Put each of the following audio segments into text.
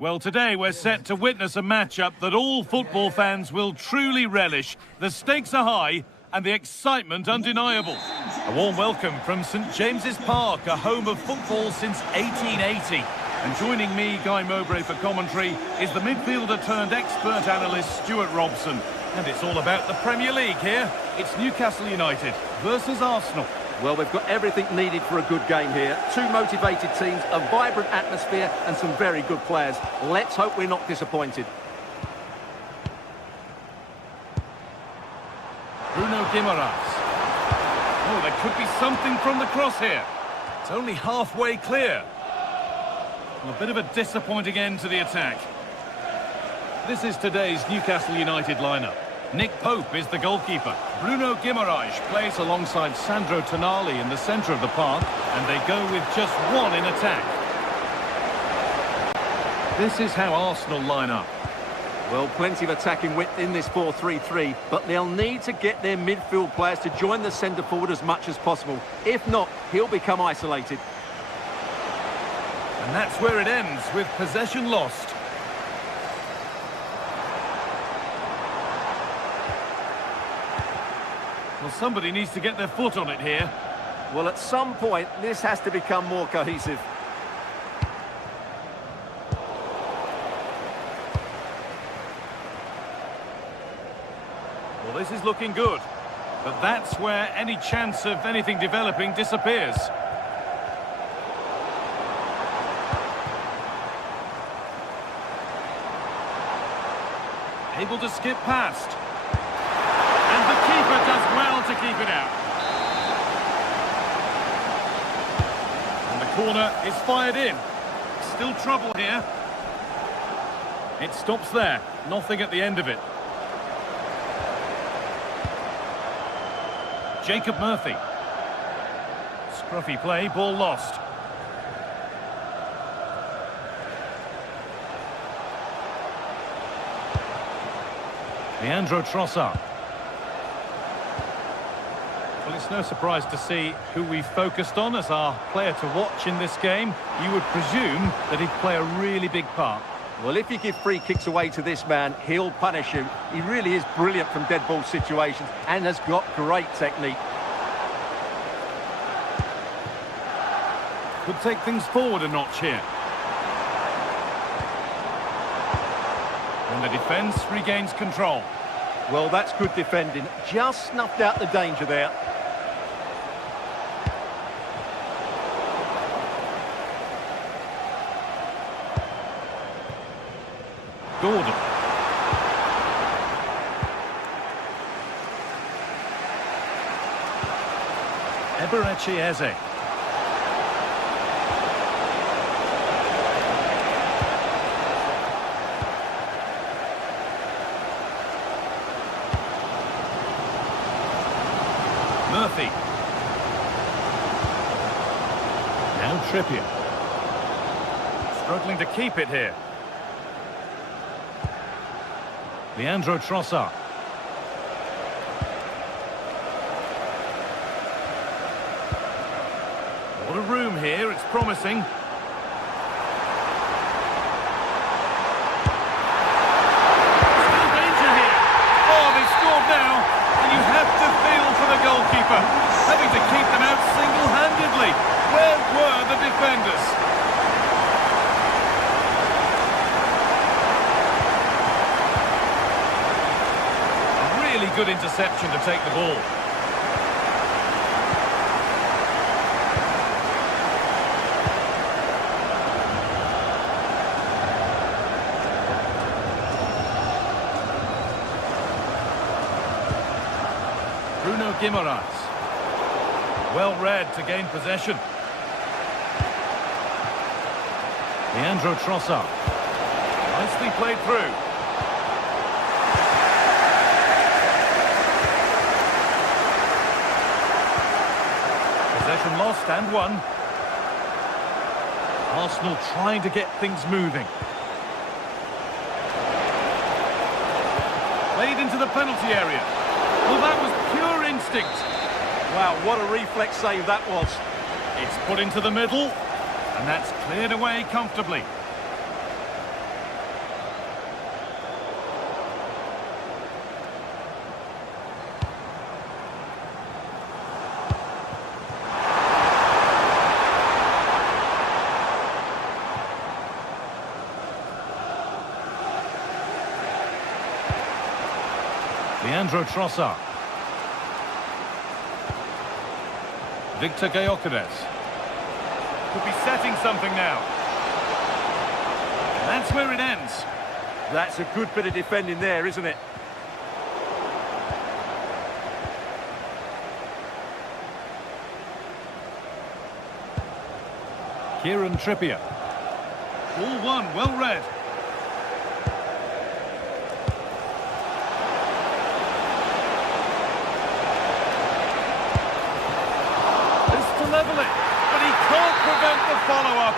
Well, today we're set to witness a matchup that all football fans will truly relish. The stakes are high and the excitement undeniable. A warm welcome from St James's Park, a home of football since 1880. And joining me, Guy Mowbray, for commentary is the midfielder turned expert analyst Stuart Robson. And it's all about the Premier League here. It's Newcastle United versus Arsenal. Well, they've got everything needed for a good game here. Two motivated teams, a vibrant atmosphere and some very good players. Let's hope we're not disappointed. Bruno Guimaraes. Oh, there could be something from the cross here. It's only halfway clear. Well, a bit of a disappointing end to the attack. This is today's Newcastle United lineup. Nick Pope is the goalkeeper. Bruno Guimaraes plays alongside Sandro Tonali in the centre of the park, and they go with just one in attack. This is how Arsenal line up. Well, plenty of attacking width in this 4-3-3, but they'll need to get their midfield players to join the centre forward as much as possible. If not, he'll become isolated. And that's where it ends, with possession lost. Well, somebody needs to get their foot on it here. Well, at some point, this has to become more cohesive. Well, this is looking good. But that's where any chance of anything developing disappears. Able to skip past. And the keeper does well to keep it out. And the corner is fired in. Still trouble here. It stops there. Nothing at the end of it. Jacob Murphy. Scruffy play, ball lost. Leandro Trossard. Well, it's no surprise to see who we focused on as our player to watch in this game. You would presume that he'd play a really big part. Well, if you give free kicks away to this man, he'll punish you. He really is brilliant from dead ball situations and has got great technique. Could take things forward a notch here. And the defence regains control. Well, that's good defending. Just snuffed out the danger there. Gordon. Eberechi Eze. Murphy. Now Trippier. Struggling to keep it here. Leandro Trossard. What a room here, it's promising. Still danger here. Oh, they've scored now. And you have to feel for the goalkeeper, having to keep them out single-handedly. Where were the defenders? Really good interception to take the ball. Bruno Guimaraes. Well read to gain possession. Leandro Trossard. Nicely played through. Possession lost and won. Arsenal trying to get things moving. Played into the penalty area. Well, that was pure instinct. Wow, what a reflex save that was. It's put into the middle, and that's cleared away comfortably. Leandro Trossard. Victor Gyökeres. Could be setting something now. And that's where it ends. That's a good bit of defending there, isn't it? Kieran Trippier. Ball one, well read. This to level it, but he can't prevent the follow-up.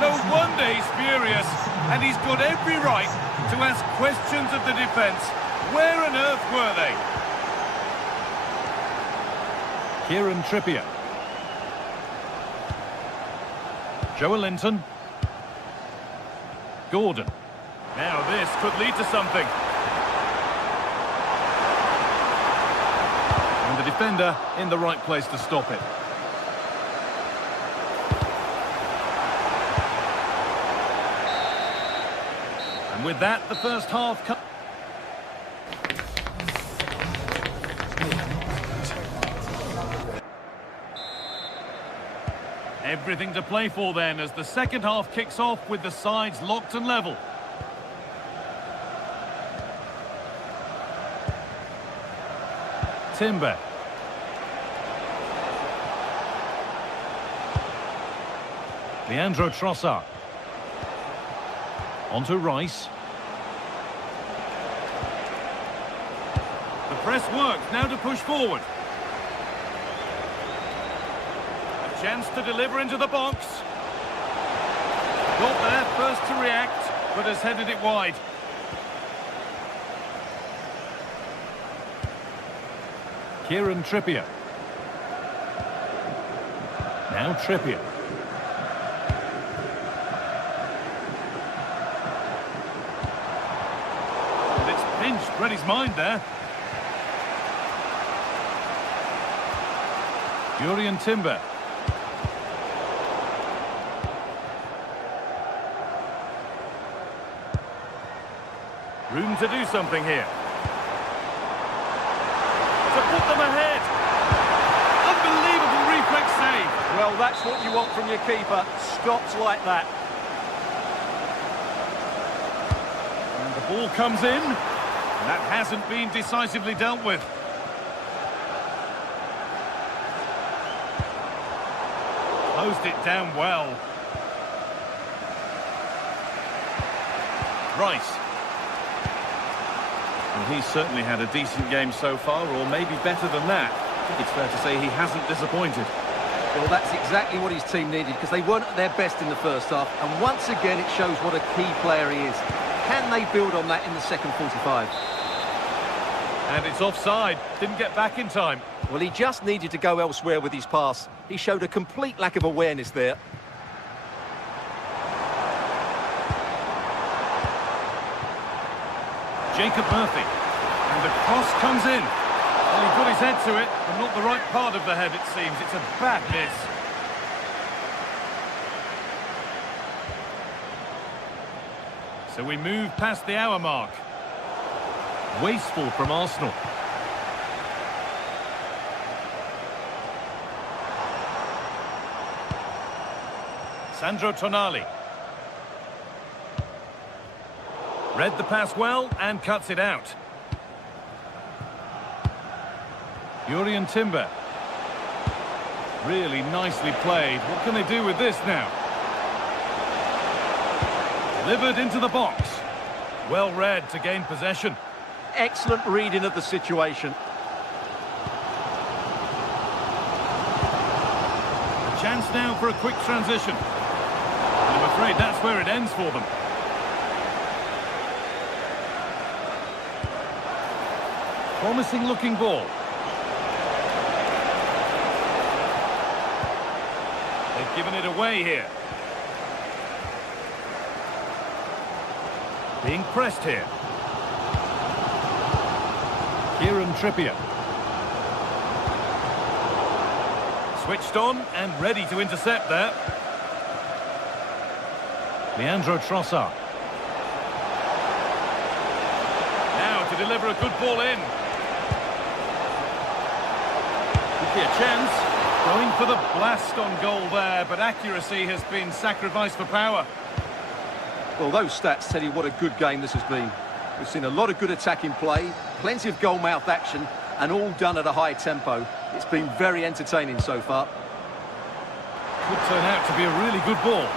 No wonder he's furious, and he's got every right to ask questions of the defence. Where on earth were they? Kieran Trippier. Joelinton. Gordon. Now this could lead to something. And the defender in the right place to stop it. And with that, the first half comes. Everything to play for then as the second half kicks off with the sides locked and level. Timber. Leandro Trossard. Onto Rice. The press works, now to push forward. Chance to deliver into the box. Got there first to react, but has headed it wide. Kieran Trippier. Now Trippier. And it's pinched, read his mind there. Jurrien Timber. Room to do something here. To put them ahead. Unbelievable reflex save. Well, that's what you want from your keeper. Stops like that. And the ball comes in. And that hasn't been decisively dealt with. Closed it down well. Rice. Well, he's certainly had a decent game so far, or maybe better than that. I think it's fair to say he hasn't disappointed. Well, that's exactly what his team needed, because they weren't at their best in the first half, and once again it shows what a key player he is. Can they build on that in the second 45? And it's offside. Didn't get back in time. Well, he just needed to go elsewhere with his pass. He showed a complete lack of awareness there. Jacob Murphy. And the cross comes in. Well, he put his head to it, but not the right part of the head, it seems. It's a bad miss. So we move past the hour mark. Wasteful from Arsenal. Sandro Tonali. Read the pass well and cuts it out. Jurrien Timber. Really nicely played. What can they do with this now? Delivered into the box. Well read to gain possession. Excellent reading of the situation. A chance now for a quick transition. And I'm afraid that's where it ends for them. Promising looking ball. They've given it away here. Being pressed here. Kieran Trippier. Switched on and ready to intercept there. Leandro Trossard. Now to deliver a good ball in. Could be a chance. Going for the blast on goal there, but accuracy has been sacrificed for power. Well, those stats tell you what a good game this has been. We've seen a lot of good attacking play, plenty of goal-mouth action, and all done at a high tempo. It's been very entertaining so far. Could turn out to be a really good ball.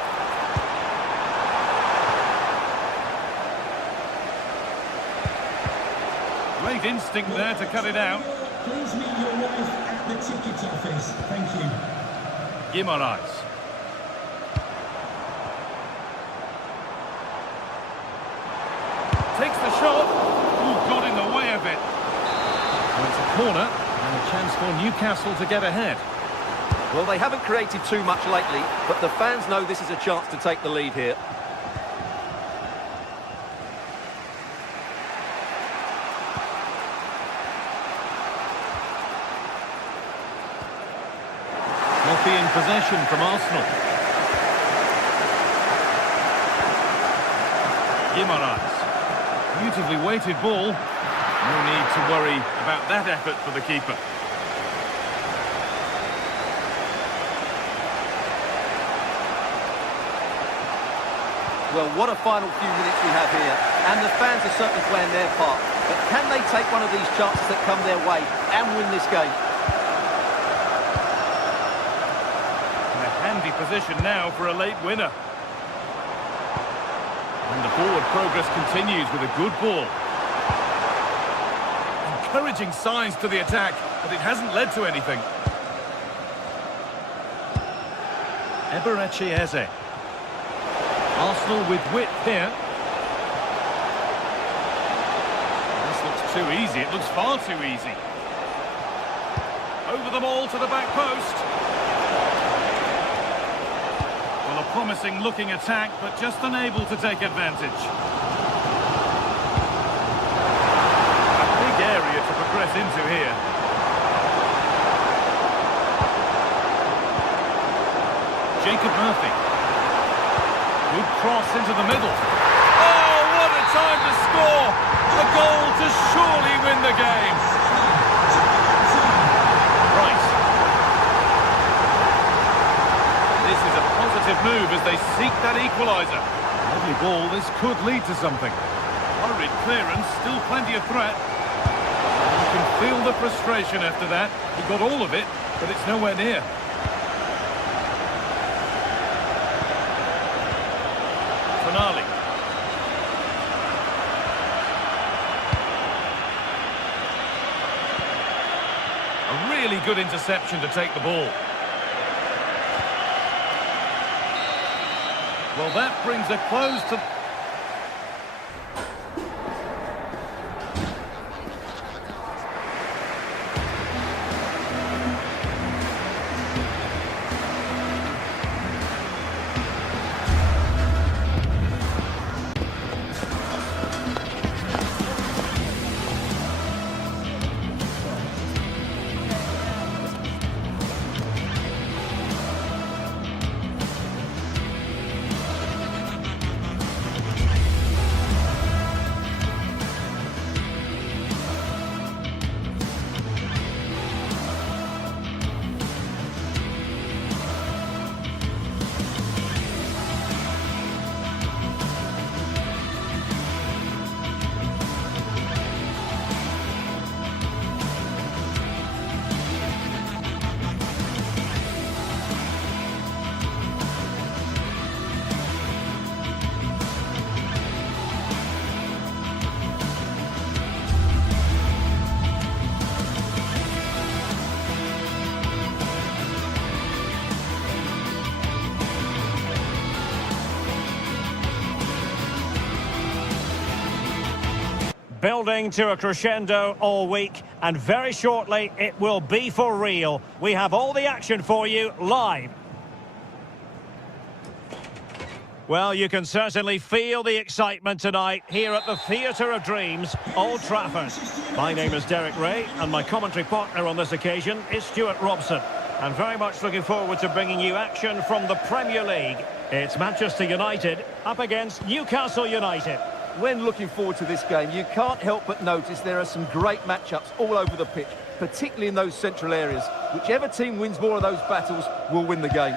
Great instinct there to cut it out. Please meet your wife at the ticket office. Thank you. Guimaraes. Takes the shot. Ooh, got in the way of it. So it's a corner and a chance for Newcastle to get ahead. Well, they haven't created too much lately, but the fans know this is a chance to take the lead here. Healthy in possession from Arsenal. Guimaraes. Beautifully weighted ball. No need to worry about that effort for the keeper. Well, what a final few minutes we have here, and the fans are certainly playing their part. But can they take one of these chances that come their way and win this game? In a handy position now for a late winner. And the forward progress continues with a good ball. Encouraging signs to the attack, but it hasn't led to anything. Eberechi Eze. Arsenal with width here. This looks too easy. It looks far too easy. Over the ball to the back post. Well, a promising looking attack, but just unable to take advantage. A big area to progress into here. Jacob Murphy. Good cross into the middle. Oh, what a time to score! A goal to surely win the game. Right. This is a positive move as they seek that equaliser. Lovely ball, this could lead to something. Worried clearance, still plenty of threat. You can feel the frustration after that. He got all of it, but it's nowhere near. Finale. A really good interception to take the ball. Well, that brings a close to... Building to a crescendo all week, and very shortly it will be for real. We have all the action for you live. Well, you can certainly feel the excitement tonight here at the Theatre of Dreams, Old Trafford. My name is Derek Ray, and my commentary partner on this occasion is Stuart Robson. And very much looking forward to bringing you action from the Premier League. It's Manchester United up against Newcastle United. When looking forward to this game, you can't help but notice there are some great matchups all over the pitch. particularly in those central areas. Whichever team wins more of those battles will win the game.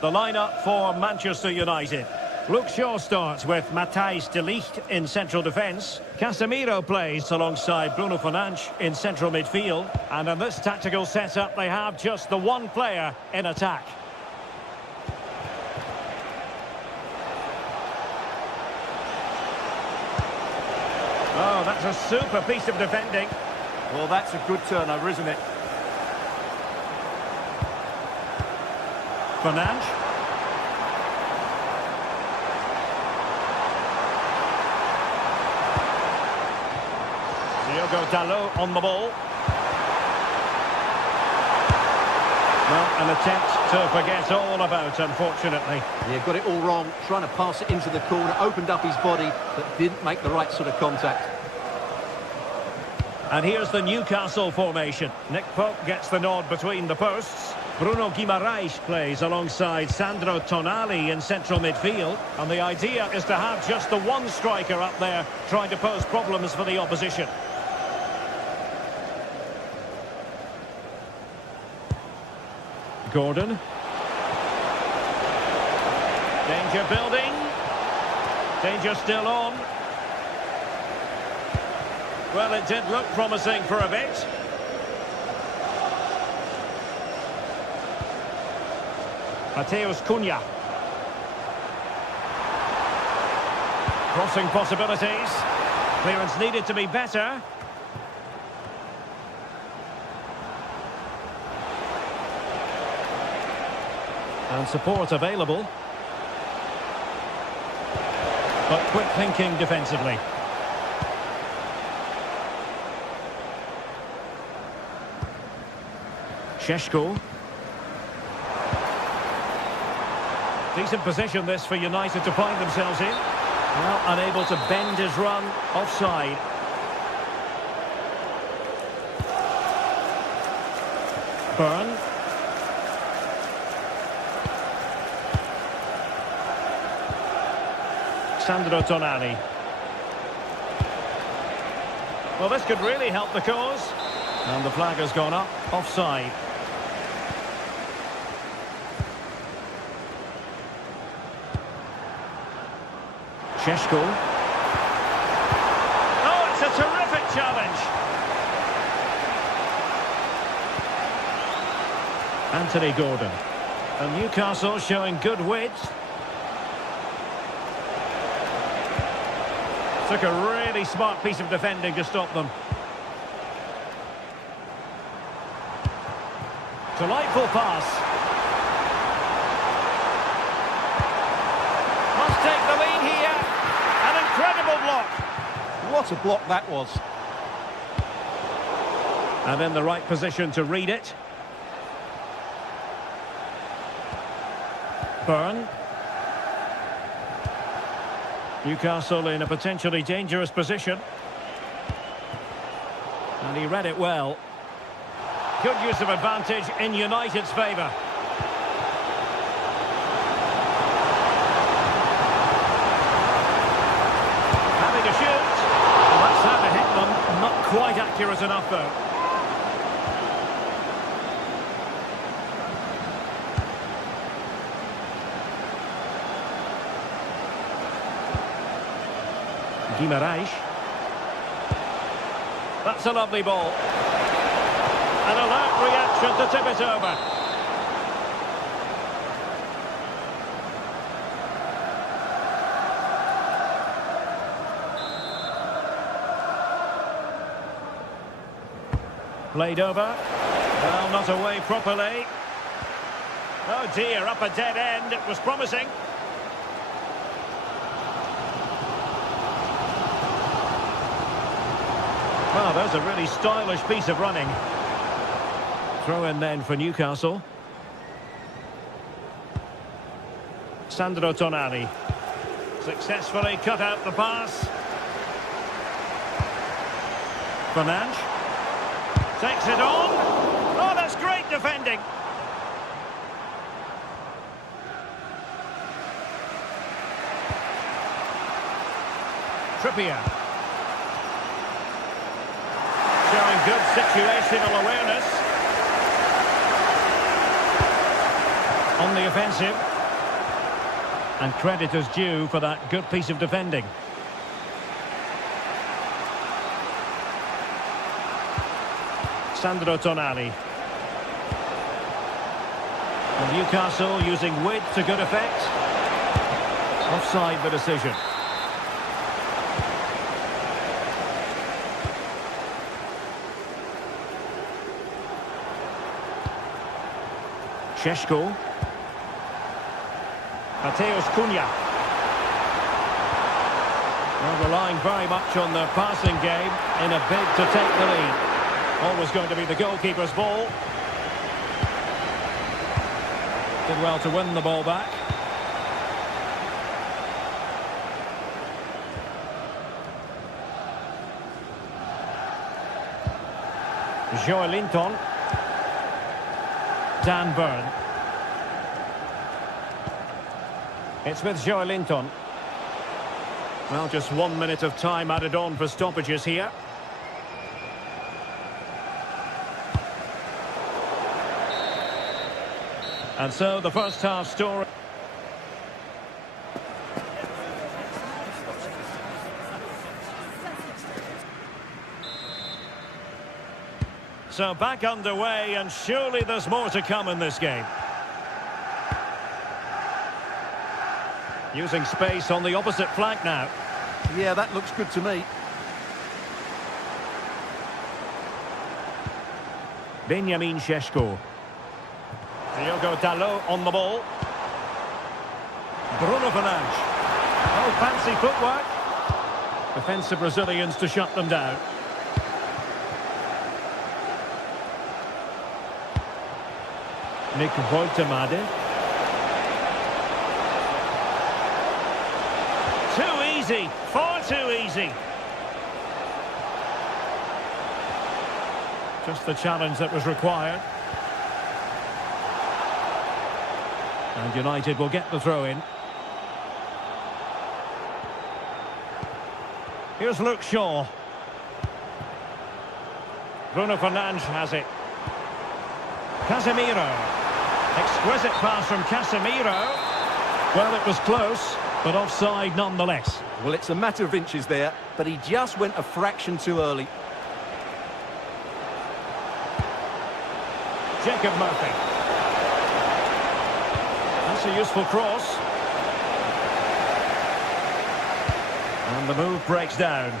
The lineup for Manchester United. Luke Shaw starts with Matthijs de Ligt in central defence. Casemiro plays alongside Bruno Fernandes in central midfield. And in this tactical setup, they have just the one player in attack. Oh, that's a super piece of defending. Well, that's a good turnover, isn't it? Fernandes. Diogo Dalot on the ball. Well, an attempt to forget all about, unfortunately. Yeah, got it all wrong, trying to pass it into the corner, opened up his body, but didn't make the right sort of contact. And here's the Newcastle formation. Nick Pope gets the nod between the posts. Bruno Guimaraes plays alongside Sandro Tonali in central midfield. And the idea is to have just the one striker up there trying to pose problems for the opposition. Gordon. Danger building. Danger still on. Well, it did look promising for a bit. Mateus Cunha. Crossing possibilities. Clearance needed to be better. And support available. But quick thinking defensively. Šeško. Decent position this for United to find themselves in. Well, unable to bend his run, offside. Burn. Sandro Tonali. Well, this could really help the cause. And the flag has gone up, offside. Šeško. Oh, it's a terrific challenge. Anthony Gordon. And Newcastle showing good width. Took a really smart piece of defending to stop them. Delightful pass. Must take the lead here. An incredible block. What a block that was. And in the right position to read it. Burn. Newcastle in a potentially dangerous position. And he read it well. Good use of advantage in United's favour. Having a shoot. Well, that's how to hit them. Not quite accurate enough, though. Guimaraes. That's a lovely ball. An alert reaction to tip it over. Played over. Well, not away properly. Oh dear, up a dead end. It was promising. Well, there's a really stylish piece of running. Throw in then for Newcastle. Sandro Tonali. Successfully cut out the pass. Fernandes. Takes it on. Oh, that's great defending. Trippier. Showing good situational awareness. On the offensive. And credit is due for that good piece of defending. Sandro Tonali. And Newcastle using width to good effect. Offside the decision. Šeško. Mateus Cunha. Well, relying very much on the passing game in a bid to take the lead. Always going to be the goalkeeper's ball. Did well to win the ball back. Joelinton. Dan Burn. It's with Joelinton. Well, just 1 minute of time added on for stoppages here. And so the first half story. So back underway, and surely there's more to come in this game. Using space on the opposite flank now. Yeah, that looks good to me. Benjamin Šeško. Diogo Dalot on the ball. Bruno Fernandes. Oh, fancy footwork. Defensive Brazilians to shut them down. Nick Woltemade. Too easy, far too easy. Just the challenge that was required. And United will get the throw in. Here's Luke Shaw. Bruno Fernandes has it. Casemiro. Exquisite pass from Casemiro. Well, it was close, but offside nonetheless. Well, it's a matter of inches there, but he just went a fraction too early. Jacob Murphy. That's a useful cross. And the move breaks down.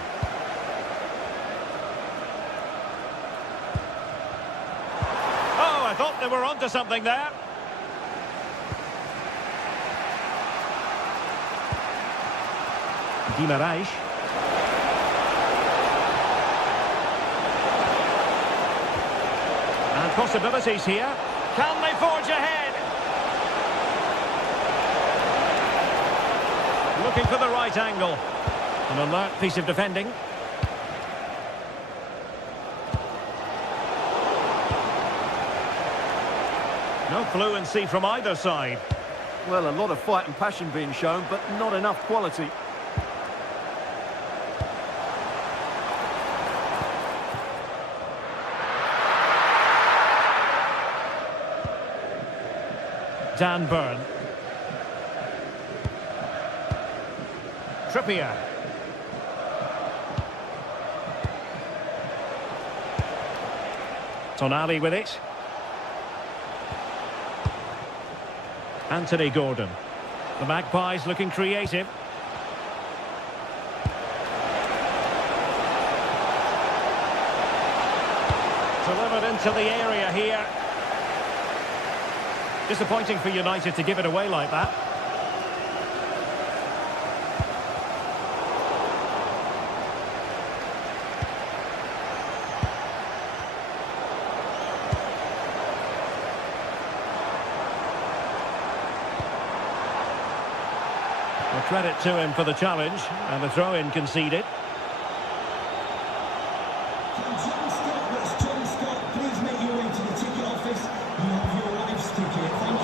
Oh, I thought they were onto something there. Guimarães. And possibilities here. Can they forge ahead? Looking for the right angle. An alert piece of defending. No fluency from either side. Well, a lot of fight and passion being shown, but not enough quality. Dan Burn. Trippier. Tonali with it. Anthony Gordon. The Magpies looking creative. Delivered into the area here. Disappointing for United to give it away like that. Well, credit to him for the challenge, and the throw-in conceded.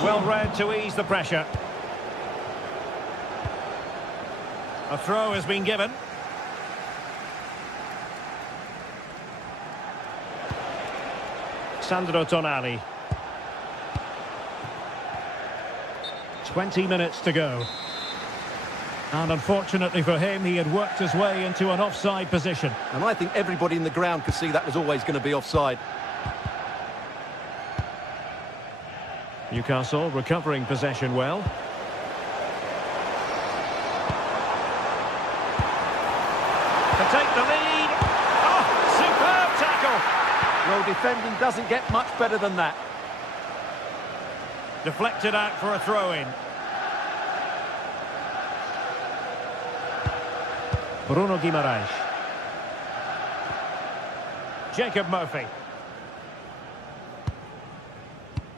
Well read to ease the pressure. A throw has been given. Sandro Tonali. 20 minutes to go. And unfortunately for him, he had worked his way into an offside position. And I think everybody in the ground could see that was always going to be offside. Newcastle recovering possession well. To take the lead. Oh, superb tackle. Well, defending doesn't get much better than that. Deflected out for a throw-in. Bruno Guimaraes. Jacob Murphy.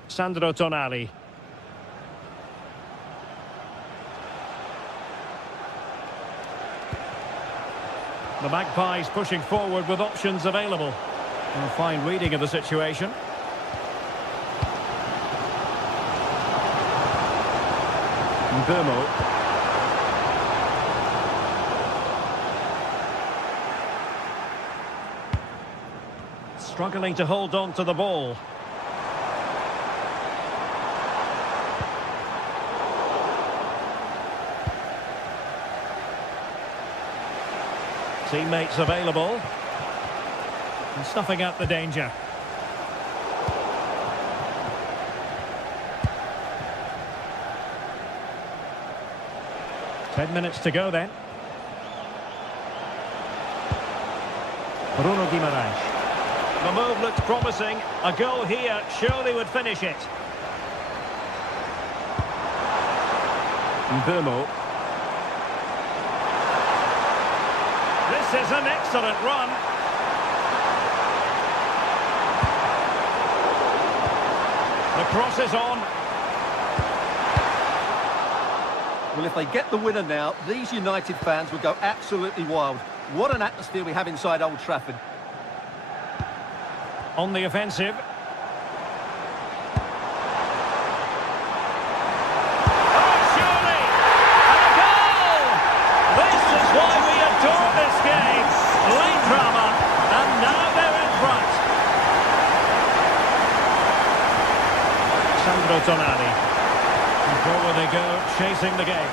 Sandro Tonali. The Magpies pushing forward with options available. A fine reading of the situation. Burmo. Struggling to hold on to the ball. Teammates available. And snuffing out the danger. Ten minutes to go then. Bruno Guimaraes. The move looks promising. A goal here surely would finish it. Burmo. This is an excellent run. The cross is on. Well, if they get the winner now, these United fans would go absolutely wild. What an atmosphere we have inside Old Trafford. On the offensive. Oh, surely! And a goal! This is why we adore this game. Late drama, and now they're in front. Sandro Tonali. And forward they go, chasing the game.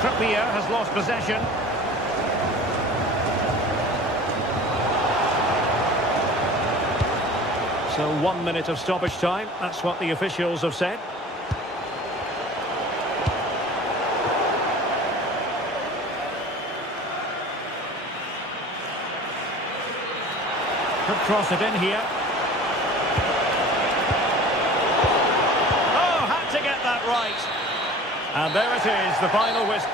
Trippier has lost possession. So 1 minute of stoppage time. That's what the officials have said. Could cross it in here. Oh, had to get that right. And there it is, the final whistle.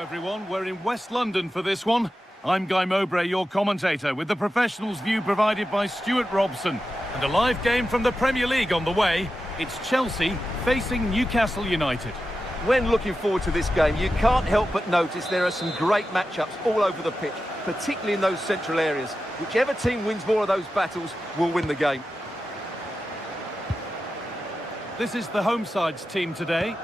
Everyone, we're in West London for this one. I'm Guy Mowbray, your commentator, with the professionals' view provided by Stuart Robson. And a live game from the Premier League on the way. It's Chelsea facing Newcastle United. When looking forward to this game, you can't help but notice there are some great matchups all over the pitch, particularly in those central areas. Whichever team wins more of those battles will win the game. This is the home side's team today.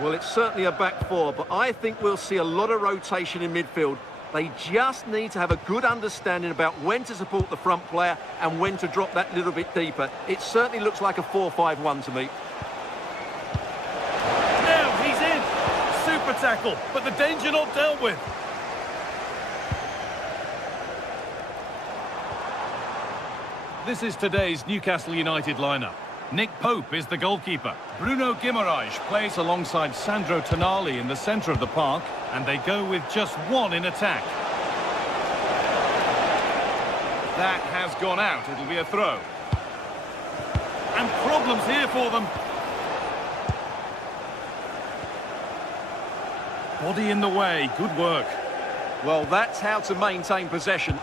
Well, it's certainly a back four, but I think we'll see a lot of rotation in midfield. They just need to have a good understanding about when to support the front player and when to drop that little bit deeper. It certainly looks like a 4-5-1 to me. tackle, but the danger not dealt with. This is today's Newcastle United lineup. Nick Pope is the goalkeeper. Bruno Guimaraes plays alongside Sandro Tonali in the centre of the park, and they go with just one in attack. That has gone out. It'll be a throw. And problems here for them. Body in the way. Good work. Well, that's how to maintain possession.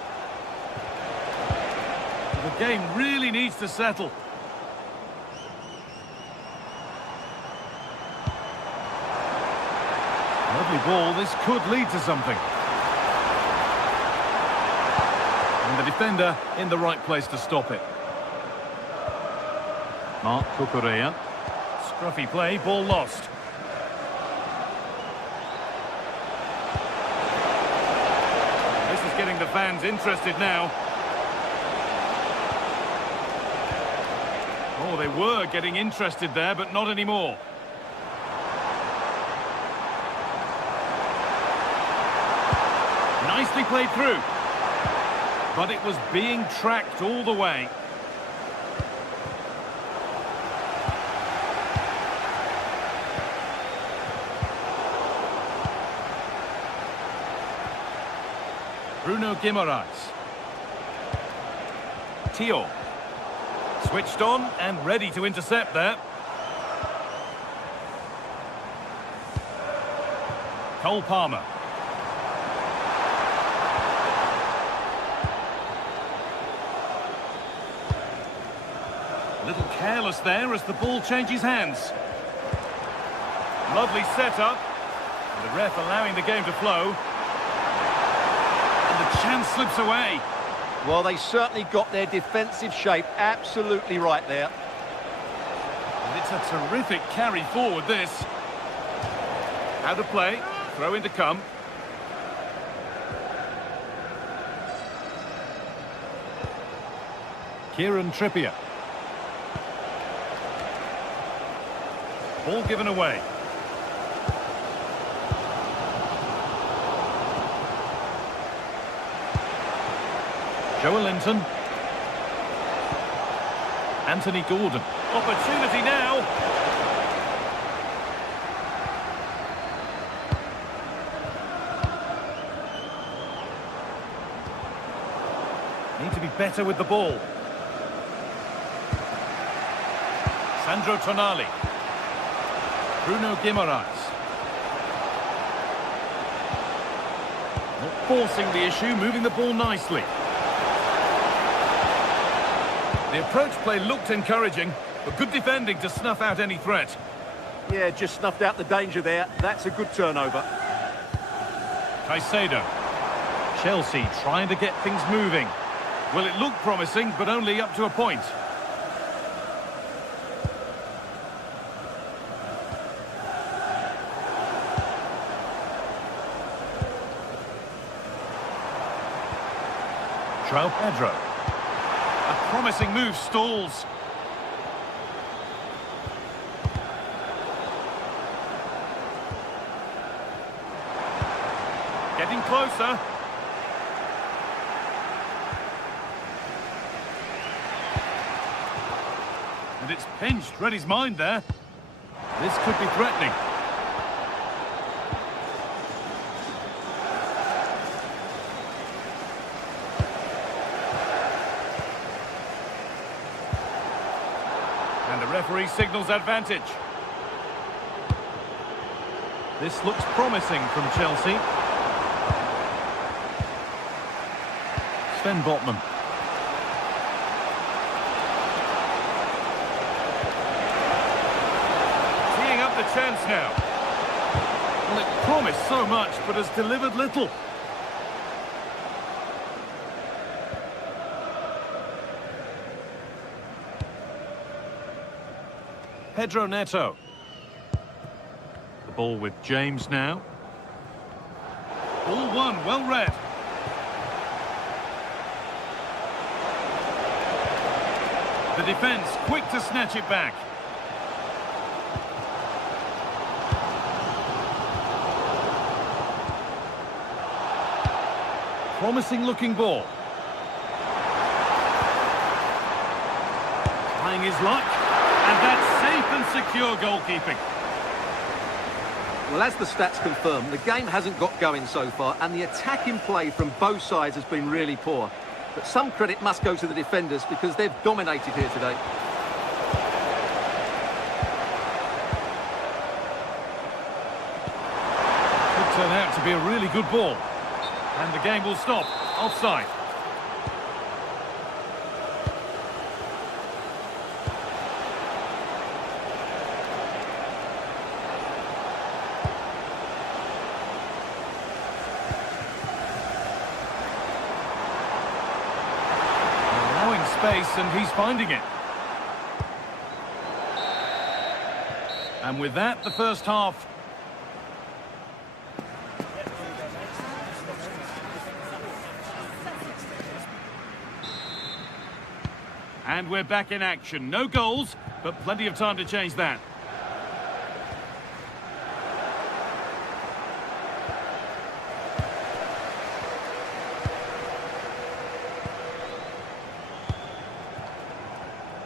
The game really needs to settle. Lovely ball. This could lead to something. And the defender in the right place to stop it. Mark Cucurella. Scruffy play, ball lost. This is getting the fans interested now. Oh, they were getting interested there, but not anymore. Nicely played through. But it was being tracked all the way. Bruno Guimaraes. Tio. Switched on and ready to intercept there. Cole Palmer. A little careless there as the ball changes hands. Lovely setup. And the ref allowing the game to flow. And the chance slips away. Well, they certainly got their defensive shape absolutely right there. And it's a terrific carry forward, this. How to play. Throw in to come. Kieran Trippier. Ball given away. Joe Linton. Anthony Gordon. Opportunity now. Need to be better with the ball. Sandro Tonali. Bruno Guimaraes. Not forcing the issue, moving the ball nicely. The approach play looked encouraging, but good defending to snuff out any threat. Yeah, just snuffed out the danger there. That's a good turnover. Caicedo. Chelsea trying to get things moving. Well, it looked promising, but only up to a point. João Pedro. A promising move stalls. Getting closer. And it's pinched. Read his mind there. This could be threatening. And the referee signals advantage. This looks promising from Chelsea. Sven Botman. Teeing up the chance now. Well, it promised so much, but has delivered little. Pedro Neto. The ball with James now. Ball one, well read. The defence quick to snatch it back. promising looking ball. Trying his luck. And that's safe and secure goalkeeping. Well, as the stats confirm, the game hasn't got going so far, and the attacking play from both sides has been really poor. But some credit must go to the defenders because they've dominated here today. Could turn out to be a really good ball. And the game will stop. Offside. Space, and he's finding it. And with that, the first half. And we're back in action. No goals, but plenty of time to change that.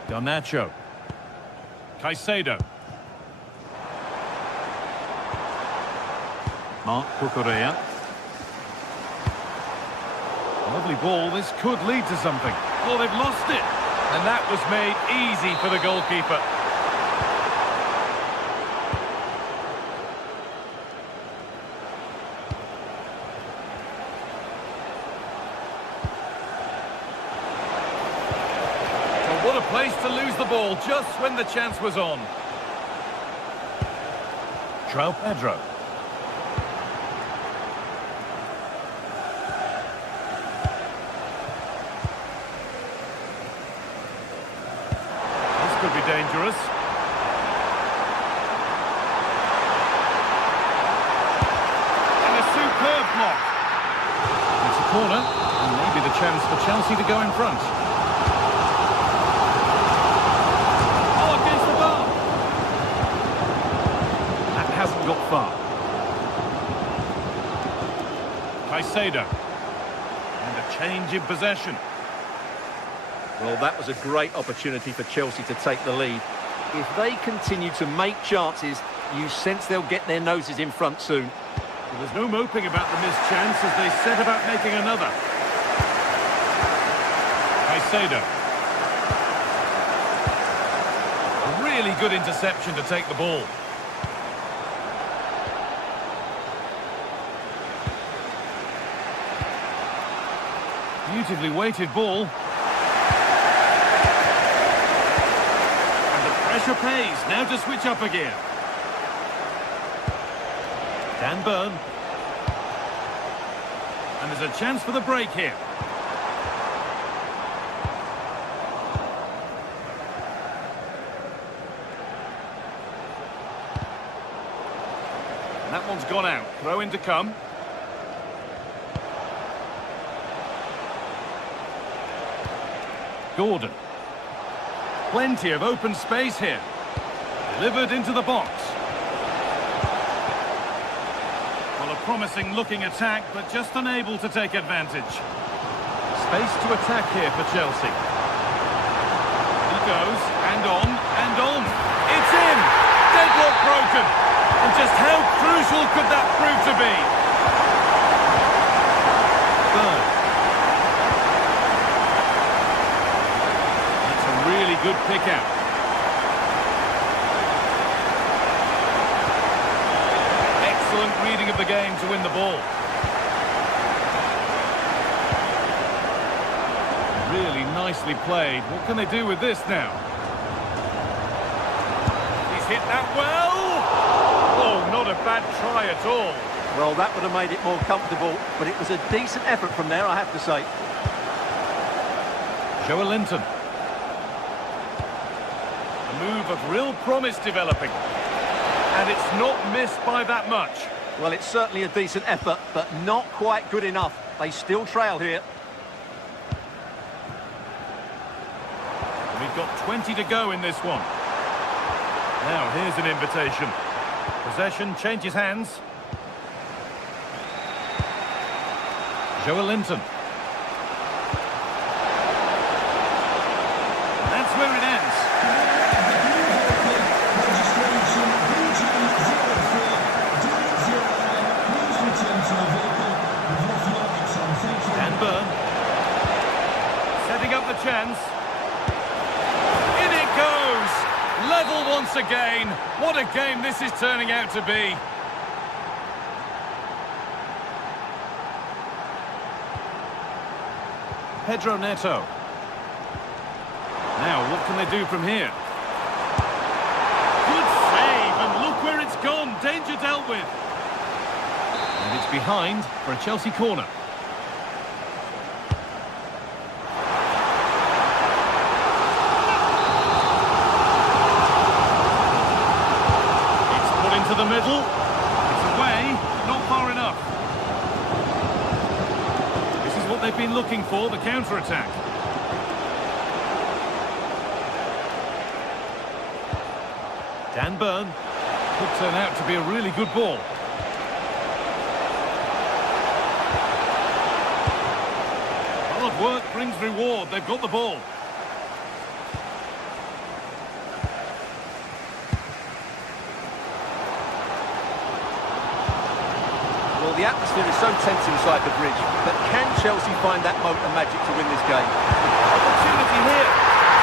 Garnacho. Caicedo. Marc Cucurella. Lovely ball. This could lead to something. Oh, they've lost it. And that was made easy for the goalkeeper. What a place to lose the ball just when the chance was on. João Pedro. This could be dangerous. And a superb block. It's a corner, and maybe the chance for Chelsea to go in front. Hasn't got far. Caicedo. And a change in possession. Well, that was a great opportunity for Chelsea to take the lead. If they continue to make chances, you sense they'll get their noses in front soon. Well, there's no moping about the missed chance as they set about making another. Caicedo. A really good interception to take the ball. Beautifully weighted ball. And the pressure pays. Now to switch up again. Dan Burn. And there's a chance for the break here. And that one's gone out. Throw in to come. Gordon. Plenty of open space here. Delivered into the box. Well, a promising looking attack, but just unable to take advantage. Space to attack here for Chelsea. He goes, and on, and on. It's in! Deadlock broken! And just how crucial could that prove to be? Burn. Really good pick out. Excellent reading of the game to win the ball. Really nicely played. What can they do with this now? He's hit that well. Oh, not a bad try at all. Well, that would have made it more comfortable, but it was a decent effort from there, I have to say. Joelinton. Move of real promise developing, and it's not missed by that much. Well, it's certainly a decent effort, but not quite good enough. They still trail here. We've got 20 to go in this one. Now here's an invitation. Possession changes hands. Joelinton. That's where it ends. Registration VG04-0. Please return to the vehicle with your lights on. Thank you. Dan Burn. Setting up the chance. In it goes! Level once again. What a game this is turning out to be. Pedro Neto. Now, what can they do from here? Good save, and look where it's gone. Danger dealt with. And it's behind for a Chelsea corner. It's put into the middle. It's away, not far enough. This is what they've been looking for, the counter-attack. Dan Burn. Could turn out to be a really good ball. Hard work brings reward. They've got the ball. Well, the atmosphere is so tense inside the bridge, but can Chelsea find that moment of magic to win this game? Opportunity here.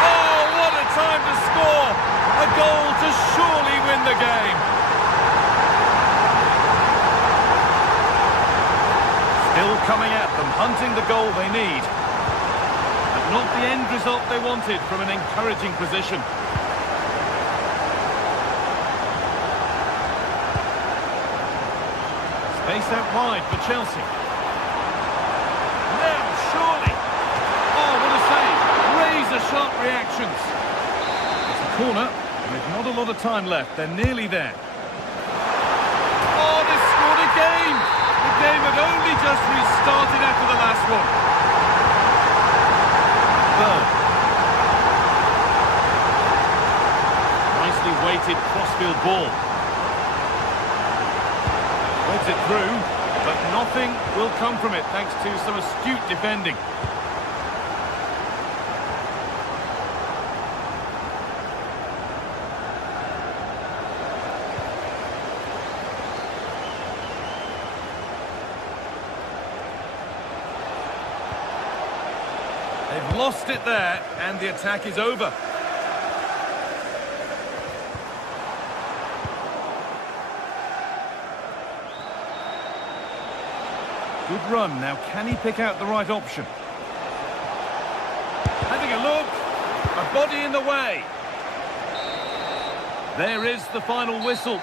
Oh, what a time to score! A goal to surely win the game. Still coming at them, hunting the goal they need. But not the end result they wanted from an encouraging position. Space out wide for Chelsea. Now, surely. Oh, what a save. Razor-sharp reactions. It's a corner, and there's not a lot of time left. They're nearly there. Oh, they've scored again. The game had only just restarted after the last one. Burn. Nicely weighted crossfield ball. Threads it through, but nothing will come from it thanks to some astute defending. They've lost it there, and the attack is over. Good run. Now, can he pick out the right option? Having a look. A body in the way. There is the final whistle.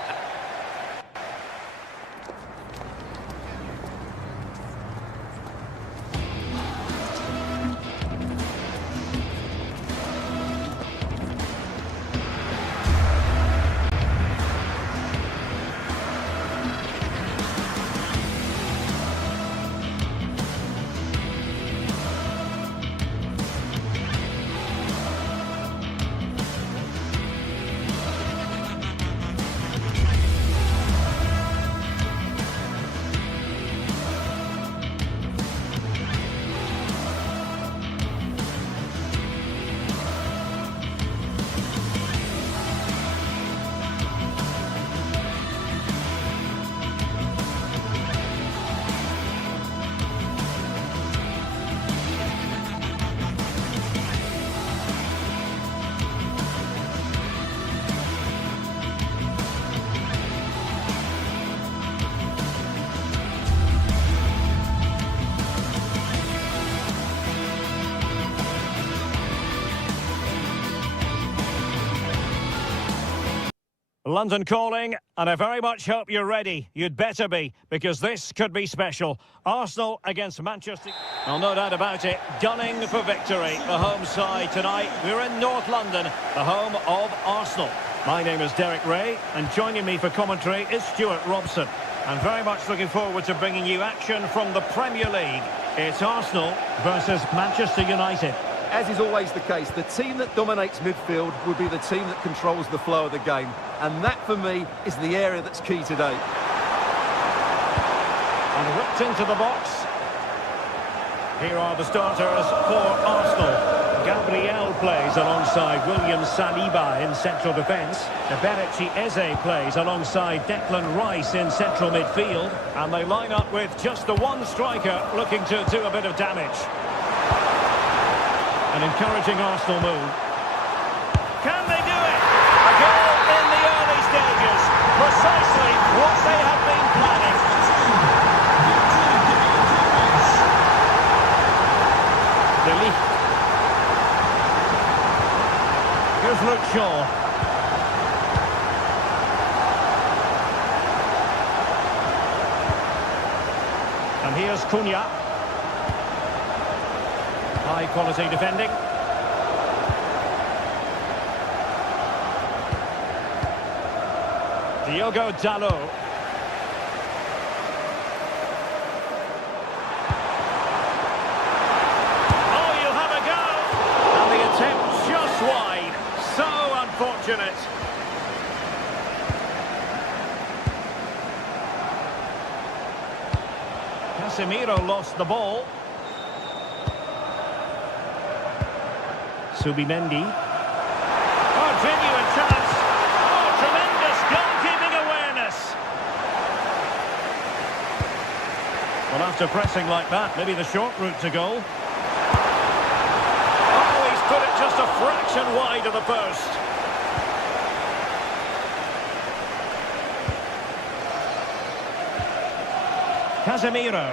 London calling, and I very much hope you're ready. You'd better be, because this could be special. Arsenal against Manchester. Well, no doubt about it, gunning for victory. The home side tonight. We're in North London, the home of Arsenal. My name is Derek Ray, and joining me for commentary is Stuart Robson. I'm very much looking forward to bringing you action from the Premier League. It's Arsenal versus Manchester United. As is always the case, the team that dominates midfield will be the team that controls the flow of the game. And that, for me, is the area that's key today. And whipped into the box. Here are the starters for Arsenal. Gabriel plays alongside William Saliba in central defence. Eberechi Eze plays alongside Declan Rice in central midfield. And they line up with just the one striker looking to do a bit of damage. An encouraging Arsenal move. Can they do it? A goal in the early stages. Precisely what they have been planning. Here's Luke Shaw. And here's Cunha. High quality defending. Diogo Dalot. Unfortunate. Casemiro lost the ball. Subimendi. Oh, genuine chance. Oh, tremendous goalkeeping awareness. Well, after pressing like that, maybe the short route to goal. Oh, he's put it just a fraction wide of the post. Casemiro.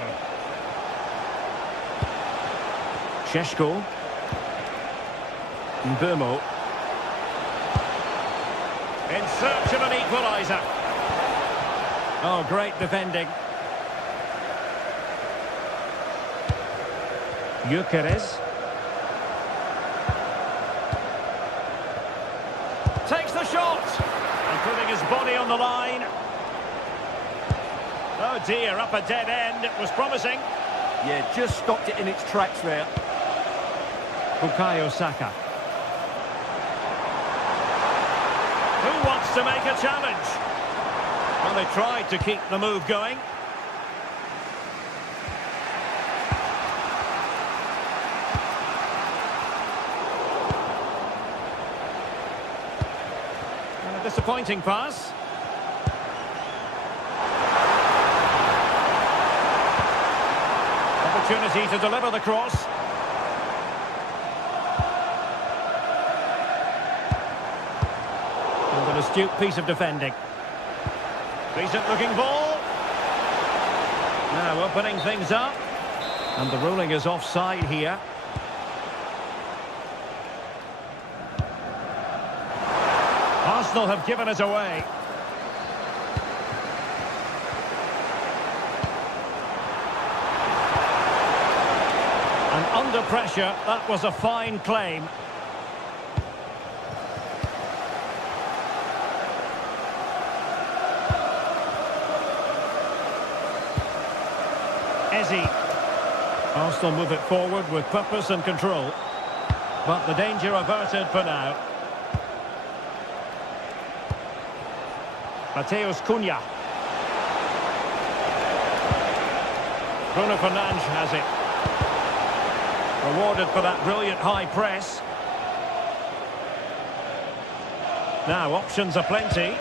Šeško. Mbeumo. In search of an equaliser. Oh, great defending. Gyökeres. Takes the shot. And putting his body on the line. Oh dear, up a dead end. It was promising. Yeah, just stopped it in its tracks there. Bukayo Saka. Who wants to make a challenge? Well, they tried to keep the move going. And a disappointing pass. Opportunity to deliver the cross. And an astute piece of defending. Decent looking ball. Now opening things up. And the ruling is offside here. Arsenal have given us away. And under pressure, that was a fine claim. Eze. Arsenal move it forward with purpose and control. But the danger averted for now. Matheus Cunha. Bruno Fernandes has it. Rewarded for that brilliant high press. Now options are plenty.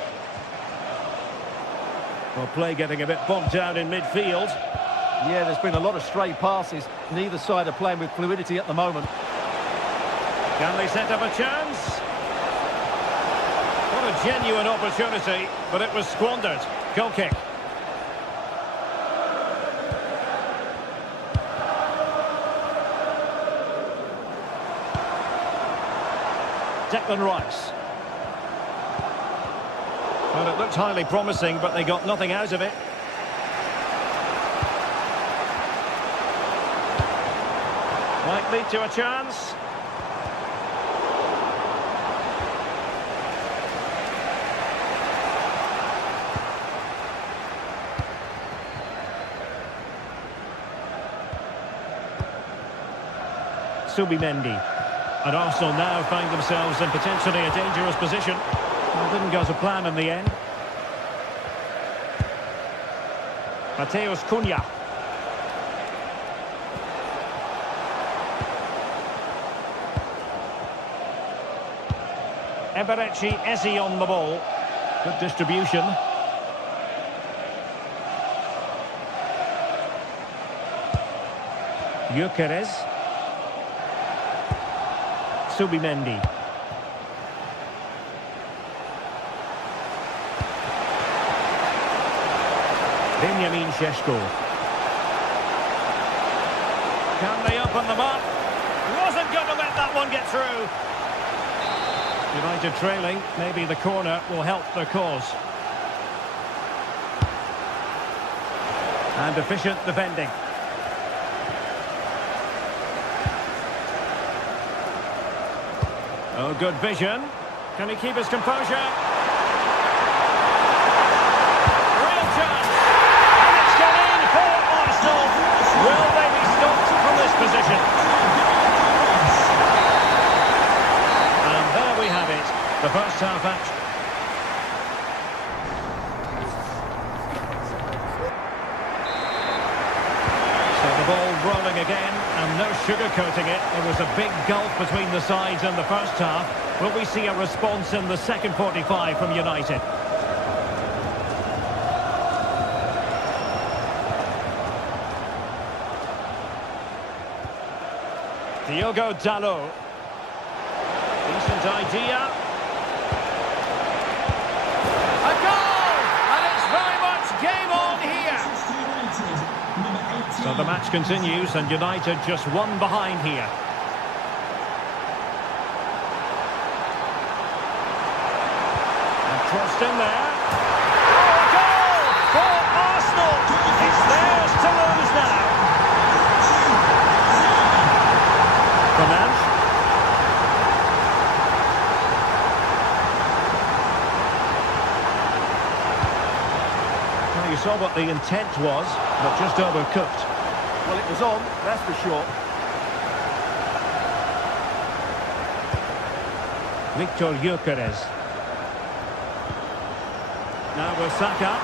Well, play getting a bit bogged down in midfield. Yeah, there's been a lot of stray passes. Neither side are playing with fluidity at the moment. Can they set up a chance? What a genuine opportunity, but it was squandered. Goal kick. Declan Rice. Well, it looked highly promising, but they got nothing out of it. Might lead to a chance. Subimendi. And Arsenal now find themselves in potentially a dangerous position. Well, didn't go to plan in the end. Matheus Cunha. Eberechi Eze on the ball. Good distribution. Gyökeres. Subimendi. Benjamin Šeško. Can they open them up? Wasn't going to let that one get through. United trailing. Maybe the corner will help their cause. And efficient defending. Oh, good vision. Can he keep his composure? Real chance. And it's gone in for Arsenal. Will they be stopped from this position? And there we have it. The first half action. So the ball rolling again, and no sugarcoating it. There was a big gulf between the sides in the first half. Will we see a response in the second 45 from United? Diogo Dalot. Decent idea. A goal! And it's very much game on here. So the match continues, and United just one behind here. And crossed in there. Oh, a goal for Arsenal! It's theirs to lose now. Fernand. Well, you saw what the intent was, but just overcooked. Well, it was on, that's for sure. Victor Gyökeres. Now with Saka.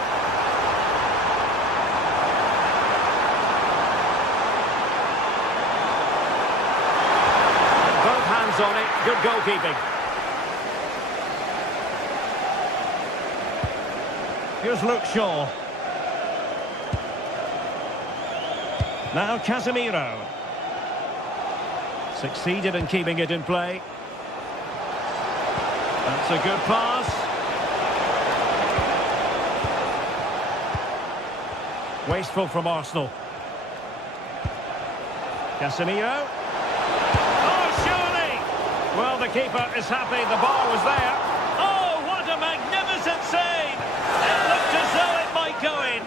Both hands on it. Good goalkeeping. Here's Luke Shaw. Now Casemiro. Succeeded in keeping it in play. That's a good pass. Wasteful from Arsenal. Casemiro. Oh, surely! Well, the keeper is happy the ball was there. Oh, what a magnificent save! It looked as though it might go in.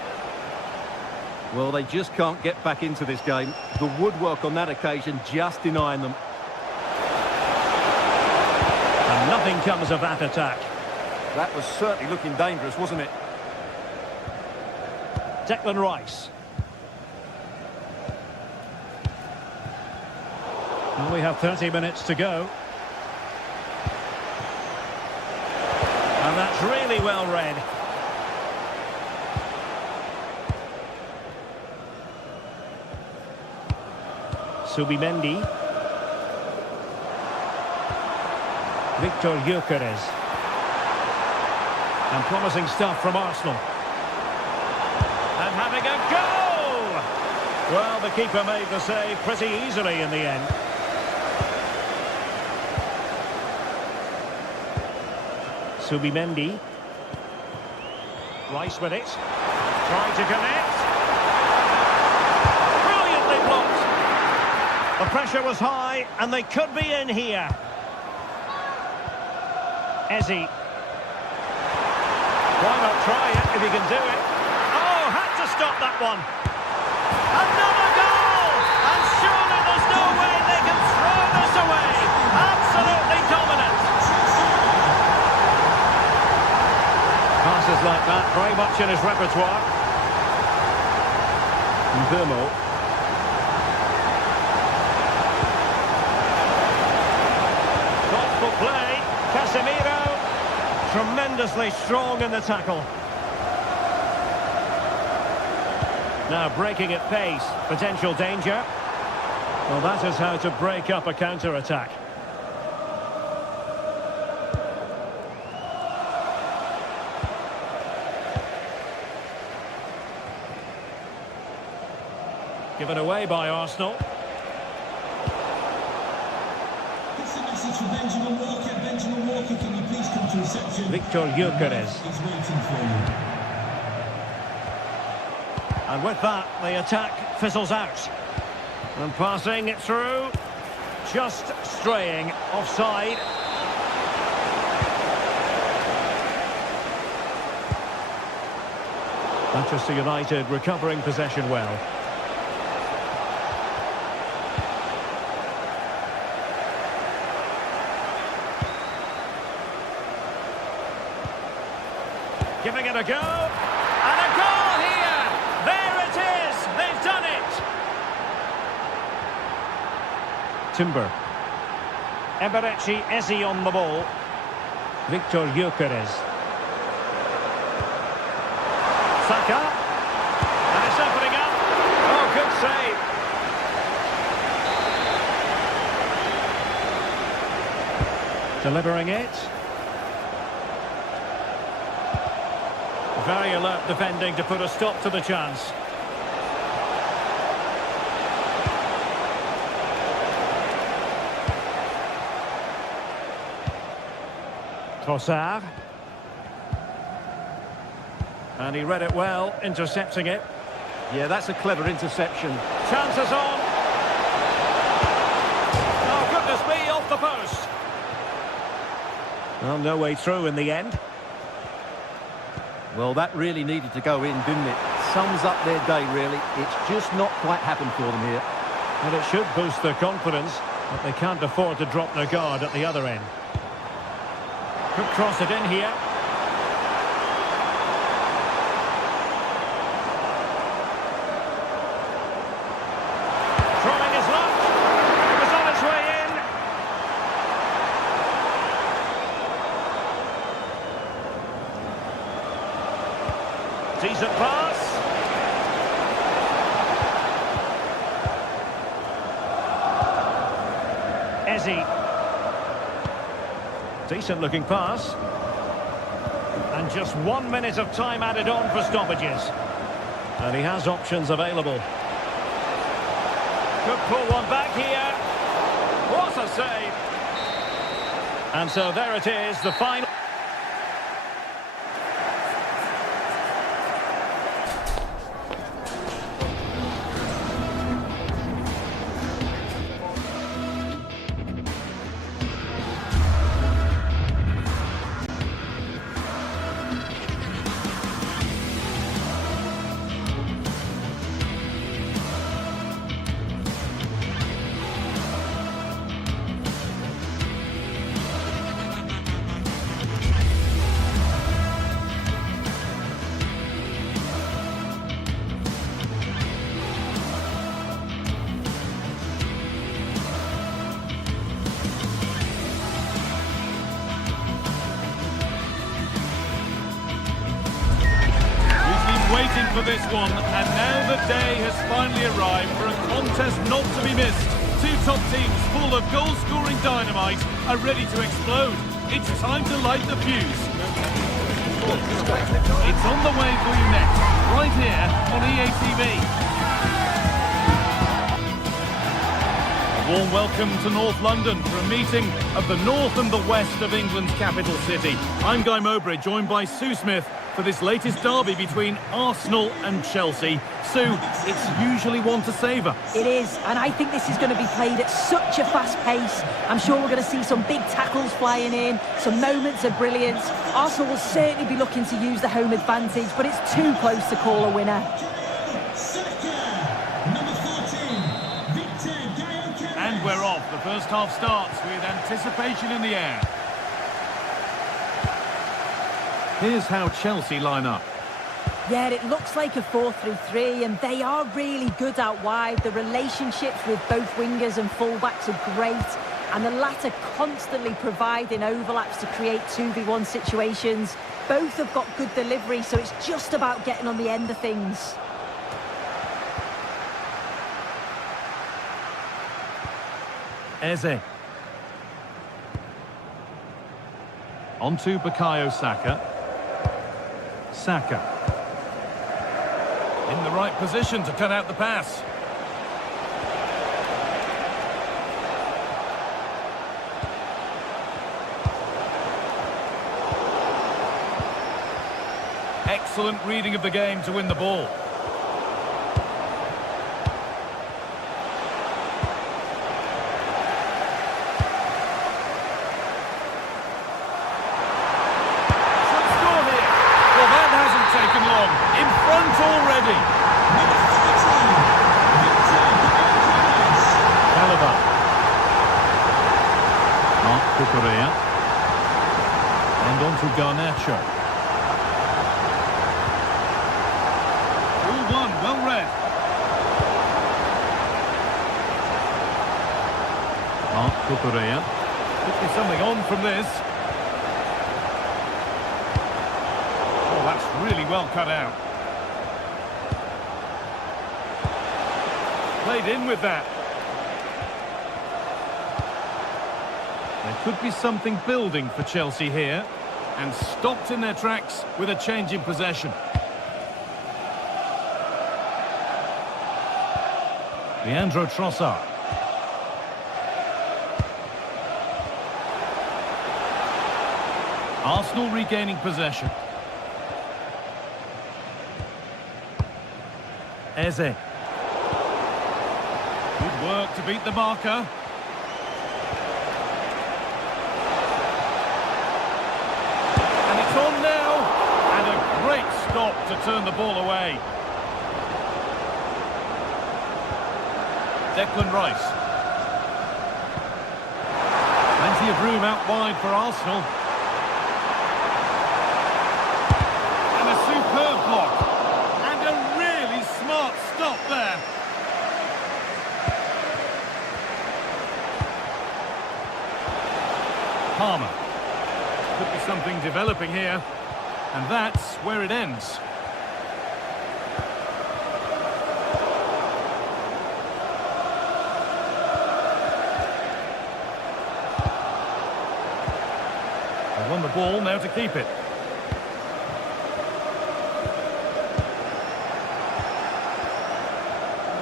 Well, they just can't get back into this game. The woodwork on that occasion just denying them. And nothing comes of that attack. That was certainly looking dangerous, wasn't it? Declan Rice. Well, we have 30 minutes to go. And that's really well read. Subimendi. Victor Gyökeres. And promising stuff from Arsenal. And having a go! Well, the keeper made the save pretty easily in the end. Subimendi. Rice with it. Trying to connect. Brilliantly blocked. The pressure was high, and they could be in here. Eze. Why not try it if he can do it? Oh, had to stop that one. Another goal! And surely there's no way they can throw this away. Absolutely dominant. Passes like that, very much in his repertoire. Mbeumo. Thoughtful play. Casemiro. Tremendously strong in the tackle. Now breaking at pace. Potential danger. Well, that is how to break up a counter-attack. given away by Arsenal. It's a message for Benjamin Walker. Benjamin Walker, can you please come to reception? Victor Gyökeres. He's waiting for you. And with that, the attack fizzles out. And passing it through. Just straying offside. Manchester United recovering possession well. Giving it a go. And a goal here! There it is! They've done it! Timber. Eberechi Eze on the ball. Victor Gyökeres. Saka. And it's opening up. Oh, good save. Delivering it. Very alert defending to put a stop to the chance. Trossard. And he read it well, intercepting it. Yeah, that's a clever interception. Chances on. Oh, goodness me, off the post. Well, no way through in the end. Well, that really needed to go in, didn't it? Sums up their day, really. It's just not quite happened for them here. And it should boost their confidence, but they can't afford to drop their guard at the other end. Could cross it in here. Trying his luck. It was on its way in. Decent pass. Eze. Decent looking pass. And just 1 minute of time added on for stoppages. And he has options available. Could pull one back here. What a save. And so there it is, the final. Waiting for this one, and now the day has finally arrived for a contest not to be missed. Two top teams full of goal-scoring dynamite are ready to explode. It's time to light the fuse. It's on the way for you next, right here on EA TV. A warm welcome to North London for a meeting of the North and the West of England's capital city. I'm Guy Mowbray, joined by Sue Smith for this latest derby between Arsenal and Chelsea. Sue, it's usually one to savour. It is, and I think this is going to be played at such a fast pace. I'm sure we're going to see some big tackles flying in, some moments of brilliance. Arsenal will certainly be looking to use the home advantage, but it's too close to call a winner. And we're off. The first half starts with anticipation in the air. Here's how Chelsea line up. Yeah, it looks like a 4-3-3, and they are really good out wide. The relationships with both wingers and fullbacks are great, and the latter constantly providing overlaps to create 2v1 situations. Both have got good delivery, so it's just about getting on the end of things. Eze. On to Bukayo Saka. Saka. In the right position to cut out the pass. Excellent reading of the game to win the ball. Taken long, in front already. Caliber. Mark Cucurella. And on to Garnacho. All one, well read. Mark Cucurella. Could be something on from this. That's really well cut out. Played in with that. There could be something building for Chelsea here, and stopped in their tracks with a change in possession. Leandro Trossard. Arsenal regaining possession. Eze. Good work to beat the marker. And it's on now. And a great stop to turn the ball away. Declan Rice. Plenty of room out wide for Arsenal. And a superb block. Smart stop there. Palmer. Could be something developing here. And that's where it ends. They won the ball, now to keep it.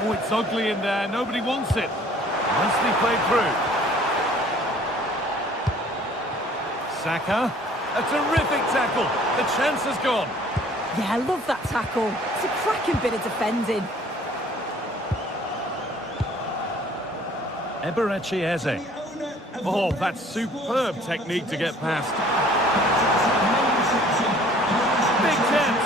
Oh, it's ugly in there. Nobody wants it. Nicely played through. Saka. A terrific tackle. The chance has gone. Yeah, I love that tackle. It's a cracking bit of defending. Eberechi Eze. Oh, that's superb technique to get past. Big chance.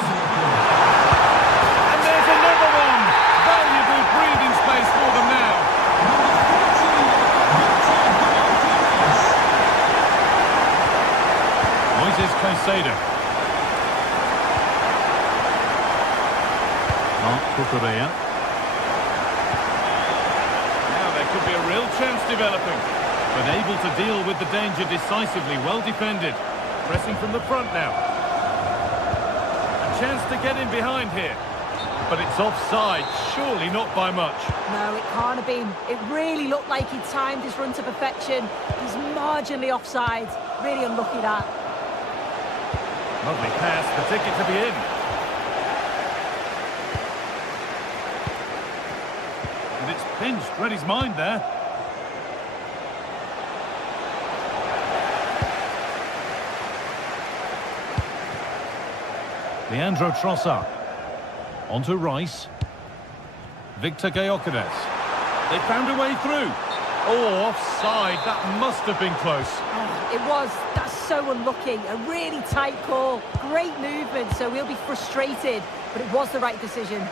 And there's another one. Valuable breathing space for them now. Moises Caicedo. Mark Cucurella. Now there could be a real chance developing, but able to deal with the danger decisively. Well defended. Pressing from the front now. A chance to get in behind here. But it's offside, surely not by much. No, it can't have been. It really looked like he timed his run to perfection. He's marginally offside. Really unlucky that. Lovely pass, the ticket to be in. And it's pinched Reddy's mind there. Leandro Trossard. On to Rice. Victor Gyökeres. They found a way through. Oh, offside. That must have been close. Oh, it was. That's so unlucky. A really tight call. Great movement, so we'll be frustrated. But it was the right decision.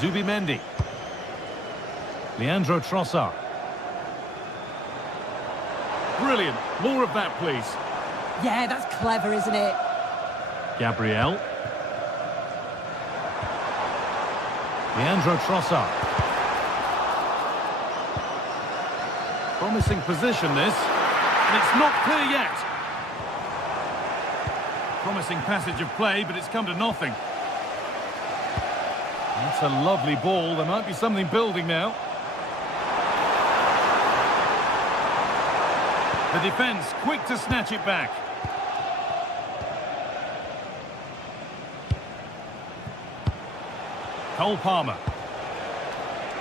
Zubimendi. Leandro Trossard. Brilliant. More of that, please. Yeah, that's clever, isn't it? Gabriel. Leandro Trossard. Promising position this, and it's not clear yet. Promising passage of play, but it's come to nothing. That's a lovely ball. There might be something building now. The defence quick to snatch it back. Cole Palmer.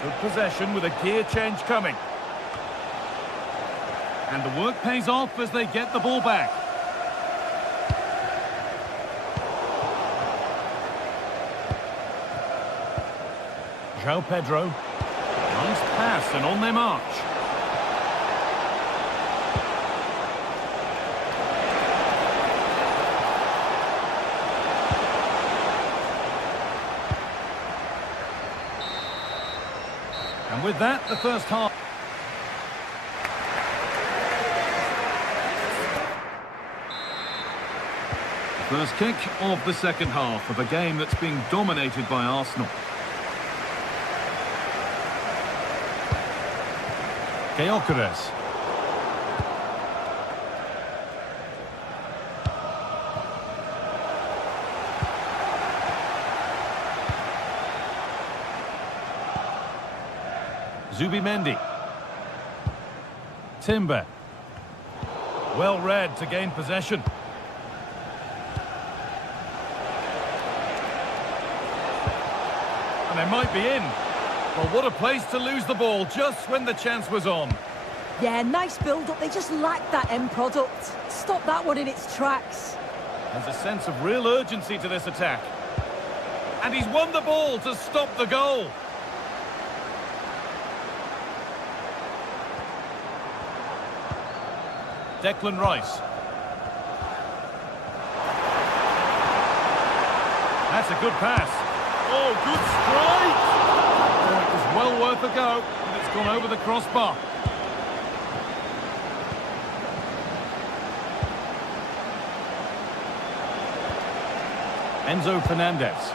Good possession with a gear change coming. And the work pays off as they get the ball back. João Pedro. Nice pass and on their march. And with that, the first half. First kick of the second half of a game that's being dominated by Arsenal. Gyökeres. Zubimendi. Timber. Well read to gain possession. And they might be in. Well, what a place to lose the ball just when the chance was on. Yeah, nice build-up. They just lacked that end product. Stop that one in its tracks. There's a sense of real urgency to this attack. And he's won the ball to stop the goal. Declan Rice. That's a good pass. Oh, good strike! Oh, it was well worth a go, and it's gone over the crossbar. Enzo Fernandez.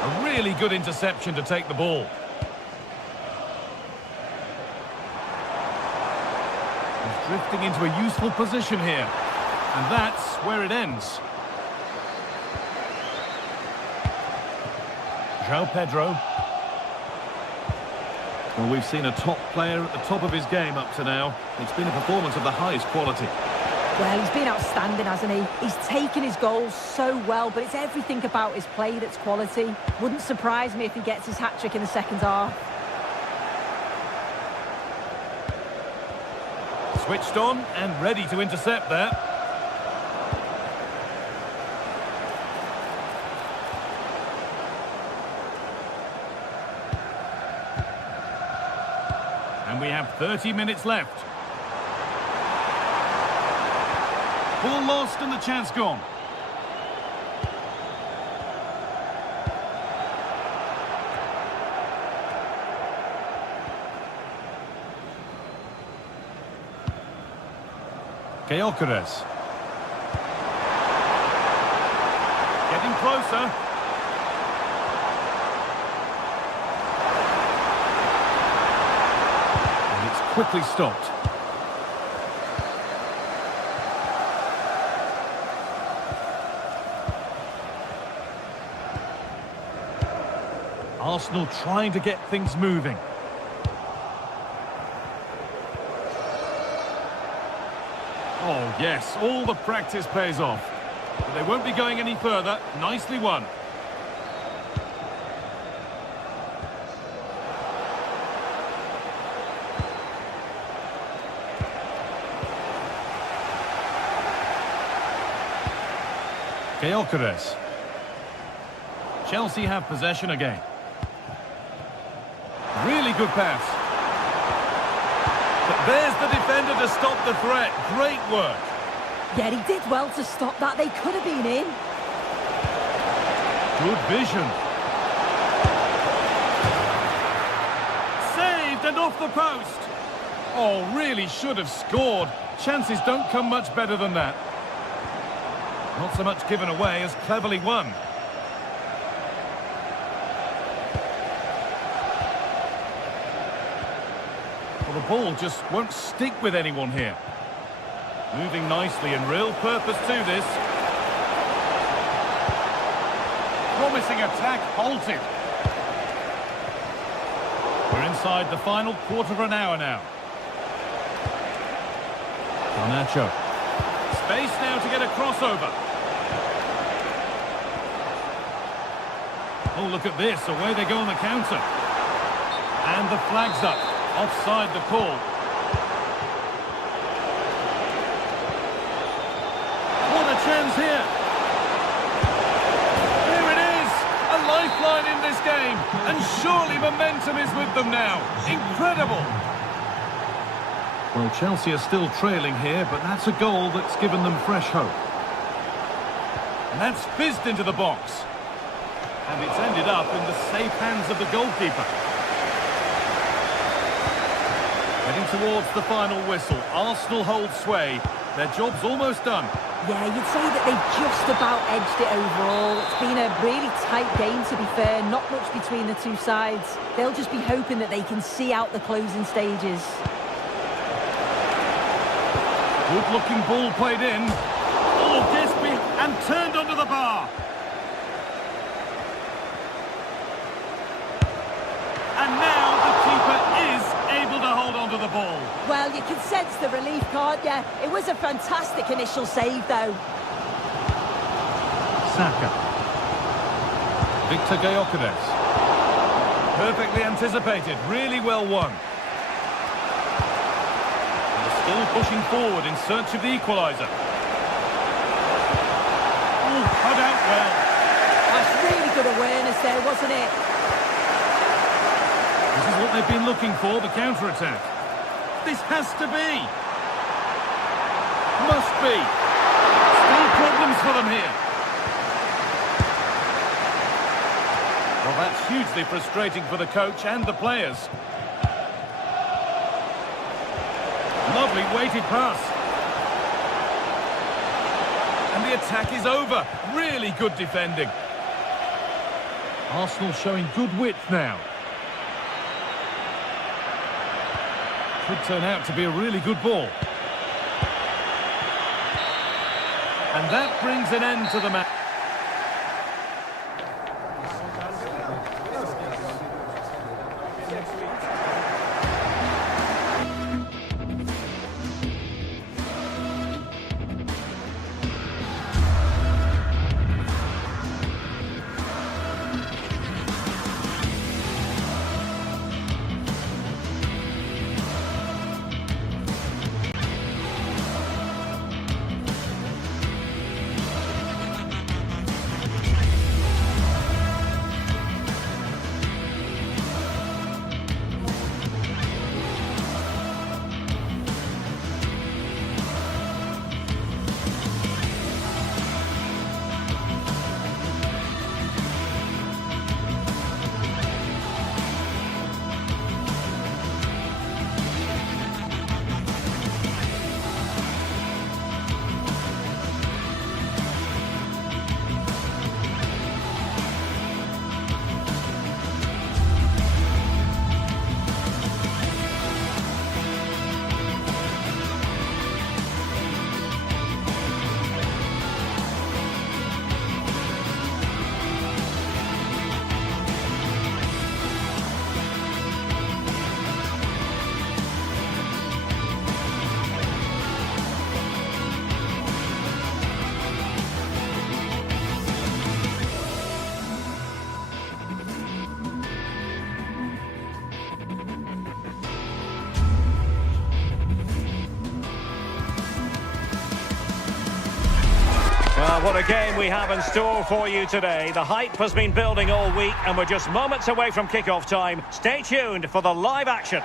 A really good interception to take the ball. He's drifting into a useful position here. And that's where it ends. João Pedro. Well, we've seen a top player at the top of his game up to now. It's been a performance of the highest quality. Well, he's been outstanding, hasn't he? He's taken his goals so well, but it's everything about his play that's quality. Wouldn't surprise me if he gets his hat-trick in the second half. Switched on and ready to intercept there. And we have 30 minutes left. Ball lost and the chance gone. Gyökeres. Getting closer. And it's quickly stopped. Arsenal trying to get things moving. Oh, yes, all the practice pays off. But they won't be going any further. Nicely won. Gyökeres. Chelsea have possession again. Really good pass. But there's the defender to stop the threat. Great work. Yeah, he did well to stop that. They could have been in. Good vision. Saved and off the post. Oh, really should have scored. Chances don't come much better than that. Not so much given away as cleverly won. Well, the ball just won't stick with anyone here. Moving nicely and real purpose to this. Promising attack halted. We're inside the final quarter of an hour now. Garnacho. Space now to get a crossover. Oh, look at this. Away they go on the counter. And the flag's up. Offside the call. What a chance here. There it is. A lifeline in this game, and surely momentum is with them now. Incredible! Well, Chelsea are still trailing here, but that's a goal that's given them fresh hope. And that's fizzed into the box. And it's ended up in the safe hands of the goalkeeper. Heading towards the final whistle. Arsenal hold sway. Their job's almost done. Yeah, you'd say that they've just about edged it overall. It's been a really tight game, to be fair. Not much between the two sides. They'll just be hoping that they can see out the closing stages. Good-looking ball played in. Oh, Desby, and turned onto the bar. And now the keeper is able to hold onto the ball. Well, you can sense the relief, can't you? It was a fantastic initial save, though. Saka. Victor Gyökeres. Perfectly anticipated, really well won. Still pushing forward in search of the equaliser. Oh, cut out well. That's really good awareness there, wasn't it? This is what they've been looking for, the counter-attack. This has to be. Must be. Still problems for them here. Well, that's hugely frustrating for the coach and the players. Lovely weighted pass. And the attack is over. Really good defending. Arsenal showing good width now. Could turn out to be a really good ball. And that brings an end to the match. Well, what a game we have in store for you today. The hype has been building all week and we're just moments away from kick-off time. Stay tuned for the live action.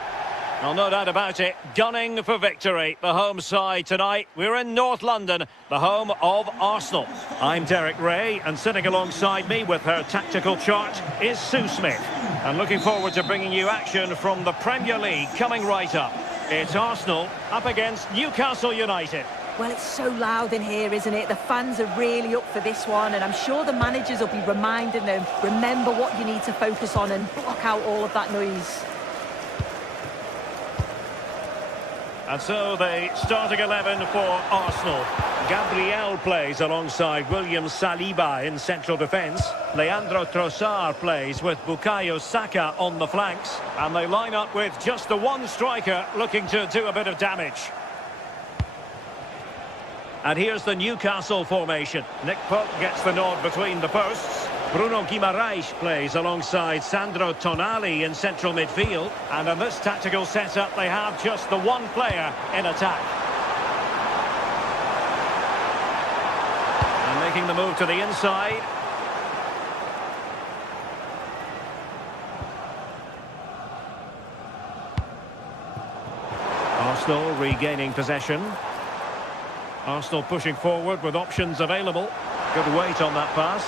Well, no doubt about it, gunning for victory. The home side tonight, we're in North London, the home of Arsenal. I'm Derek Ray, and sitting alongside me with her tactical chart is Sue Smith. And looking forward to bringing you action from the Premier League coming right up. It's Arsenal up against Newcastle United. Well, it's so loud in here, isn't it? The fans are really up for this one, and I'm sure the managers will be reminding them, remember what you need to focus on and block out all of that noise. And so the starting 11 for Arsenal. Gabriel plays alongside William Saliba in central defence. Leandro Trossard plays with Bukayo Saka on the flanks. And they line up with just the one striker looking to do a bit of damage. And here's the Newcastle formation. Nick Pope gets the nod between the posts. Bruno Guimaraes plays alongside Sandro Tonali in central midfield. And in this tactical setup, they have just the one player in attack. And making the move to the inside. Arsenal regaining possession. Arsenal pushing forward with options available. Good weight on that pass.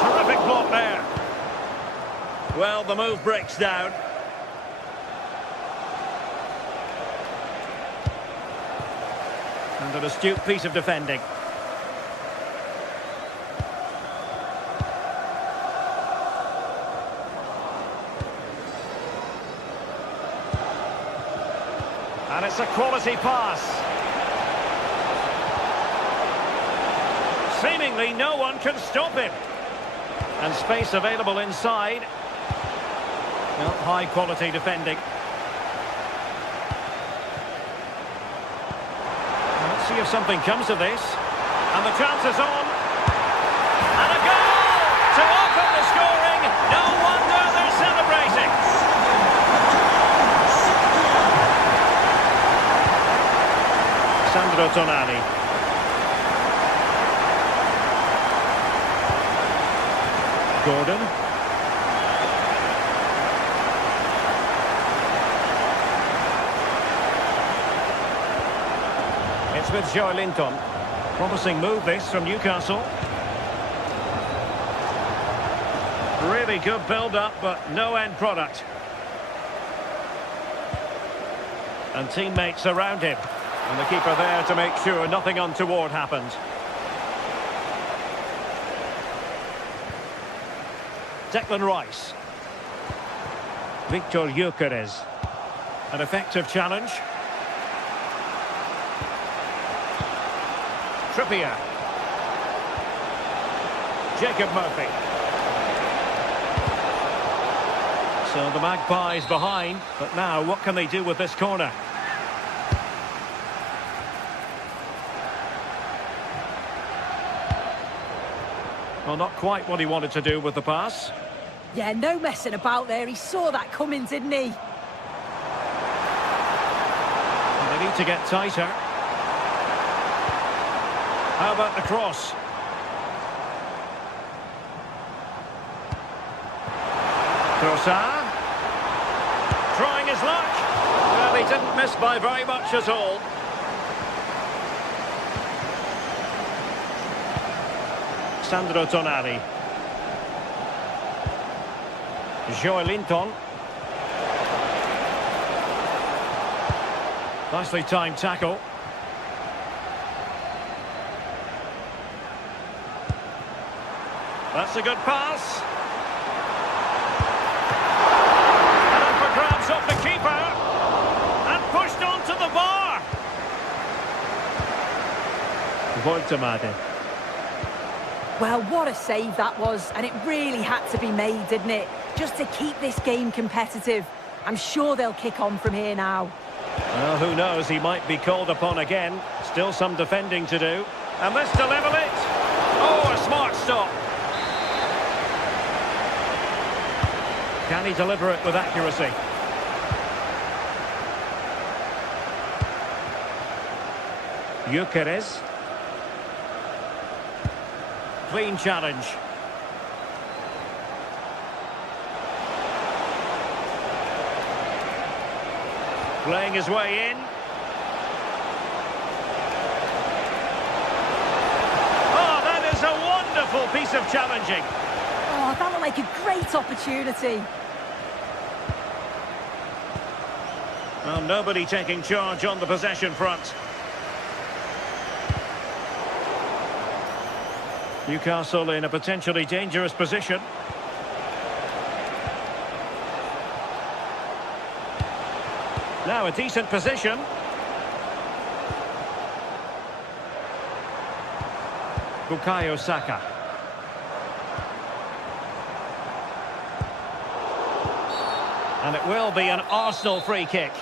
Terrific block there. Well, the move breaks down. And an astute piece of defending. And it's a quality pass. Seemingly no one can stop him. And space available inside. Well, high quality defending. Let's see if something comes of this. And the chance is on. And a goal to open the scoring. No wonder they're celebrating. Sandro Tonali. Gordon. It's with Joelinton. Promising move this from Newcastle. Really good build-up, but no end product. And teammates around him. And the keeper there to make sure nothing untoward happened. Declan Rice. Victor Gyökeres. An effective challenge. Trippier. Jacob Murphy. So the Magpies behind, but now what can they do with this corner? Well, not quite what he wanted to do with the pass. Yeah, no messing about there. He saw that coming, didn't he? And they need to get tighter. How about the cross? Trossard. Trying his luck. Well, he didn't miss by very much at all. Sandro Tonali. Joelinton. Nicely timed tackle. That's a good pass. And up for grabs off the keeper. And pushed onto the bar. Voltemade. Well, what a save that was, and it really had to be made, didn't it? Just to keep this game competitive. I'm sure they'll kick on from here now. Well, who knows, he might be called upon again. Still some defending to do. And this to level it. Oh, a smart stop. Can he deliver it with accuracy? Gyökeres. Clean challenge. Playing his way in. Oh, that is a wonderful piece of challenging. Oh, that looked like a great opportunity. Well, nobody taking charge on the possession front. Newcastle in a potentially dangerous position. Now a decent position. Bukayo Saka. And it will be an Arsenal free kick.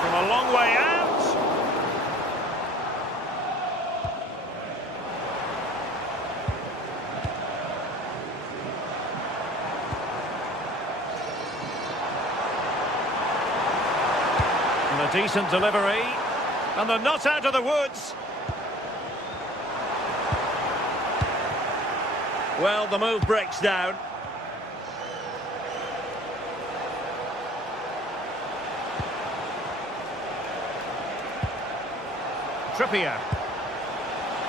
From a long way out. And a decent delivery. And they're not out of the woods. Well, the move breaks down. Trippier.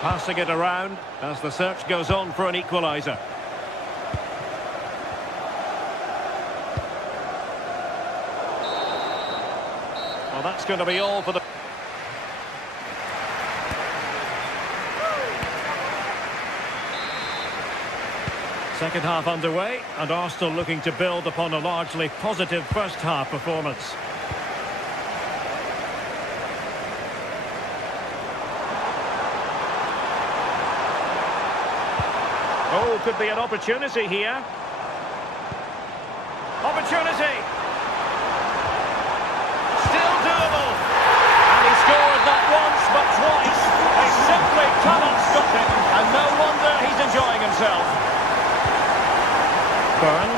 Passing it around as the search goes on for an equaliser. Well, that's going to be all for the... Second half underway, and Arsenal looking to build upon a largely positive first half performance. Oh, could be an opportunity here. Opportunity! Still doable! And he scored not once, but twice. They simply cannot stop him, and no wonder he's enjoying himself. Burn.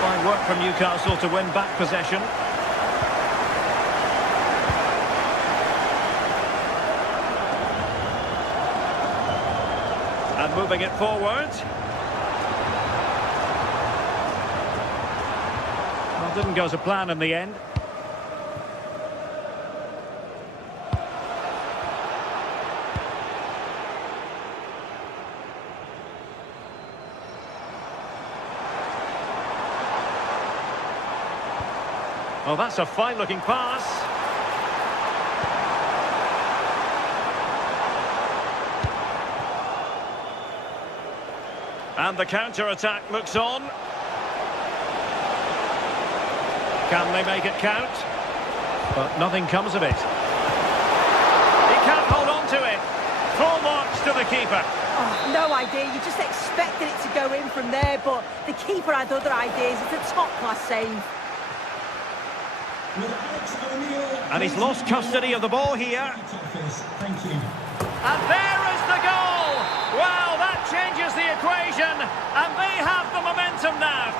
Fine work from Newcastle to win back possession. And moving it forward. Well, didn't go to plan in the end. Oh, that's a fine-looking pass. And the counter-attack looks on. Can they make it count? But nothing comes of it. He can't hold on to it. Full marks to the keeper. Oh, no idea. You just expected it to go in from there, but the keeper had other ideas. It's a top-class save. And he's lost custody of the ball here. Thank you. And there is the goal! Well, that changes the equation, and they have the momentum now.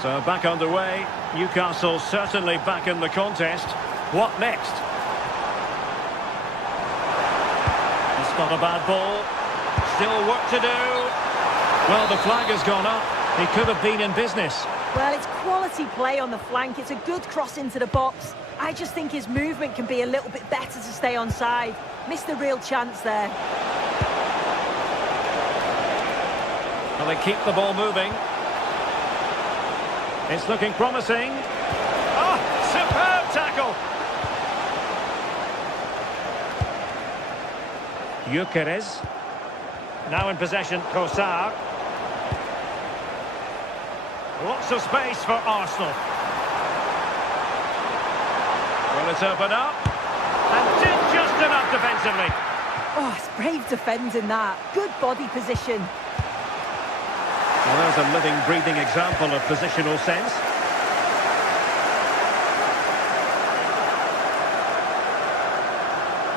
So back underway. Newcastle certainly back in the contest. What next? It's not a bad ball. Still work to do. Well, the flag has gone up. He could have been in business. Well, it's quality play on the flank. It's a good cross into the box. I just think his movement can be a little bit better to stay onside. Missed a real chance there. Well, they keep the ball moving. It's looking promising. Oh, superb tackle. Gyökeres. Now in possession, Trossard. Lots of space for Arsenal. Will it open up? And did just enough defensively. Oh, it's brave defending that. Good body position. Well, there's a living, breathing example of positional sense.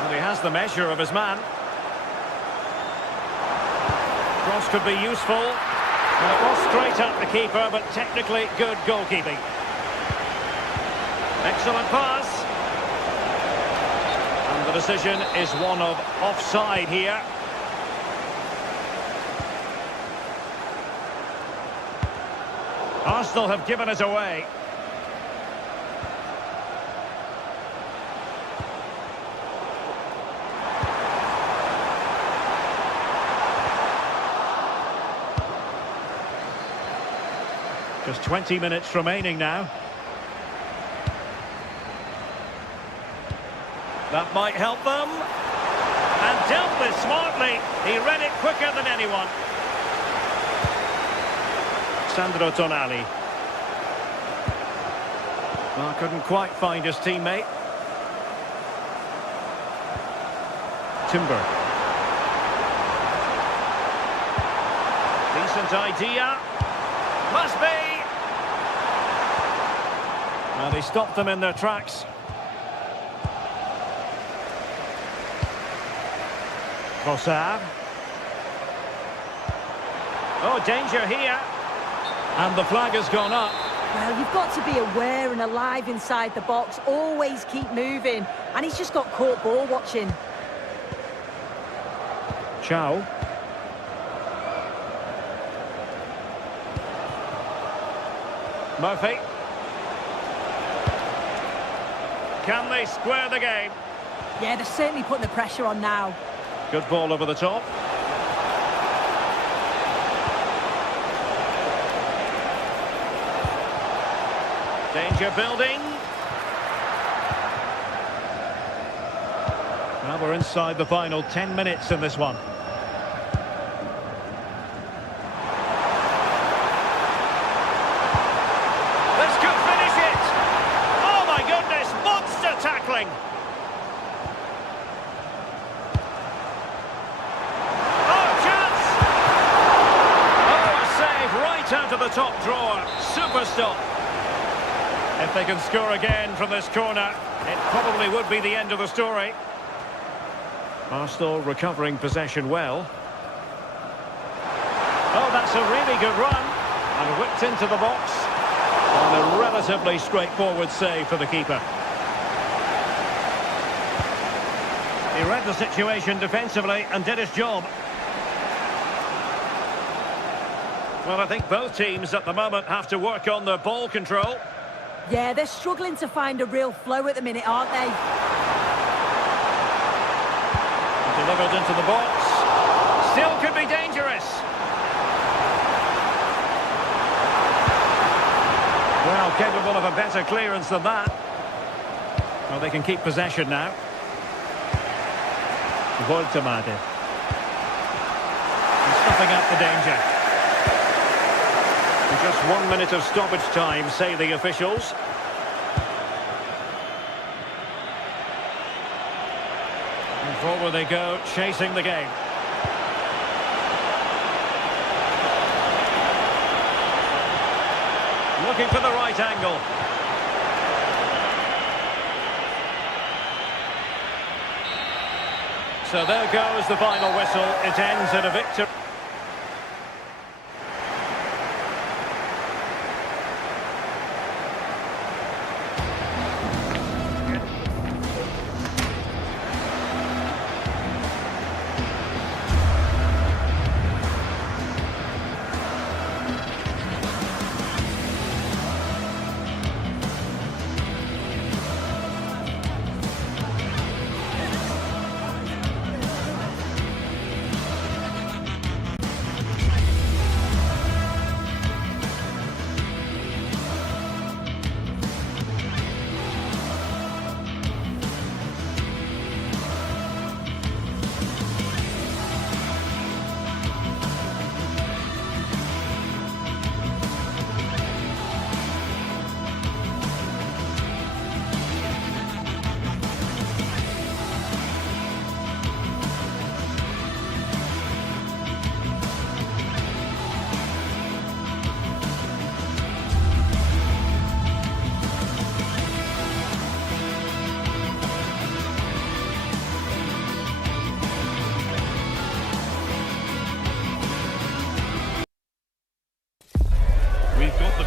Well, he has the measure of his man. Cross could be useful. Well, it was straight at the keeper, but technically good goalkeeping. Excellent pass. And the decision is one of offside here. Arsenal have given it away. Just 20 minutes remaining now. That might help them. And dealt with smartly. He read it quicker than anyone. Sandro Tonali. Well, couldn't quite find his teammate. Timber. Decent idea. Must be. Well, they stopped them in their tracks. Trossard. Oh, danger here. And the flag has gone up. Well, you've got to be aware and alive inside the box. Always keep moving. And he's just got caught ball watching. Chow. Murphy. Can they square the game? Yeah, they're certainly putting the pressure on now. Good ball over the top. Danger building. Well, we're inside the final 10 minutes in this one. This could finish it! Oh my goodness, monster tackling! Oh, chance! Oh, a save right out of the top drawer. Super stop. If they can score again from this corner, it probably would be the end of the story. Arsenal recovering possession well. Oh, that's a really good run. And whipped into the box. And a relatively straightforward save for the keeper. He read the situation defensively and did his job. Well, I think both teams at the moment have to work on their ball control. Yeah, they're struggling to find a real flow at the minute, aren't they? Delivered into the box. Still could be dangerous. Well, capable of a better clearance than that. Well, they can keep possession now. Voltemade. Stuffing up the danger. Just 1 minute of stoppage time, say the officials. And forward they go, chasing the game. Looking for the right angle. So there goes the final whistle. It ends in a victory.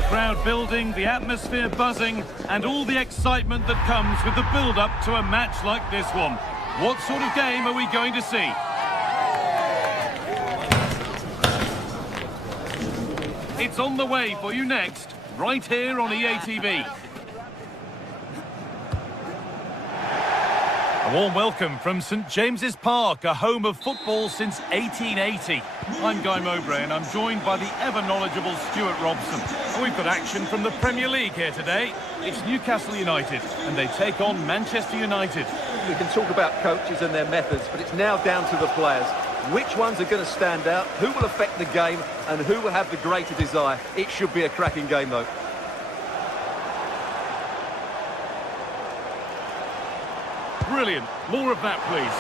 Crowd building, the atmosphere buzzing, and all the excitement that comes with the build-up to a match like this one. What sort of game are we going to see? It's on the way for you next, right here on EA TV. A warm welcome from St James's Park, a home of football since 1880. I'm Guy Mowbray and I'm joined by the ever-knowledgeable Stuart Robson. We've got action from the Premier League here today. It's Newcastle United and they take on Manchester United. We can talk about coaches and their methods, but it's now down to the players. Which ones are going to stand out, who will affect the game and who will have the greater desire. It should be a cracking game though. Brilliant. More of that, please.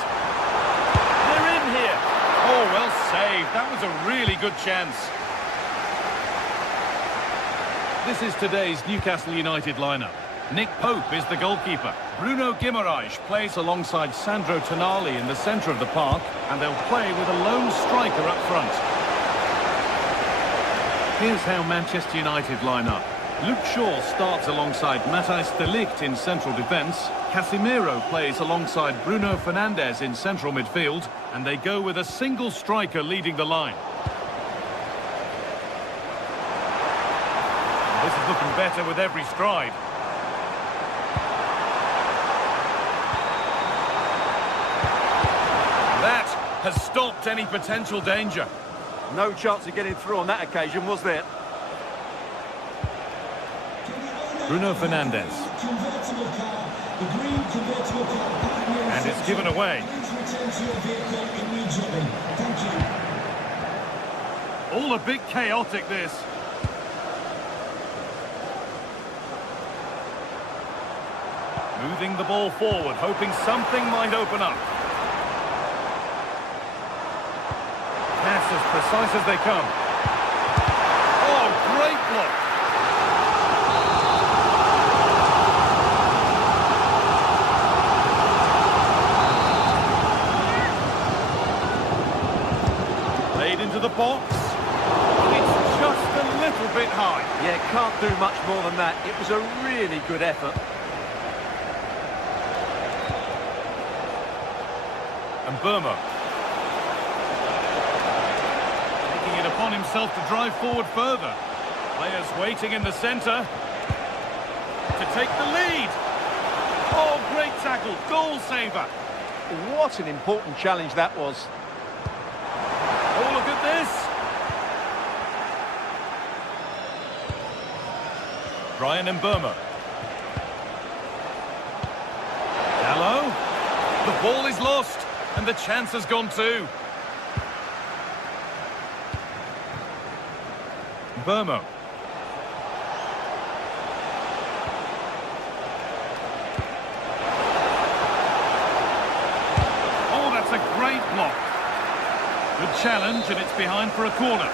They're in here. Oh, well saved. That was a really good chance. This is today's Newcastle United lineup. Nick Pope is the goalkeeper. Bruno Guimaraes plays alongside Sandro Tonali in the centre of the park, and they'll play with a lone striker up front. Here's how Manchester United line up. Luke Shaw starts alongside Matthijs de Ligt in central defence. Casemiro plays alongside Bruno Fernandes in central midfield, and they go with a single striker leading the line. This is looking better with every stride. That has stopped any potential danger. No chance of getting through on that occasion, was there? Bruno Fernandes. Convertible car, the green convertible car. And it's given away. Please return to your vehicle immediately. Thank you. All a bit chaotic, this. Moving the ball forward, hoping something might open up. Pass as precise as they come. Oh, great block. Played into the box. It's just a little bit high. Yeah, can't do much more than that. It was a really good effort. And Burma. Taking it upon himself to drive forward further. Players waiting in the centre to take the lead. Oh, great tackle, goal saver. What an important challenge that was. Oh, look at this. Brian and Burma. Hello. The ball is lost. And the chance has gone too. Burma. Oh, that's a great block. Good challenge, and it's behind for a corner.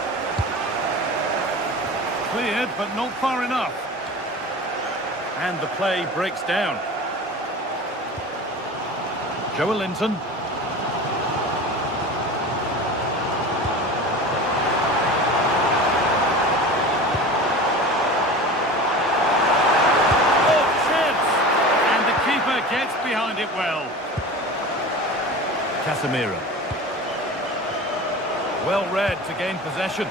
Cleared, but not far enough. And the play breaks down. Joelinton. Gets behind it well. Casemiro. Well read to gain possession.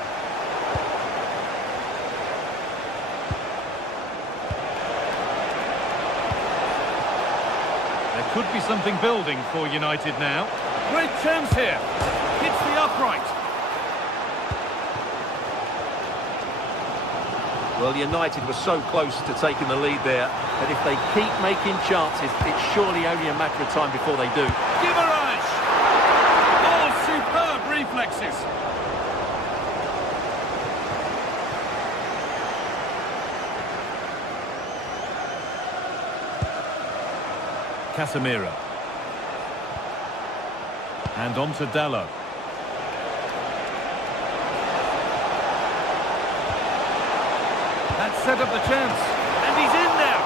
There could be something building for United now. Great chance here. Hits the upright. Well, United were so close to taking the lead there, that if they keep making chances, it's surely only a matter of time before they do. Givaraj! Oh, superb reflexes. Casemiro. And on to Dalot. That set up the chance. And he's in there.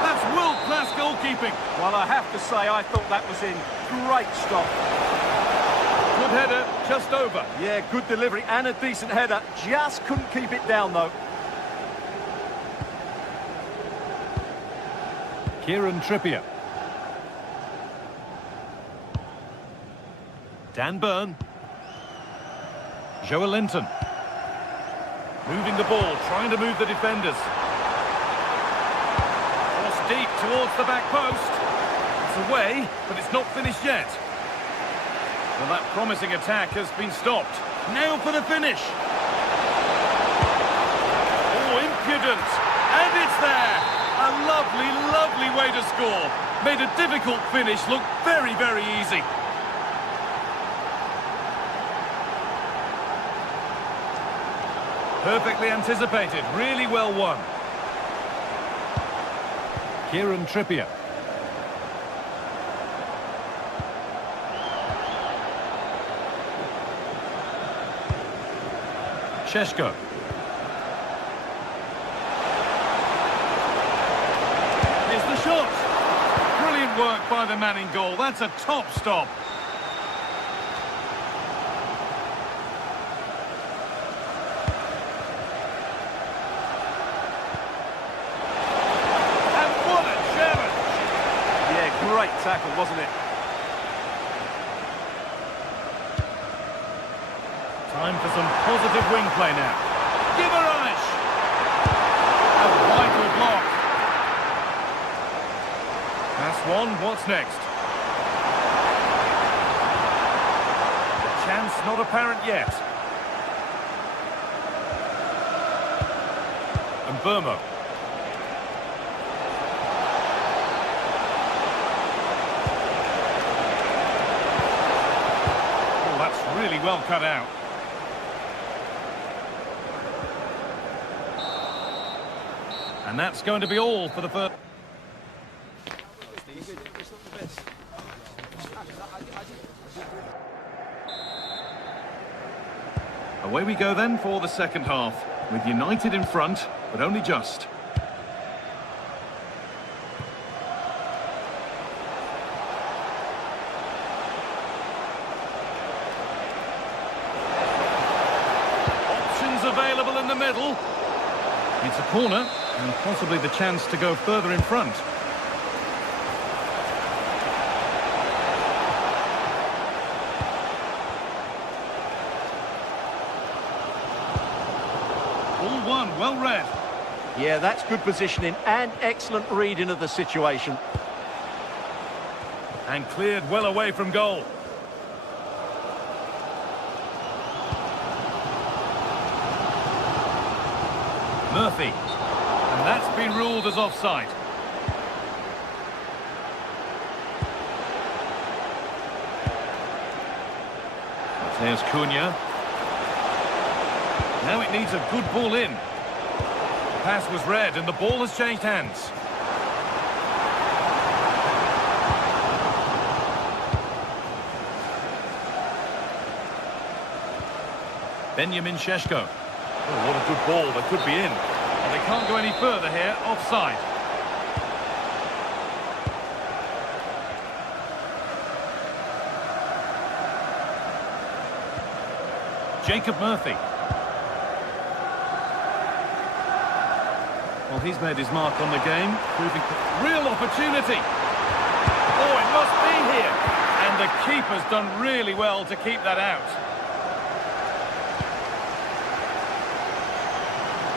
That's world-class goalkeeping. Well, I have to say, I thought that was in. Great stop. Good header, just over. Yeah, good delivery and a decent header. Just couldn't keep it down, though. Kieran Trippier. Dan Burn. Joelinton. Moving the ball, trying to move the defenders. Cross deep towards the back post. It's away, but it's not finished yet. Well, that promising attack has been stopped. Now for the finish. Oh, impudent. And it's there. A lovely, lovely way to score. Made a difficult finish look very, very easy. Perfectly anticipated, really well won. Kieran Trippier. Šeško. Here's the shot. Brilliant work by the man in goal. That's a top stop. Great tackle, wasn't it? Time for some positive wing play now. Givaraj! A vital one. What's next? The chance not apparent yet. And Burmo. Oh, that's really well cut out. And that's going to be all for the first. Away we go then for the second half, with United in front, but only just. Options available in the middle. It's a corner, and possibly the chance to go further in front. All one, well read. Yeah, that's good positioning and excellent reading of the situation. And cleared well away from goal. Murphy. And that's been ruled as offside. There's Cunha. Now it needs a good ball in. The pass was read and the ball has changed hands. Benjamin Šeško. Oh, what a good ball. That could be in. And they can't go any further here. Offside. Jacob Murphy. Well, he's made his mark on the game, proving real opportunity. Oh, it must be here. And the keeper's done really well to keep that out.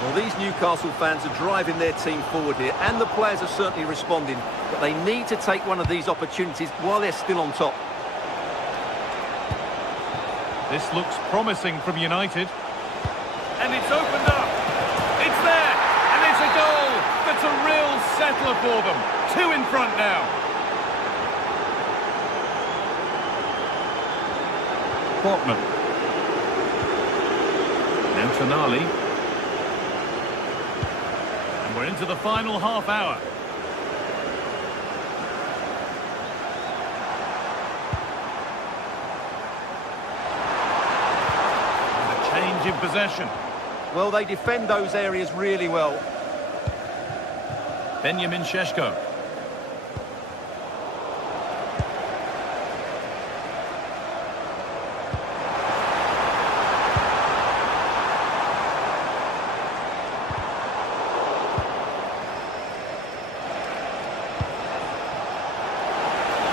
Well, these Newcastle fans are driving their team forward here, and the players are certainly responding, but they need to take one of these opportunities while they're still on top. This looks promising from United. And it's opened up. It's there. And it's a goal. That's a real settler for them. 2 in front now. Botman. Now Tonali. And we're into the final half hour. In possession. Well, they defend those areas really well. Benjamin Šeško.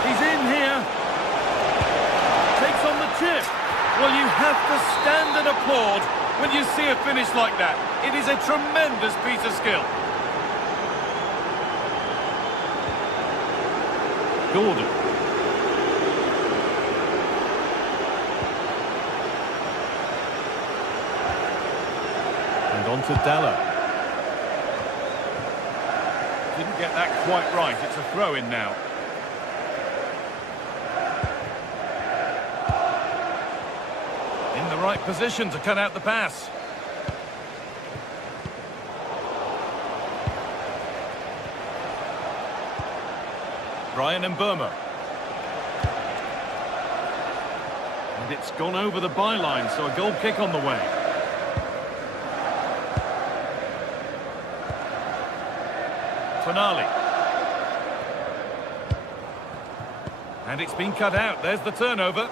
He's in here. Takes on the chip. Well, you have to stand and applaud when you see a finish like that. It is a tremendous piece of skill. Gordon. And on to Dalla. Didn't get that quite right. It's a throw-in now. In the right position to cut out the pass. Brian and Burma. And it's gone over the byline, so a goal kick on the way. Tonali. And it's been cut out. There's the turnover.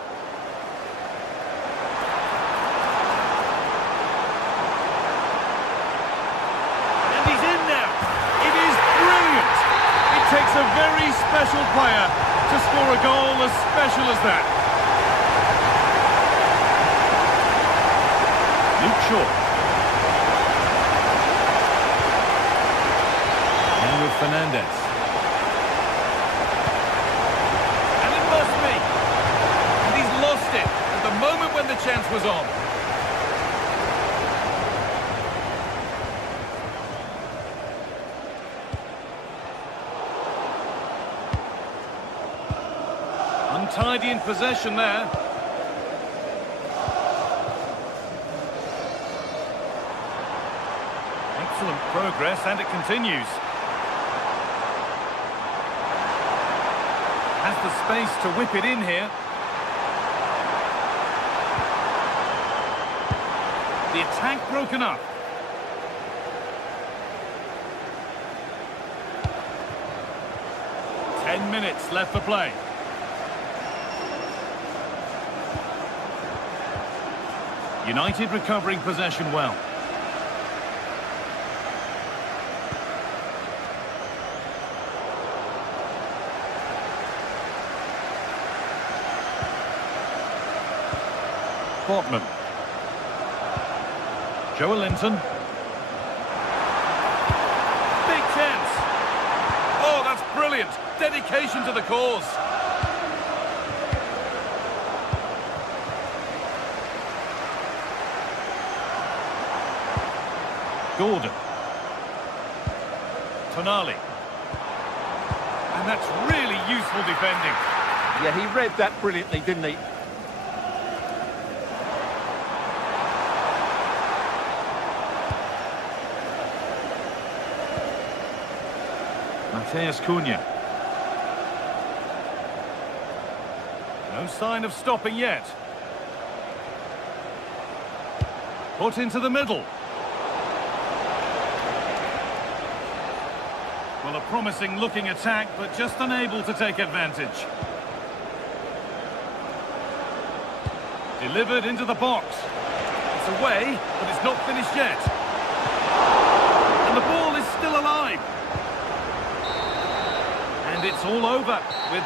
Takes a very special player to score a goal as special as that. Luke Shaw. And with Fernandez. was on. Untidy in possession there. Excellent progress, and it continues. Has the space to whip it in here. The attack broken up. Ten minutes left for play. United recovering possession well. Portman. Joelinton. Big chance. Oh, that's brilliant. Dedication to the cause. Gordon. Tonali. And that's really useful defending. Yeah, he read that brilliantly, didn't he? Mateus Cunha. No sign of stopping yet. Put into the middle. Well, a promising looking attack, but just unable to take advantage. Delivered into the box. It's away, but it's not finished yet. And the ball is still alive. And it's all over with...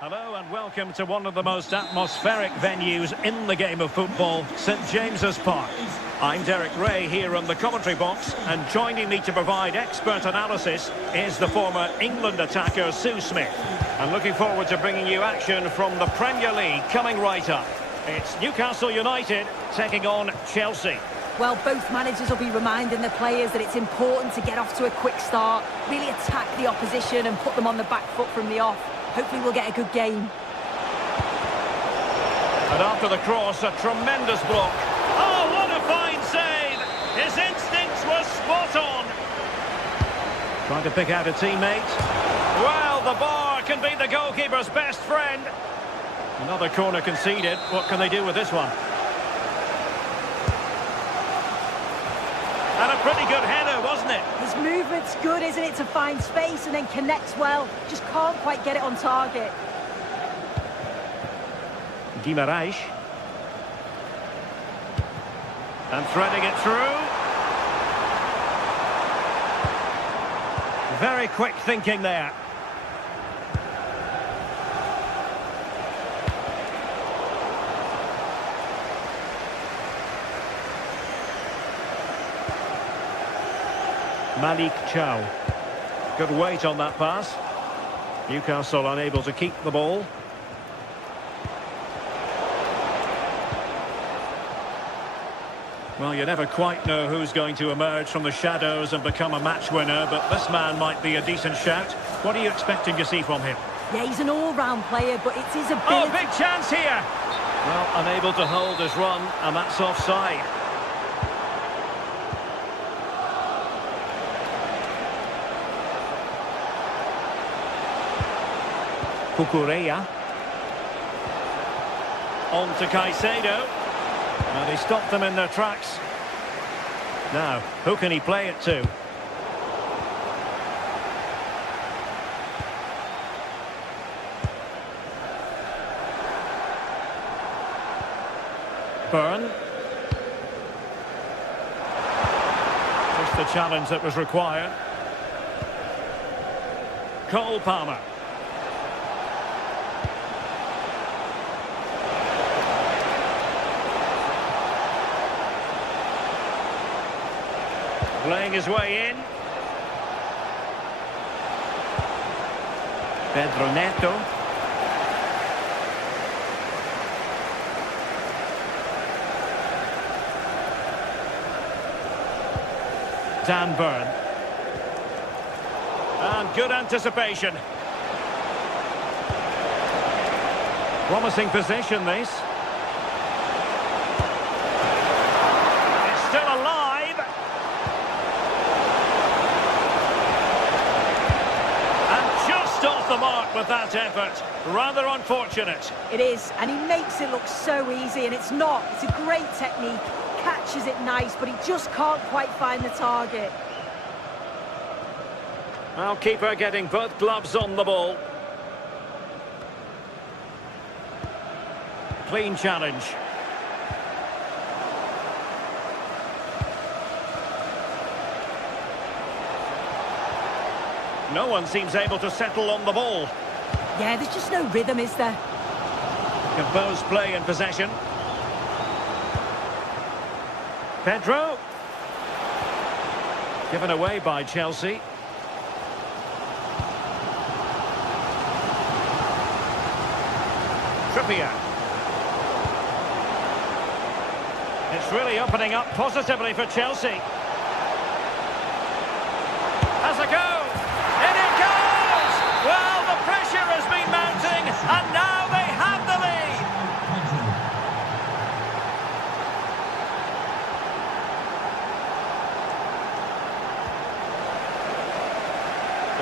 Hello and welcome to one of the most atmospheric venues in the game of football, St James's Park. I'm Derek Ray here on the commentary box, and joining me to provide expert analysis is the former England attacker Sue Smith. I'm looking forward to bringing you action from the Premier League coming right up. It's Newcastle United taking on Chelsea. Well, both managers will be reminding the players that it's important to get off to a quick start, really attack the opposition and put them on the back foot from the off. Hopefully we'll get a good game. And after the cross, a tremendous block. Oh, what a fine save! His instincts were spot on. Trying to pick out a teammate. Well, the bar can be the goalkeeper's best friend. Another corner conceded. What can they do with this one? And a pretty good header, wasn't it? His movement's good, isn't it, to find space and then connects well. Just can't quite get it on target. Guimaraes. And threading it through. Very quick thinking there. Malik Chow. Good weight on that pass. Newcastle unable to keep the ball. Well, you never quite know who's going to emerge from the shadows and become a match winner, but this man might be a decent shout. What are you expecting to see from him? Yeah, he's an all-round player, but it's his ability... Oh, big chance here! Well, unable to hold his run, and that's offside. Cucurella. On to Caicedo. And he stopped them in their tracks. Now, who can he play it to? Byrne. Just the challenge that was required. Cole Palmer. Playing his way in. Pedro Neto. Dan Byrne. And good anticipation. Promising position, this. It's still alive. And just off the mark with that effort. Rather unfortunate. It is, and he makes it look so easy, and it's not. It's a great technique. Catches it nice, but he just can't quite find the target. Well, keeper getting both gloves on the ball. Clean challenge. No one seems able to settle on the ball. Yeah, there's just no rhythm, is there? Composed play in possession. Pedro. Given away by Chelsea. Trippier. It's really opening up positively for Chelsea. Has a go. In it goes! Well, the pressure has been mounting, and now they have the lead.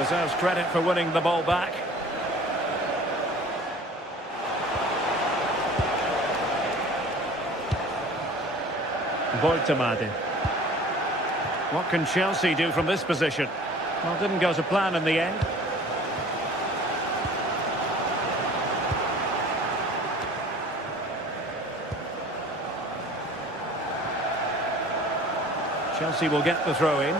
Deserves credit for winning the ball back. Boitamade. What can Chelsea do from this position? Well, didn't go to plan in the end. Chelsea will get the throw in.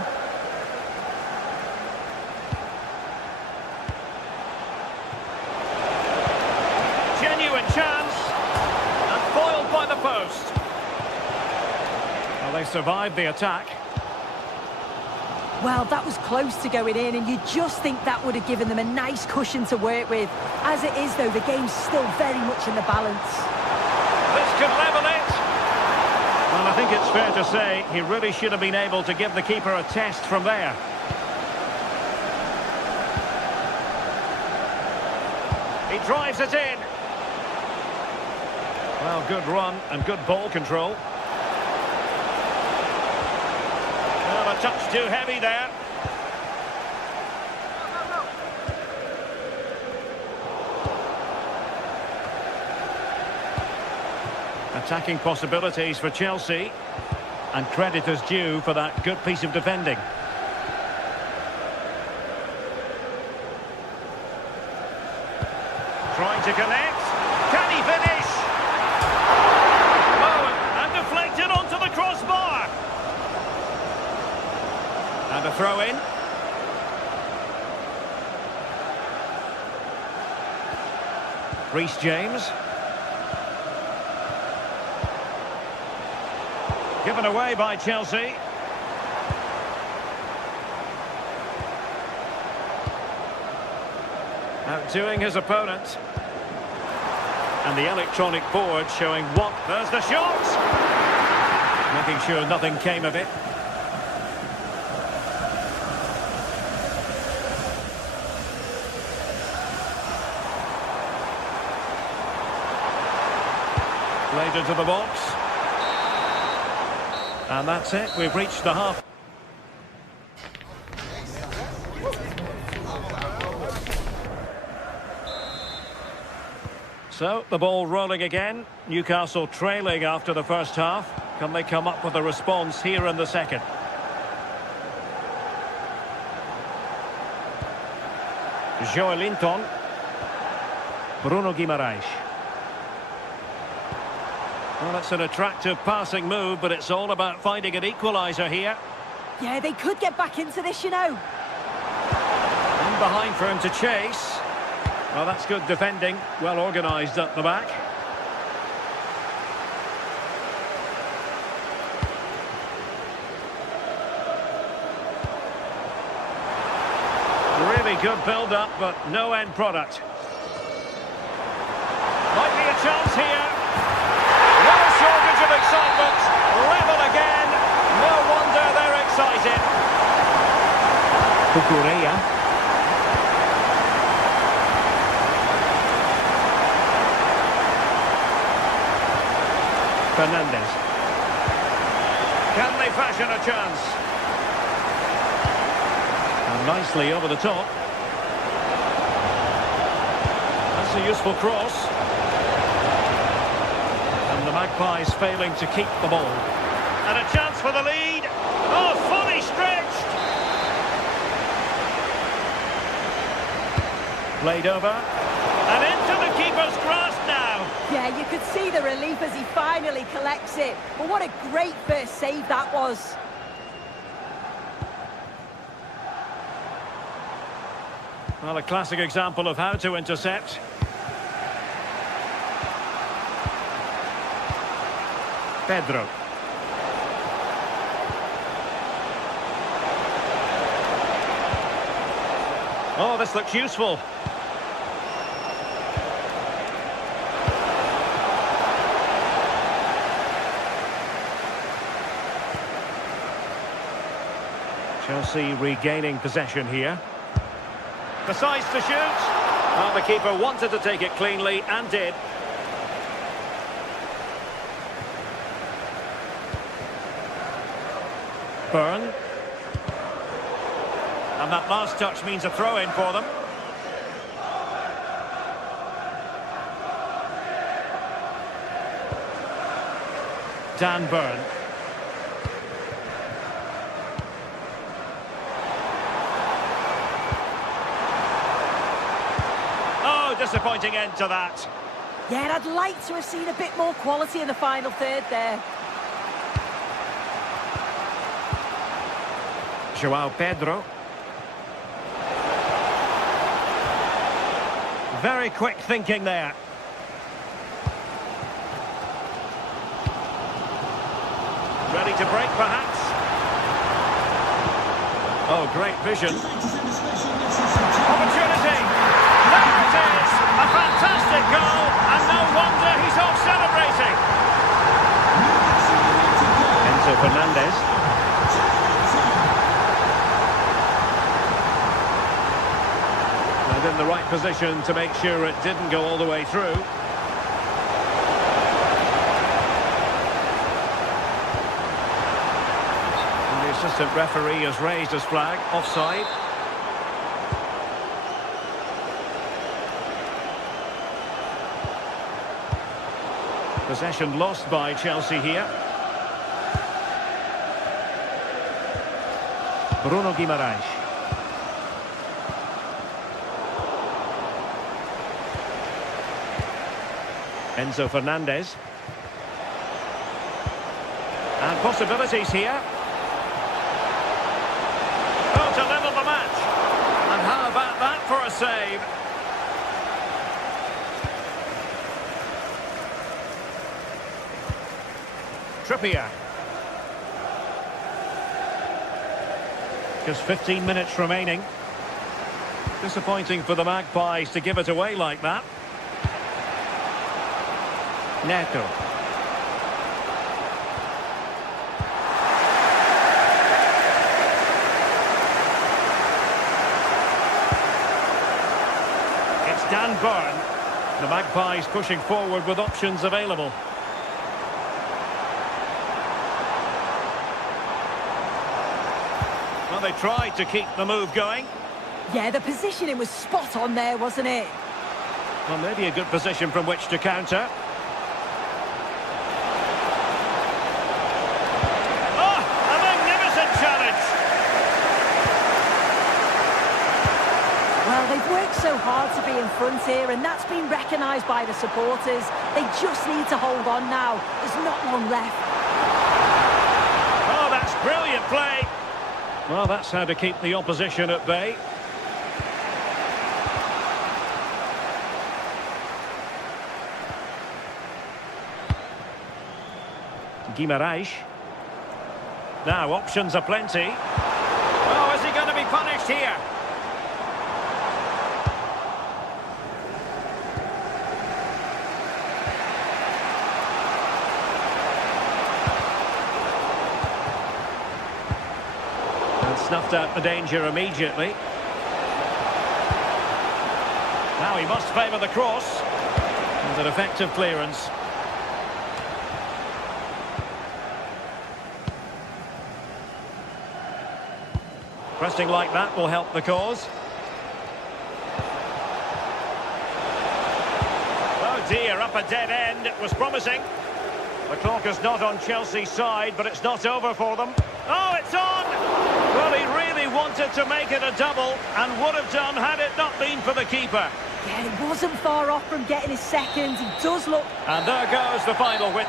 Genuine chance. And foiled by the post. Well, they survived the attack. Well, that was close to going in, and you just think that would have given them a nice cushion to work with. As it is, though, the game's still very much in the balance. This could level it. Well, I think it's fair to say he really should have been able to give the keeper a test from there. He drives it in. Well, good run and good ball control. Well, a touch too heavy there. Attacking possibilities for Chelsea. And credit is due for that good piece of defending. Trying to connect. Can he finish? Oh, and deflected onto the crossbar. And a throw in. Reece James. Given away by Chelsea. Outdoing his opponent. And the electronic board showing what... There's the shot! Making sure nothing came of it. Played into the box. And that's it, we've reached the half. So, the ball rolling again. Newcastle trailing after the first half. Can they come up with a response here in the second? Joelinton. Bruno Guimaraes. Well, that's an attractive passing move, but it's all about finding an equaliser here. Yeah, they could get back into this, you know. In behind for him to chase. Well, that's good defending. Well organised at the back. Really good build-up, but no end product. Might be a chance here. No shortage of excitement. Level again. No wonder they're excited. Cucurella. Fernandez. Can they fashion a chance? And nicely over the top. That's a useful cross. And the Magpies failing to keep the ball. And a chance for the lead. Oh, fully stretched. Played over. And into the keeper's grasp now. Yeah, you could see the relief as he finally collects it. But what a great first save that was. Well, a classic example of how to intercept. Pedro. Oh, this looks useful. Chelsea regaining possession here. Decides to shoot. Well, the keeper wanted to take it cleanly and did. Byrne. And that last touch means a throw-in for them. Dan Byrne. Disappointing end to that. Yeah, and I'd like to have seen a bit more quality in the final third there. João Pedro. Very quick thinking there. Ready to break, perhaps. Oh, great vision. Opportunity. There it is! A fantastic goal, and no wonder he's off celebrating. Enzo Fernandez. And in the right position to make sure it didn't go all the way through. And the assistant referee has raised his flag, offside. Possession lost by Chelsea here. Bruno Guimaraes. Enzo Fernandez. And possibilities here. Oh, to level the match. And how about that for a save? Trippier. Just 15 minutes remaining. Disappointing for the Magpies to give it away like that. Neto. It's Dan Byrne. The Magpies pushing forward with options available. Well, they tried to keep the move going. Yeah, the positioning was spot on there, wasn't it? Well, maybe a good position from which to counter. Oh, a magnificent challenge! Well, they've worked so hard to be in front here, and that's been recognised by the supporters. They just need to hold on now. There's not long left. Oh, that's brilliant play. Well, that's how to keep the opposition at bay. Guimarães. Now, options are plenty. Oh, is he going to be punished here? And snuffed out the danger immediately. Now he must favour the cross. And an effective clearance. Pressing like that will help the cause. Oh dear, up a dead end. It was promising. The clock is not on Chelsea's side, but it's not over for them. Oh, it's on! Well, he really wanted to make it a double, and would have done had it not been for the keeper. Yeah, he wasn't far off from getting his second. He does look... And there goes the final win.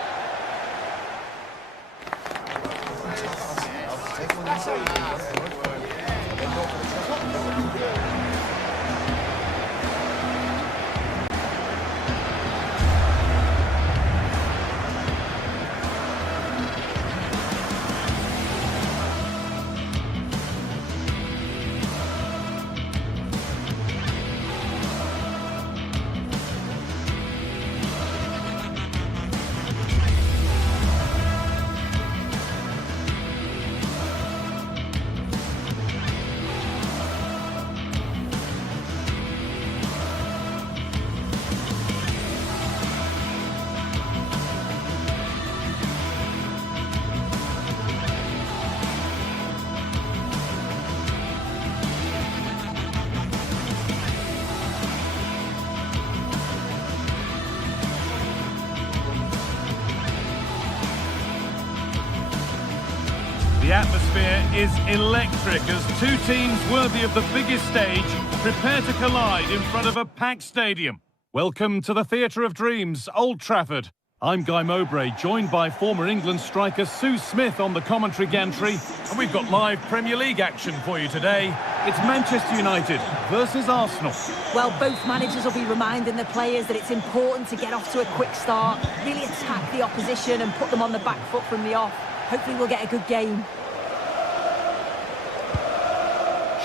The atmosphere is electric as two teams worthy of the biggest stage prepare to collide in front of a packed stadium. Welcome to the Theatre of Dreams, Old Trafford. I'm Guy Mowbray, joined by former England striker Sue Smith on the commentary gantry, and we've got live Premier League action for you today. It's Manchester United versus Arsenal. Well, both managers will be reminding the players that it's important to get off to a quick start, really attack the opposition and put them on the back foot from the off. Hopefully we'll get a good game.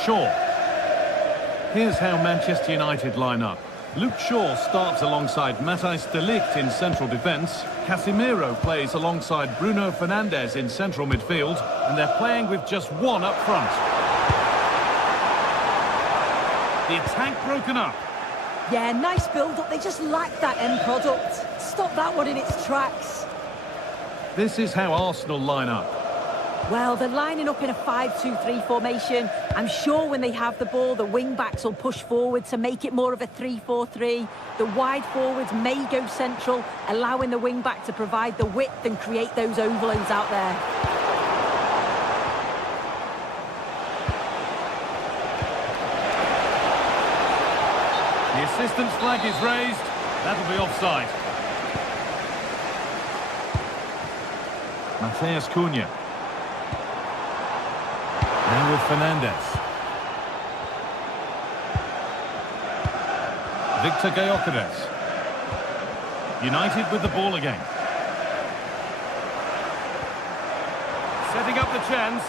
Shaw. Here's how Manchester United line up. Luke Shaw starts alongside Matthijs de Ligt in central defence. Casemiro plays alongside Bruno Fernandes in central midfield, and they're playing with just one up front. The attack broken up. Yeah, nice build-up. They just lack that end product. Stop that one in its tracks. This is how Arsenal line up. Well, they're lining up in a 5-2-3 formation. I'm sure when they have the ball, the wing-backs will push forward to make it more of a 3-4-3. The wide forwards may go central, allowing the wing-back to provide the width and create those overloads out there. The assistant's flag is raised. That'll be offside. Matheus Cunha. Now with Fernandes. Victor Gyökeres. United with the ball again. Setting up the chance.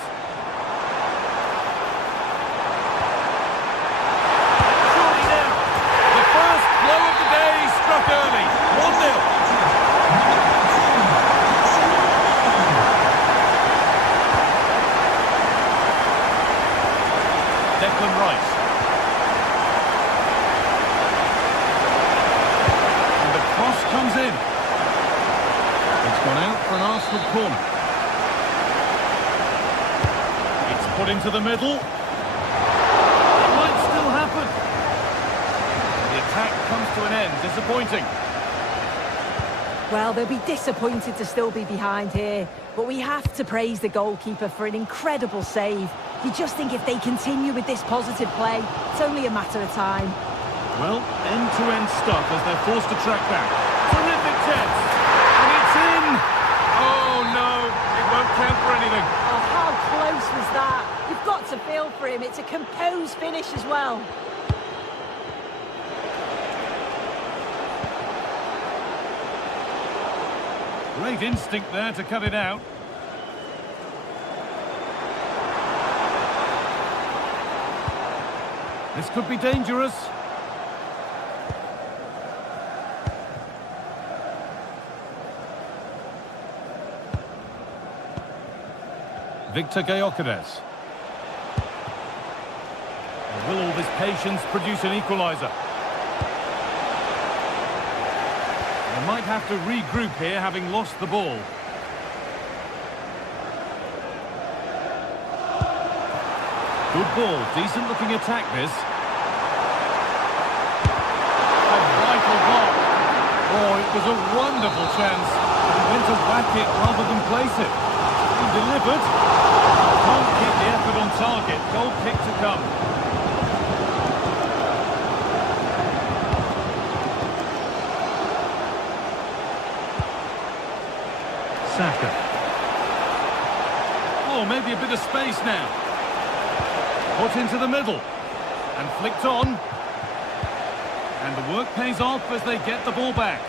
backward corner. It's put into the middle. It might still happen. The attack comes to an end. Disappointing. Well, they'll be disappointed to still be behind here, but we have to praise the goalkeeper for an incredible save. You just think if they continue with this positive play, it's only a matter of time. Well, end-to-end stuff as they're forced to track back. Terrific chance. And it's in! Oh, no. It won't count for anything. Oh, how close was that? You've got to feel for him. It's a composed finish as well. Great instinct there to cut it out. This could be dangerous. Victor Gyökeres. Will all this patience produce an equaliser? They might have to regroup here, having lost the ball. Good ball, decent looking attack this. A vital block. Oh, it was a wonderful chance. He went to whack it rather than place it. He delivered. Can't keep the effort on target. Goal kick to come. Saka. Oh, maybe a bit of space now. Put into the middle. And flicked on. And the work pays off as they get the ball back.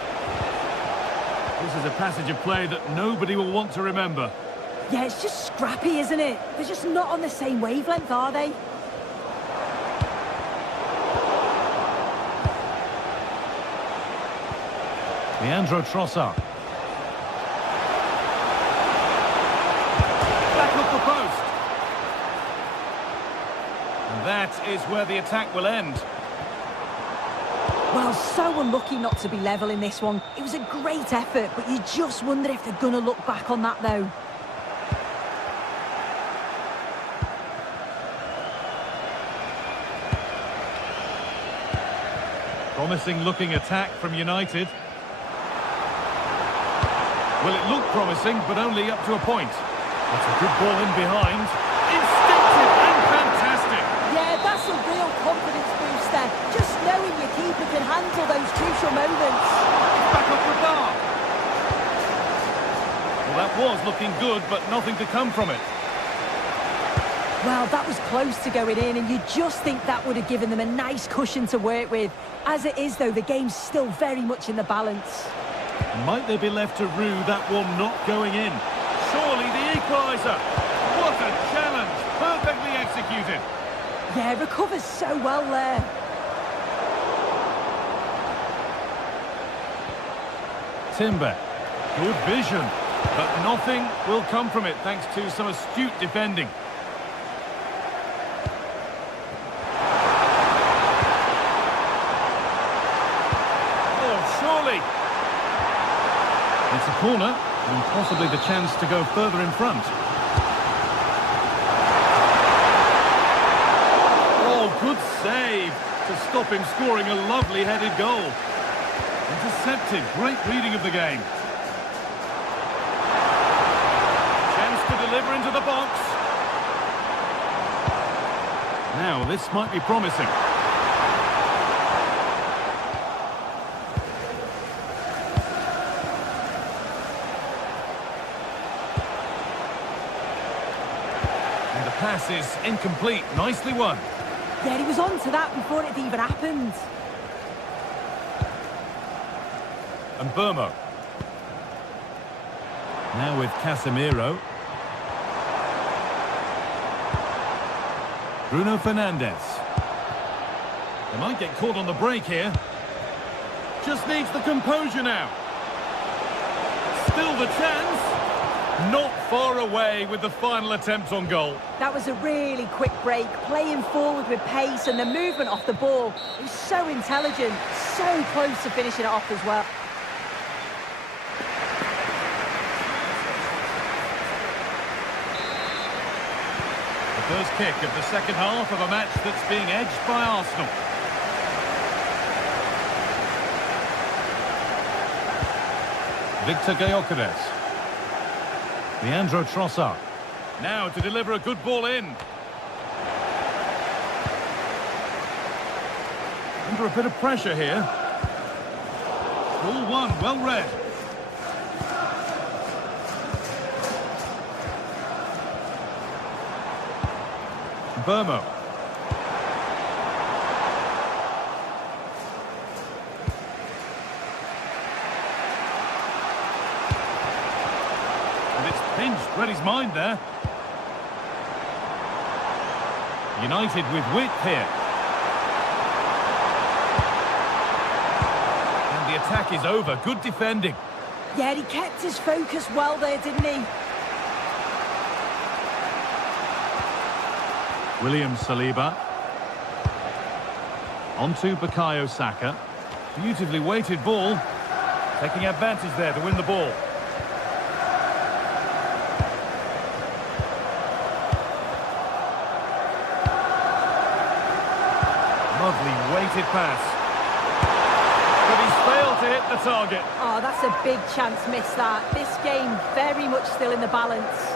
This is a passage of play that nobody will want to remember. Yeah, it's just scrappy, isn't it? They're just not on the same wavelength, are they? Leandro Trossard. Back up the post. And that is where the attack will end. Well, so unlucky not to be level in this one. It was a great effort, but you just wonder if they're going to look back on that, though. Promising looking attack from United. Well, it looked promising, but only up to a point. That's a good ball in behind. Instinctive and fantastic. Yeah, that's a real confidence booster. Just knowing your keeper can handle those crucial moments. It's back up the bar. Well, that was looking good, but nothing to come from it. Well, that was close to going in, and you just think that would have given them a nice cushion to work with. As it is, though, the game's still very much in the balance. Might they be left to rue that one not going in? Surely the equaliser. What a challenge. Perfectly executed. Yeah, recovers so well there. Timber. Good vision. But nothing will come from it thanks to some astute defending. It's a corner, and possibly the chance to go further in front. Oh, good save to stop him scoring a lovely headed goal. Intercepted, great reading of the game. Chance to deliver into the box. Now, this might be promising. Pass is incomplete. Nicely won. Yeah, he was on to that before it even happened. And Burmo. Now with Casemiro. Bruno Fernandes. They might get caught on the break here. Just needs the composure now. Still the chance. Not far away with the final attempt on goal. That was a really quick break, playing forward with pace, and the movement off the ball. It was so intelligent, so close to finishing it off as well. First kick of the second half of a match that's being edged by Arsenal. Victor Gyökeres. Leandro Trossard. Now to deliver a good ball in. Under a bit of pressure here. Ball one, well read. Burmo. And it's pinched, read his mind there. United with width here. And the attack is over. Good defending. Yeah, he kept his focus well there, didn't he? William Saliba. Onto Bukayo Saka. Beautifully weighted ball. Taking advantage there to win the ball. Lovely weighted pass. But he's failed to hit the target. Oh, that's a big chance missed that. This game very much still in the balance.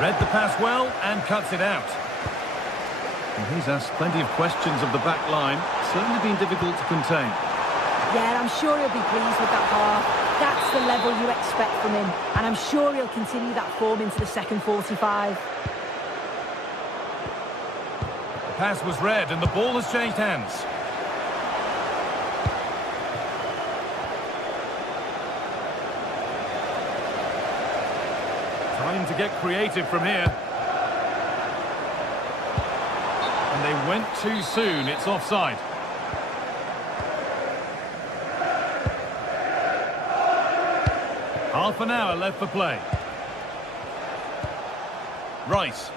Read the pass well and cuts it out. And he's asked plenty of questions of the back line. Certainly been difficult to contain. Yeah, I'm sure he'll be pleased with that half. That's the level you expect from him. And I'm sure he'll continue that form into the second 45. The pass was read and the ball has changed hands. Time to get creative from here. And they went too soon. It's offside. Half an hour left for play. Rice.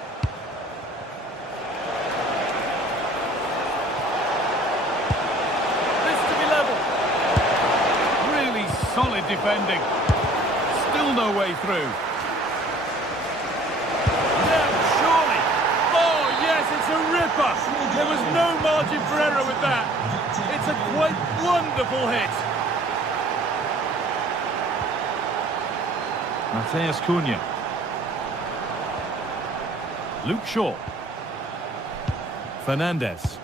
This to be level. Really solid defending. Still no way through. It's a ripper. There was no margin for error with that. It's a quite wonderful hit. Mateus Cunha. Luke Shaw. Fernandez.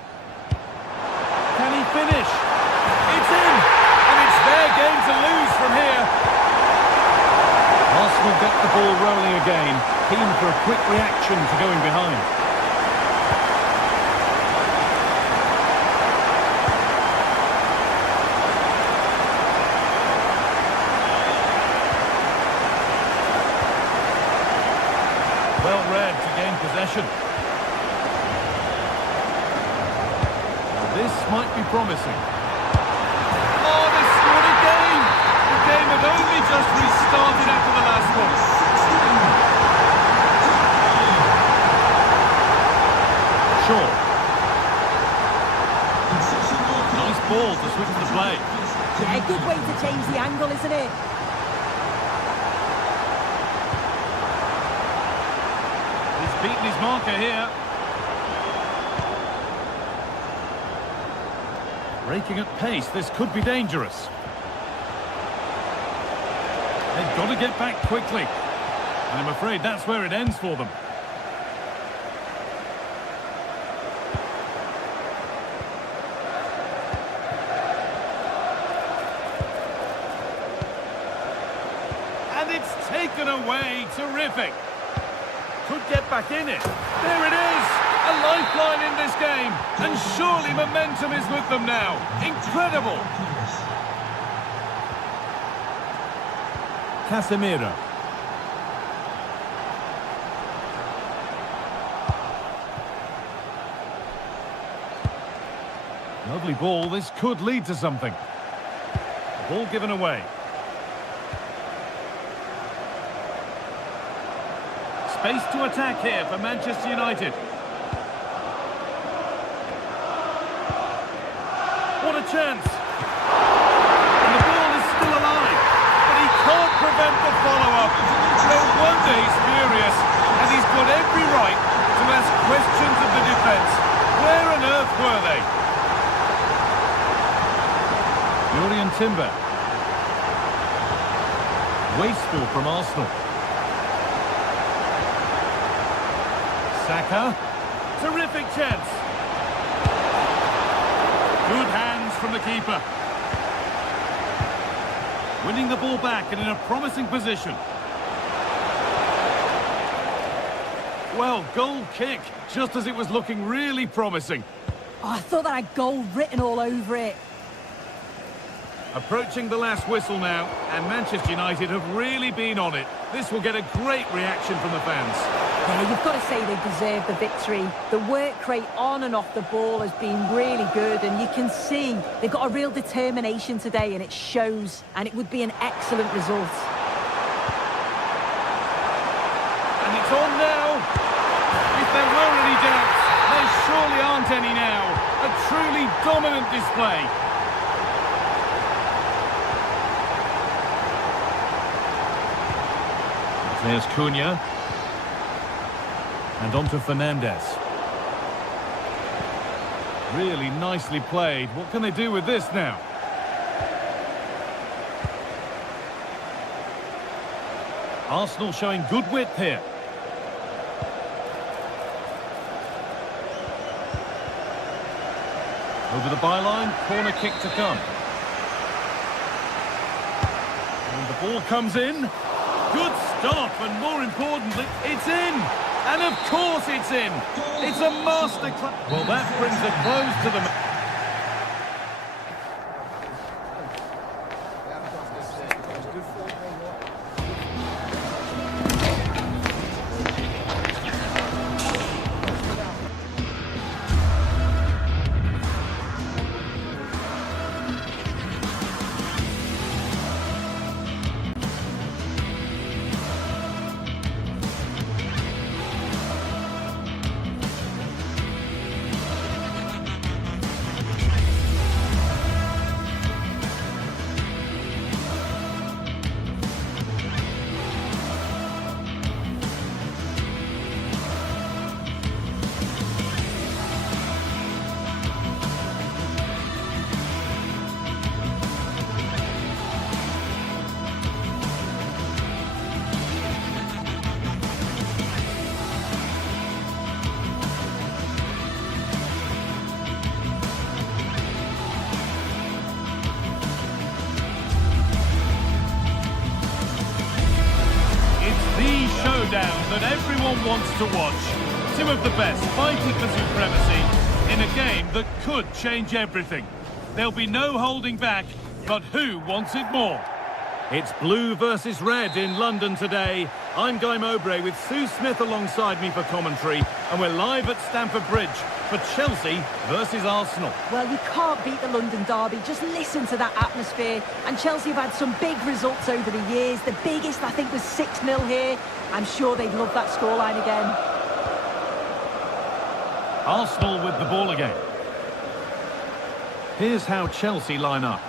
Can he finish? It's in! And it's their game to lose from here. Arsenal get the ball rolling again. Keen for a quick reaction to going behind. Well read to gain possession. This might be promising. Oh, they scored again! The game had only just restarted after the last one. Shaw. Nice ball to switch the play. Yeah, good way to change the angle, isn't it? Beaten his marker here. Breaking at pace, this could be dangerous. They've got to get back quickly. And I'm afraid that's where it ends for them. And it's taken away. Terrific. Could get back in it. There it is! A lifeline in this game. And surely momentum is with them now. Incredible! Casemiro. Lovely ball. This could lead to something. Ball given away. Space to attack here for Manchester United. What a chance! And the ball is still alive, but he can't provide prevent the follow-up. No wonder he's furious, and he's got every right to ask questions of the defence. Where on earth were they? Julian Timber. Wasteful from Arsenal. Saka. Terrific chance. Good hands from the keeper. Winning the ball back and in a promising position. Well, goal kick, just as it was looking really promising. Oh, I thought that had goal written all over it. Approaching the last whistle now, and Manchester United have really been on it. This will get a great reaction from the fans. Yeah, you've got to say they deserve the victory. The work rate on and off the ball has been really good, and you can see they've got a real determination today, and it shows, and it would be an excellent result. And it's on now. If there were any doubts, there surely aren't any now. A truly dominant display. There's Cunha. And on to Fernandez. Really nicely played. What can they do with this now? Arsenal showing good width here. Over the byline, corner kick to come. And the ball comes in. Good stop, and more importantly, it's in! And of course it's in! It's a masterclass! Well, that brings a close to the... That everyone wants to watch. Two of the best fighting for supremacy in a game that could change everything. There'll be no holding back, but who wants it more? It's blue versus red in London today. I'm Guy Mowbray with Sue Smith alongside me for commentary, and we're live at Stamford Bridge for Chelsea versus Arsenal. Well, you can't beat the London derby. Just listen to that atmosphere. And Chelsea have had some big results over the years. The biggest, I think, was 6-0 here. I'm sure they'd love that scoreline again. Arsenal with the ball again. Here's how Chelsea line up.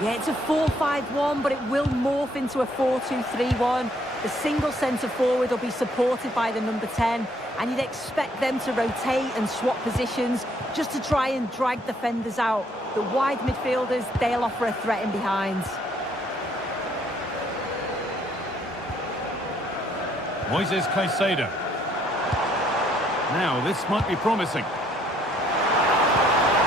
Yeah, it's a 4-5-1, but it will morph into a 4-2-3-1. The single centre-forward will be supported by the number 10, and you'd expect them to rotate and swap positions just to try and drag defenders out. The wide midfielders, they'll offer a threat in behind. Moises Caicedo. Now, this might be promising.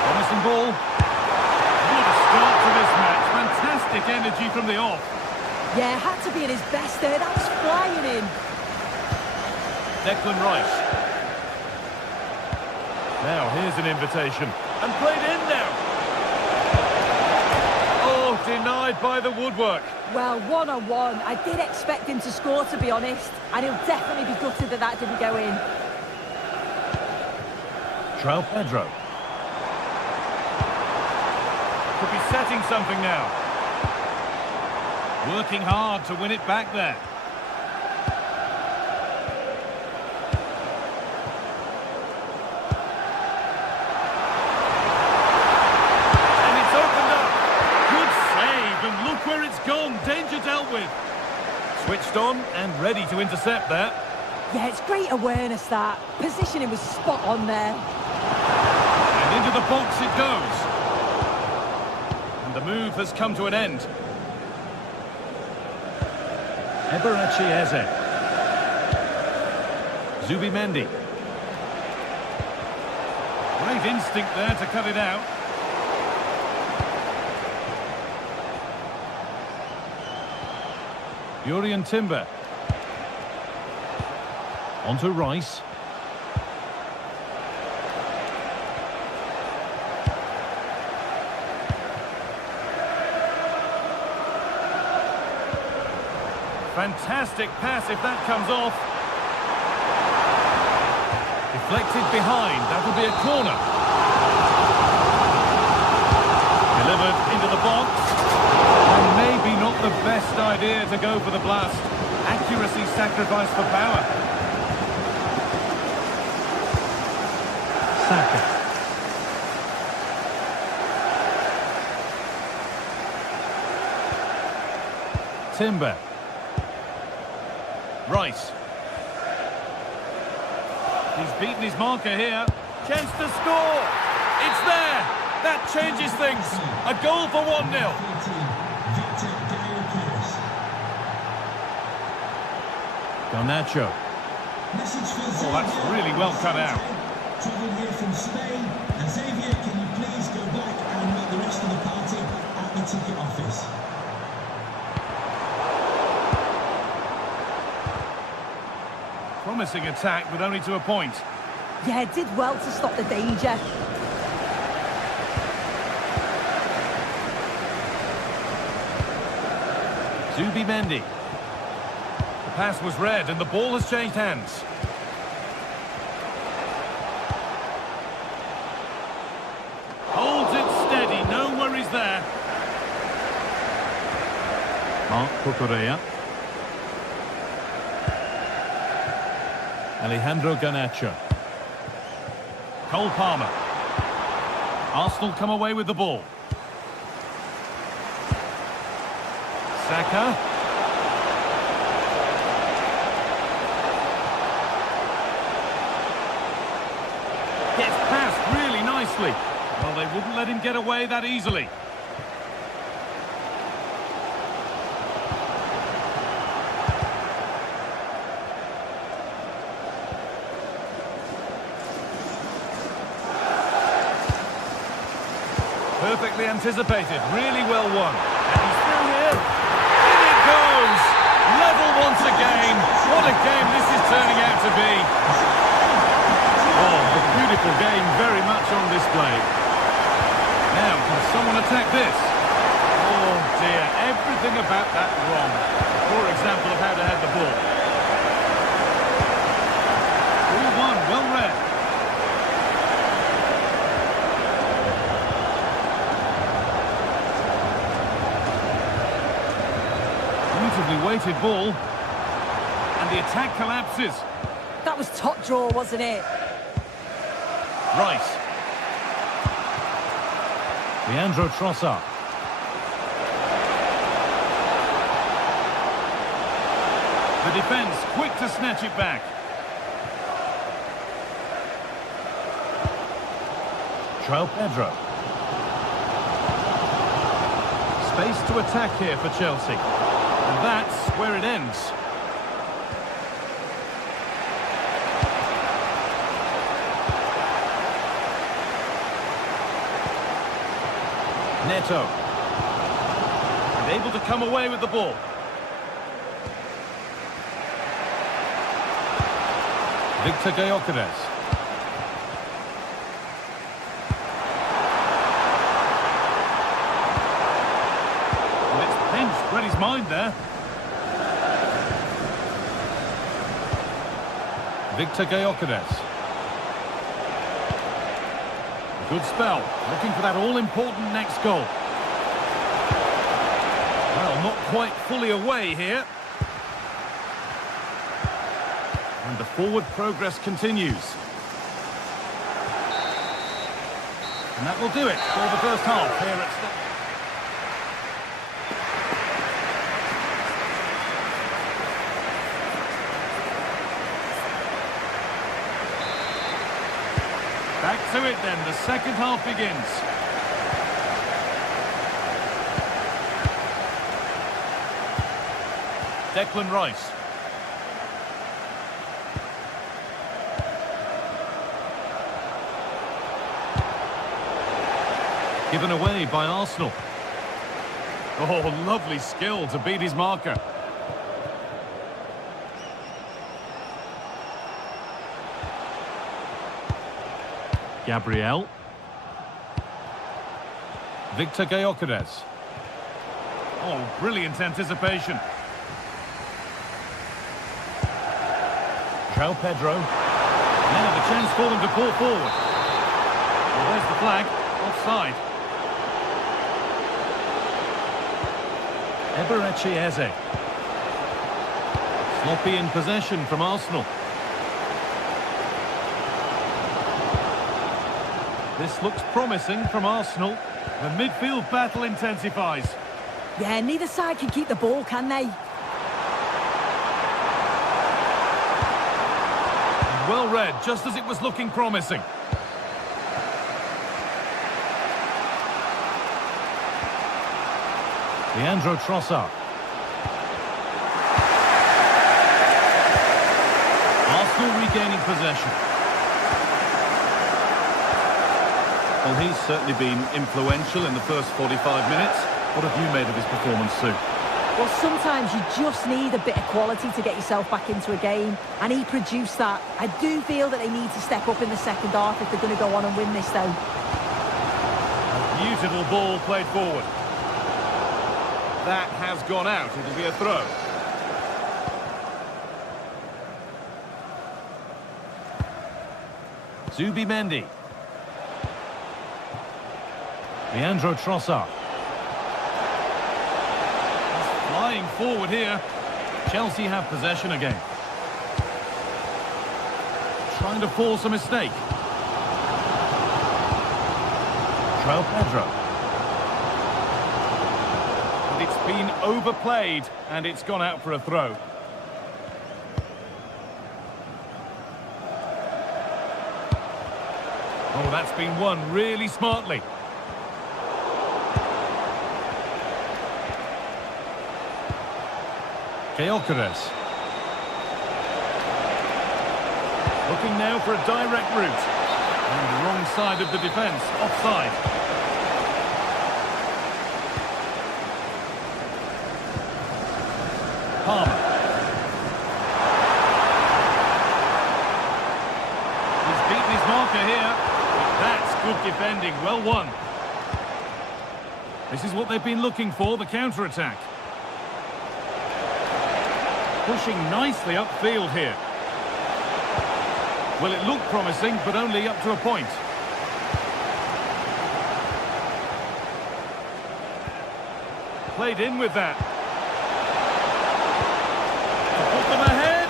Promising ball. What a start to this match. Fantastic energy from the off. Yeah, had to be at his best there. That was flying in. Declan Rice. Now, here's an invitation. And played in now. Oh, denied by the woodwork. Well, one-on-one. I did expect him to score, to be honest. And he'll definitely be gutted that that didn't go in. João Pedro. Could be setting something now. Working hard to win it back there. And it's opened up. Good save, and look where it's gone. Danger dealt with. switched on and ready to intercept that. Yeah, it's great awareness, that. Positioning was spot on there. And into the box it goes. And the move has come to an end. Eberechi Eze. Zubimendi. Great instinct there to cut it out. Jurriën Timber. On to Rice. Fantastic pass if that comes off. Deflected behind, that'll be a corner. Delivered into the box. And maybe not the best idea to go for the blast. Accuracy sacrificed for power. Saka. Timber. Rice. He's beaten his marker here. Chance to score. It's there. That changes things. A goal for 1-0. Garnacho. Oh, that's really well cut out. Travelling here from Spain. And Xavier, can you please go back and meet the rest of the party at the ticket office? Promising attack, but only to a point. Yeah, did well to stop the danger. Zubimendi. The pass was read and the ball has changed hands. Holds it steady, no worries there. Marc Cucurella. Alejandro Garnacho. Cole Palmer. Arsenal come away with the ball. Saka. Gets past really nicely. Well, they wouldn't let him get away that easily. Perfectly anticipated, really well won. And he's through here. In it goes! Level once again. What a game this is turning out to be. Oh, a beautiful game, very much on display. Now, can someone attack this? Oh dear, everything about that wrong. A poor example of how to head the ball. 3-1, well read. Beautifully weighted ball. And the attack collapses. That was top draw, wasn't it? Rice. Leandro Trossard. The defence quick to snatch it back. João Pedro. Space to attack here for Chelsea. And that's where it ends. Neto. And able to come away with the ball. Victor Gyökeres. And it's pinched, read his mind there. Victor Gyökeres. Good spell, looking for that all-important next goal. Well, not quite fully away here. And the forward progress continues. And that will do it for the first half here at to it then, the second half begins. Declan Rice. Given away by Arsenal. Oh, lovely skill to beat his marker. Gabriel. Victor Gyökeres. Oh, brilliant anticipation. João Pedro. Now the chance for them to pull forward. Well, there's the flag. Offside. Eberechi Eze. Sloppy in possession from Arsenal. This looks promising from Arsenal. The midfield battle intensifies. Yeah, neither side can keep the ball, can they? Well read, just as it was looking promising. Leandro Trossard. Arsenal regaining possession. Well, he's certainly been influential in the first 45 minutes. What have you made of his performance, Sue? Well, sometimes you just need a bit of quality to get yourself back into a game, and he produced that. I do feel that they need to step up in the second half if they're going to go on and win this, though. A beautiful ball played forward. That has gone out. It'll be a throw. Zubimendi. Leandro Trossard. Flying forward here. Chelsea have possession again. Trying to force a mistake. João Pedro. And it's been overplayed, and it's gone out for a throw. Oh, that's been won really smartly. Gyökeres. Looking now for a direct route. And the wrong side of the defence, offside. Palmer. He's beaten his marker here. That's good defending, well won. This is what they've been looking for, the counter-attack. Pushing nicely upfield here. Well, it looked promising, but only up to a point. Played in with that. To put them ahead.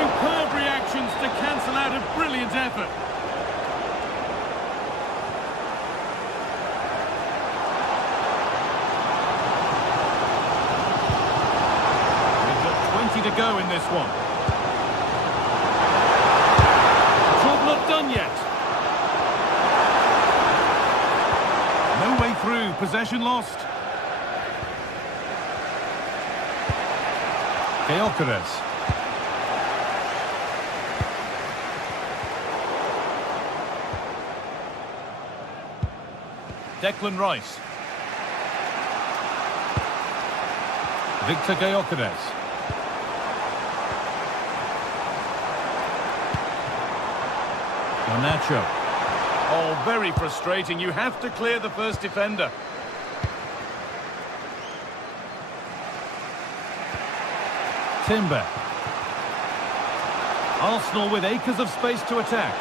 Superb reactions to cancel out a brilliant effort. To go in this one. Job not done yet. No way through, possession lost. Gyökeres. Declan Rice. Victor Gyökeres. Nacho. Oh, very frustrating. You have to clear the first defender. Timber. Arsenal with acres of space to attack.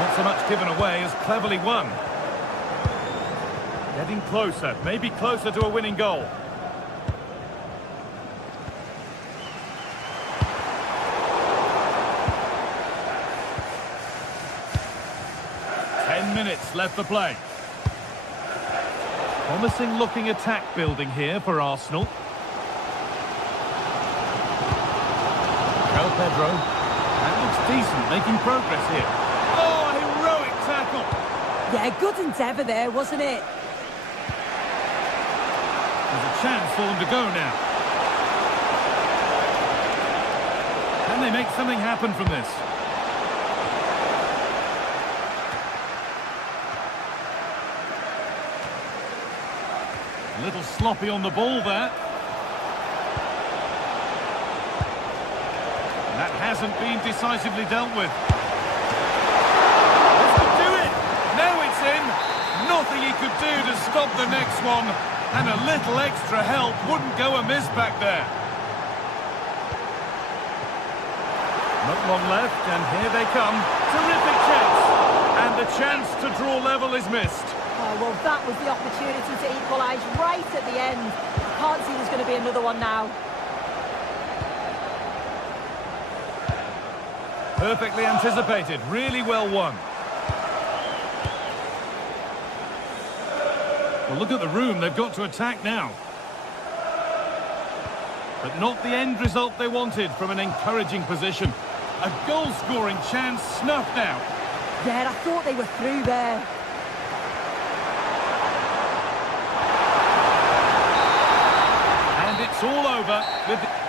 Not so much given away as cleverly won. Getting closer, maybe closer to a winning goal. Ten minutes left to play. Promising looking attack building here for Arsenal. Pedro. That looks decent, making progress here. Oh, heroic tackle. Yeah, good endeavour there, wasn't it? There's a chance for them to go now. Can they make something happen from this? A little sloppy on the ball there. That hasn't been decisively dealt with. This could do it. Now it's in. Nothing he could do to stop the next one. And a little extra help wouldn't go amiss back there. Not long left, and here they come. Terrific chance. And the chance to draw level is missed. Oh, well, that was the opportunity to equalise right at the end. I can't see there's going to be another one now. Perfectly anticipated, really well won. Well, look at the room they've got to attack now. But not the end result they wanted from an encouraging position. A goal-scoring chance snuffed out. Yeah, I thought they were through there. And it's all over with the...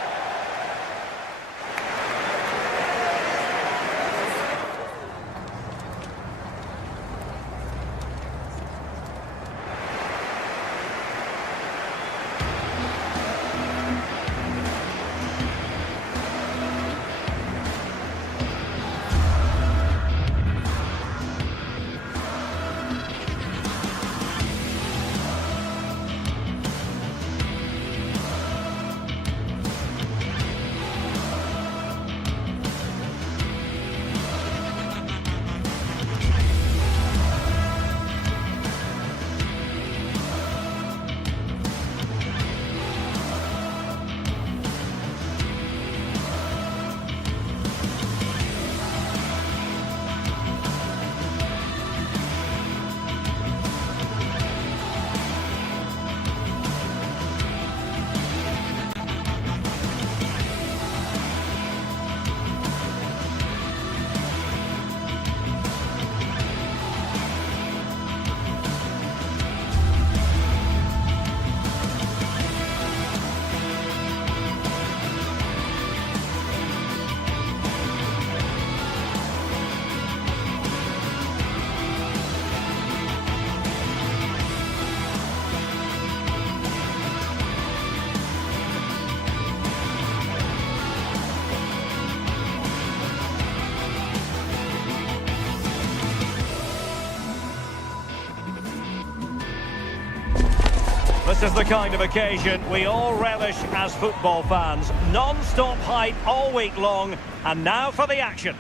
This is the kind of occasion we all relish as football fans. Non-stop hype all week long, and now for the action.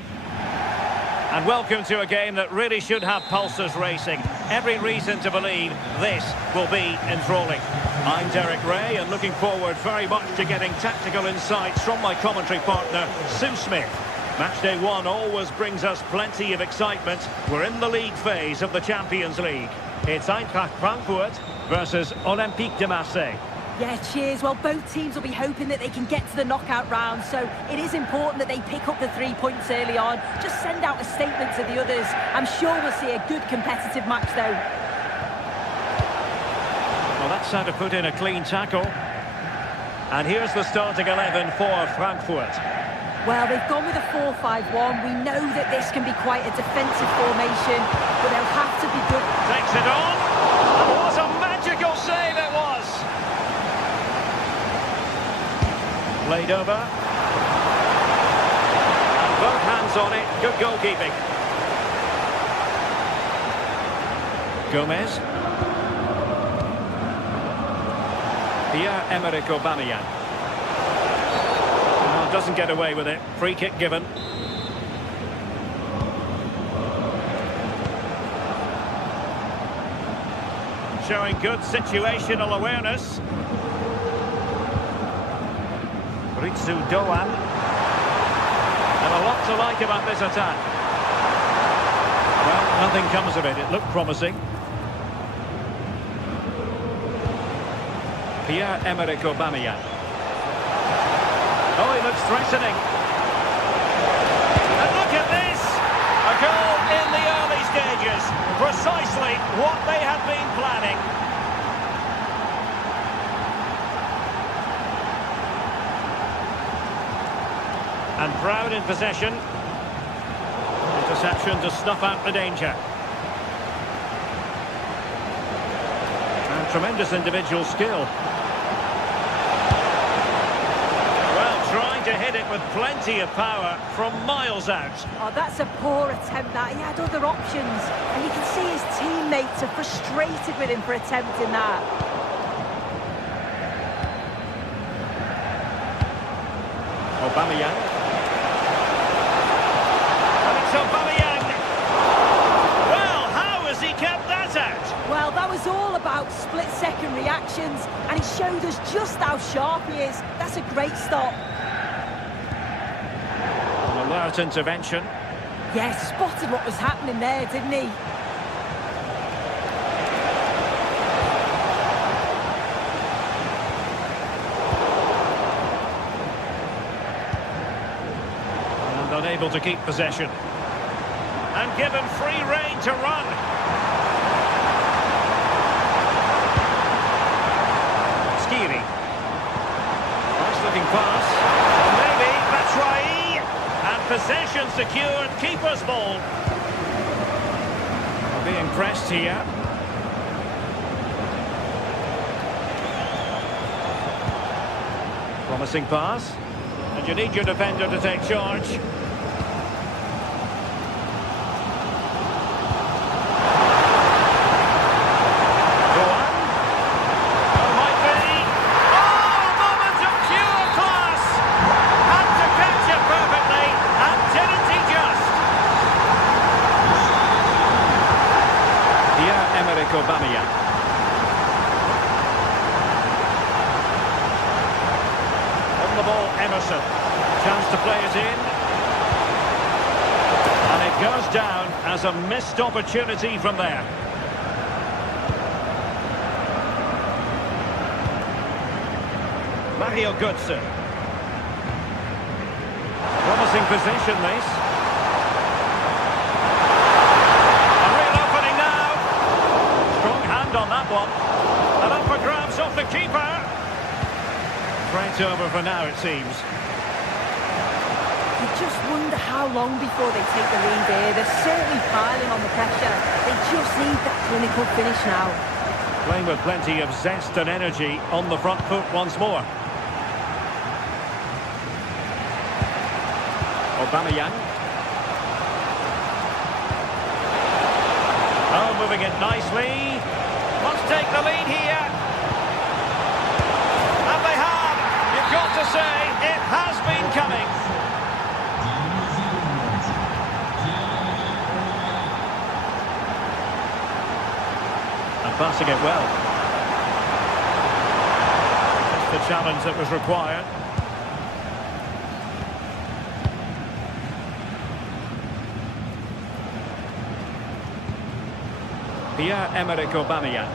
And welcome to a game that really should have pulses racing. Every reason to believe this will be enthralling. I'm Derek Ray, and looking forward very much to getting tactical insights from my commentary partner, Sue Smith. Matchday 1 always brings us plenty of excitement. We're in the league phase of the Champions League. It's Eintracht Frankfurt versus Olympique de Marseille. Yeah, cheers. Well, both teams will be hoping that they can get to the knockout round, so it is important that they pick up the 3 points early on. Just send out a statement to the others. I'm sure we'll see a good competitive match, though. Well, that's how to put in a clean tackle. And here's the starting 11 for Frankfurt. Well, they've gone with a 4-5-1. We know that this can be quite a defensive formation, but they'll have to be good. Takes it on. What a magical save it was. Played over. And both hands on it. Good goalkeeping. Gomez. Pierre-Emerick Aubameyang. Doesn't get away with it. Free kick given. Showing good situational awareness. Ritsu Doan. And a lot to like about this attack. Well, nothing comes of it. It looked promising. Pierre-Emerick Aubameyang. Oh, he looks threatening. And look at this! A goal in the early stages. Precisely what they had been planning. And Brown in possession. Interception to snuff out the danger. And tremendous individual skill. Well, trying to hit it with plenty of power from miles out. Oh, that's a poor attempt, that. He had other options. And you can see his teammates are frustrated with him for attempting that. Aubameyang. Aubameyang. Well, how has he kept that out? Well, that was all about split-second reactions, and he showed us just how sharp he is. That's a great stop. An alert intervention. Yeah, spotted what was happening there, didn't he? And unable to keep possession. And given free rein to run. Skiri. Nice looking pass. Maybe Batshuayi. And possession secured. Keeper's ball. Being pressed here. Promising pass. And you need your defender to take charge. Aubameyang. On the ball, Emerson. Chance to play it in. And it goes down as a missed opportunity from there. Mario Götze. Promising position, this. On that one, and up for grabs off the keeper. Threat over for now, it seems. You just wonder how long before they take the lead here. They're certainly piling on the pressure. They just need that clinical finish now. Playing with plenty of zest and energy on the front foot once more. Aubameyang. Oh, moving it nicely. Must take the lead here. And they have. You've got to say, it has been coming. And passing it well. That's the challenge that was required. Pierre-Emerick Aubameyang.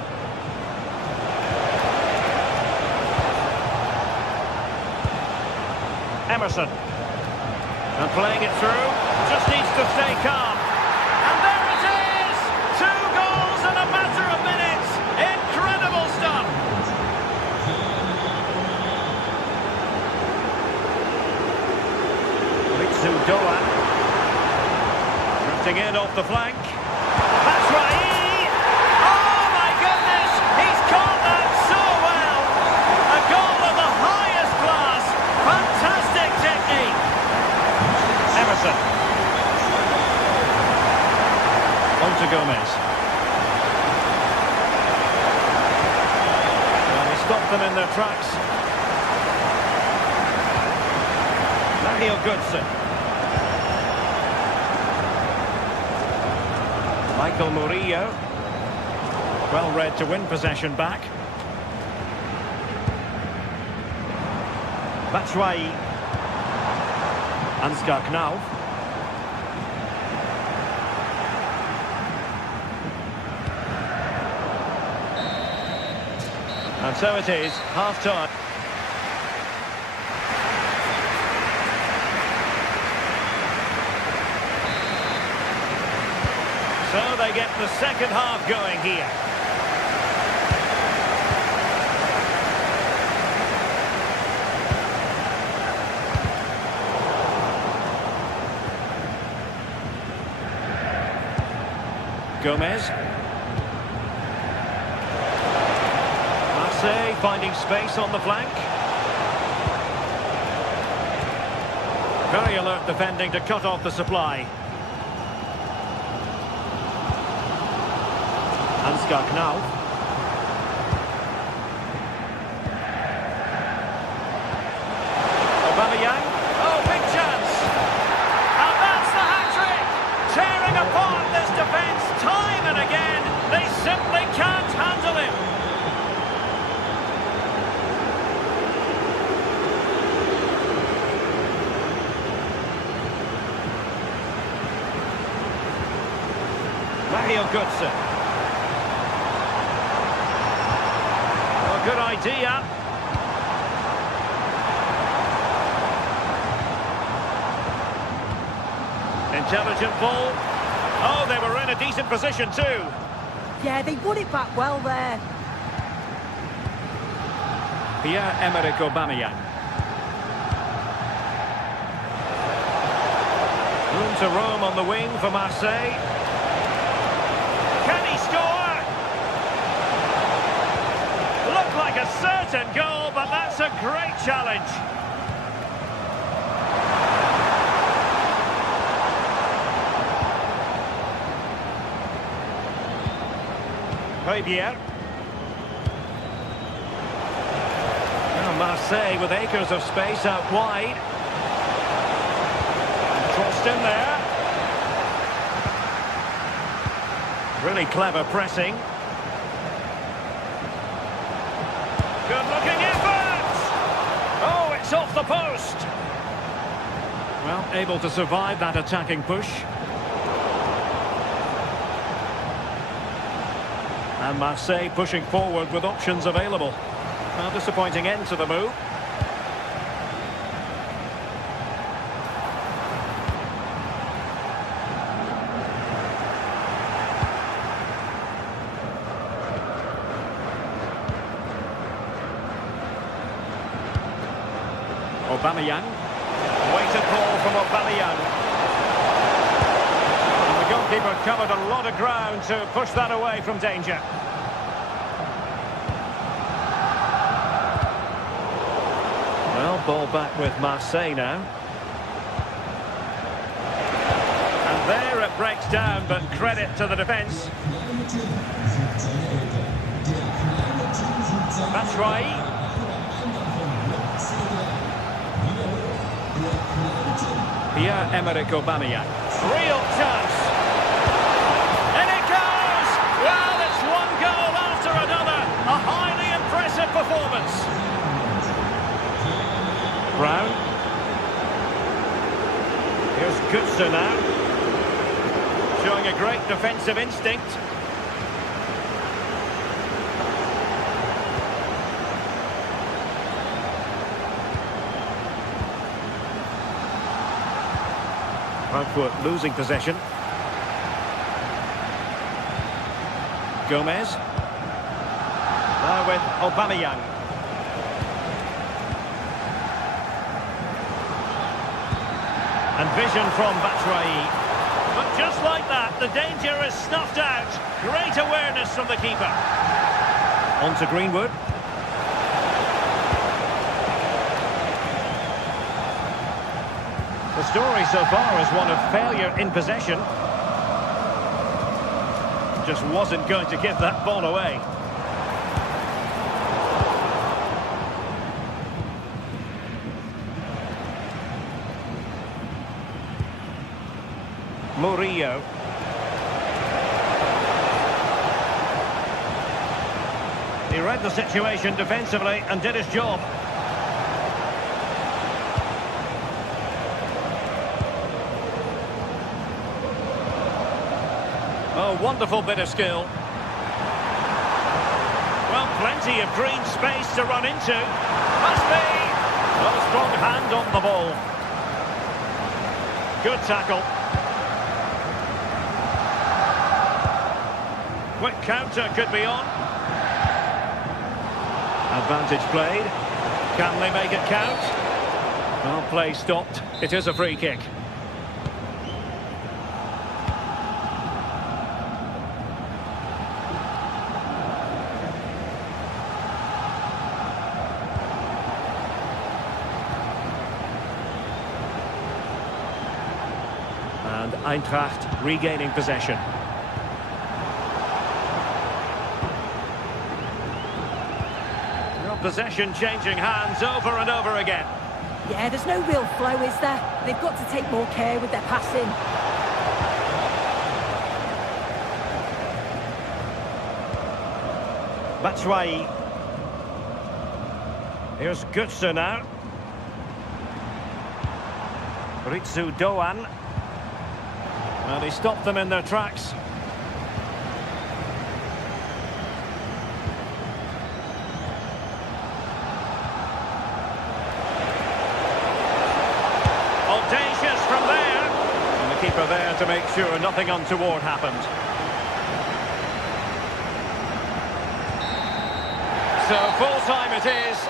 Emerson. And playing it through. Just needs to stay calm. And there it is! 2 goals in a matter of minutes. Incredible stuff. Ritsu Doan. Drifting in off the flank. Batshuayi. On to Gomez. Well, he stopped them in their tracks. Mario Götze. Michael Murillo. Well read to win possession back. Batshuayi. Ansgar Knauf. And so it is, half-time. So they get the second half going here. Gomez. Marseille finding space on the flank. Very alert defending to cut off the supply. Ansgar Knauf. Aubameyang. Oh, big chance. And that's the hat-trick. Tearing apart this defence time and again. They simply can't handle him. Mario Götze. Good idea. Intelligent ball. Oh, they were in a decent position too. Yeah, they won it back well there. Pierre-Emerick Aubameyang. Room to roam on the wing for Marseille. Can he score? Looked like a certain goal, but that's a great challenge. Fabier. Now Marseille with acres of space out wide. Crossed in there. Really clever pressing. Good looking effort! Oh, it's off the post! Well, able to survive that attacking push. And Marseille pushing forward with options available. A disappointing end to the move. Aubameyang. Weighted ball from Aubameyang. And the goalkeeper covered a lot of ground to push that away from danger. Well, ball back with Marseille now. And there it breaks down, but credit to the defence. That's right. Pierre-Emerick Aubameyang. Real chance. And it goes! Well, it's one goal after another. A highly impressive performance. Brown. Here's Götze now. Showing a great defensive instinct. Frankfurt losing possession. Gomez. Now with Aubameyang. And vision from Batshuayi. But just like that, the danger is snuffed out. Great awareness from the keeper. On to Greenwood. The story so far is one of failure in possession. Just wasn't going to give that ball away. Murillo. He read the situation defensively and did his job. Oh, wonderful bit of skill. Well Plenty of green space to run into. Must be! A strong hand on the ball. Good tackle. Quick counter could be on. Advantage played. Can they make it count? Well, play stopped. It is a free kick. And Eintracht regaining possession. Possession changing hands over and over again. Yeah, there's no real flow, is there? They've got to take more care with their passing. Batshuayi. Here's Götze now. Ritsu Doan. Well, he stopped them in their tracks. Audacious from there. And the keeper there to make sure nothing untoward happened. So full time it is.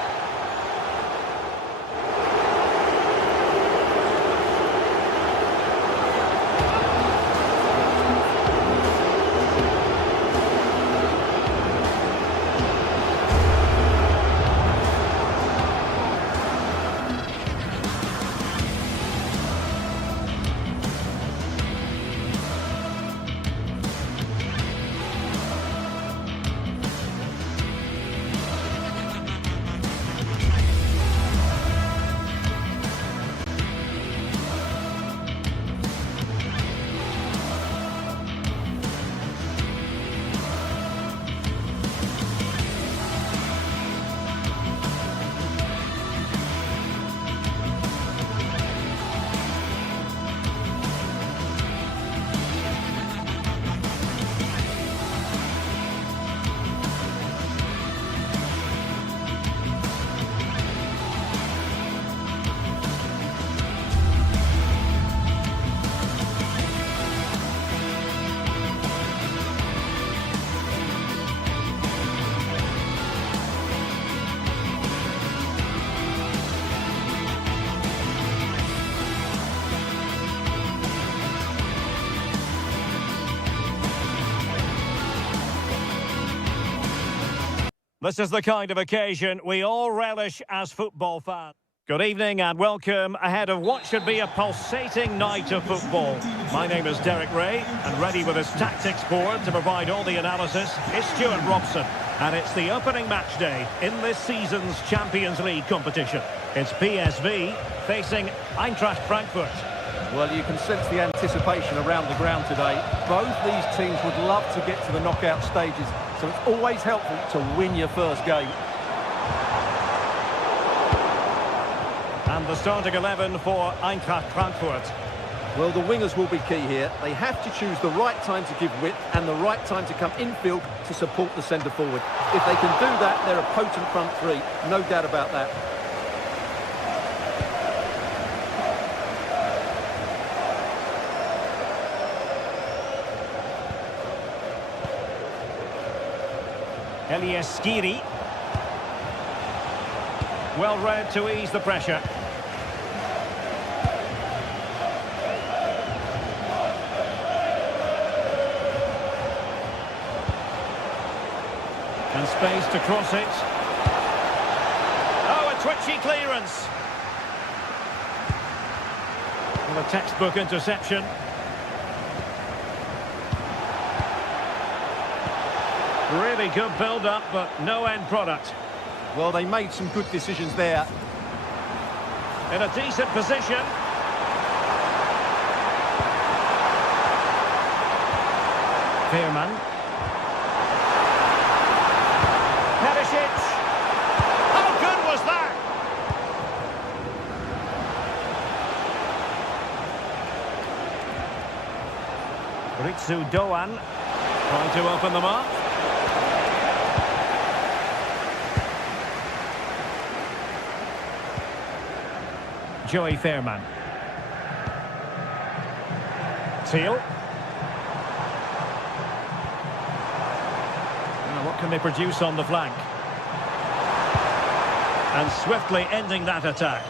This is the kind of occasion we all relish as football fans. Good evening and welcome ahead of what should be a pulsating night of football. My name is Derek Ray, and ready with his tactics board to provide all the analysis is Stuart Robson. And it's the opening match day in this season's Champions League competition. It's PSV facing Eintracht Frankfurt. Well, you can sense the anticipation around the ground today. Both these teams would love to get to the knockout stages, so it's always helpful to win your first game. And the starting 11 for Eintracht Frankfurt. Well, the wingers will be key here. They have to choose the right time to give width and the right time to come infield to support the centre forward. If they can do that, they're a potent front three, no doubt about that. Elias Skiri. Well read to ease the pressure. And space to cross it. Oh, a twitchy clearance. And a textbook interception. Really good build-up, but no end product. Well, they made some good decisions there. In a decent position. Veerman. Perisic. How good was that? Ritsu Doan trying to open them up. Joey Fairman. Teal. Now, what can they produce on the flank? And swiftly ending that attack.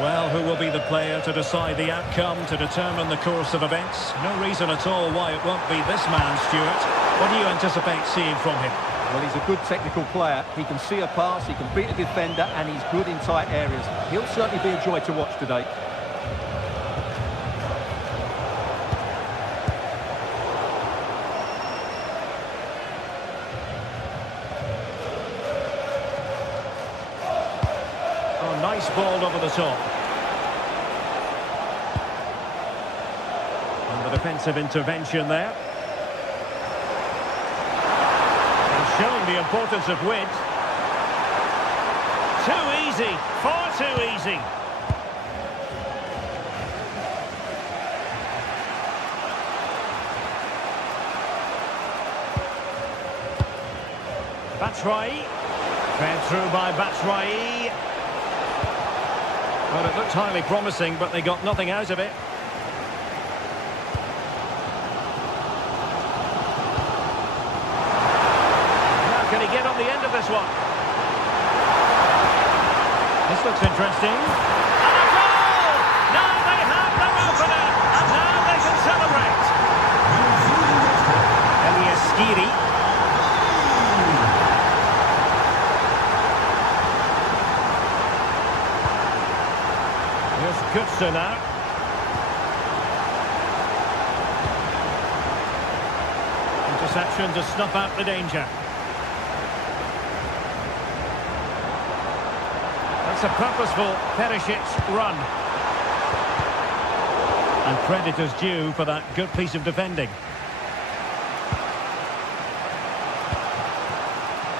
Well, who will be the player to decide the outcome, to determine the course of events? No reason at all why it won't be this man, Stuart. What do you anticipate seeing from him? Well, he's a good technical player. He can see a pass, he can beat a defender, and he's good in tight areas. He'll certainly be a joy to watch today. Oh, nice ball over the top. And the defensive intervention there. Showing the importance of width. Too easy, far too easy. Batshuayi, fed through by Batshuayi. Well, it looked highly promising, but they got nothing out of it. Can he get on the end of this one? This looks interesting. And a goal! Now they have their opener, and now they can celebrate. Elias Skiri. Here's Kutsa now. Interception to snuff out the danger. It's a purposeful Perisic run. And credit is due for that good piece of defending.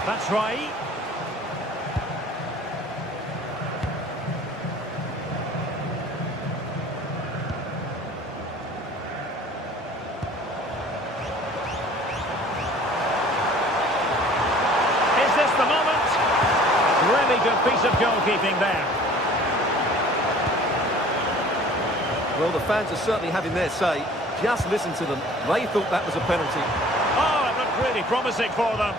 That's right. Is this the moment? Really good piece of goalkeeping there. Well, the fans are certainly having their say. Just listen to them. They thought that was a penalty. Oh, it looked really promising for them.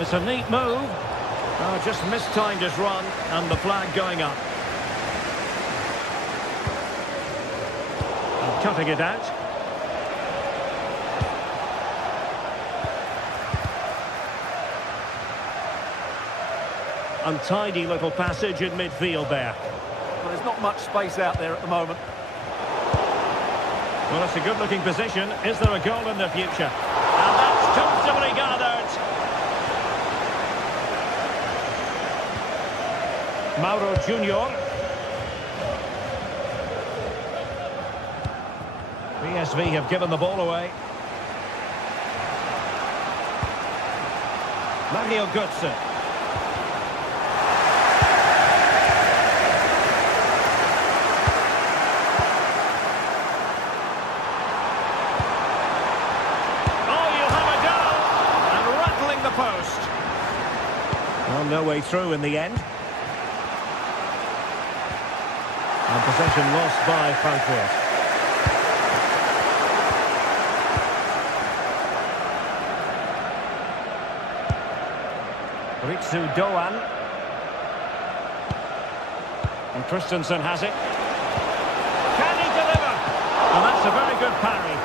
It's a neat move. Oh, just mistimed his run, and the flag going up. And cutting it out. Untidy little passage in midfield there. Well, there's not much space out there at the moment. Well, it's a good-looking position. Is there a goal in the future? And that's comfortably gathered. Mauro Junior. PSV have given the ball away. Mario Götze. Post. Well, no way through in the end. And possession lost by Frankfurt. Ritsu Doan. And Christensen has it. Can he deliver? And that's a very good parry.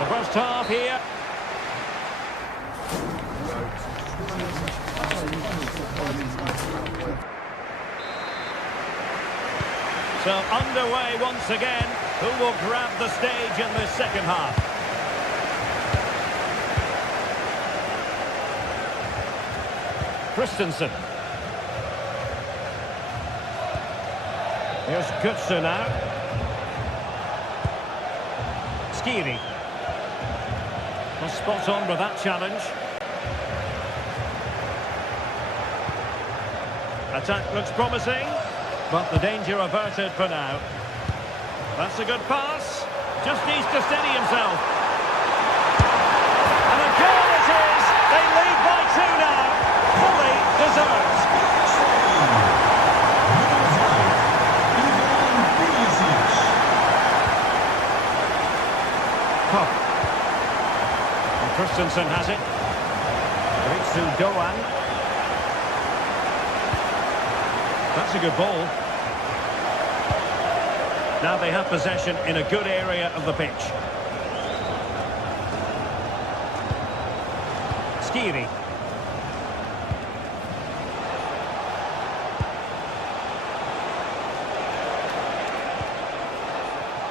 The first half here. So underway once again. Who will grab the stage in this second half? Christensen. Here's Götze now. Skiri. Well, spot on with that challenge. Attack looks promising, but the danger averted for now. That's a good pass. just needs to steady himself. And a goal it is! They lead by 2 now. Fully deserved. And Christensen has it. Ritsu Doan. That's a good ball. Now they have possession in a good area of the pitch. Skiri.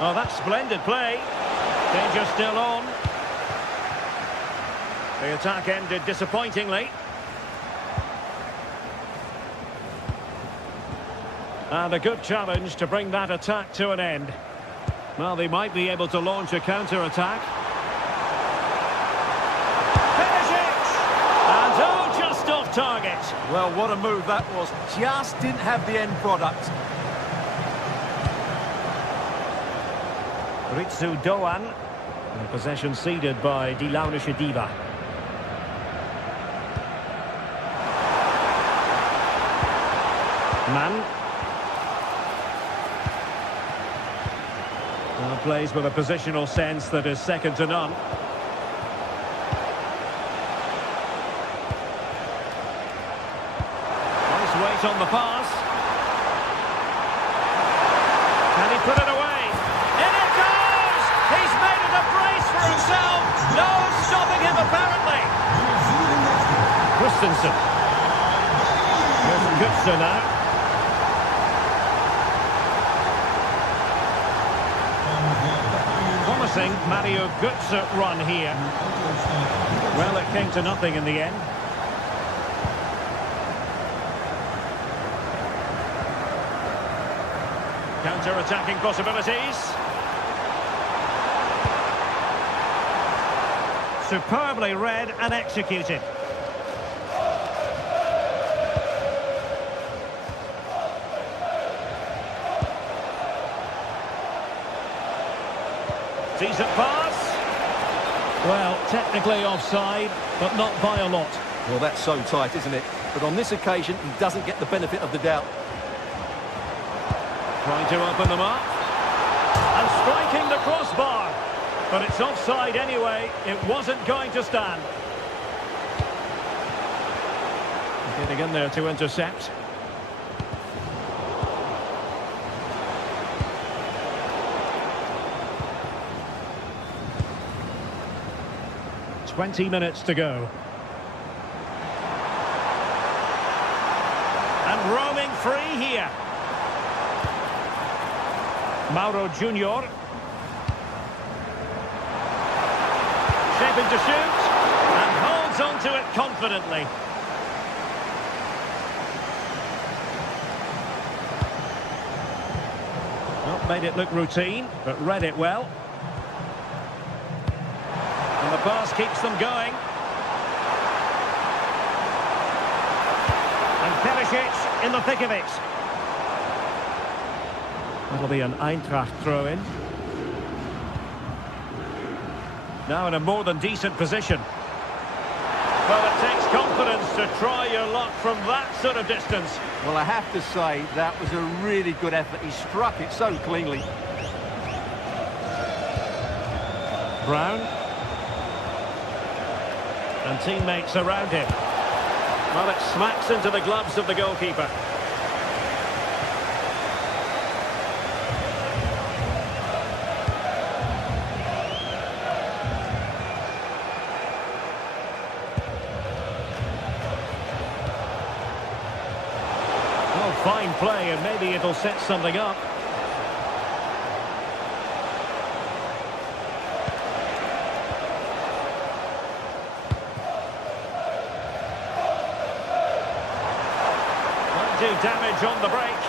Oh, that's splendid play. Danger still on. The attack ended disappointingly. And a good challenge to bring that attack to an end. Well, they might be able to launch a counter-attack. Finish it! And oh, just off target. Well, what a move that was. Just didn't have the end product. Ritsu Doan. And possession ceded by Dilaunische Diva. Man. Well, plays with a positional sense that is second to none. Nice weight on the pass. Can he put it away? In it goes! He's made it a brace for himself. No stopping him, apparently. Christensen. Here's Götze now. Promising Mario Götze run here. Well, it came to nothing in the end. Counter-attacking possibilities. Superbly read and executed. Decent pass. Well, technically offside, but not by a lot. Well, that's so tight, isn't it? But on this occasion, he doesn't get the benefit of the doubt. Trying to open them up. And striking the crossbar. But it's offside anyway. It wasn't going to stand. Getting in there to intercept. "20 minutes to go. And roaming free here. Mauro Junior. Shaping to shoot. And holds on to it confidently. Well, made it look routine, but read it well. And the pass keeps them going. And Perisic in the thick of it. That'll be an Eintracht throw-in. Now in a more than decent position. Well, it takes confidence to try your luck from that sort of distance. Well, I have to say, that was a really good effort. He struck it so cleanly. Brown. And teammates around him. Well, it smacks into the gloves of the goalkeeper. Oh, fine play, and maybe it'll set something up. Do damage on the break.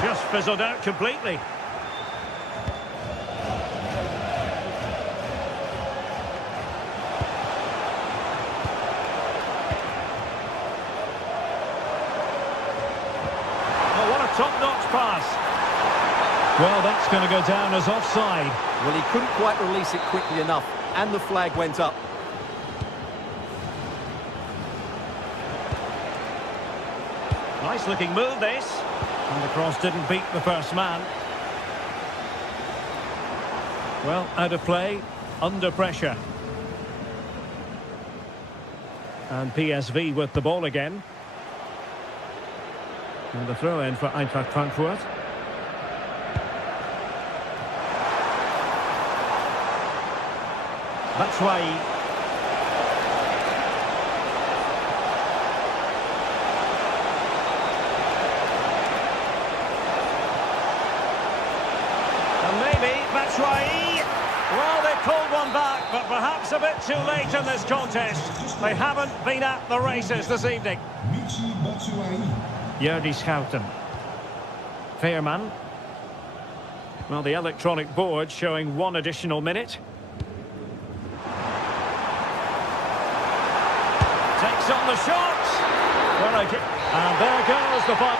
Just fizzled out completely. Oh, what a top-notch pass. Well, that's going to go down as offside. Well, he couldn't quite release it quickly enough, and the flag went up. Nice looking move, this. And the cross didn't beat the first man. Well, out of play, under pressure. And PSV with the ball again. And the throw in for Eintracht Frankfurt. That's why. And maybe that's why. Well, they pulled one back, but perhaps a bit too late in this contest. They haven't been at the races this evening. Jordi Schouten. Veerman. Well, the electronic board showing one additional minute. Takes on the shot. And there goes the ball.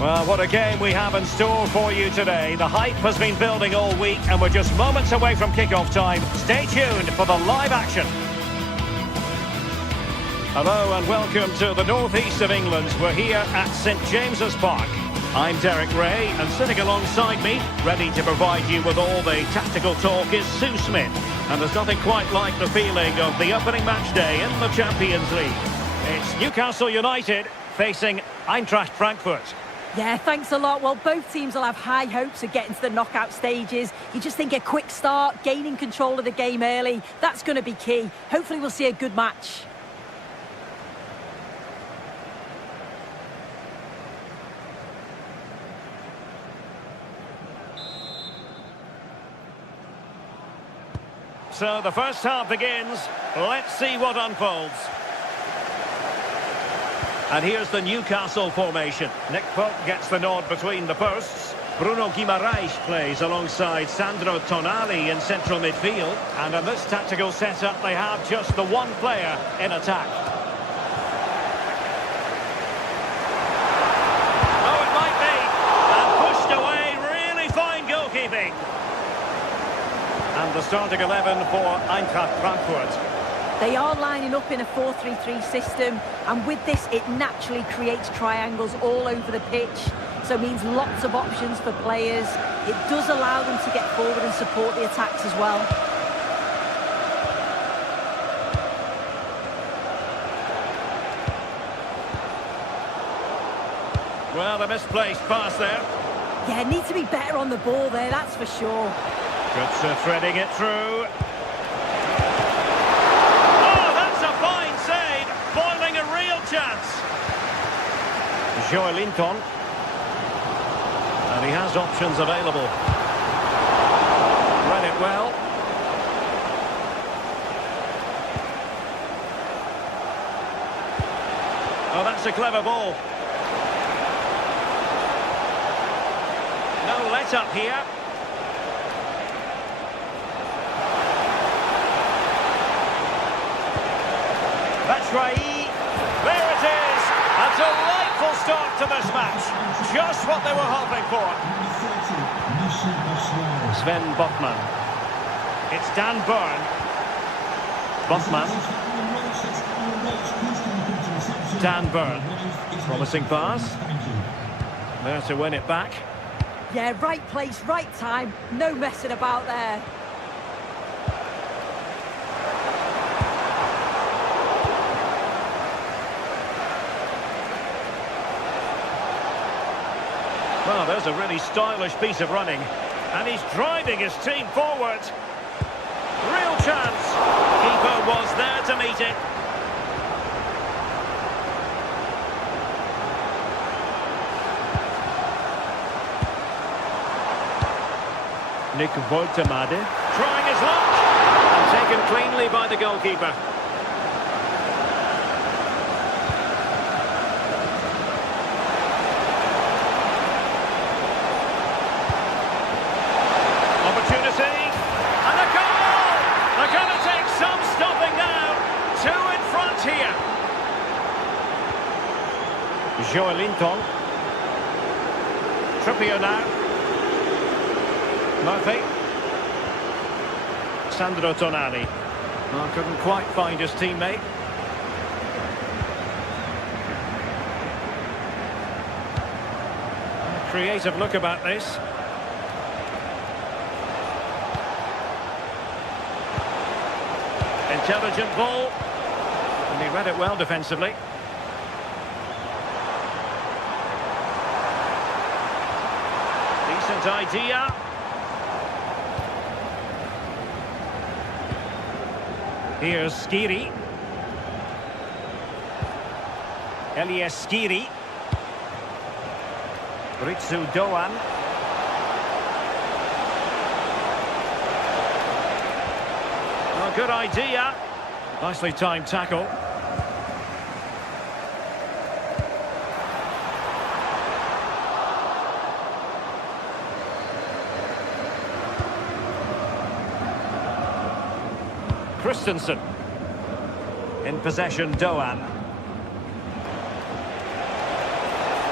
Well, what a game we have in store for you today. The hype has been building all week and we're just moments away from kick-off time. Stay tuned for the live action. Hello and welcome to the northeast of England. We're here at St James's Park. I'm Derek Ray and sitting alongside me, ready to provide you with all the tactical talk, is Sue Smith. And there's nothing quite like the feeling of the opening match day in the Champions League. It's Newcastle United facing Eintracht Frankfurt. Yeah, thanks a lot. Well, both teams will have high hopes of getting to the knockout stages. You just think a quick start, gaining control of the game early, that's going to be key. Hopefully we'll see a good match. So the first half begins. Let's see what unfolds. And here's the Newcastle formation. Nick Pope gets the nod between the posts. Bruno Guimaraes plays alongside Sandro Tonali in central midfield. And in this tactical setup, they have just the one player in attack. Oh, it might be. And pushed away, really fine goalkeeping. And the starting 11 for Eintracht Frankfurt. They are lining up in a 4-3-3 system, and with this it naturally creates triangles all over the pitch, so it means lots of options for players. It does allow them to get forward and support the attacks as well. Well, a misplaced pass there. Yeah, need to be better on the ball there, that's for sure. Good threading it through. Joelinton. And he has options available. Read it well. Oh, that's a clever ball. No let up here. That's right. There it is. A delightful start to this match. Just what they were hoping for. Sven Botman. It's Dan Burn. Botman. Dan Burn. Promising pass. There to win it back. Yeah, right place, right time. No messing about there. Well, there's a really stylish piece of running. And he's driving his team forward. Real chance. Keeper was there to meet it. Nick Woltemade trying his luck. And taken cleanly by the goalkeeper. Joelinton. Trippier now. Murphy. Sandro Tonali. Oh, couldn't quite find his teammate. Creative look about this. Intelligent ball. And he read it well defensively. Decent idea. Here's Skiri. Elias Skiri. Ritsu Doan. Oh, good idea. Nicely timed tackle. Christensen. In possession, Doan.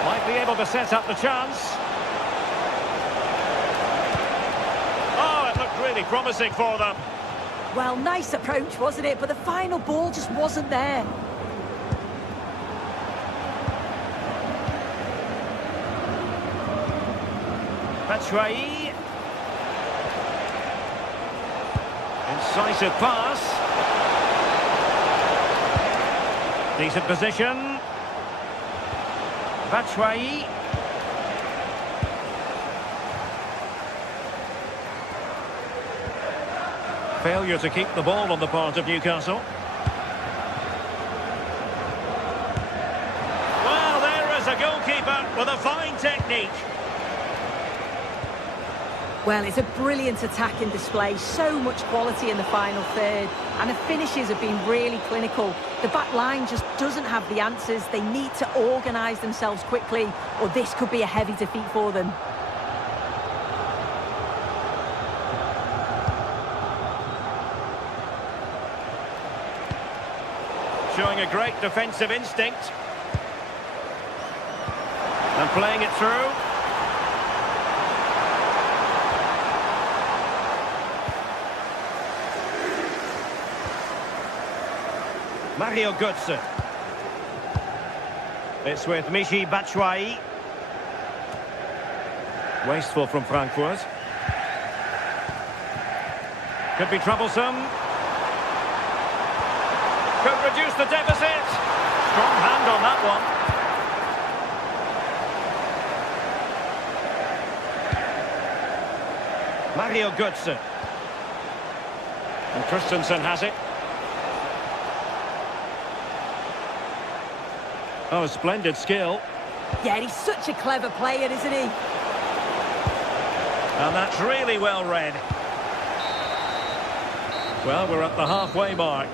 Might be able to set up the chance. Oh, it looked really promising for them. Well, nice approach, wasn't it? But the final ball just wasn't there. Batshuayi. Incisive pass. Decent position. Batshuayi. Failure to keep the ball on the part of Newcastle. Well, there is a goalkeeper with a fine technique. Well, it's a brilliant attacking display. So much quality in the final third. And the finishes have been really clinical. The back line just doesn't have the answers. They need to organise themselves quickly, or this could be a heavy defeat for them. Showing a great defensive instinct. And playing it through. Mario Götze. It's with Michy Batshuayi. Wasteful from Frankfurt. Could be troublesome. Could reduce the deficit. Strong hand on that one. Mario Götze. And Christensen has it. Oh, splendid skill. Yeah, he's such a clever player, isn't he? And that's really well read. Well, we're at the halfway mark.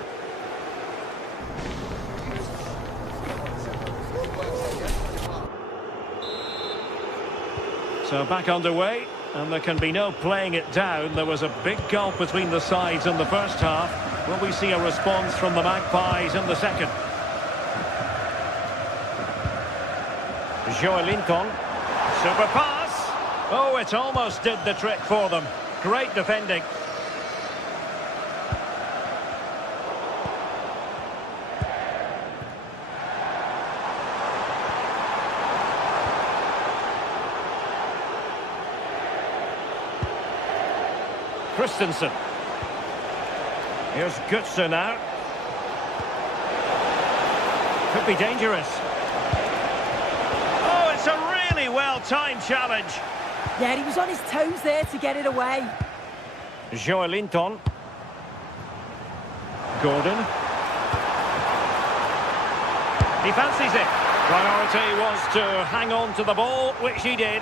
So back underway, and there can be no playing it down. There was a big gulf between the sides in the first half. Will we see a response from the Magpies in the second? Joelinton. Super pass. Oh, it almost did the trick for them. Great defending. Christensen. Here's Götze now. Could be dangerous. Oh, it's a really well-timed challenge. Yeah, he was on his toes there to get it away. Joelinton. Gordon. He fancies it. Priority was to hang on to the ball, which he did.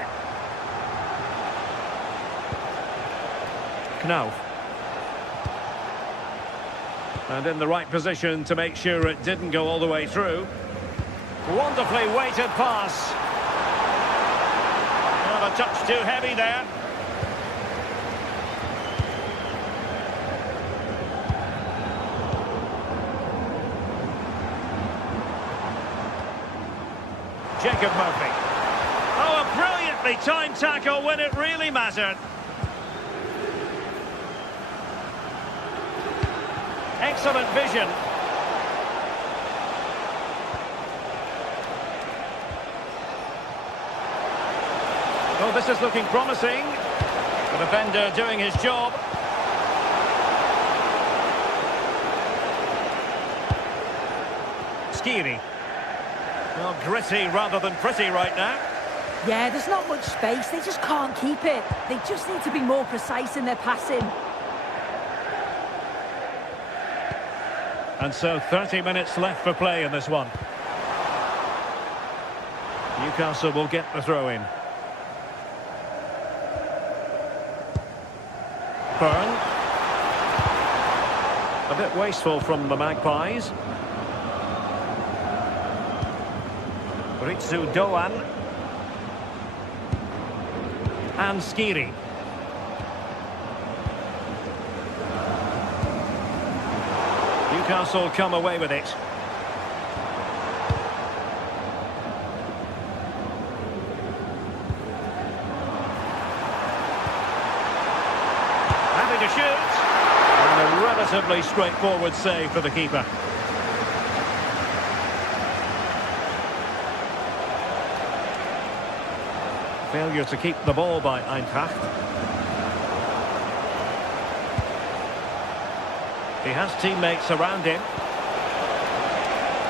Knauf. And in the right position to make sure it didn't go all the way through. Wonderfully weighted pass. Not a touch too heavy there. Jacob Murphy. Oh, a brilliantly timed tackle when it really mattered. Excellent vision. Oh, this is looking promising. The defender doing his job. Skiri. Well, gritty rather than pretty right now. Yeah, there's not much space. They just can't keep it. They just need to be more precise in their passing. And so 30 minutes left for play in this one. Newcastle will get the throw in. Byrne. A bit wasteful from the Magpies. Ritsu Doan. And Skiri. Newcastle come away with it. Happy to shoot. And a relatively straightforward save for the keeper. Failure to keep the ball by Eintracht. He has teammates around him.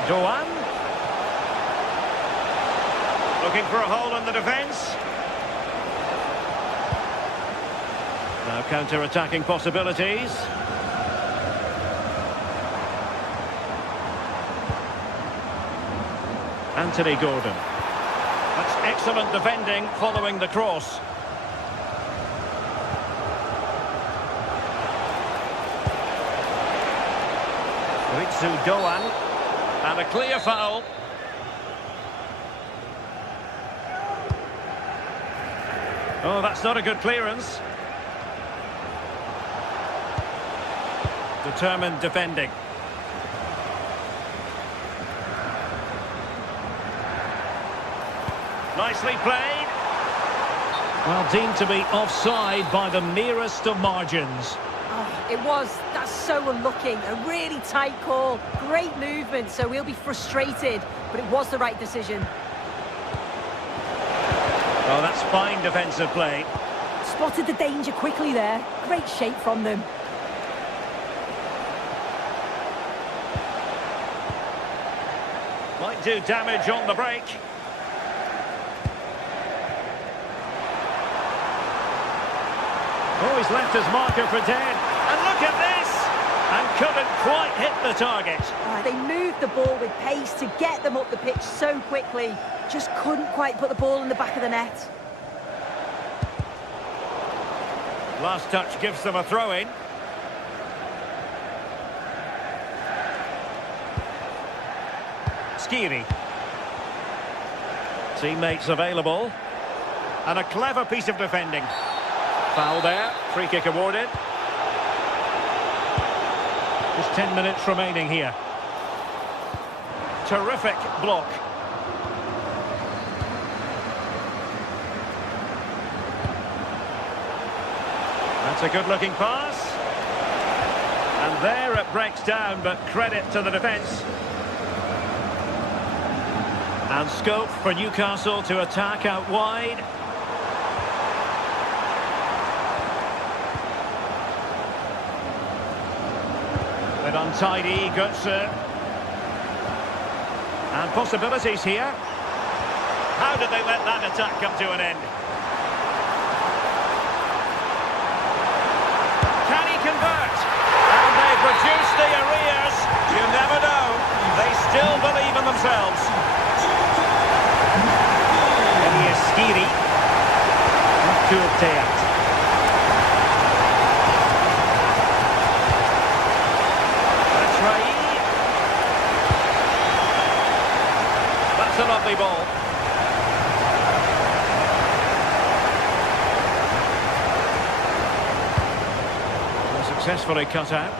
Doan. Looking for a hole in the defence. Now counter-attacking possibilities. Anthony Gordon. That's excellent defending following the cross. Ritsu Doan. And a clear foul. Oh, that's not a good clearance. Determined defending. Nicely played. Well, deemed to be offside by the merest of margins. Oh, it was. That's so unlucky. A really tight call. Great movement, so we'll be frustrated. But it was the right decision. Oh, that's fine defensive play. Spotted the danger quickly there. Great shape from them. Might do damage on the break. Oh, he's left his marker for dead. And look at this! And couldn't quite hit the target. They moved the ball with pace to get them up the pitch so quickly. Just couldn't quite put the ball in the back of the net. Last touch gives them a throw-in. Skiri. Teammates available. And a clever piece of defending. Foul there. Free kick awarded. Just 10 minutes remaining here. Terrific block. That's a good-looking pass. And there it breaks down, but credit to the defence. And scope for Newcastle to attack out wide. untidy, Götze. And possibilities here. How did they let that attack come to an end? Can he convert? And they produce the arrears. You never know. They still believe in themselves. Skiri. That's a lovely ball. Successfully cut out.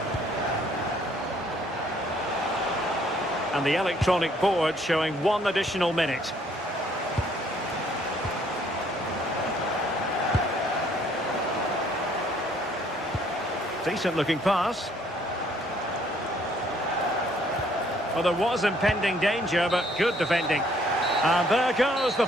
And the electronic board showing 1 additional minute. Decent looking pass. Well, there was impending danger, but good defending. And there goes the...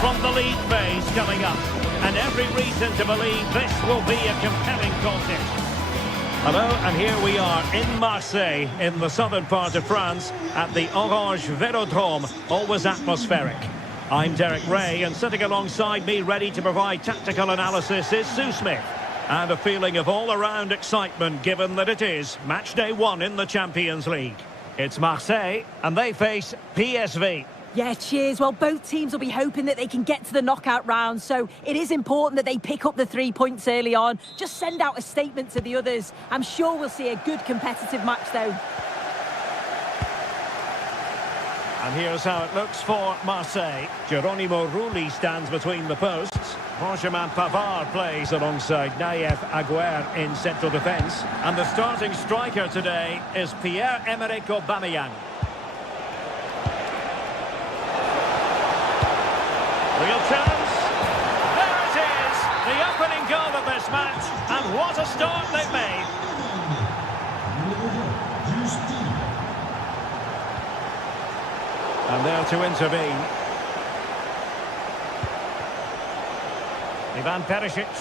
From the league phase coming up, and every reason to believe this will be a compelling contest. Hello, and here we are in Marseille, in the southern part of France, at the Orange Velodrome, always atmospheric. I'm Derek Ray, and sitting alongside me, ready to provide tactical analysis, is Sue Smith. And a feeling of all-around excitement, given that it is match day 1 in the Champions League. It's Marseille, and they face PSV. Yeah, cheers. Well, both teams will be hoping that they can get to the knockout round, so it is important that they pick up the 3 points early on. Just send out a statement to the others. I'm sure we'll see a good competitive match, though. And here's how it looks for Marseille. Geronimo Rulli stands between the posts. Benjamin Pavard plays alongside Naïef Aguerd in central defence. And the starting striker today is Pierre-Emerick Aubameyang. Real chance. There it is. The opening goal of this match. And what a start they've made. And there to intervene. Ivan Perisic.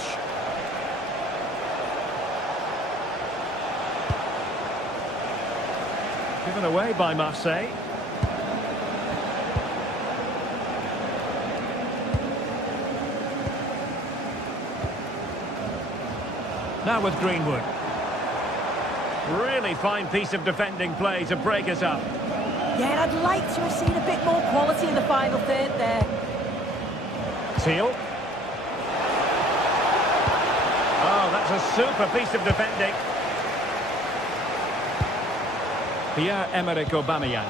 Given away by Marseille. Now with Greenwood. Really fine piece of defending play to break us up. Yeah, and I'd like to have seen a bit more quality in the final third there. Teal. Oh, that's a super piece of defending. Pierre-Emerick Aubameyang.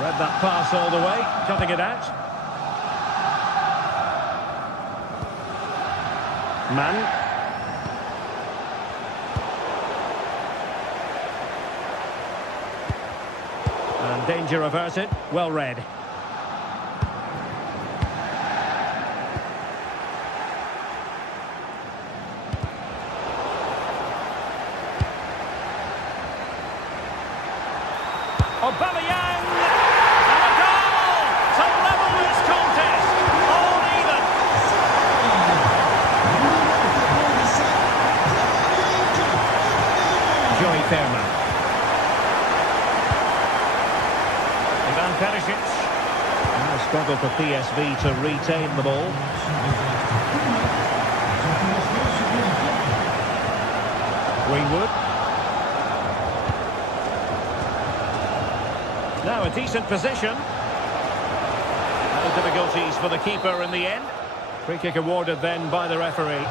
Read that pass all the way, cutting it out. Man. And danger averted. Well read. Aubameyang! And a goal to level this contest! Perisic. Now struggle for PSV to retain the ball. Greenwood. Now a decent position. No difficulties for the keeper in the end. Free kick awarded then by the referee.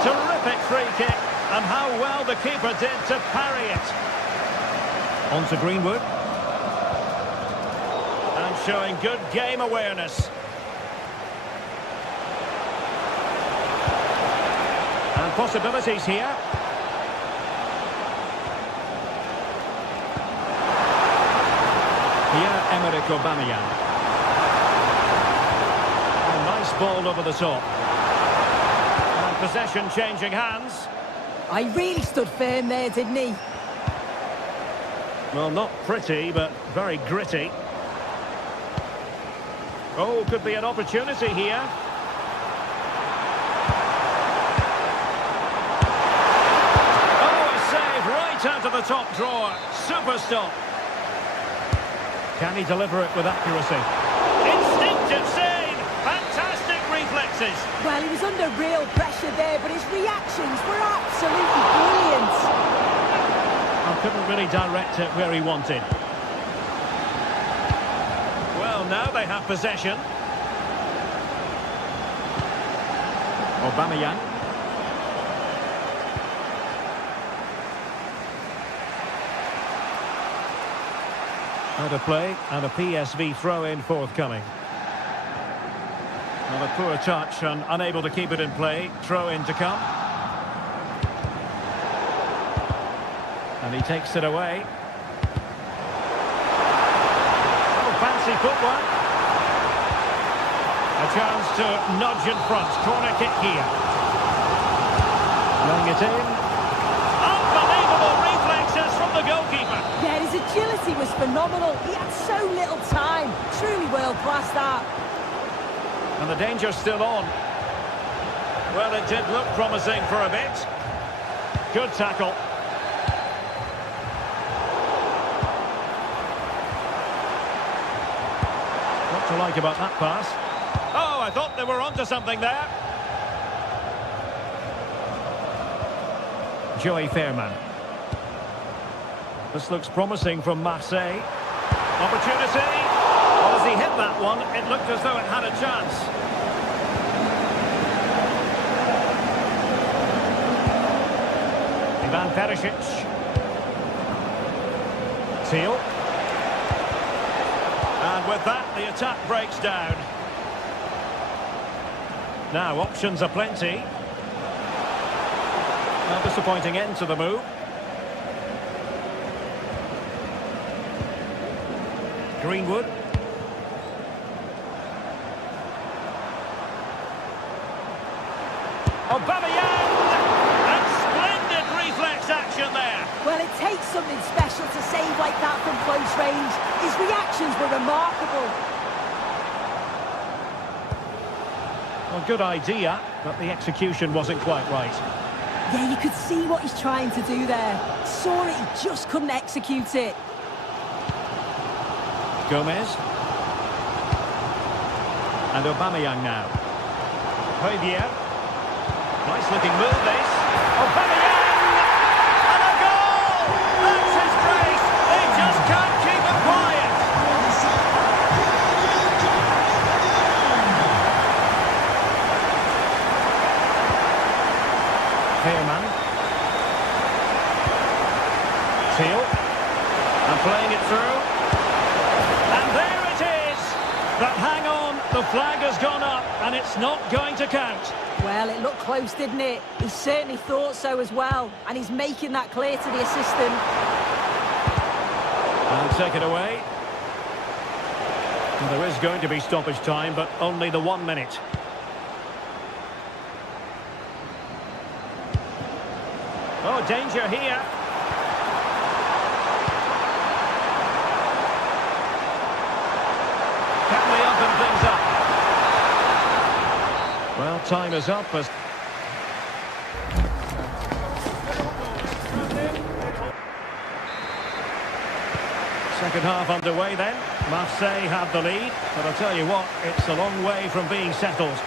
Terrific free kick, and how well the keeper did to parry it. On to Greenwood. And showing good game awareness. And possibilities here. Pierre-Emerick Aubameyang. A nice ball over the top. Possession changing hands. I really stood firm there, didn't he? Well, not pretty, but very gritty. Oh, could be an opportunity here. Oh, a save right out of the top drawer. Super stop. Can he deliver it with accuracy? Instinctive save. Fantastic reflexes. Well, he was under real pressure there, but his reactions were absolutely brilliant. I couldn't really direct it where he wanted. Well, now they have possession. Aubameyang. Out of play, and a PSV throw-in forthcoming. Well, a poor touch and unable to keep it in play. Throw-in to come. And he takes it away. Oh, fancy footwork. A chance to nudge in front. Corner kick here. Laying it in. Unbelievable reflexes from the goalkeeper. Yeah, his agility was phenomenal. He had so little time. Truly world-class that. And the danger's still on. Well, it did look promising for a bit. Good tackle. What to like about that pass? Oh, I thought they were onto something there. Joey Fairman. This looks promising from Marseille. Opportunity. Well, as he hit that one, it looked as though it had a chance. Ivan Perisic. Seal. And with that, the attack breaks down. Now, options are plenty. A disappointing end to the move. Greenwood. Aubameyang! And splendid reflex action there. Well, it takes something special to save like that from close range. His reactions were remarkable. Well, good idea, but the execution wasn't quite right. Yeah, you could see what he's trying to do there. Saw it, he just couldn't execute it. Gomez. And Aubameyang now. Javier. Nice looking move this. Aubameyang! And a goal! That's his grace! They just can't keep him quiet! Fairman. Seal. And playing it through. And there it is! But hang on, the flag has gone up and it's not going to count. Well, it looked close, didn't it? He certainly thought so as well. And he's making that clear to the assistant. And take it away. And there is going to be stoppage time, but only the 1 minute. Oh, danger here. time is up as... Second half underway then. Marseille have the lead, but I'll tell you what, it's a long way from being settled.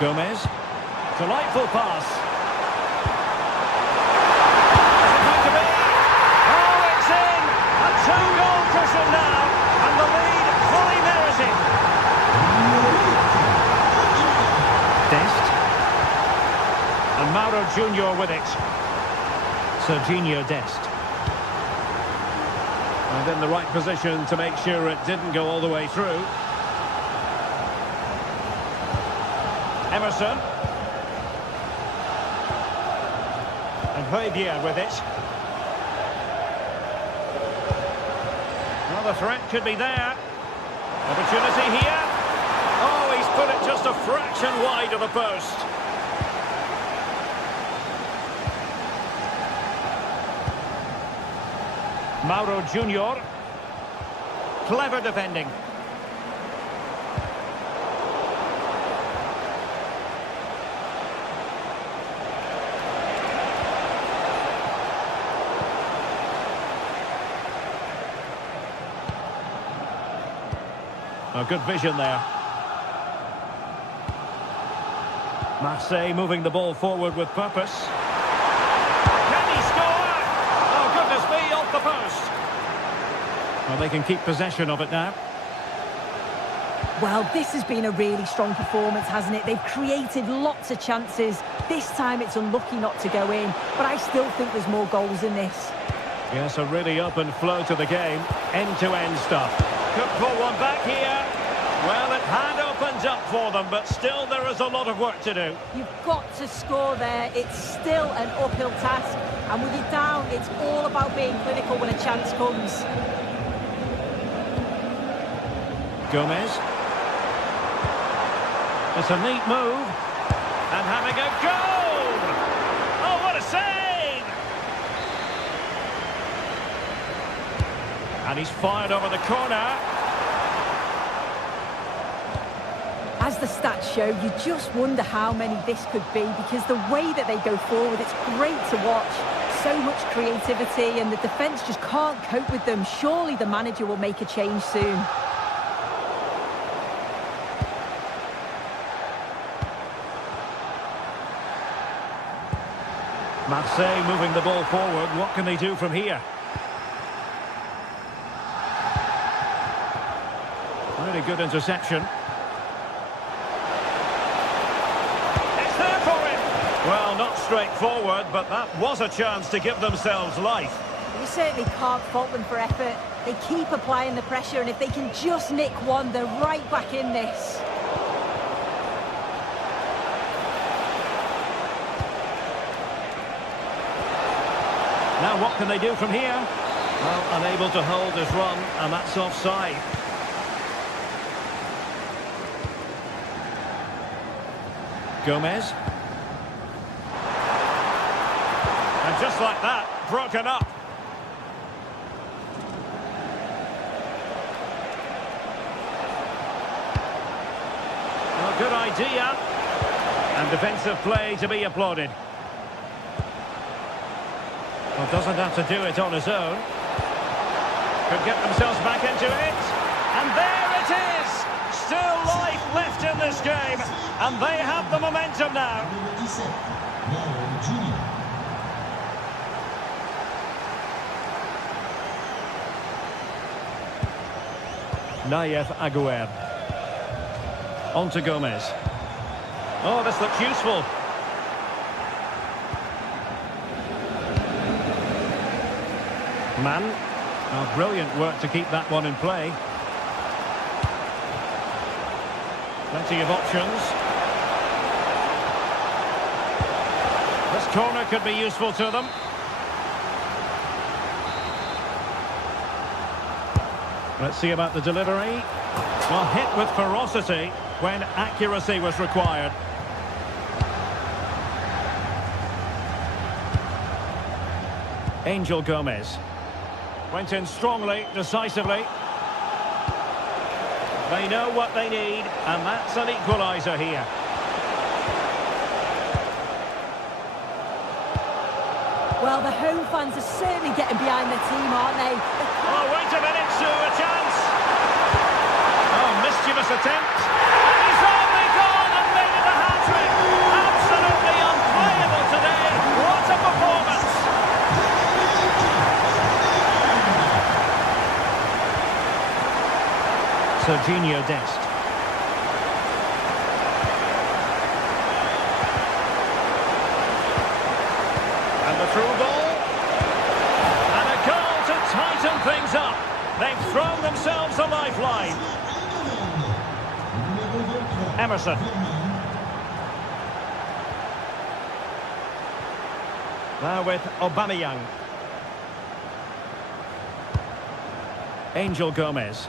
Gomez. Delightful pass. Is it going to be? Oh, it's in! A two-goal cushion now, and the lead fully merited. Dest. And Mauro Junior with it. Serginho Dest. And in the right position to make sure it didn't go all the way through. Emerson. And Højbjerg with it. Well, the threat could be there. Opportunity here. Oh, he's put it just a fraction wide of the post. Mauro Junior. Clever defending. A good vision there. Marseille moving the ball forward with purpose. Can he score? Oh, goodness me, off the post. Well, they can keep possession of it now. Well, this has been a really strong performance, hasn't it? They've created lots of chances. This time it's unlucky not to go in, but I still think there's more goals in this. Yes, a really open flow to the game. End-to-end stuff. Could pull one back here. Well, it had opened up for them, but still there is a lot of work to do. You've got to score there. It's still an uphill task. And with you down, it's all about being clinical when a chance comes. Gomez. It's a neat move. And having a goal! Oh, what a save! And he's fired over the corner. As the stats show, you just wonder how many this could be, because the way that they go forward, it's great to watch. So much creativity, and the defence just can't cope with them. Surely the manager will make a change soon. Marseille moving the ball forward. What can they do from here? Really good interception. It's there for him. Well, not straightforward, but that was a chance to give themselves life. You certainly can't fault them for effort. They keep applying the pressure, and if they can just nick one, they're right back in this. Now what can they do from here? Well, unable to hold his run, and that's offside. Gomez. And just like that, broken up. Well, good idea. And defensive play to be applauded. Well, doesn't have to do it on his own. Could get themselves back into it. And there it is! Still life left in this game. And they have the momentum now. Nayef Aguerd. On to Gomez. Oh, this looks useful. Man. Oh, brilliant work to keep that one in play. Plenty of options. This corner could be useful to them. Let's see about the delivery. Well, hit with ferocity when accuracy was required. Angel Gomez. Went in strongly, decisively. They know what they need, and that's an equaliser here. Well, the home fans are certainly getting behind their team, aren't they? Oh, wait a minute, Sue, a chance! Oh, mischievous attempt. And he's only gone and made it a hat-trick! Absolutely unplayable today! What a performance! Serginho Dest. And the through ball. And a goal to tighten things up. They've thrown themselves a lifeline. Emerson. Now with Aubameyang. Angel Gomez.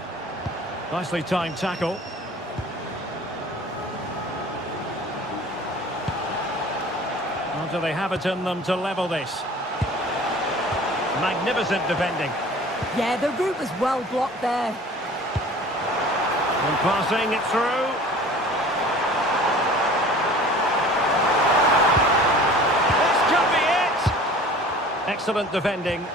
Nicely timed tackle. Well, do they have it in them to level this? Magnificent defending. Yeah, the route was well blocked there. And passing it through. This could be it! Excellent defending.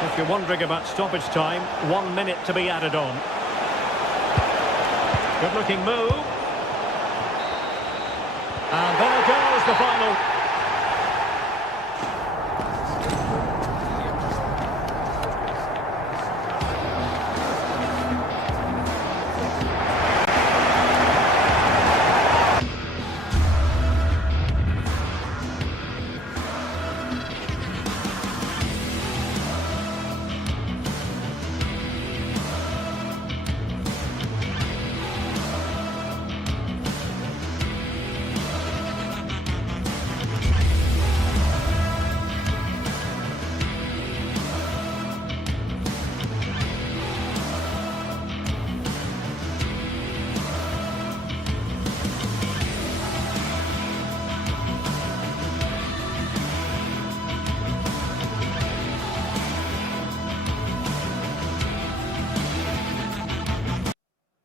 If you're wondering about stoppage time, 1 minute to be added on. Good looking move. And there goes the final.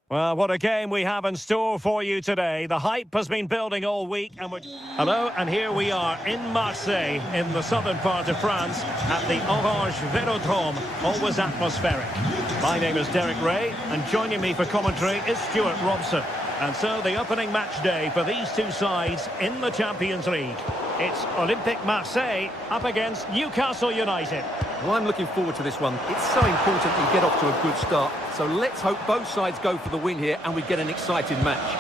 Well, what a game we have in store for you today. The hype has been building all week. And Hello, and here we are in Marseille, in the southern part of France, at the Orange Velodrome, always atmospheric. My name is Derek Ray, and joining me for commentary is Stuart Robson. And so the opening match day for these two sides in the Champions League. It's Olympique Marseille up against Newcastle United. Well, I'm looking forward to this one. It's so important you get off to a good start. So let's hope both sides go for the win here and we get an exciting match.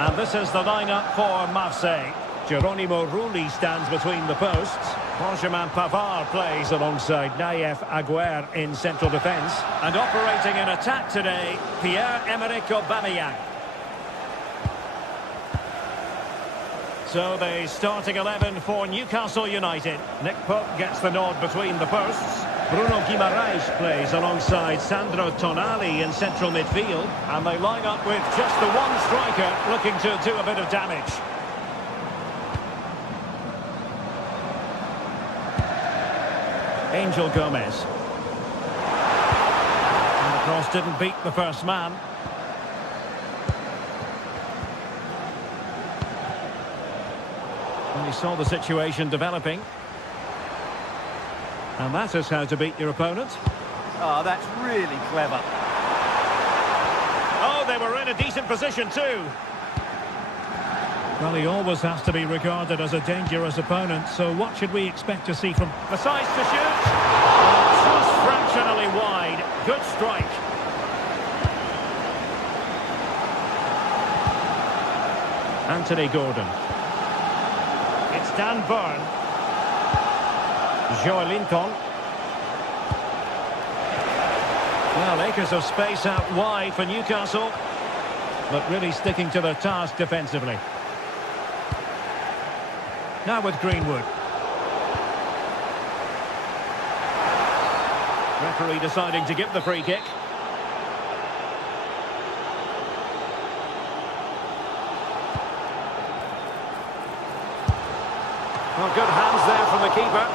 And this is the lineup for Marseille. Geronimo Rulli stands between the posts. Benjamin Pavard plays alongside Naïef Aguerd in central defence. And operating in attack today, Pierre-Emerick Aubameyang. So the starting 11 for Newcastle United. Nick Pope gets the nod between the posts. Bruno Guimaraes plays alongside Sandro Tonali in central midfield. And they line up with just the one striker looking to do a bit of damage. Angel Gomez. And the cross didn't beat the first man. And he saw the situation developing. And that is how to beat your opponent. Oh, that's really clever. Oh, they were in a decent position too. Well, he always has to be regarded as a dangerous opponent, so what should we expect to see from... The size to shoot. Just fractionally wide. Good strike. Anthony Gordon. It's Dan Burn. Joelinton. Well, acres of space out wide for Newcastle, but really sticking to their task defensively. Now with Greenwood. Referee deciding to give the free kick. Well, good hands there from the keeper.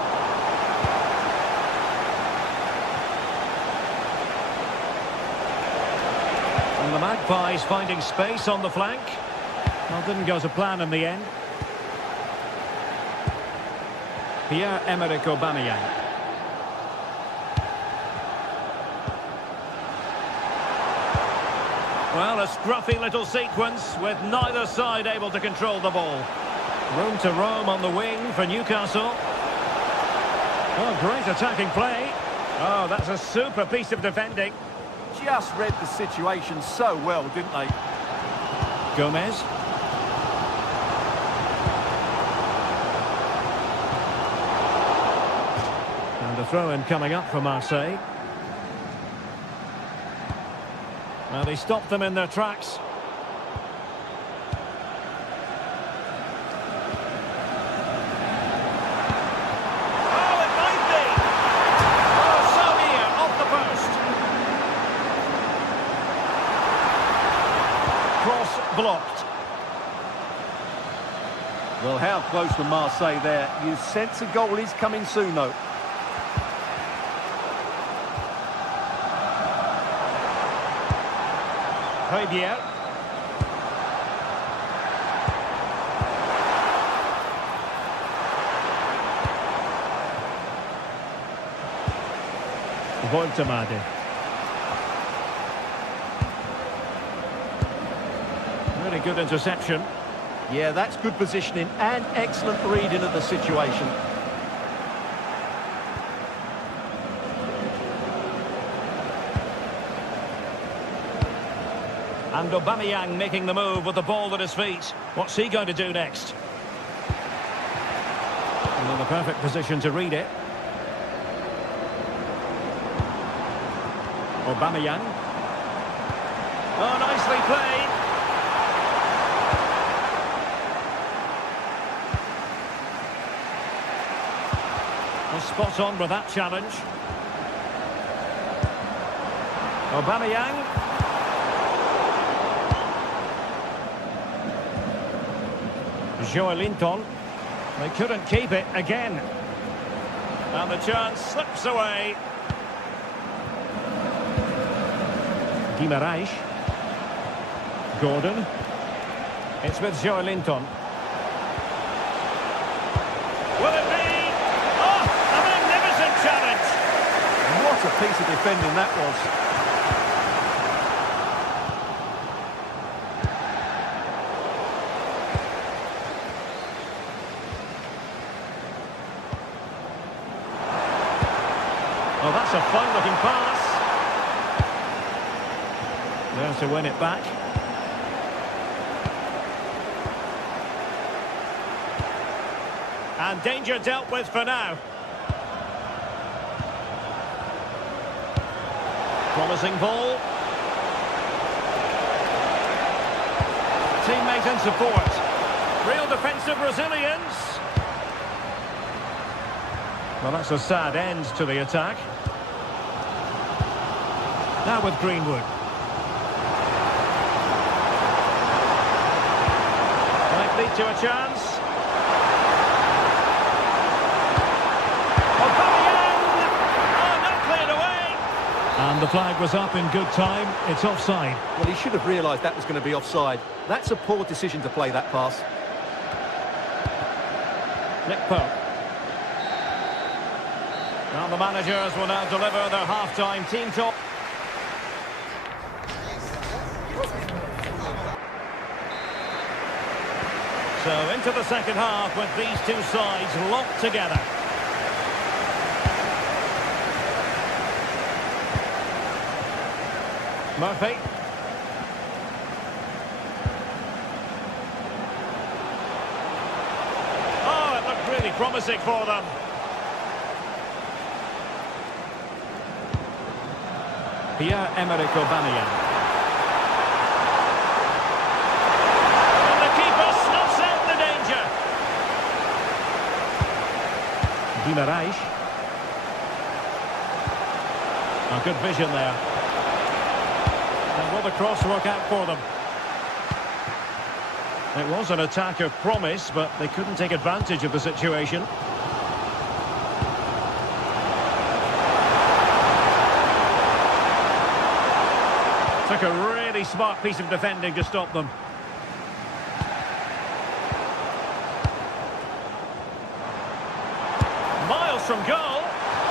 And the Magpies finding space on the flank. Well, didn't go to plan in the end. Pierre-Emerick Aubameyang. Well, a scruffy little sequence with neither side able to control the ball. Room to roam on the wing for Newcastle. Oh, great attacking play. Oh, that's a super piece of defending. Just read the situation so well, didn't they? Gomez. And a throw-in coming up for Marseille. Well, he stopped them in their tracks. Oh, it might be! Oh, so near, off the post. Cross blocked. Well, how close to Marseille there. You sense a goal is coming soon, though. Rivière. Voltemade. Really good interception. Yeah, that's good positioning and excellent reading of the situation. And Aubameyang making the move with the ball at his feet. What's he going to do next? And in the perfect position to read it. Aubameyang. Oh, nicely played. Well, spot on with that challenge. Aubameyang. Joelinton. They couldn't keep it again. And the chance slips away. Guimaraes. Gordon. It's with Joelinton. Will it be? Oh, a magnificent challenge. What a piece of defending that was. Oh, that's a fine-looking pass. There to win it back. And danger dealt with for now. Promising ball. Teammate and support. Real defensive resilience. Well, that's a sad end to the attack. Now with Greenwood. Might lead to a chance. Aubameyang! Oh, not cleared away! And the flag was up in good time. It's offside. Well, he should have realised that was going to be offside. That's a poor decision to play that pass. Nick Pope. Now the managers will now deliver their half-time team talk. So into the second half with these two sides locked together. Murphy. Oh, it looked really promising for them. Pierre-Emerick Aubameyang. And the keeper snuffs out the danger. Guimaraes. A good vision there. And will the cross work out for them? It was an attack of promise, but they couldn't take advantage of the situation. Took a really smart piece of defending to stop them. Miles from goal.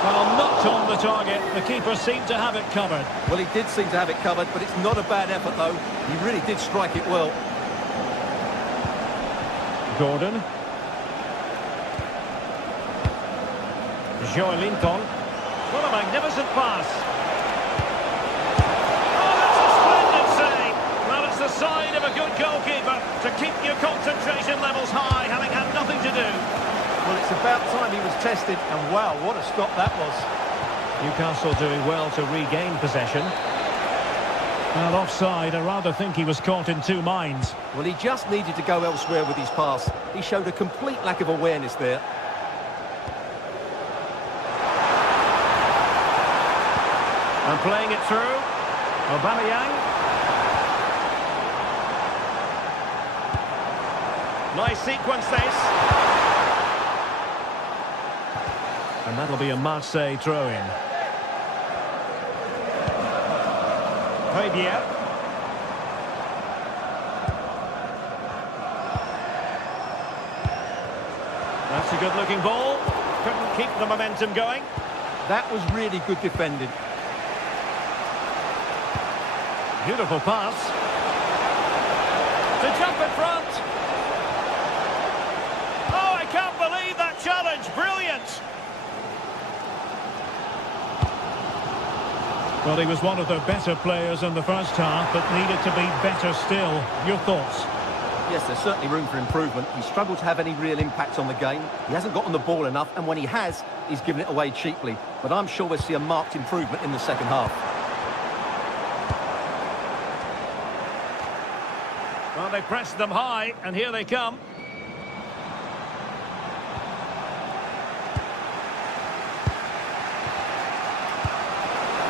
Well, not on the target. The keeper seemed to have it covered. Well, he did seem to have it covered, but it's not a bad effort, though. He really did strike it well. Gordon. Linton. What a magnificent pass. Oh, that's a splendid save. Well, it's the sign of a good goalkeeper to keep your concentration levels high, having had nothing to do. Well, it's about time he was tested, and wow, what a stop that was. Newcastle doing well to regain possession. Well, offside, I rather think he was caught in two minds. Well, he just needed to go elsewhere with his pass. He showed a complete lack of awareness there. And playing it through. Aubameyang. Nice sequence this. And that'll be a Marseille throw-in. Fabier. That's a good-looking ball. Couldn't keep the momentum going. That was really good defending. Beautiful pass. To jump in front. Oh, I can't believe that challenge. Brilliant. Well, he was one of the better players in the first half, but needed to be better still. Your thoughts? Yes, there's certainly room for improvement. He struggled to have any real impact on the game. He hasn't gotten the ball enough, and when he has, he's given it away cheaply. But I'm sure we'll see a marked improvement in the second half. Well, they pressed them high, and here they come.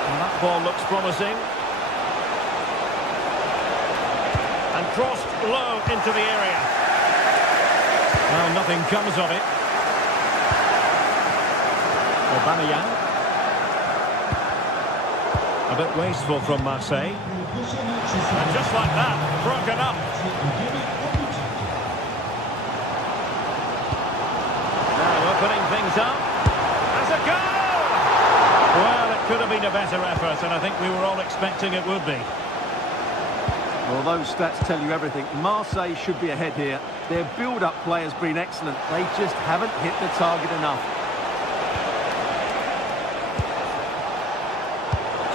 And that ball looks promising. And crossed low into the area. Well, nothing comes of it. Aubameyang. A bit wasteful from Marseille. And just like that, broken up. Now opening things up. As a goal! Well, it could have been a better effort, and I think we were all expecting it would be. Well, those stats tell you everything. Marseille should be ahead here. Their build-up play has been excellent. They just haven't hit the target enough.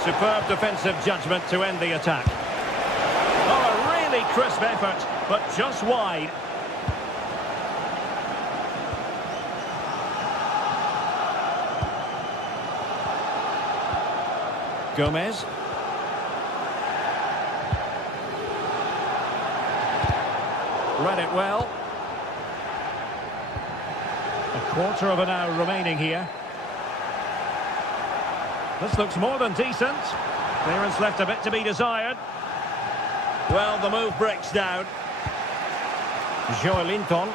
Superb defensive judgment to end the attack. Oh, a really crisp effort, but just wide. Gomez. Read it well. A quarter of an hour remaining here. This looks more than decent. Clearance left a bit to be desired. Well, the move breaks down. Linton.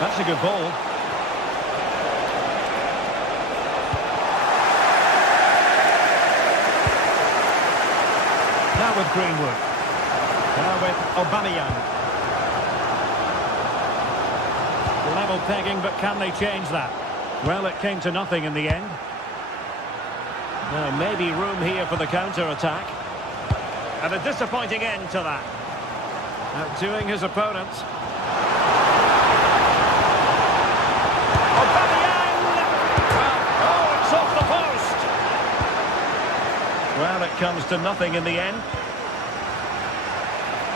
That's a good ball. Now with Greenwood. Now with Aubameyang. Level pegging, but can they change that? Well, it came to nothing in the end. Now, maybe room here for the counter-attack. And a disappointing end to that. Outdoing his opponent. Aubameyang! Well, oh, it's off the post! Well, it comes to nothing in the end.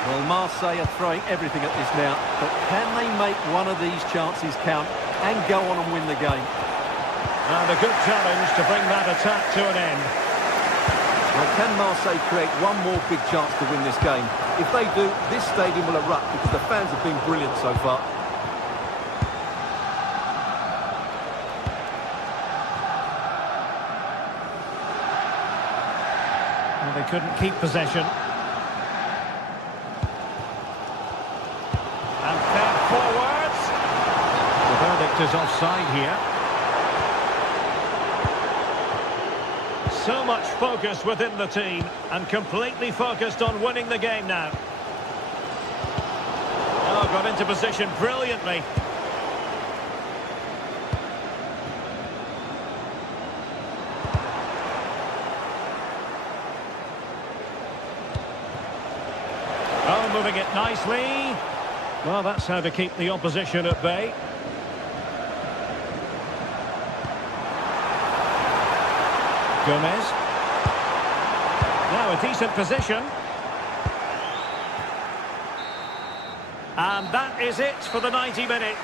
Well, Marseille are throwing everything at this now, but can they make one of these chances count and go on and win the game? And a good challenge to bring that attack to an end. Well, can Marseille create one more big chance to win this game? If they do, this stadium will erupt because the fans have been brilliant so far. Well, they couldn't keep possession. is offside here. So much focus within the team, and completely focused on winning the game now. Oh, got into position brilliantly. Oh, moving it nicely. Well, that's how to keep the opposition at bay. Gomez. Now a decent position. And that is it for the 90 minutes.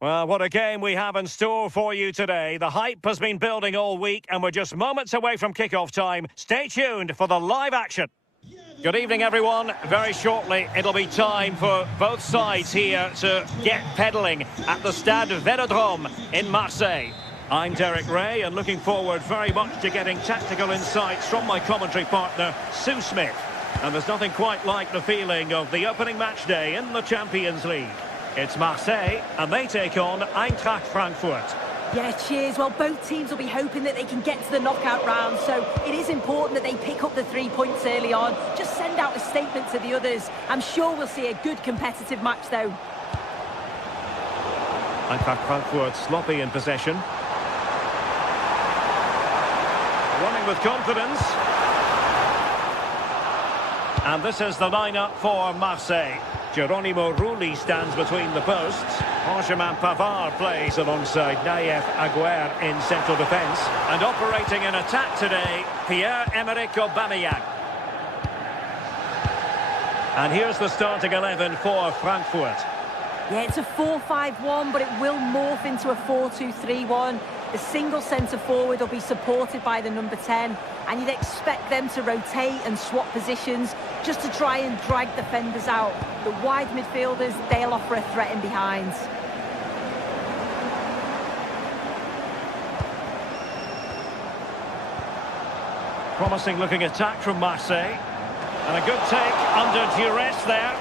Well, what a game we have in store for you today. The hype has been building all week and we're just moments away from kick-off time. Stay tuned for the live action. Good evening, everyone. Very shortly, it'll be time for both sides here to get pedalling at the Stade Vélodrome in Marseille. I'm Derek Ray and looking forward very much to getting tactical insights from my commentary partner, Sue Smith. And there's nothing quite like the feeling of the opening match day in the Champions League. It's Marseille, and they take on Eintracht Frankfurt. Yeah, cheers. Well, both teams will be hoping that they can get to the knockout round, so it is important that they pick up the 3 points early on. Just send out a statement to the others. I'm sure we'll see a good competitive match, though. Eintracht Frankfurt sloppy in possession. Running with confidence. And this is the lineup for Marseille. Geronimo Rulli stands between the posts. Benjamin Pavard plays alongside Nayef Aguerd in central defence. And operating in attack today, Pierre-Emerick Aubameyang. And here's the starting 11 for Frankfurt. Yeah, it's a 4-5-1, but it will morph into a 4-2-3-1. The single centre-forward will be supported by the number 10, and you'd expect them to rotate and swap positions just to try and drag defenders out. The wide midfielders, they'll offer a threat in behind. Promising looking attack from Marseille. And a good take under duress there.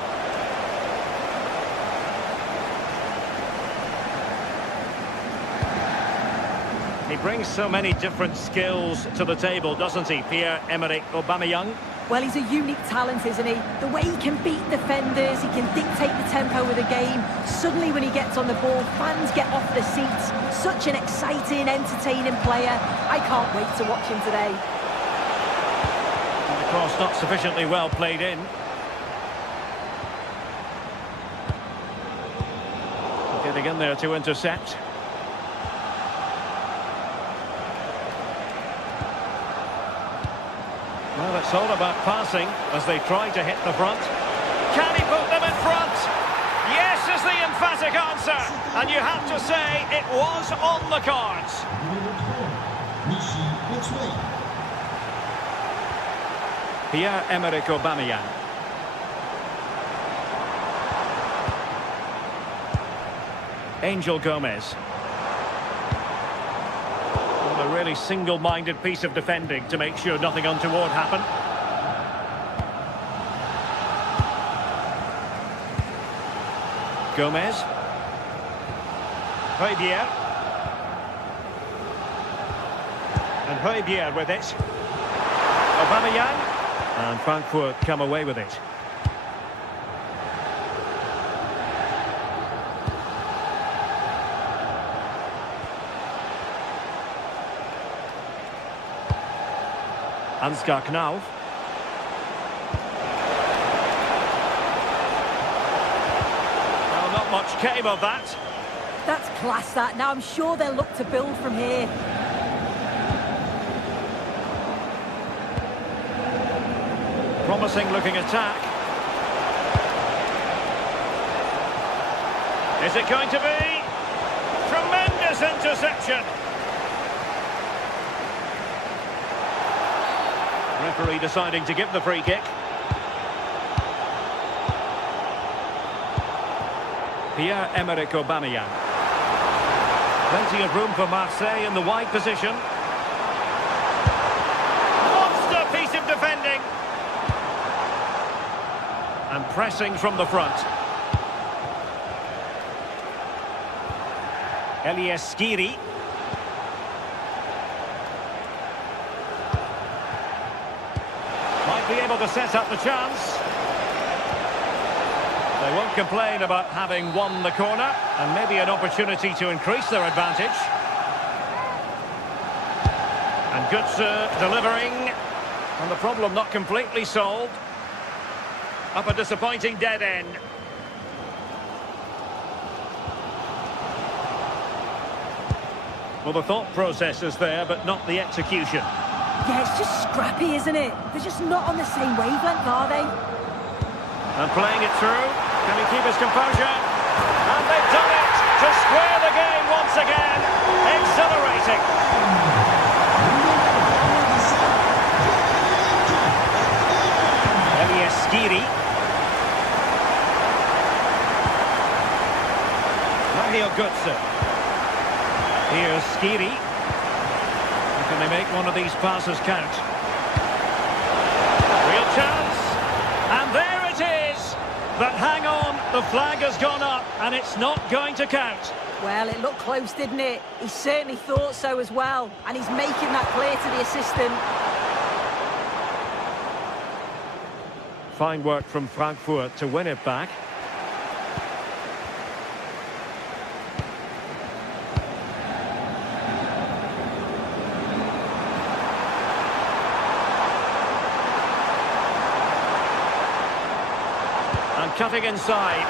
He brings so many different skills to the table, doesn't he, Pierre-Emerick Aubameyang? Well, he's a unique talent, isn't he? The way he can beat defenders, he can dictate the tempo of the game. Suddenly when he gets on the ball, fans get off their seats. Such an exciting, entertaining player. I can't wait to watch him today. And the cross not sufficiently well played in. Getting in there to intercept. Well, it's all about passing as they try to hit the front. Can he put them in front? Yes is the emphatic answer. And you have to say it was on the cards. Pierre-Emerick Aubameyang. Angel Gomez. A really single-minded piece of defending to make sure nothing untoward happened. Gomez. Højbjerg. And Højbjerg with it. Aubameyang. And Frankfurt come away with it. Ansgar Knauf. Well, not much came of that. That's class, that. Now I'm sure they'll look to build from here. Promising looking attack. Is it going to be? Tremendous interception. Referee deciding to give the free kick. Pierre-Emerick Aubameyang. Plenty of room for Marseille in the wide position. Monster piece of defending. And pressing from the front. Elias Skiri. Might be able to set up the chance. They won't complain about having won the corner, and maybe an opportunity to increase their advantage. And Götze delivering, and the problem not completely solved. Up a disappointing dead end. Well, the thought process is there, but not the execution. Yeah, it's just scrappy, isn't it? They're just not on the same wavelength, are they? And playing it through. Can he keep his composure? And they've done it to to square the game once again. Exhilarating. Skiri. Mario Götze. Here's Skiri. Can they make one of these passes count? Real chance. And there it is. But hang on, the flag has gone up and it's not going to count. Well, it looked close, didn't it? He certainly thought so as well. And he's making that clear to the assistant. Fine work from Frankfurt to win it back. And cutting inside.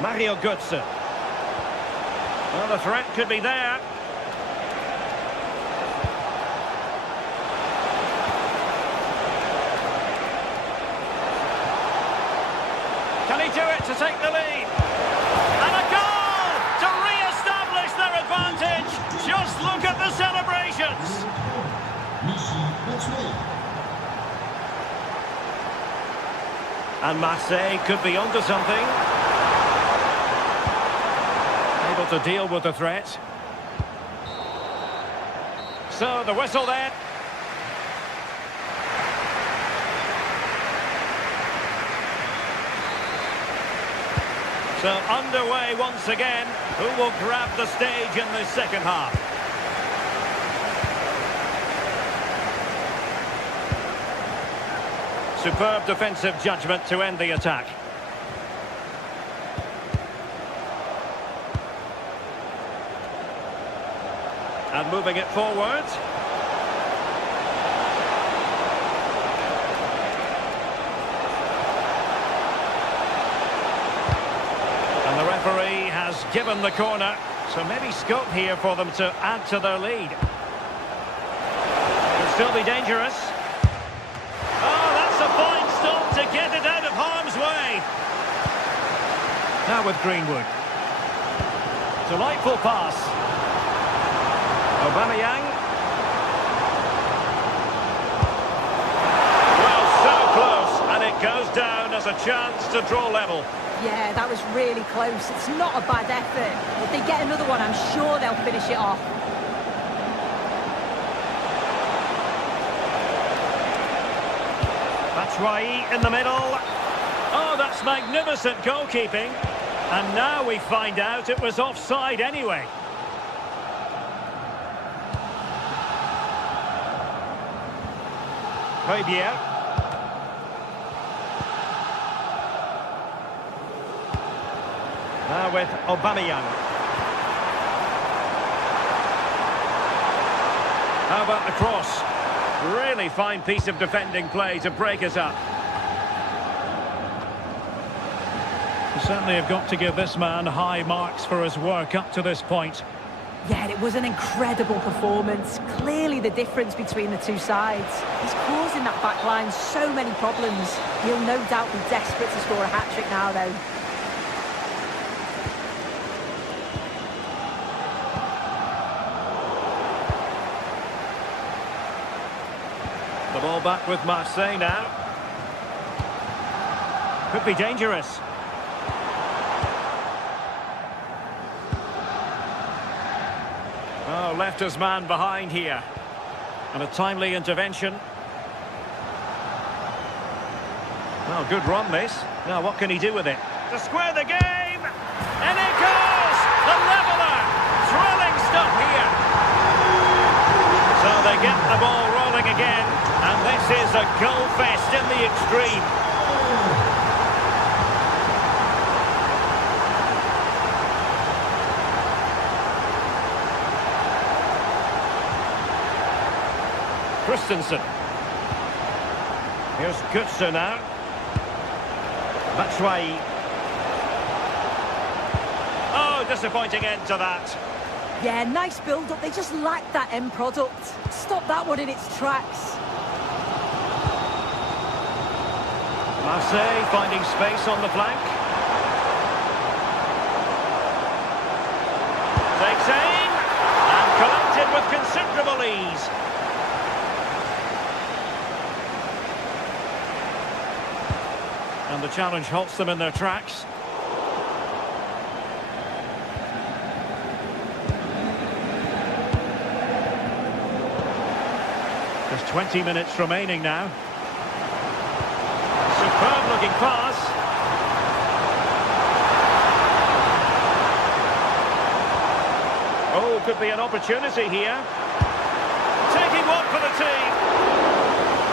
Mario Götze. Well, the threat could be there. Can he do it to take the lead? And a goal to re-establish their advantage. Just look at the celebrations. And Marseille could be onto something. Able to deal with the threat. So the whistle then. So underway once again. Who will grab the stage in the second half? Superb defensive judgment to end the attack. And moving it forward. And the referee has given the corner. So maybe scope here for them to add to their lead. Could still be dangerous. Oh, that's a fine stop to get it out of harm's way. Now with Greenwood. Delightful pass. Aubameyang. Well, so close, and it goes down as a chance to draw level. Yeah, that was really close. It's not a bad effort. If they get another one, I'm sure they'll finish it off. Batshuayi in the middle. Oh, that's magnificent goalkeeping. And now we find out it was offside anyway. Højbjerg. Now with Aubameyang. How about the cross? Really fine piece of defending play to break us up. You certainly have got to give this man high marks for his work up to this point. Yeah, it was an incredible performance. Clearly the difference between the two sides. He's causing that back line so many problems. He'll no doubt be desperate to score a hat-trick now, though. The ball back with Marseille now. Could be dangerous. Oh, left his man behind here. And a timely intervention. Oh, good run this. Now what can he do with it? To square the game! And it goes! The leveller! Thrilling stuff here. So they get the ball rolling again. And this is a goal fest in the extreme. Christensen. Here's Götze now. Batshuayi. Oh, disappointing end to that. Yeah, nice build-up. They just lack that end product. Stop that one in its tracks. Marseille finding space on the flank. Takes aim and collected with considerable ease. And the challenge halts them in their tracks. There's 20 minutes remaining now. Superb looking pass. Oh, could be an opportunity here. Taking one for the team.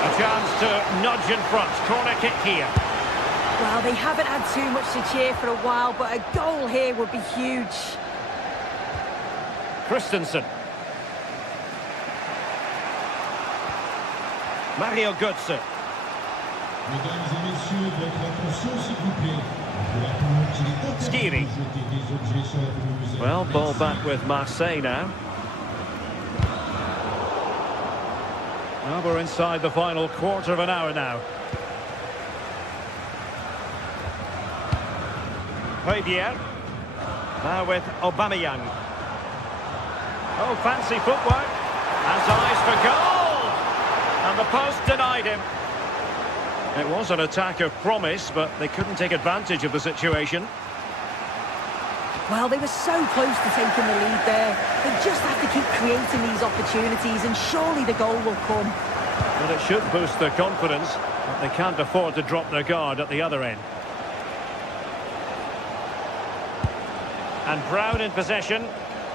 A chance to nudge in front. Corner kick here. Well, they haven't had too much to cheer for a while, but a goal here would be huge. Christensen. Mario Götze. Mesdames et messieurs, votre attention s'il vous plaît. Skiri. Well, ball back with Marseille now. Well, we're inside the final quarter of an hour now. Javier. Now with Aubameyang. Oh, fancy footwork. Has eyes for goal. And the post denied him. It was an attack of promise, but they couldn't take advantage of the situation. Well, they were so close to taking the lead there. They just have to keep creating these opportunities, and surely the goal will come. But it should boost their confidence, but they can't afford to drop their guard at the other end. And Brown in possession.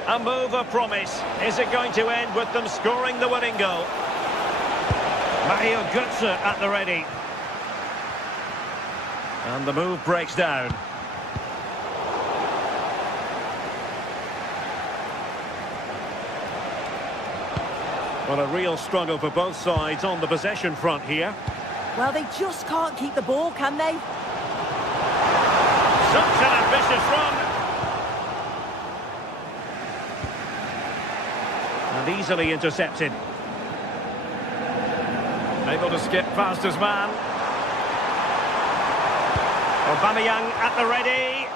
A move of promise. Is it going to end with them scoring the winning goal? Mario Götze at the ready. And the move breaks down. Well, a real struggle for both sides on the possession front here. Well, they just can't keep the ball, can they? Such an ambitious run. And easily intercepted. Able to skip past his man. Aubameyang at the ready.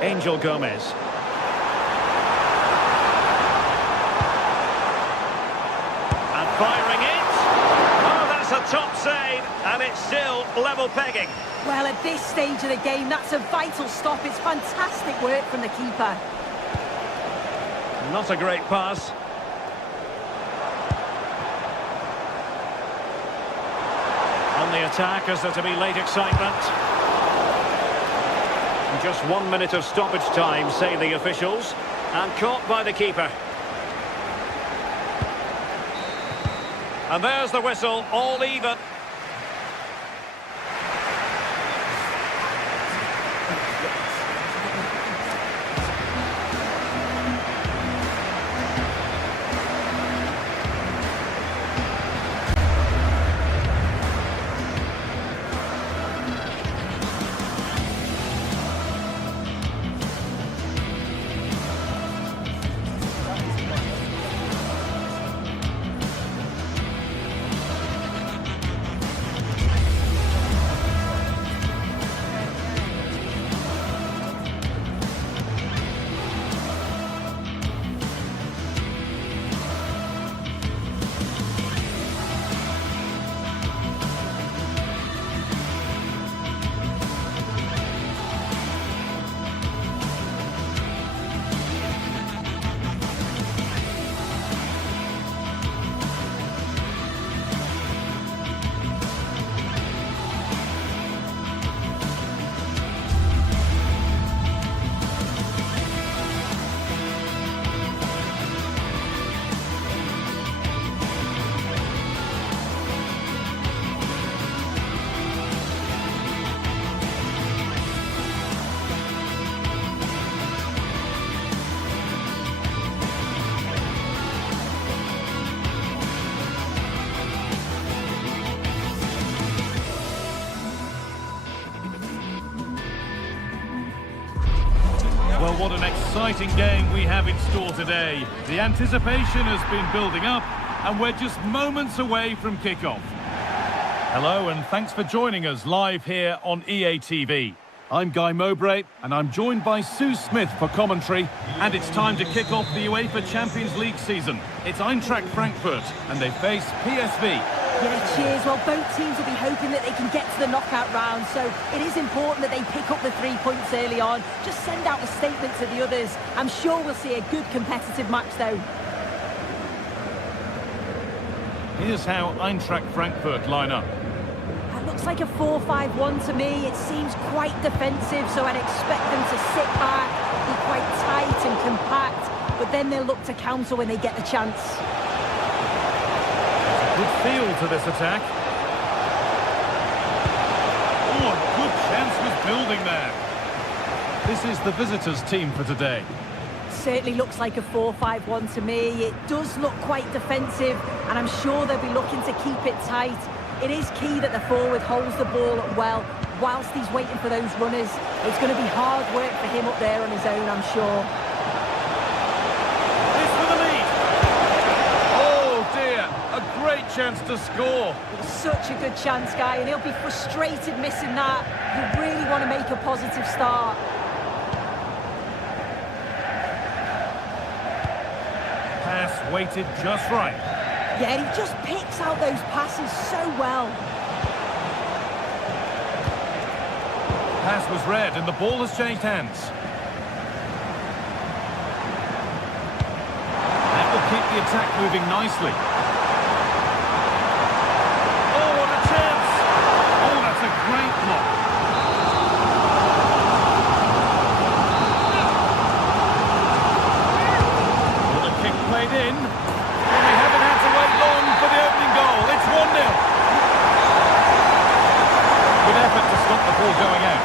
Angel Gomez. And firing it. Oh, that's a top save. And it's still level pegging. Well, at this stage of the game, that's a vital stop. It's fantastic work from the keeper. Not a great pass. On the attack, is there to be late excitement? Just 1 minute of stoppage time, say the officials. And caught by the keeper. And there's the whistle, all even. exciting game we have in store today. The anticipation has been building up, and we're just moments away from kickoff. Hello, and thanks for joining us live here on EA TV. I'm Guy Mowbray, and I'm joined by Sue Smith for commentary, and it's time to kick off the UEFA Champions League season. It's Eintracht Frankfurt, and they face PSV. Yeah, cheers. Well, both teams will be hoping that they can get to the knockout round, so it is important that they pick up the 3 points early on. Just send out a statement to the others. I'm sure we'll see a good competitive match, though. Here's how Eintracht Frankfurt line up. It looks like a 4-5-1 to me. It seems quite defensive, so I'd expect them to sit back, be quite tight and compact, but then they'll look to counter when they get the chance. Good feel to this attack. Oh, a good chance was building there. This is the visitors' team for today. Certainly looks like a 4-5-1 to me. It does look quite defensive, and I'm sure they'll be looking to keep it tight. It is key that the forward holds the ball well whilst he's waiting for those runners. It's going to be hard work for him up there on his own, I'm sure. This for the lead. Oh dear, a great chance to score. It was such a good chance, Guy, and he'll be frustrated missing that. You really want to make a positive start. Pass weighted just right. Yeah, he just picks out those passes so well. Pass was read and the ball has changed hands. That will keep the attack moving nicely. Oh, what a chance! Oh, that's a great block. Well, the kick played in. And they haven't had to wait long for the opening goal. It's 1-0. Good effort to stop the ball going out.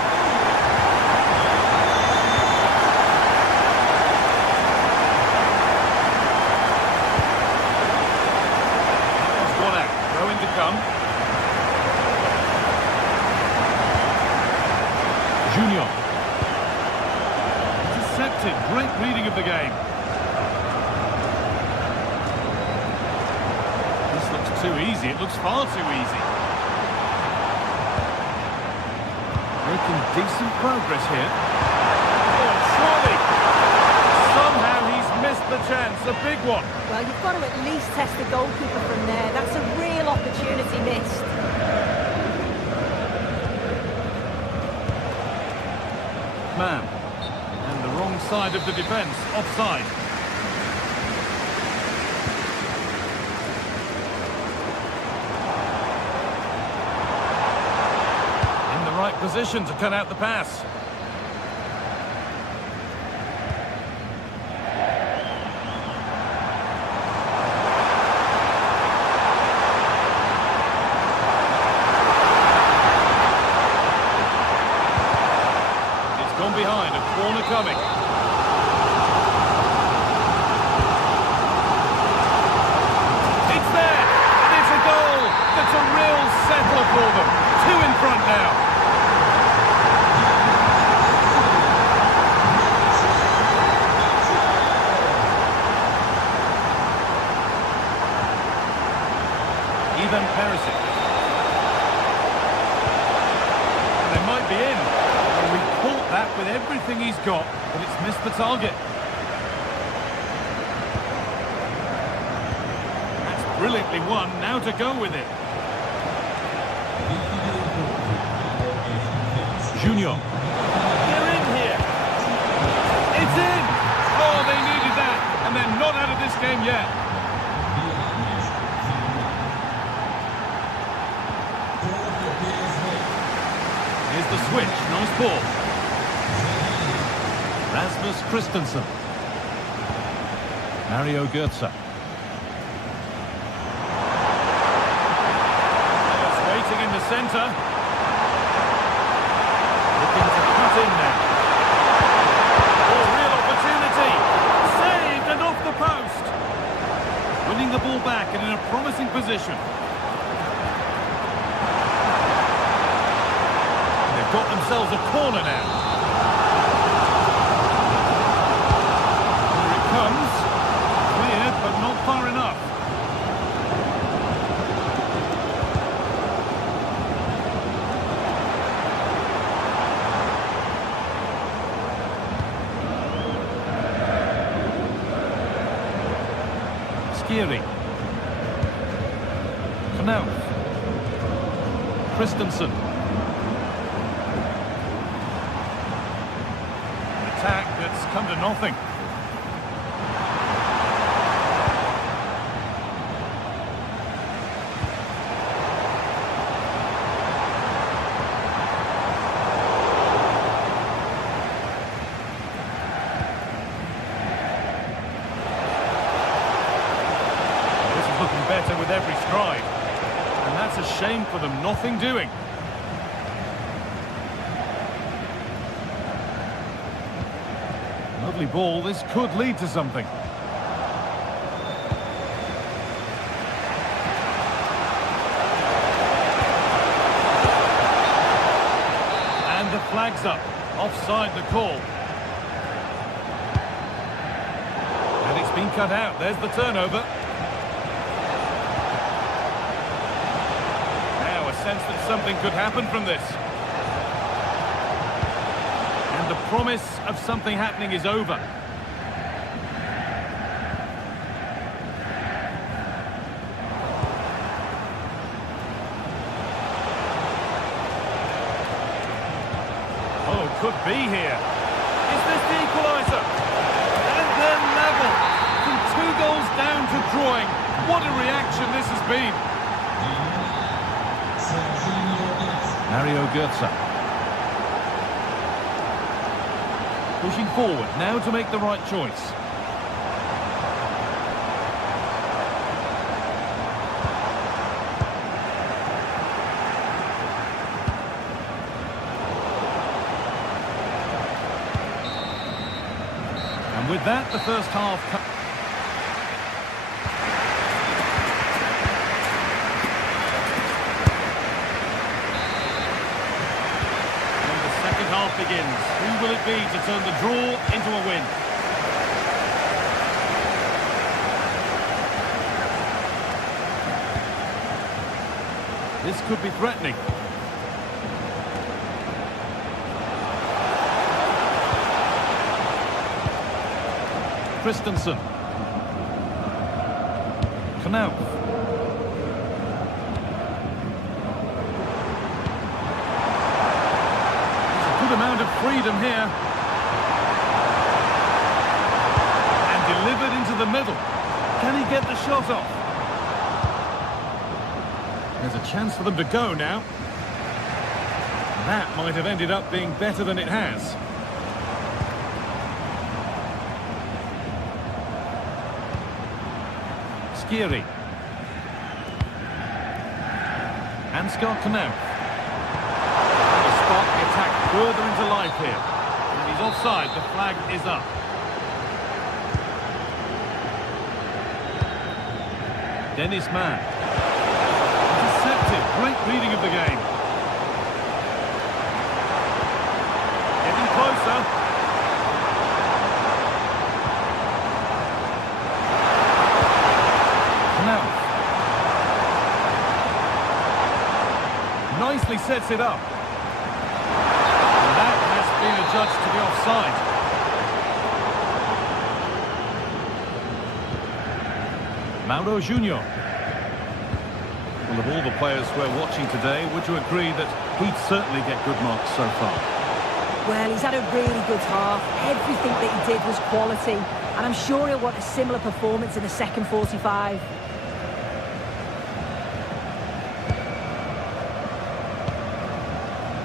That's one out. Throw in to come. Junior. Intercepted. Great reading of the game. Too easy. It looks far too easy. Making decent progress here. Oh, surely. Somehow he's missed the chance. A big one. Well, you've got to at least test the goalkeeper from there. That's a real opportunity missed. Man. And the wrong side of the defence. Offside. Right position to cut out the pass. It's gone behind, a corner coming. It's there, and it's a goal. That's a real settler for them. 2 in front now. Perisic. They might be in. And we caught that with everything he's got, but it's missed the target. That's brilliantly won. Now to go with it. Junior. They're in here. It's in. Oh, they needed that. And they're not out of this game yet. Here's the switch. Nice ball. Rasmus Christensen. Mario Götze. It's waiting in the centre. Looking to cut in now. Oh, real opportunity. Saved and off the post. Winning the ball back and in a promising position. Got themselves a corner now. Skiri. Knauf. Christensen. Attack that's come to nothing. Looking better with every stride, and that's a shame for them. Nothing doing. Lovely ball. This could lead to something. And the flag's up. Offside the call. And it's been cut out. There's the turnover. Sense that something could happen from this. And the promise of something happening is over. Oh, could be here. Is this the equaliser? And they're level. From 2 goals down to drawing. What a reaction this has been. Mario Götze. Pushing forward now to make the right choice. And with that, the first half. Half begins. Who will it be to turn the draw into a win? This could be threatening. Christensen. Knauf. Amount of freedom here, and delivered into the middle. Can he get the shot off? There's a chance for them to go now. That might have ended up being better than it has. Skiri. Ansgar Knauf. The attack further into life here. And he's offside. The flag is up. Dennis Mann. Intercepted. Great reading of the game. Getting closer. Knauf. Nicely sets it up. Being adjudged to be offside. Mauro Junior. Well, of all the players we're watching today, would you agree that he'd certainly get good marks so far? Well, he's had a really good half. Everything that he did was quality. And I'm sure he'll want a similar performance in the second 45.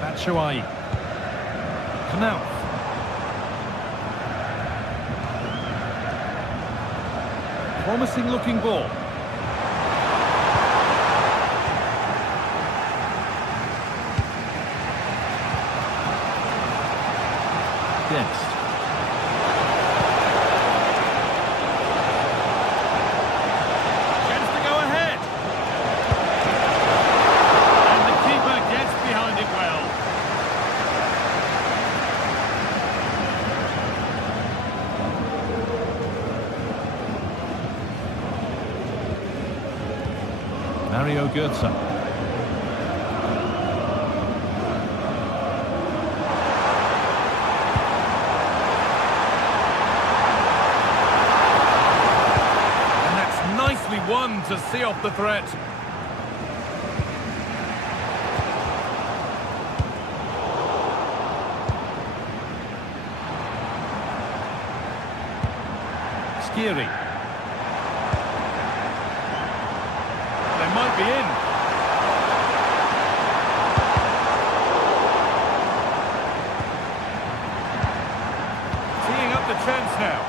Batshuayi. Knauf. Promising looking ball. Yes. Chance to go ahead. And the keeper gets behind it well. Mario Götze. to see off the threat. Skiri. They might be in. Teeing up the chance now.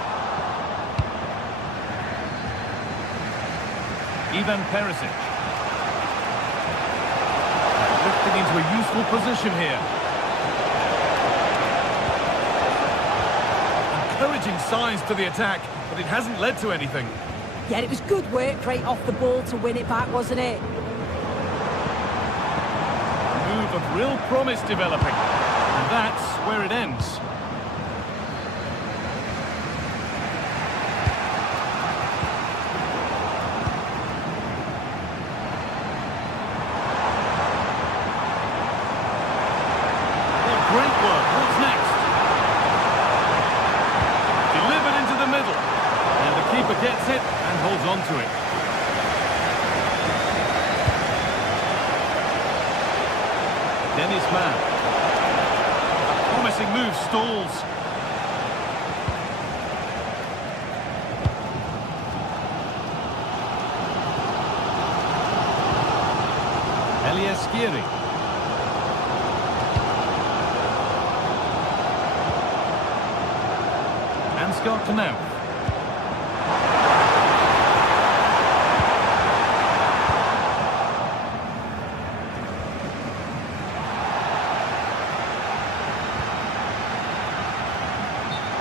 Ivan Perisic. Lifting into a useful position here. Encouraging signs to the attack, but it hasn't led to anything. Yeah, it was good work right off the ball to win it back, wasn't it? A move of real promise developing. And that's where it ends. Great work. What's next? Delivered into the middle. And the keeper gets it and holds on to it. Dennis Mann. A promising move stalls. Elias Skiri. Scott to now.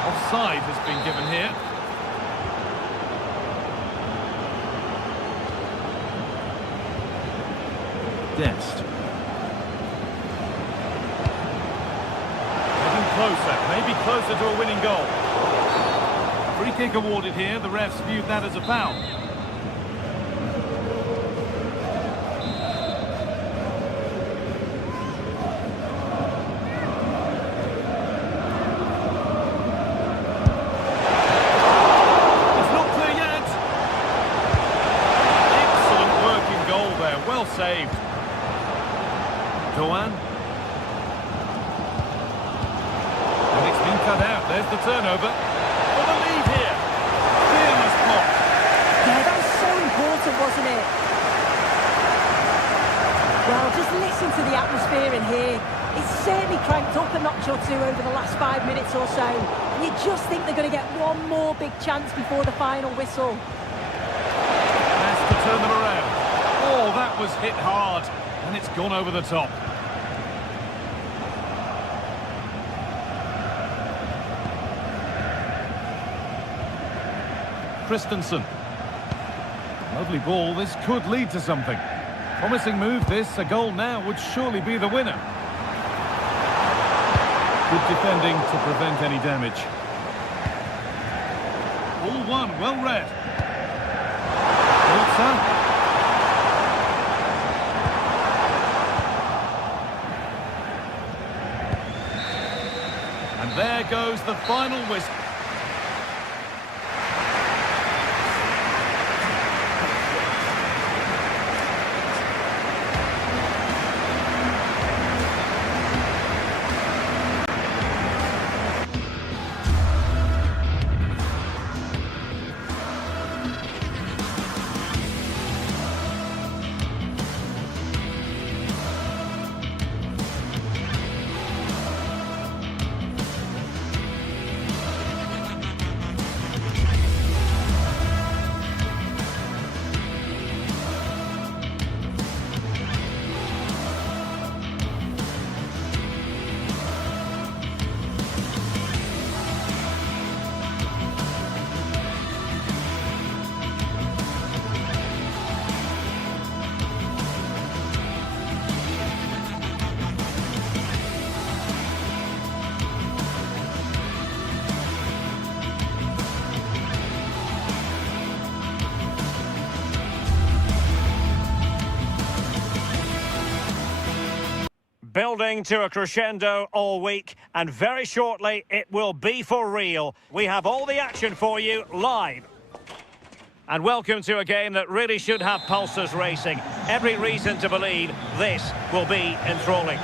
Offside has been given here. Dest. Getting closer, maybe closer to a winning goal. Free kick awarded here. The refs viewed that as a foul. It's not clear yet. Excellent working goal there. Well saved. Doan. And it's been cut out. There's the turnover. Wasn't it? Well, just listen to the atmosphere in here. It's certainly cranked up a notch or two over the last 5 minutes or so. And you just think they're going to get one more big chance before the final whistle. Has to turn them around. Oh, that was hit hard. And it's gone over the top. Christensen. Lovely ball, this could lead to something. Promising move this, a goal now would surely be the winner. Good defending to prevent any damage. All one, well read. Wilson. And there goes the final whistle. Building to a crescendo all week, and very shortly it will be for real. We have all the action for you live. And welcome to a game that really should have pulses racing. Every reason to believe this will be enthralling.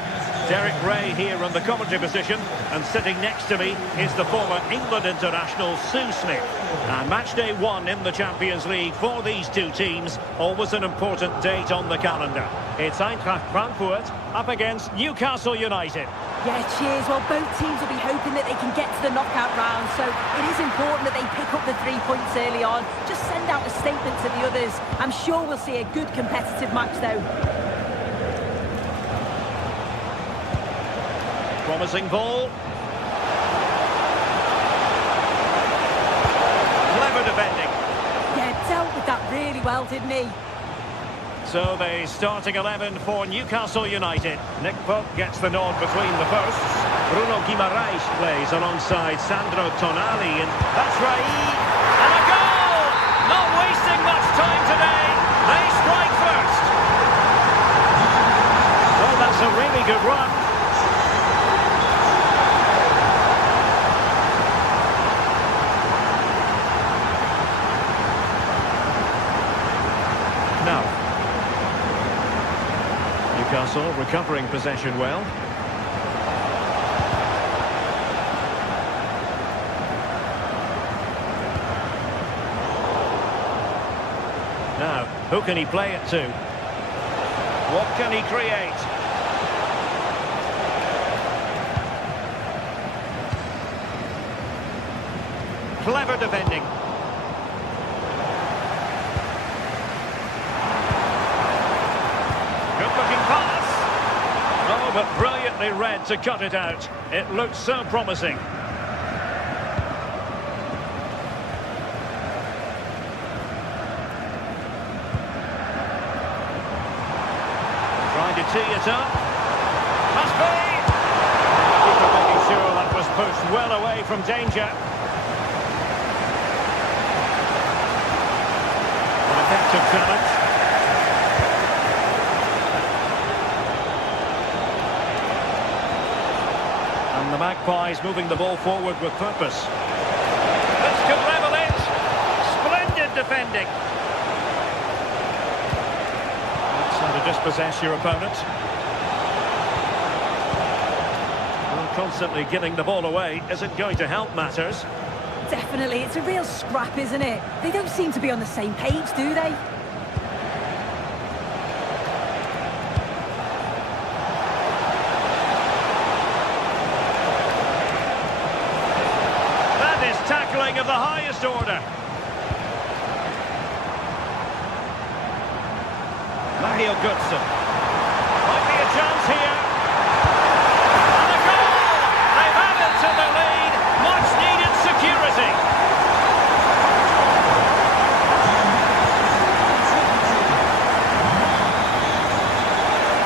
Derek Ray here in the commentary position, and sitting next to me is the former England international Sue Smith. And match day 1 in the Champions League for these two teams, always an important date on the calendar. It's Eintracht Frankfurt up against Newcastle United. Yeah, cheers. Well, both teams will be hoping that they can get to the knockout round, so it is important that they pick up the 3 points early on. Just send out a statement to the others. I'm sure we'll see a good competitive match, though. Promising ball. Clever defending. Yeah, dealt with that really well, didn't he? So the starting 11 for Newcastle United. Nick Pope gets the nod between the posts. Bruno Guimaraes plays alongside Sandro Tonali, and that's Rai. And a goal! Not wasting much time today. They strike first. Well, that's a really good run. Now, Newcastle recovering possession well. Now, who can he play it to? What can he create? Clever defending. But brilliantly read to cut it out. It looked so promising. Trying to tee it up. Must be! Keeper making sure that was pushed well away from danger. An effective challenge. The Magpies moving the ball forward with purpose. This could level it. Splendid defending. That's how to dispossess your opponent. Well, constantly giving the ball away isn't going to help matters. Definitely, it's a real scrap, isn't it? They don't seem to be on the same page, do they? Tackling of the highest order. Mario Götze. Might be a chance here. And a goal! They've added to the lead. Much needed security.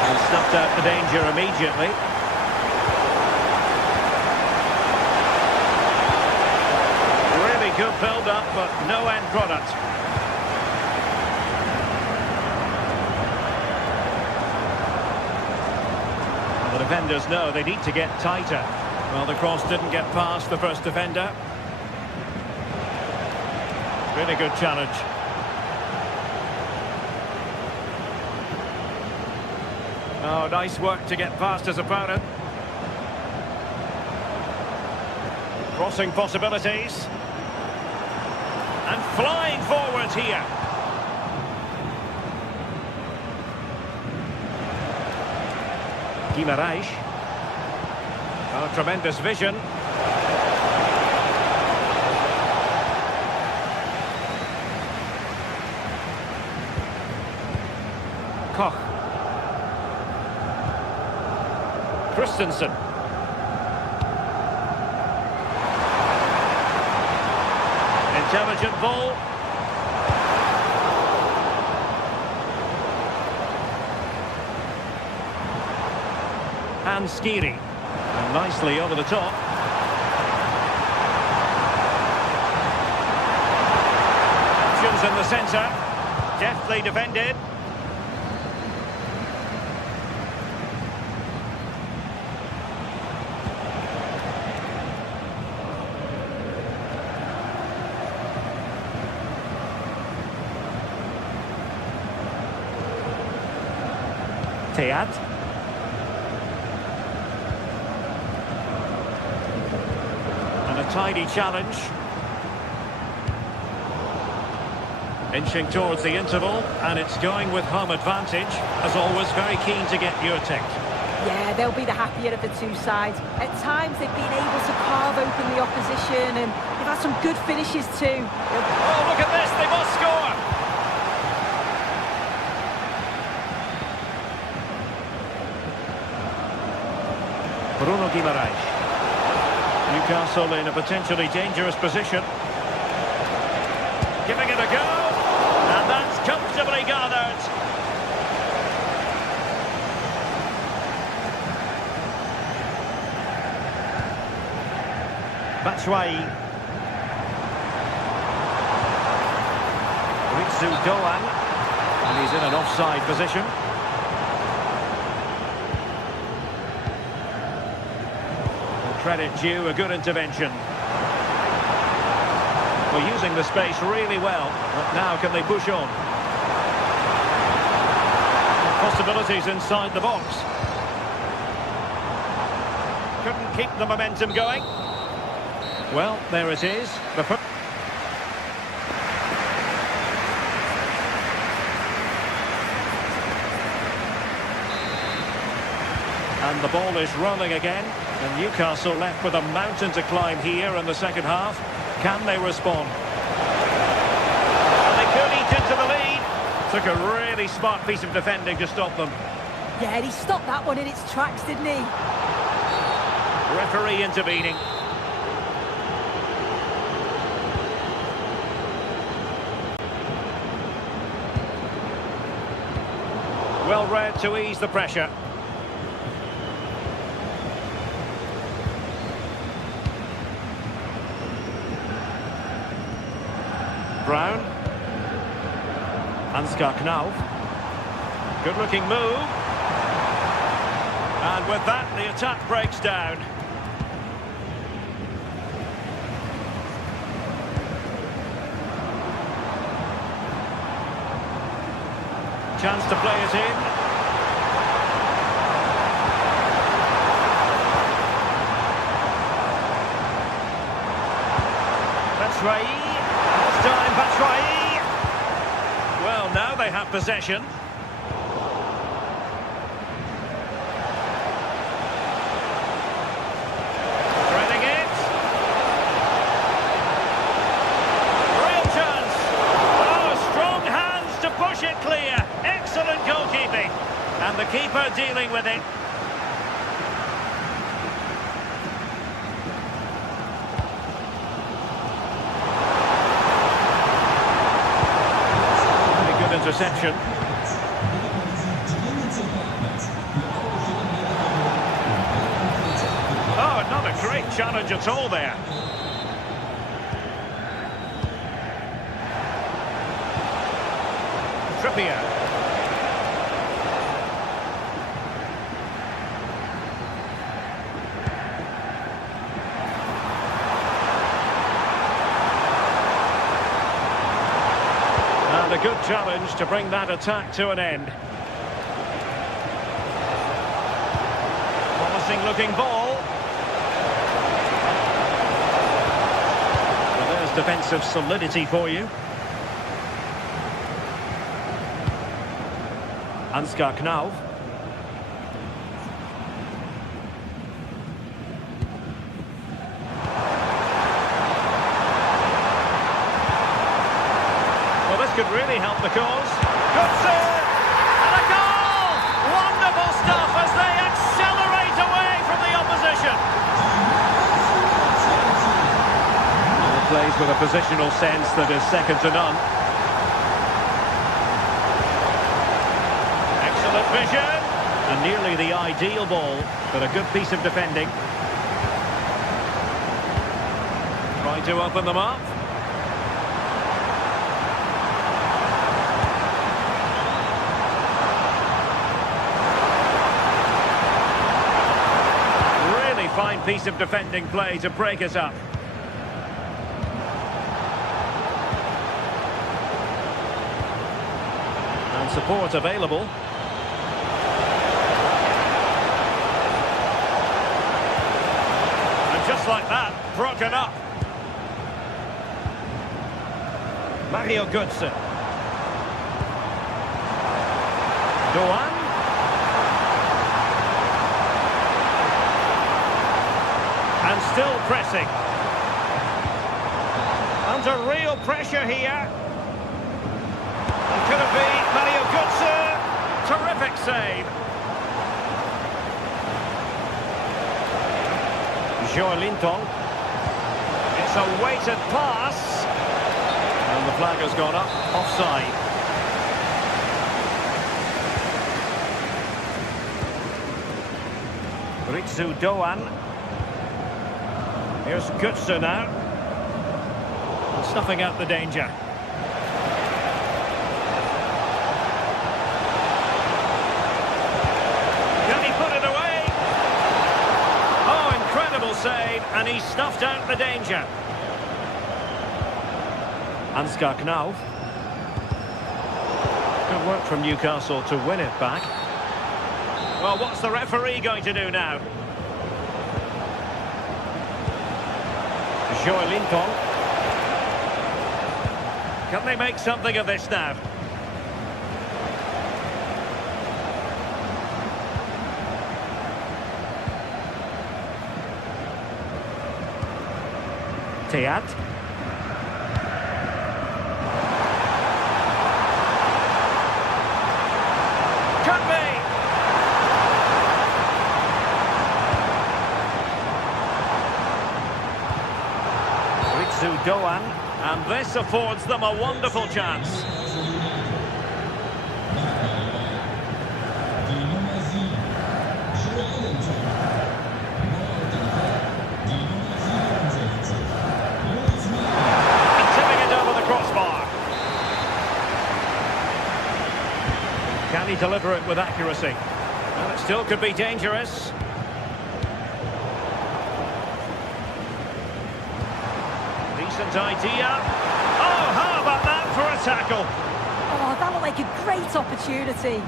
And snuffed out the danger immediately. Good build-up, but no end product. Well, the defenders know they need to get tighter. Well, the cross didn't get past the first defender. Really good challenge. Oh, nice work to get past his opponent. Crossing possibilities. And flying forwards here. Guimaraes. Oh, tremendous vision. Koch. Christensen. Intelligent ball. Skiri. And nicely over the top. Options in the centre. Deftly defended. Teat. And a tidy challenge. Inching towards the interval, and it's going with home advantage. As always, very keen to get your take. Yeah, they'll be the happier of the two sides. At times, they've been able to carve open the opposition, and they've had some good finishes too. Oh, look at this, they must score! Bruno Guimaraes. Newcastle in a potentially dangerous position. Giving it a go, and that's comfortably gathered. Batshuayi. Ritsu Doan, and he's in an offside position. Credit due, a good intervention. We're using the space really well, but now can they push on? Possibilities inside the box. Couldn't keep the momentum going. Well, there it is. And the ball is rolling again. And Newcastle left with a mountain to climb here in the second half. Can they respond? And they could eat into the lead. Took a really smart piece of defending to stop them. Yeah, he stopped that one in its tracks, didn't he? Referee intervening. Well read to ease the pressure. Brown. Ansgar Knauf. Good looking move. And with that, the attack breaks down. Chance to play it in. Batshuayi. This time Batshuayi. Well, now they have possession. Threading it. Real chance. Oh, strong hands to push it clear. Excellent goalkeeping. And the keeper dealing with it. Very good interception. Oh, not a great challenge at all there. Trippier. And a good challenge to bring that attack to an end. Promising looking ball. Well, there's defensive solidity for you. Ansgar Knauf. Well, this could really help the cause. Good save! And a goal! Wonderful stuff as they accelerate away from the opposition. Well, plays with a positional sense that is second to none. Excellent vision. And nearly the ideal ball, but a good piece of defending. Trying to open them up. Really fine piece of defending play to break us up. And support available. Just like that, broken up. Mario Götze. Doan. And still pressing. Under real pressure here. And could it be Mario Götze? Terrific save. Joelinton. It's a weighted pass. And the flag has gone up. Offside. Ritsu Doan. Here's Götze now. Snuffing out the danger. Can he put it away? Oh, incredible save, and he snuffed out the danger. Ansgar Knauf. Good work from Newcastle to win it back. Well, what's the referee going to do now? Joelinton. Can they make something of this now? Teat. Could be. Ritsu Doan. And this affords them a wonderful chance. And tipping it over the crossbar. Can he deliver it with accuracy? Well, it still could be dangerous. Idea. Oh, how about that for a tackle? Oh, that looked like a great opportunity.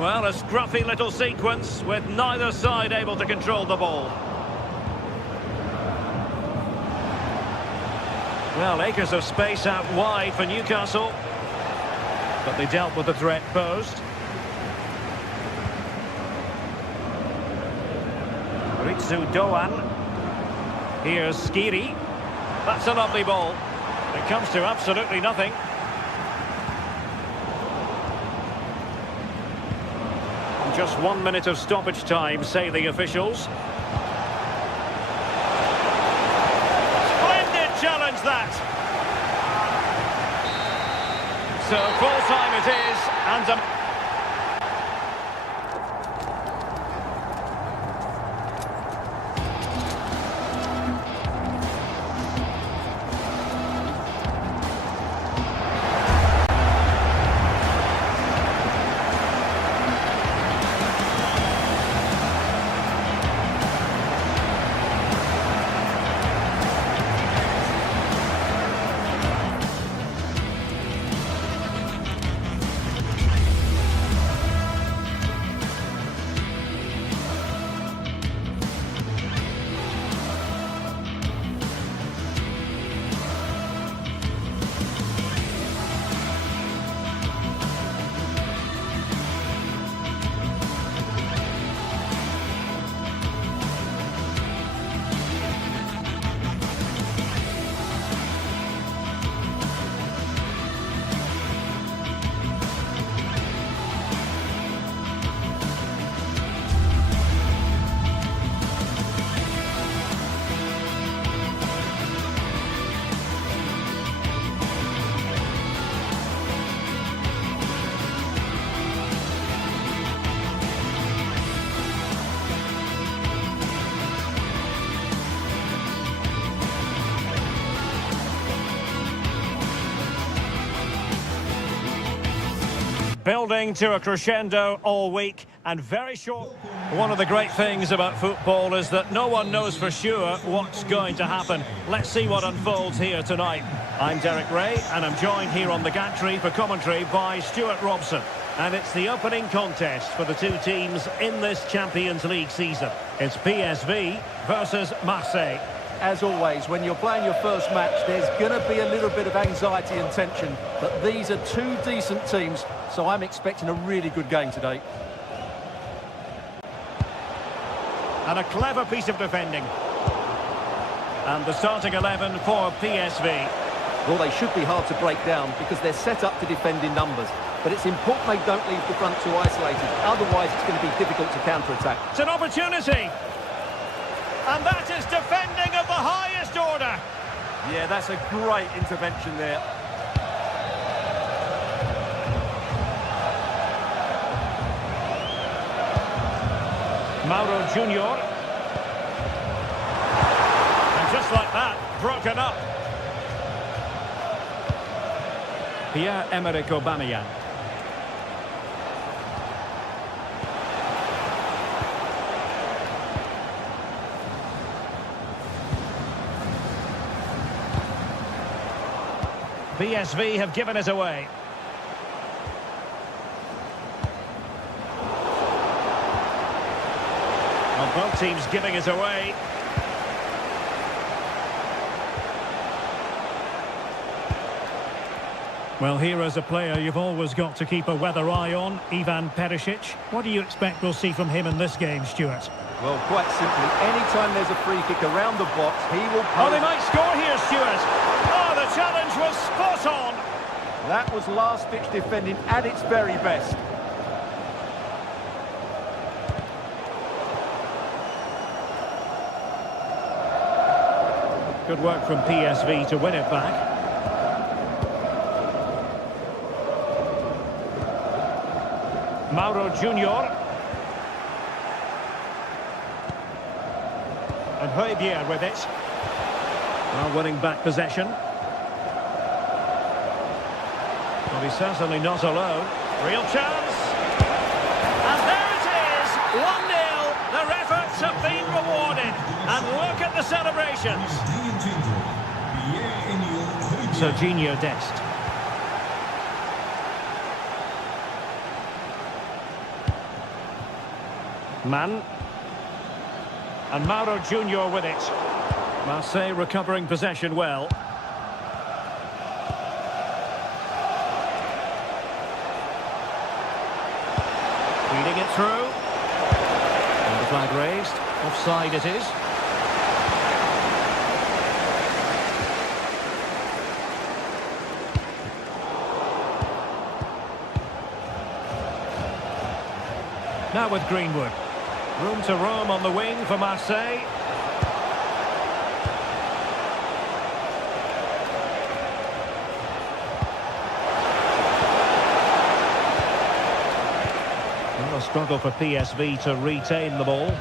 Well, a scruffy little sequence with neither side able to control the ball. Well, acres of space out wide for Newcastle, but they dealt with the threat posed. Ritsu Doan. Here's Skiri. That's a lovely ball. It comes to absolutely nothing. Just 1 minute of stoppage time, say the officials. Splendid challenge, that! So full time it is, and a... Building to a crescendo all week, and very short. One of the great things about football is that no one knows for sure what's going to happen. Let's see what unfolds here tonight. I'm Derek Ray, and I'm joined here on the gantry for commentary by Stuart Robson. And it's the opening contest for the two teams in this Champions League season. It's PSV versus Marseille. As always, when you're playing your first match, there's going to be a little bit of anxiety and tension. But these are two decent teams, so I'm expecting a really good game today. And a clever piece of defending. And the starting 11 for PSV. Well, they should be hard to break down because they're set up to defend in numbers. But it's important they don't leave the front too isolated. Otherwise, it's going to be difficult to counter-attack. It's an opportunity. And that is defending of the highest order. Yeah, that's a great intervention there. Mauro Junior. And just like that, broken up. Pierre-Emerick Aubameyang. PSV have given it away. Well, both teams giving it away. Well, here as a player, you've always got to keep a weather eye on Ivan Perisic. What do you expect we'll see from him in this game, Stuart? Well, quite simply, anytime there's a free kick around the box, he will pose. Oh, they might score here, Stuart. Oh, the challenge was spot on. That was last-ditch defending at its very best. Good work from PSV to win it back. Mauro Junior. And Højbjerg with it. Well, winning back possession. Well, he's certainly not alone. Real chance. And there it is! 1-0. Their efforts have been rewarded. And look at the celebrations. Serginho Dest. Mann. And Mauro Junior with it. Marseille recovering possession well. Feeding it through. And the flag raised. Offside it is. Now with Greenwood. Room to roam on the wing for Marseille. Well, a struggle for PSV to retain the ball.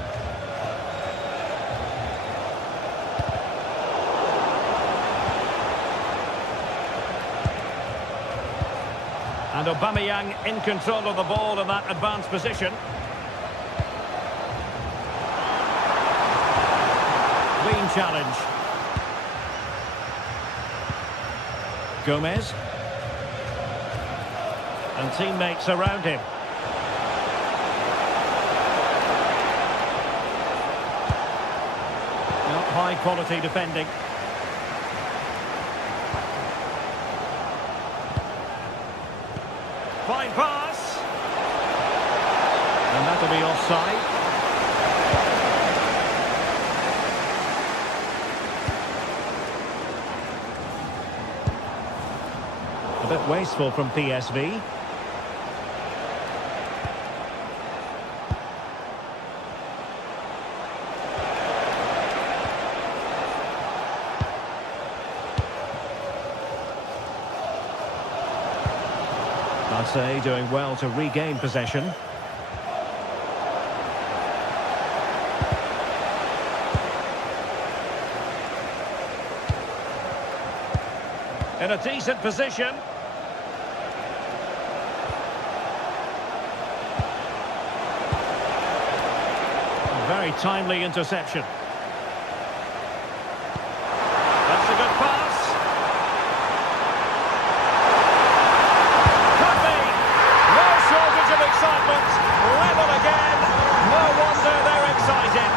And Aubameyang in control of the ball in that advanced position. Clean challenge. Gomez. And teammates around him. Not high quality defending. Fine pass. And that'll be offside. A bit wasteful from PSV. Marseille doing well to regain possession. In a decent position. Very timely interception. That's a good pass. Could be. No shortage of excitement. Level again. No wonder they're excited.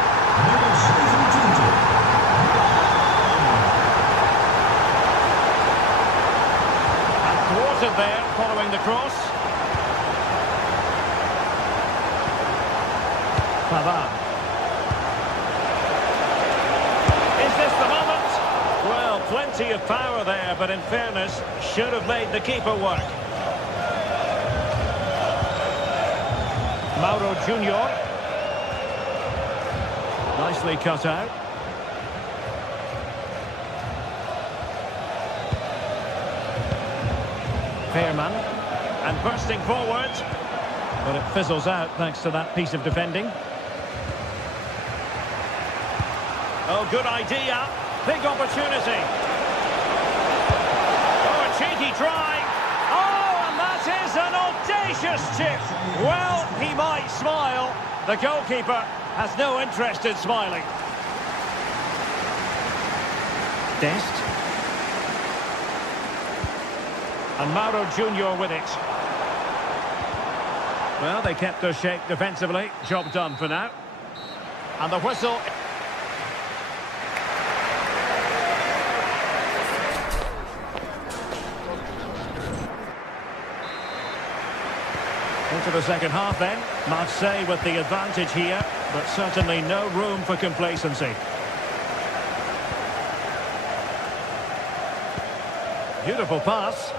And thwarted there following the cross. Pavard. Is this the moment? Well, plenty of power there, but in fairness, should have made the keeper work. Mauro Junior. Nicely cut out. Fairman. And bursting forward. But it fizzles out thanks to that piece of defending. Oh, good idea. Big opportunity. Oh, a cheeky try. Oh, and that is an audacious chip. Well, he might smile. The goalkeeper has no interest in smiling. Dest. And Mauro Junior with it. Well, they kept their shape defensively. Job done for now. And the whistle. Into the second half then. Marseille with the advantage here, but certainly no room for complacency. Beautiful pass.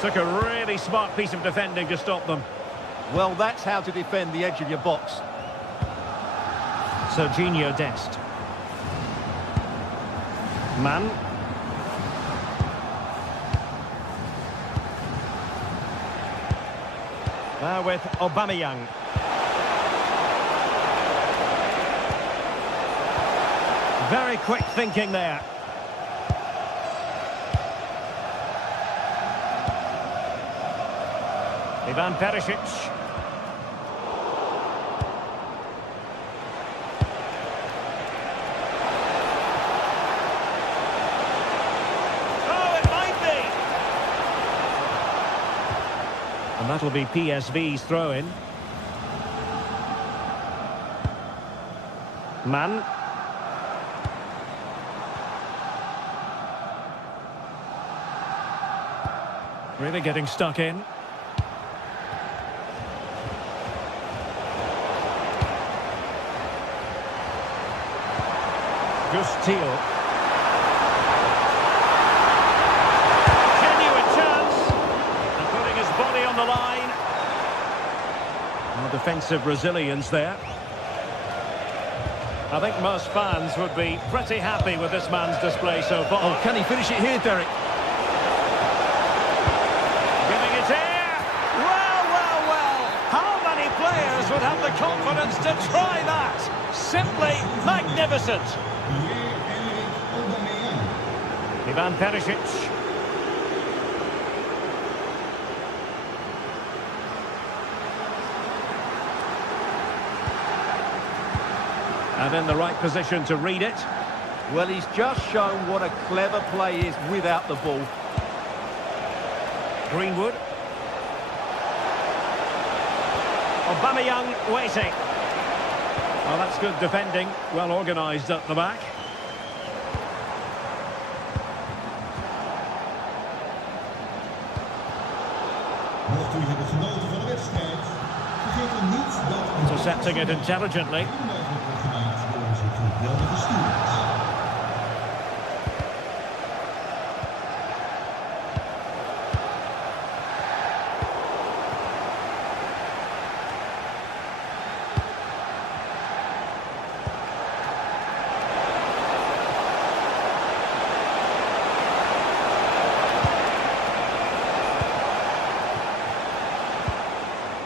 Took a really smart piece of defending to stop them. Well, that's how to defend the edge of your box. Serginho Dest. Man. Now with Aubameyang. Very quick thinking there. Ivan Perisic. Oh, it might be. And that'll be PSV's throw-in. Man. Really getting stuck in. Steele. Genuine chance. And putting his body on the line. More defensive resilience there. I think most fans would be pretty happy with this man's display so far. Oh, can he finish it here, Derek? Giving it here. Well, well, well. How many players would have the confidence to try that? Simply magnificent. Ivan Perisic. And in the right position to read it. Well, he's just shown what a clever play is without the ball. Greenwood. Aubameyang waiting. Well, that's good defending. Well organised at the back. Intercepting it intelligently.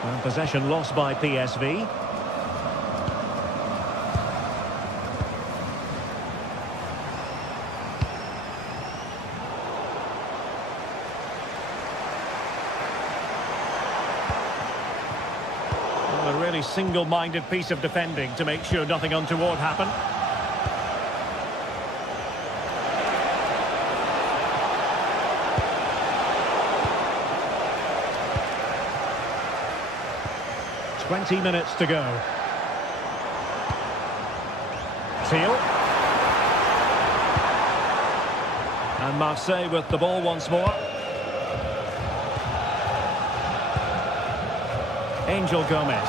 And possession lost by PSV. single-minded piece of defending to make sure nothing untoward happened. "20 minutes to go. Teal. And Marseille with the ball once more. Angel Gomez.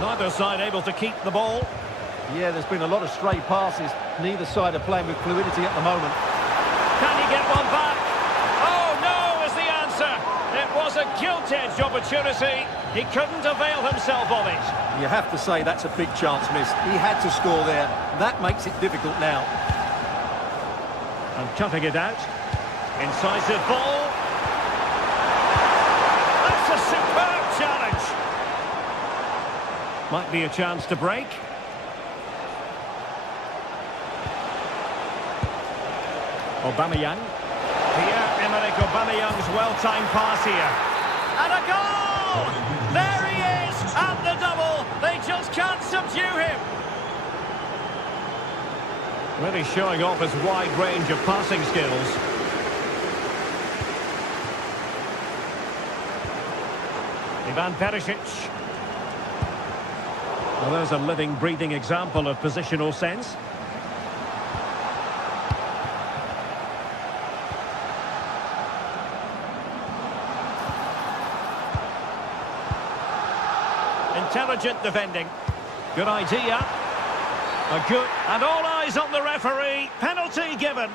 Neither side able to keep the ball. Yeah, there's been a lot of stray passes. Neither side are playing with fluidity at the moment. Can he get one back? Oh, no, is the answer. It was a gilt-edged opportunity. He couldn't avail himself of it. You have to say that's a big chance missed. He had to score there. That makes it difficult now. And cutting it out. Incisive ball. That's a superb challenge. Might be a chance to break. Aubameyang. Pierre-Emerick Aubameyang's well-timed pass here. And a goal! There he is! And the double! They just can't subdue him! Really showing off his wide range of passing skills. Ivan Perisic. Well, there's a living, breathing example of positional sense. Intelligent defending. Good idea. A good... And all eyes on the referee. Penalty given.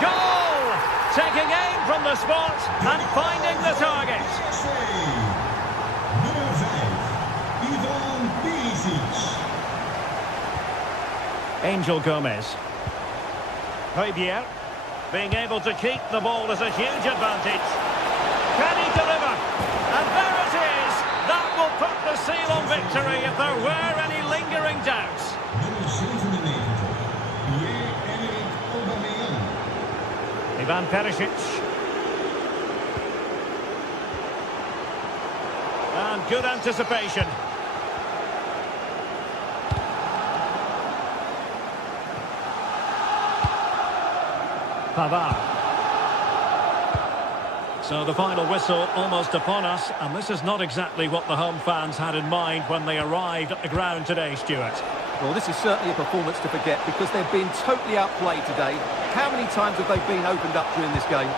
Goal! Taking aim from the spot and finding the target. Nummer 5, Ivan Perisic. Angel Gomez. Højbjerg. Being able to keep the ball is a huge advantage. Can he deliver? And there it is! That will put the seal on victory if there were any lingering doubts. Nummer 97, Pierre-Emerick Aubameyang. Ivan Perisic. And good anticipation. Pavard. So the final whistle almost upon us, and this is not exactly what the home fans had in mind when they arrived at the ground today, Stuart. Well, this is certainly a performance to forget because they've been totally outplayed today. How many times have they been opened up during this game?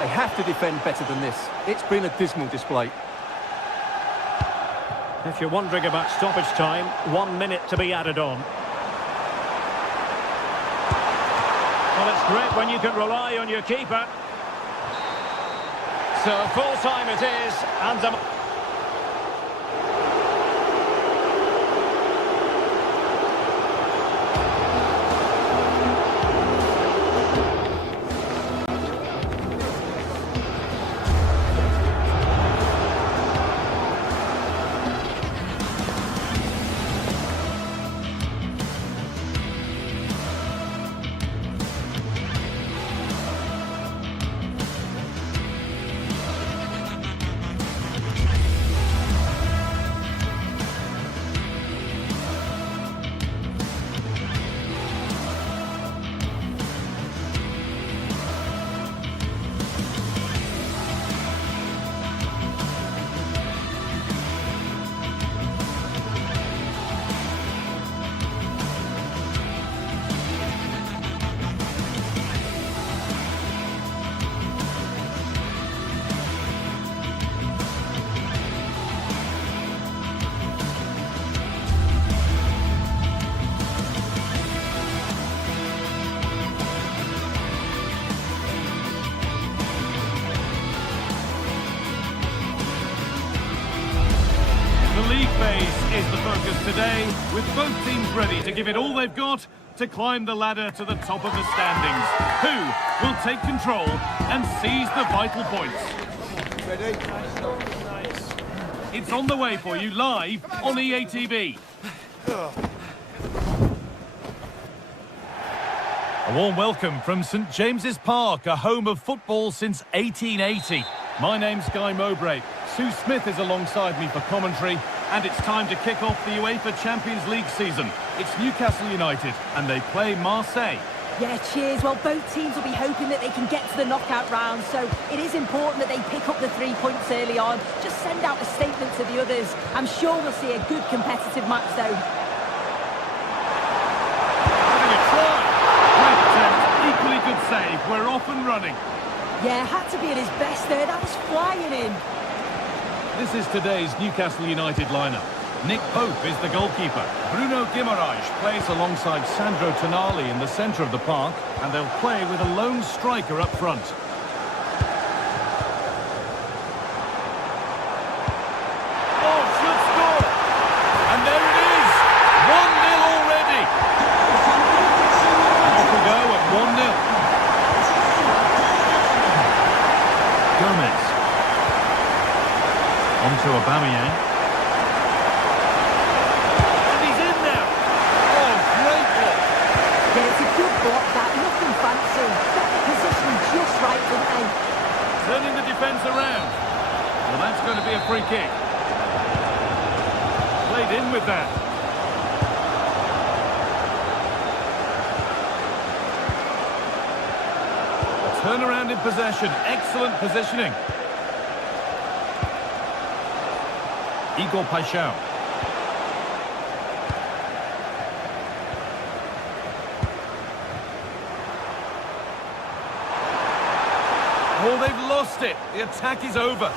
They have to defend better than this. It's been a dismal display. If you're wondering about stoppage time, 1 minute to be added on. Well, it's great when you can rely on your keeper. So full time it is, and is the focus today, with both teams ready to give it all they've got to climb the ladder to the top of the standings. Who will take control and seize the vital points? Ready? It's on the way for you live on EA TV. A warm welcome from St James's Park, a home of football since 1880. My name's Guy Mowbray. Sue Smith is alongside me for commentary, and it's time to kick off the UEFA Champions League season. It's Newcastle United, and they play Marseille. Yeah, cheers. Well, both teams will be hoping that they can get to the knockout round, so it is important that they pick up the 3 points early on. Just send out a statement to the others. I'm sure we'll see a good competitive match, though. Equally good save. We're off and running. Yeah, had to be at his best there. That was flying in. This is today's Newcastle United lineup. Nick Pope is the goalkeeper. Bruno Guimaraes plays alongside Sandro Tonali in the centre of the park, and they'll play with a lone striker up front. Oh, should score! And there it is! 1-0 already! Off we go at 1-0. Gomez. On to Aubameyang. And he's in now. Oh, great block. Yeah, it's a good block, that. Nothing fancy. Got the position just right, didn't they? Turning the defence around. Well, that's going to be a free kick. Played in with that. Turnaround in possession. Excellent positioning. Igor Paixão. Oh, they've lost it. The attack is over.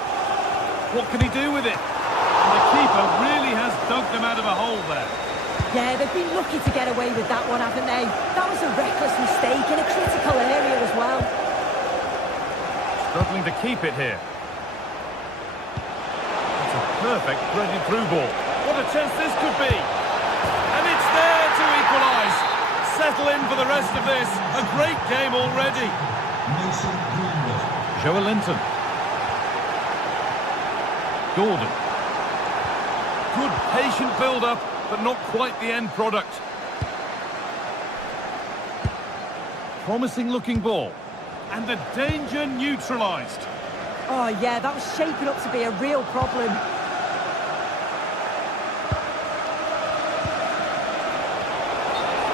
What can he do with it? And the keeper really has dug them out of a hole there. Yeah, they've been lucky to get away with that one, haven't they? That was a reckless mistake in a critical area as well. Struggling to keep it here. It's a perfect threaded through ball. What a chance this could be. And it's there to equalise. Settle in for the rest of this. A great game already. Joe Linton. Gordon. Good patient build-up, but not quite the end product. Promising looking ball. And the danger neutralised. Oh, yeah, that was shaping up to be a real problem.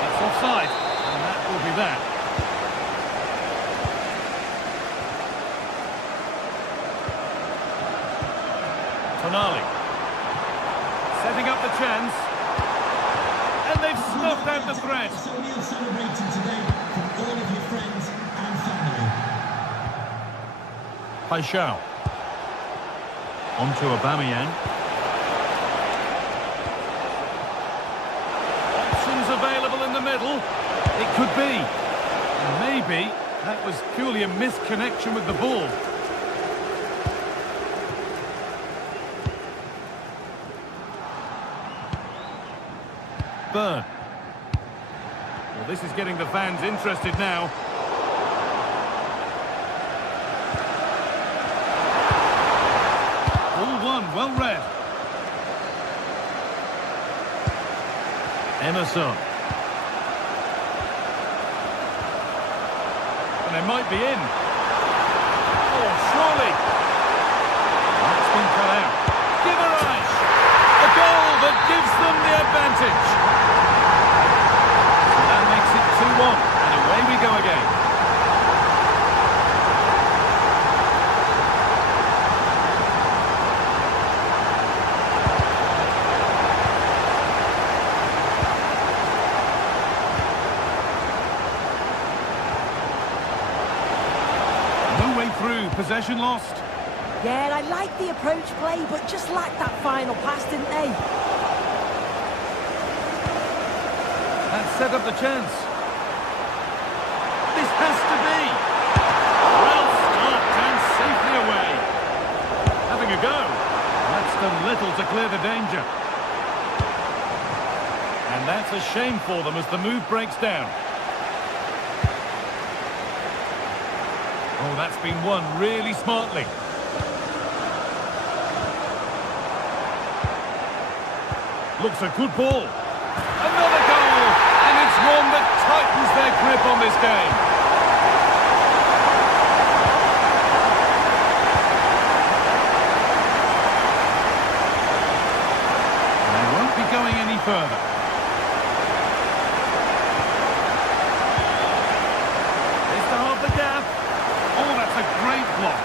It's offside, and that will be that. Tonali. Setting up the chance. And they've snuffed out the threat. So we'll celebrating today from all of your friends and family. Paixão. On to Aubameyang. Options available in the middle. It could be. And maybe that was purely a misconnection with the ball. Burn. Well, this is getting the fans interested now. Well read. Emerson. And they might be in. Oh, surely. That's been cut out. Guimaraes. A goal that gives them the advantage. So that makes it 2-1. And away we go again. Through, possession lost. Yeah, I like the approach play, but just lacked that final pass, didn't they? That set up the chance. This has to be. Well stopped and safely away. Having a go. That's done little to clear the danger. And that's a shame for them as the move breaks down. Oh, that's been won really smartly. Looks a good ball. Another goal! And it's one that tightens their grip on this game. And they won't be going any further. It's to half the gap. Oh, that's a great block.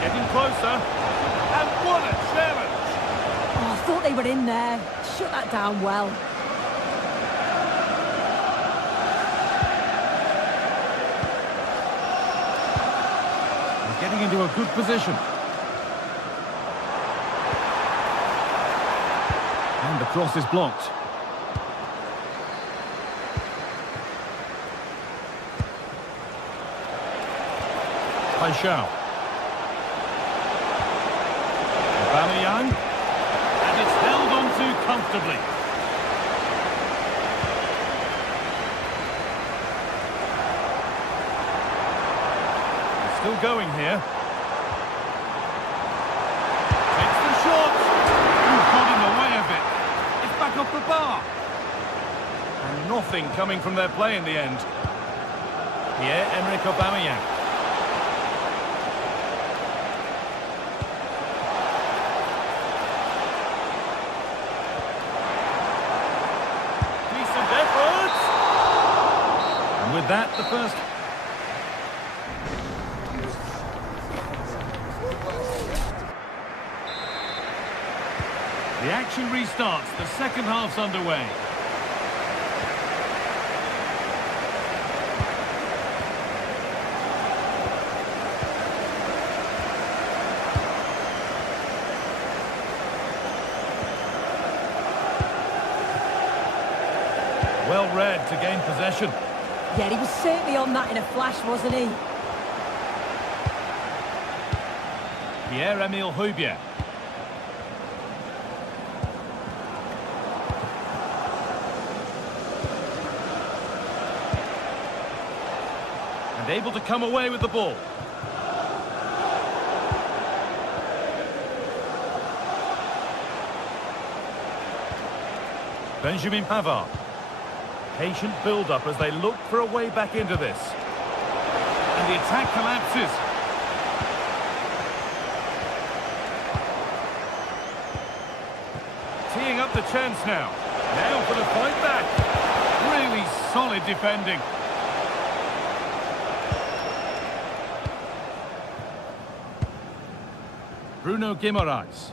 Getting closer. And what a challenge! Oh, I thought they were in there. Shut that down well. He's getting into a good position. And the cross is blocked. Paixão. Aubameyang, and it's held on to comfortably. He's still going here. Takes the shot. He's got in the way of it. It's back off the bar. And nothing coming from their play in the end. Pierre-Emerick Aubameyang. With that, the first... The action restarts. The second half's underway. Well read to gain possession. Yeah, he was certainly on that in a flash, wasn't he? Pierre-Emile Højbjerg. And able to come away with the ball. Benjamin Pavard. Patient build-up as they look for a way back into this. And the attack collapses. Teeing up the chance now. Now for the fight back. Really solid defending. Bruno Guimaraes.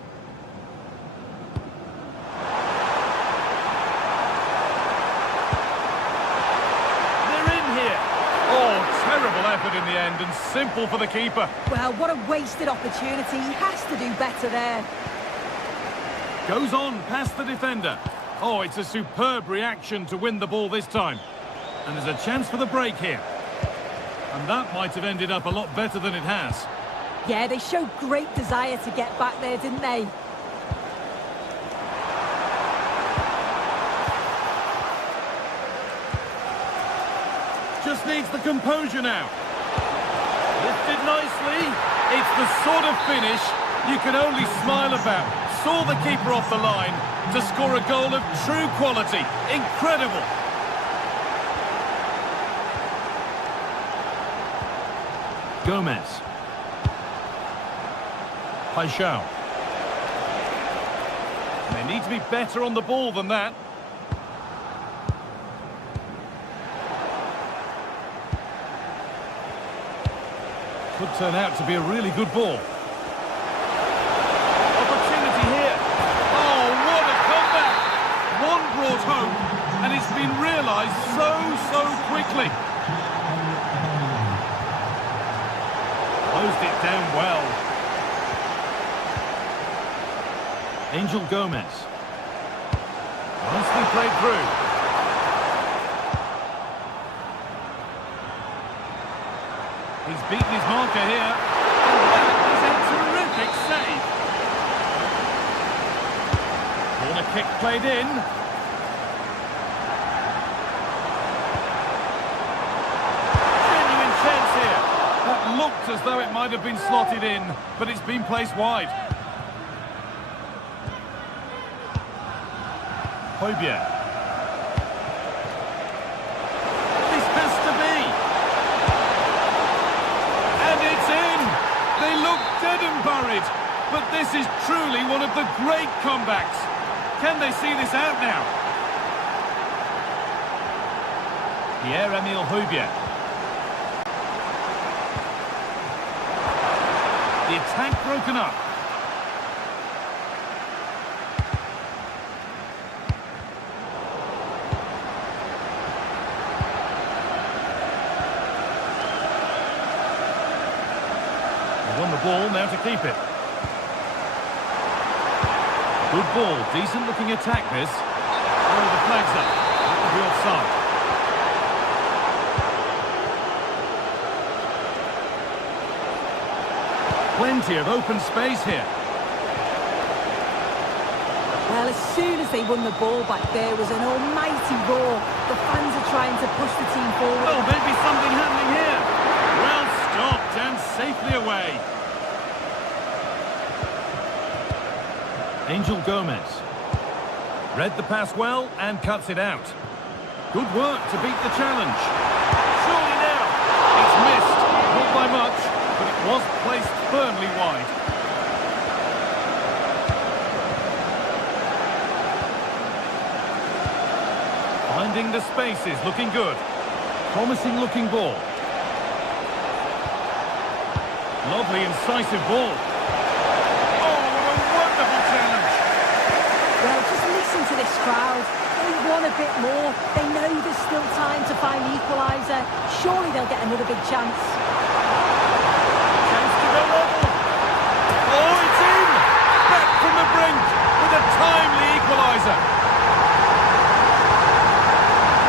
Terrible effort in the end and simple for the keeper. Well, what a wasted opportunity. He has to do better there. Goes on past the defender. Oh, it's a superb reaction to win the ball this time. And there's a chance for the break here. And that might have ended up a lot better than it has. Yeah, they showed great desire to get back there, didn't they? Just needs the composure now. Lifted nicely. It's the sort of finish you can only smile about. Saw the keeper off the line to score a goal of true quality. Incredible. Gomez. Paixão. They need to be better on the ball than that. Could turn out to be a really good ball. Opportunity here. Oh, what a comeback! One brought home, and it's been realised so quickly. Closed it down well. Angel Gomez. Nicely played through. He's beaten his marker here. And that is a terrific save. Corner kick played in. Genuine chance here. That looked as though it might have been slotted in, but it's been placed wide. Højbjerg. This has to be. And it's in. They look dead and buried. But this is truly one of the great comebacks. Can they see this out now? Pierre-Emile Højbjerg. The attack broken up. They won the ball, now to keep it. Good ball, decent looking attack this. Oh, the flag's up. That will be offside. Plenty of open space here. Well, as soon as they won the ball back, there was an almighty roar. The fans are trying to push the team forward. Oh, maybe something happening here. Well stopped and safely away. Angel Gomez. Read the pass well and cuts it out. Good work to beat the challenge. Surely now. It's missed. Not by much, but it was placed firmly wide. Finding the spaces, looking good. Promising looking ball. Lovely incisive ball. Oh, what a wonderful challenge. Well, just listen to this crowd. They want a bit more. They know there's still time to find the equaliser. Surely they'll get another big chance. Chance to go level. Oh, it's in! Back from the brink with a timely equaliser.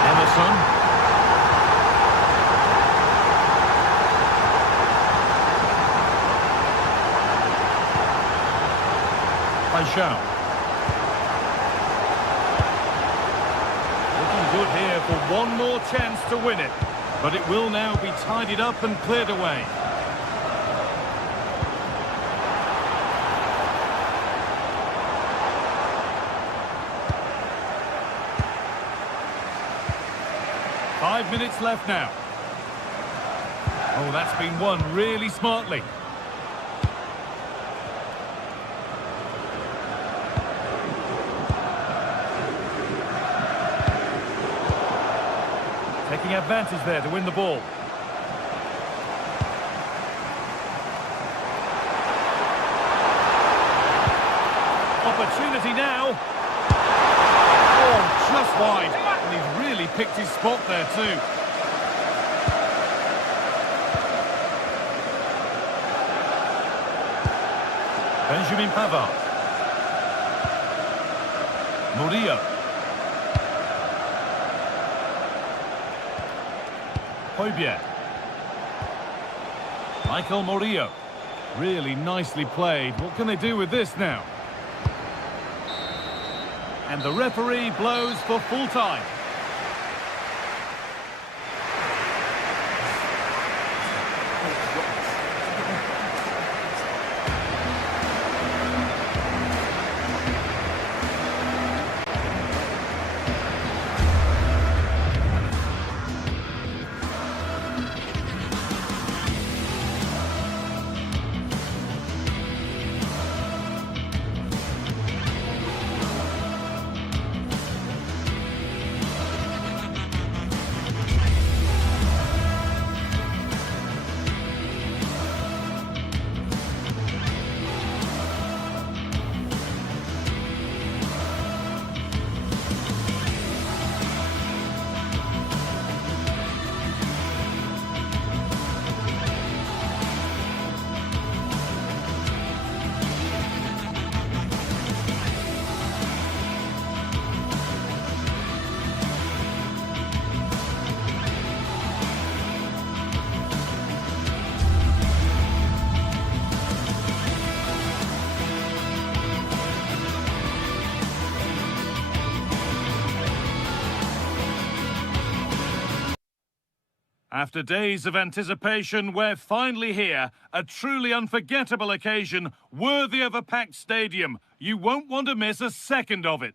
Emerson. Paixão. Looking good here for one more chance to win it. But it will now be tidied up and cleared away. Five minutes left now. Oh, that's been won really smartly. Taking advantage there to win the ball. Opportunity now. Oh, just wide. And he's really picked his spot there too. Benjamin Pavard. Murillo. Højbjerg. Michael Murillo. Really nicely played. What can they do with this now? And the referee blows for full time. After days of anticipation, we're finally here. A truly unforgettable occasion, worthy of a packed stadium. You won't want to miss a second of it.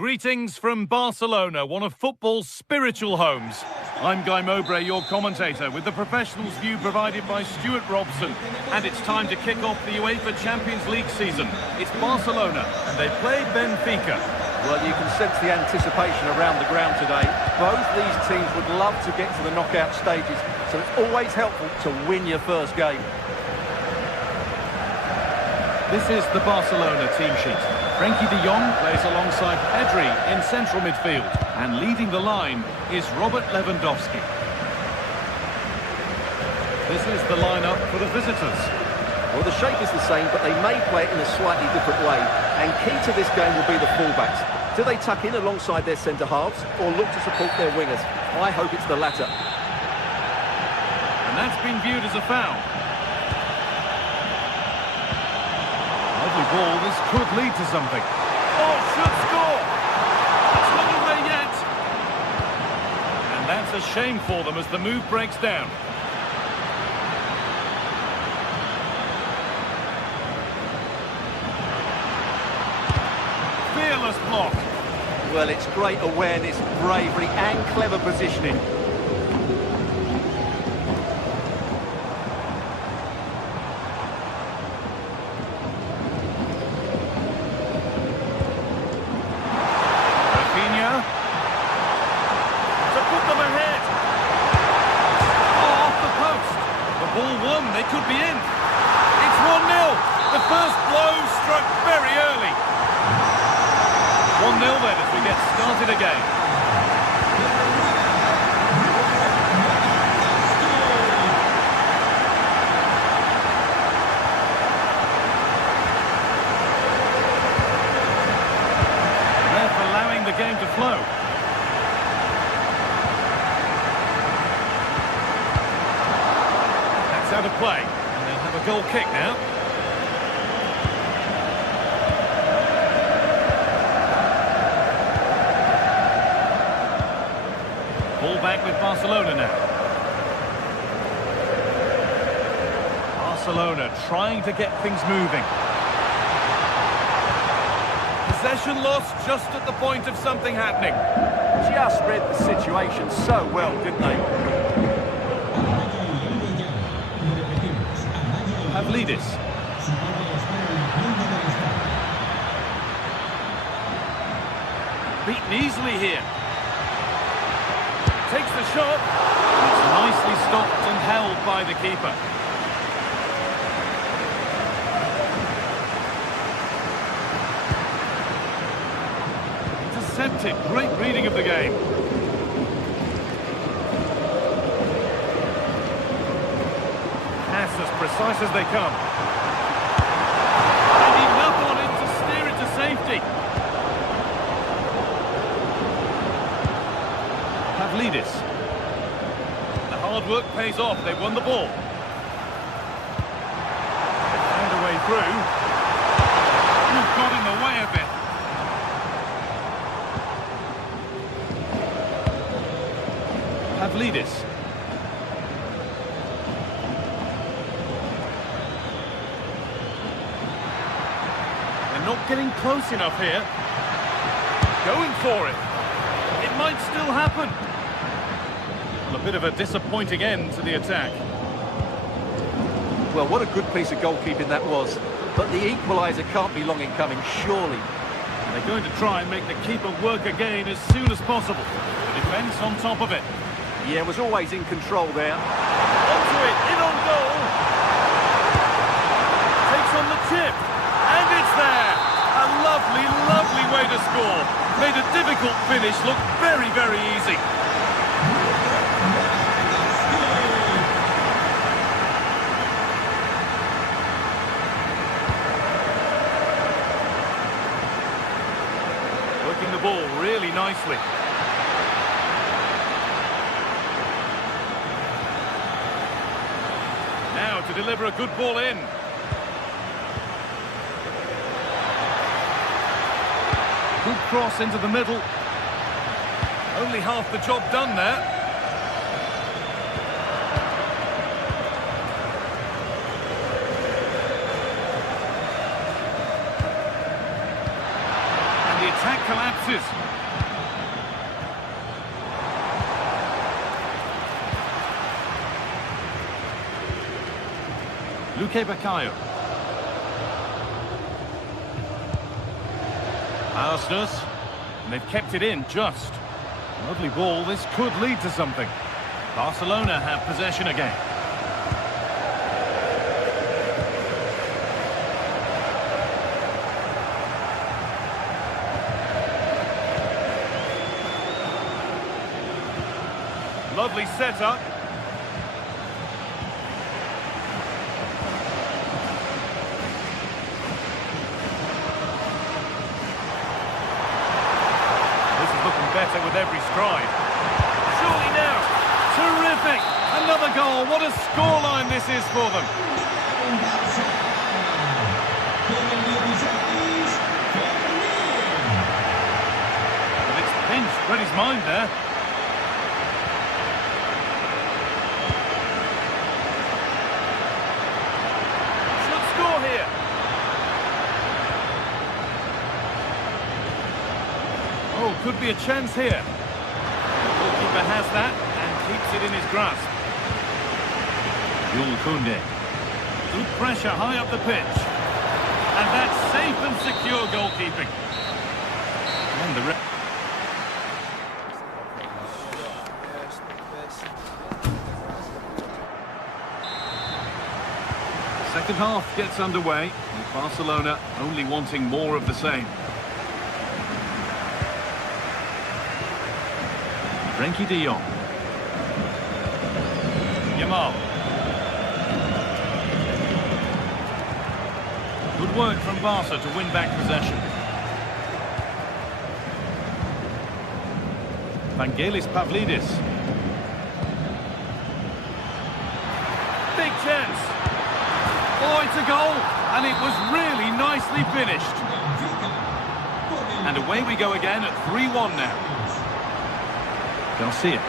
Greetings from Barcelona, one of football's spiritual homes. I'm Guy Mowbray, your commentator, with the professionals' view provided by Stuart Robson. And it's time to kick off the UEFA Champions League season. It's Barcelona, and they play Benfica. Well, you can sense the anticipation around the ground today. Both these teams would love to get to the knockout stages, so it's always helpful to win your first game. This is the Barcelona team sheet. Frenkie de Jong plays alongside Pedri in central midfield. And leading the line is Robert Lewandowski. This is the lineup for the visitors. Well, the shape is the same, but they may play it in a slightly different way. And key to this game will be the fullbacks. Do they tuck in alongside their centre-halves or look to support their wingers? I hope it's the latter. And that's been viewed as a foul. Lovely ball, this could lead to something. Oh, should score! It's not away yet. And that's a shame for them as the move breaks down. Fearless block. Well, it's great awareness, bravery and clever positioning. They could be in. It's 1-0. The first blow struck very early. 1-0 then as we get started again. Ref allowing the game to flow. Out of play, and they'll have a goal kick now. Ball back with Barcelona now. Barcelona trying to get things moving. Possession lost just at the point of something happening. Just read the situation so well, didn't they? Pavlidis. Beaten easily here. Takes the shot. It's nicely stopped and held by the keeper. Intercepted. Great reading of the game. As precise as they come. And enough on it to steer it to safety. Pavlidis. The hard work pays off. They won the ball. They found a way through. You've got in the way of it. Pavlidis. Not getting close enough here. Going for it. It might still happen. Well, a bit of a disappointing end to the attack. Well, what a good piece of goalkeeping that was. But the equaliser can't be long in coming, surely. And they're going to try and make the keeper work again as soon as possible. The defence on top of it. Yeah, was always in control there. Onto it, in on goal. Takes on the chip. And it's there! A lovely, lovely way to score. Made a difficult finish look very, very easy. Working the ball really nicely. Now to deliver a good ball in. Good cross into the middle. Only half the job done there. And the attack collapses. collapses. Luque Baccaio. Arsenal, and they've kept it in just. Lovely ball, this could lead to something. Barcelona have possession again. Lovely setup. Better with every stride. Surely now. Terrific. Another goal. What a scoreline this is for them. But it's pinched. Read his mind there. Should score here. Oh, could be a chance here. The goalkeeper has that and keeps it in his grasp. Jules Koundé. Good pressure high up the pitch. And that's safe and secure goalkeeping. And the second half gets underway, with Barcelona only wanting more of the same. Frenkie de Jong. Yamal. Good work from Barca to win back possession. Vangelis Pavlidis. Big chance. Oh, it's a goal, and it was really nicely finished. And away we go again at 3-1 now. Garcia.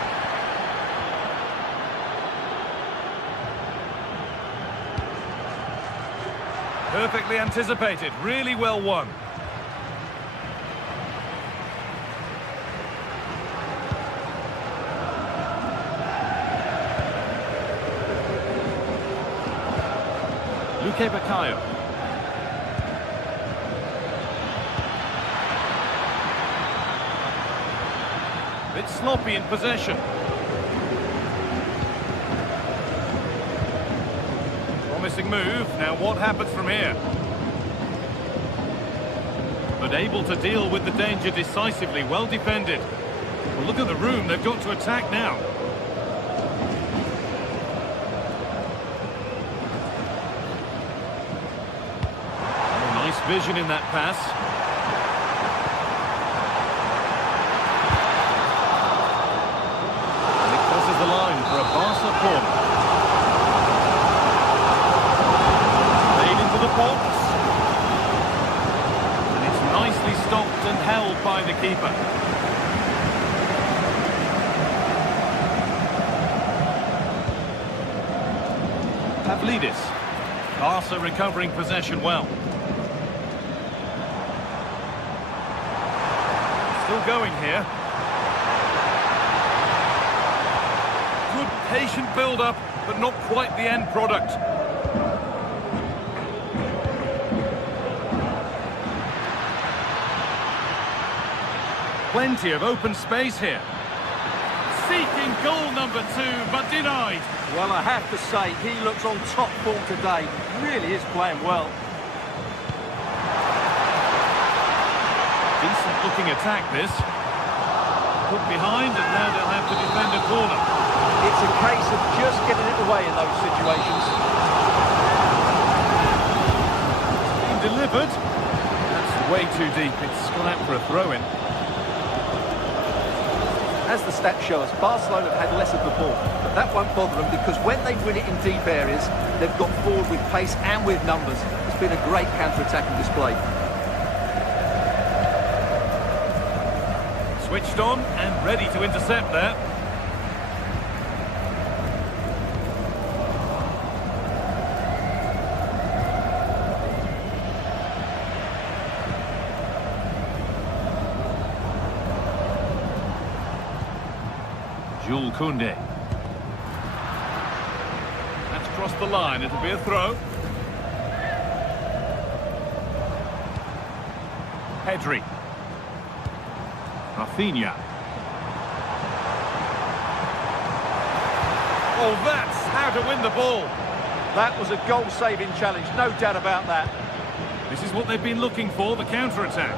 Perfectly anticipated, really well won. Luque Baccaio. Bit sloppy in possession. Promising move. Now what happens from here? But able to deal with the danger decisively. Well defended. Well, look at the room. They've got to attack now. Oh, nice vision in that pass. The line for a Barca corner. Played into the box. And it's nicely stopped and held by the keeper. Pavlidis. Barca recovering possession well. Still going here. Patient build-up, but not quite the end product. Plenty of open space here. Seeking goal number 2, but denied. Well, I have to say, he looks on top form today. Really is playing well. Decent-looking attack, this. Put behind, and now they'll have to defend a corner. It's a case of just getting it away in those situations. Being delivered. That's way too deep. It's gone out for a throw-in. As the stats show us, Barcelona have had less of the ball. But that won't bother them because when they win it in deep areas, they've got forward with pace and with numbers. It's been a great counter-attacking display. Switched on and ready to intercept there. Jules Koundé. That's crossed the line. It'll be a throw. Pedri. Rafinha. Oh, that's how to win the ball. That was a goal-saving challenge, no doubt about that. This is what they've been looking for, the counter-attack.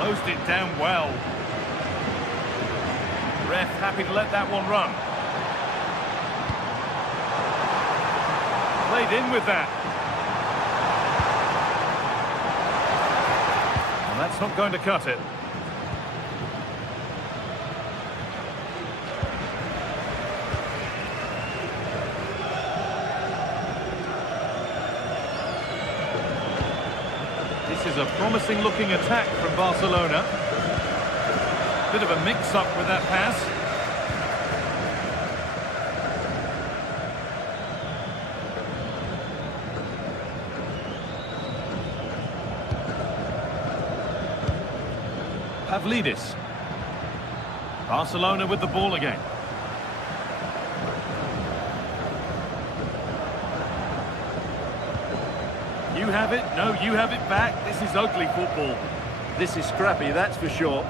Closed it down well. Ref happy to let that one run. Played in with that. And that's not going to cut it. This is a promising looking attack from Barcelona. Bit of a mix-up with that pass. Pavlidis. Barcelona with the ball again. You have it, no, you have it back. This is ugly football. This is scrappy, that's for sure.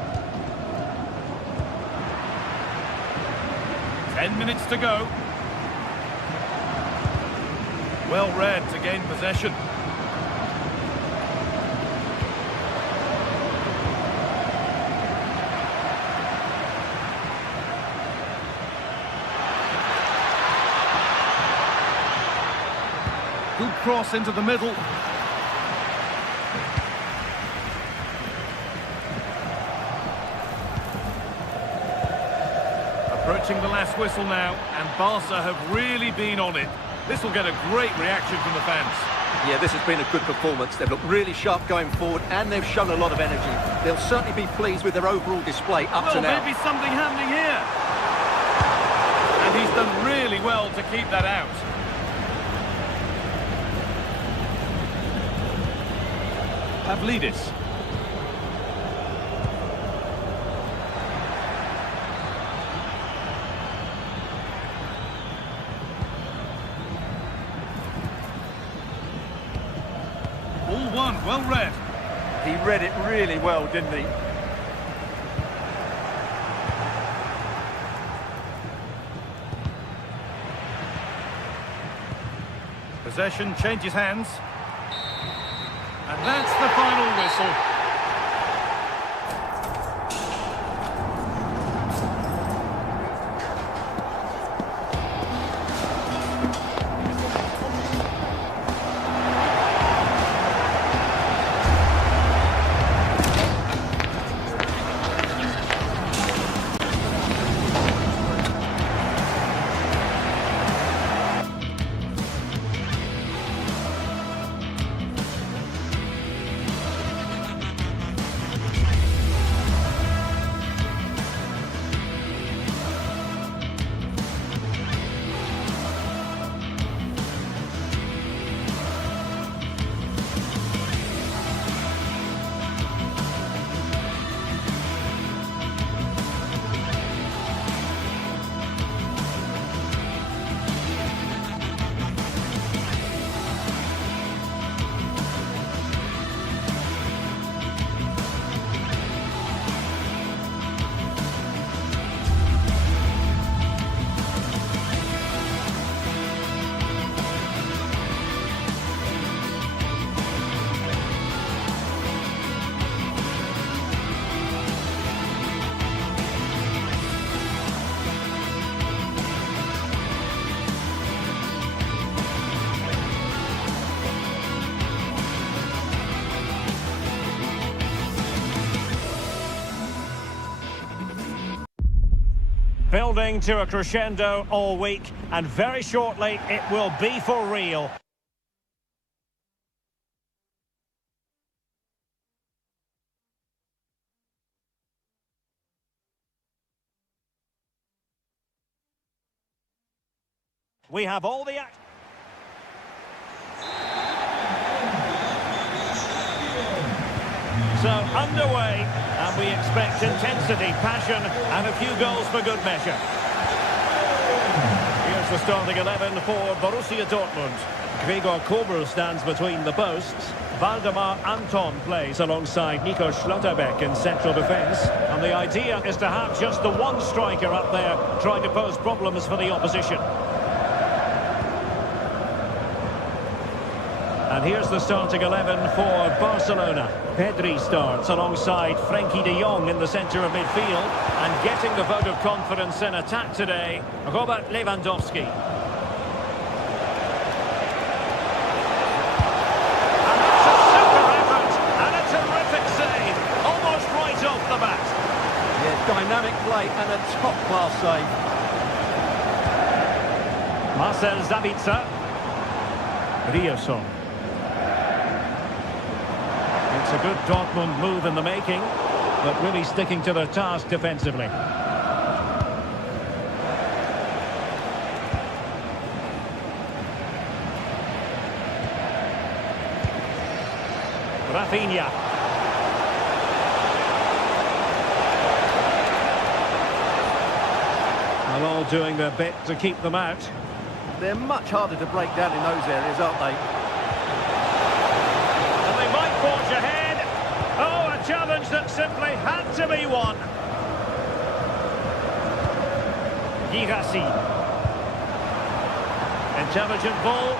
10 minutes to go. Well read to gain possession. Good cross into the middle. Approaching the last whistle now, and Barca have really been on it. This will get a great reaction from the fans. Yeah, this has been a good performance. They've looked really sharp going forward, and they've shown a lot of energy. They'll certainly be pleased with their overall display up to now. Maybe something happening here. And he's done really well to keep that out. Pavlidis. All one, well read. He read it really well, didn't he? Possession changes hands. And that's the final whistle. Building to a crescendo all week, and very shortly it will be for real. We have all the act. So underway, and we expect intensity, passion, and a few goals for good measure. Here's the starting 11 for Borussia Dortmund. Gregor Kobel stands between the posts. Waldemar Anton plays alongside Nico Schlotterbeck in central defence. And the idea is to have just the one striker up there trying to pose problems for the opposition. And here's the starting 11 for Barcelona. Pedri starts alongside Frenkie de Jong in the centre of midfield. And getting the vote of confidence in attack today, Robert Lewandowski. And it's a super effort and a terrific save. Almost right off the bat. Yeah, dynamic play and a top-class save. Marcel Sabitzer. Rioson. It's a good Dortmund move in the making, but really sticking to their task defensively. Rafinha. Well, all doing their bit to keep them out. They're much harder to break down in those areas, aren't they? And they might forge ahead. Oh, a challenge that simply had to be won. Girassi. Intelligent ball.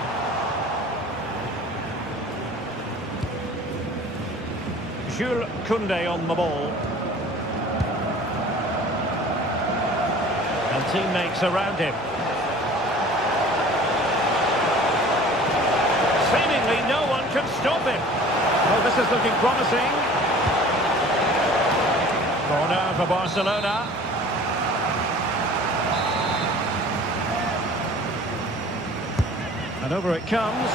Jules Koundé on the ball. And teammates around him. Seemingly no one can stop him. Well, this is looking promising. Corner for Barcelona. And over it comes.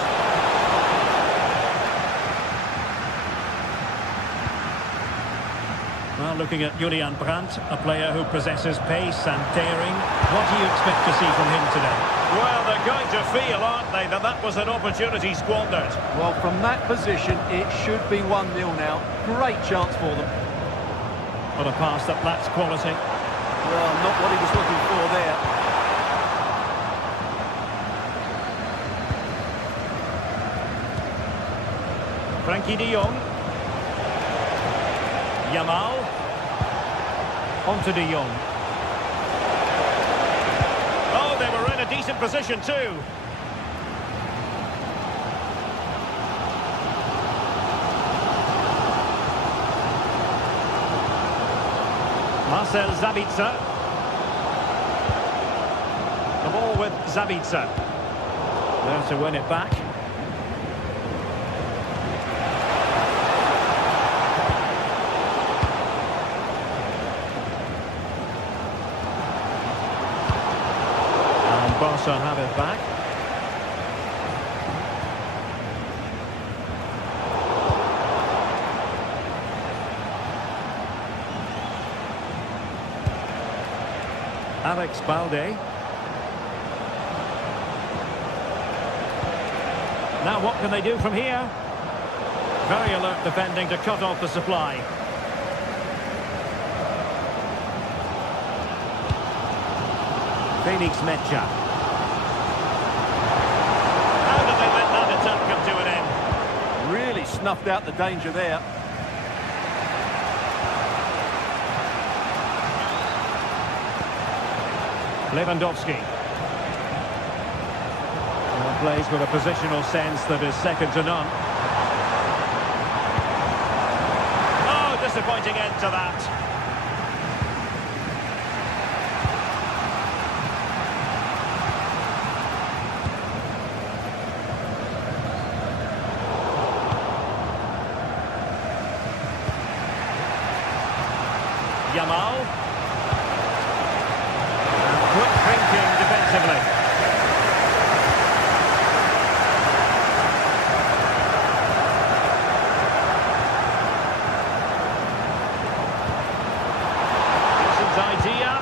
Well, looking at Julian Brandt, a player who possesses pace and daring. What do you expect to see from him today? Well, they're going to feel, aren't they, that that was an opportunity squandered. Well, from that position, it should be 1-0 now. Great chance for them. What a pass that lacks quality. Well, not what he was looking for there. Frenkie de Jong. Yamal. Onto de Jong. Oh, they were in a decent position too. Marcel Sabitzer. The ball with Sabitzer. There to win it back. And Barca have it back. Alex Balde. Now what can they do from here? Very alert defending to cut off the supply. Felix Mecha. How did they let that attack come to an end? Really snuffed out the danger there. Lewandowski. Well, plays with a positional sense that is second to none. Oh, disappointing end to that. Yamal. Quick thinking defensively. Decent idea.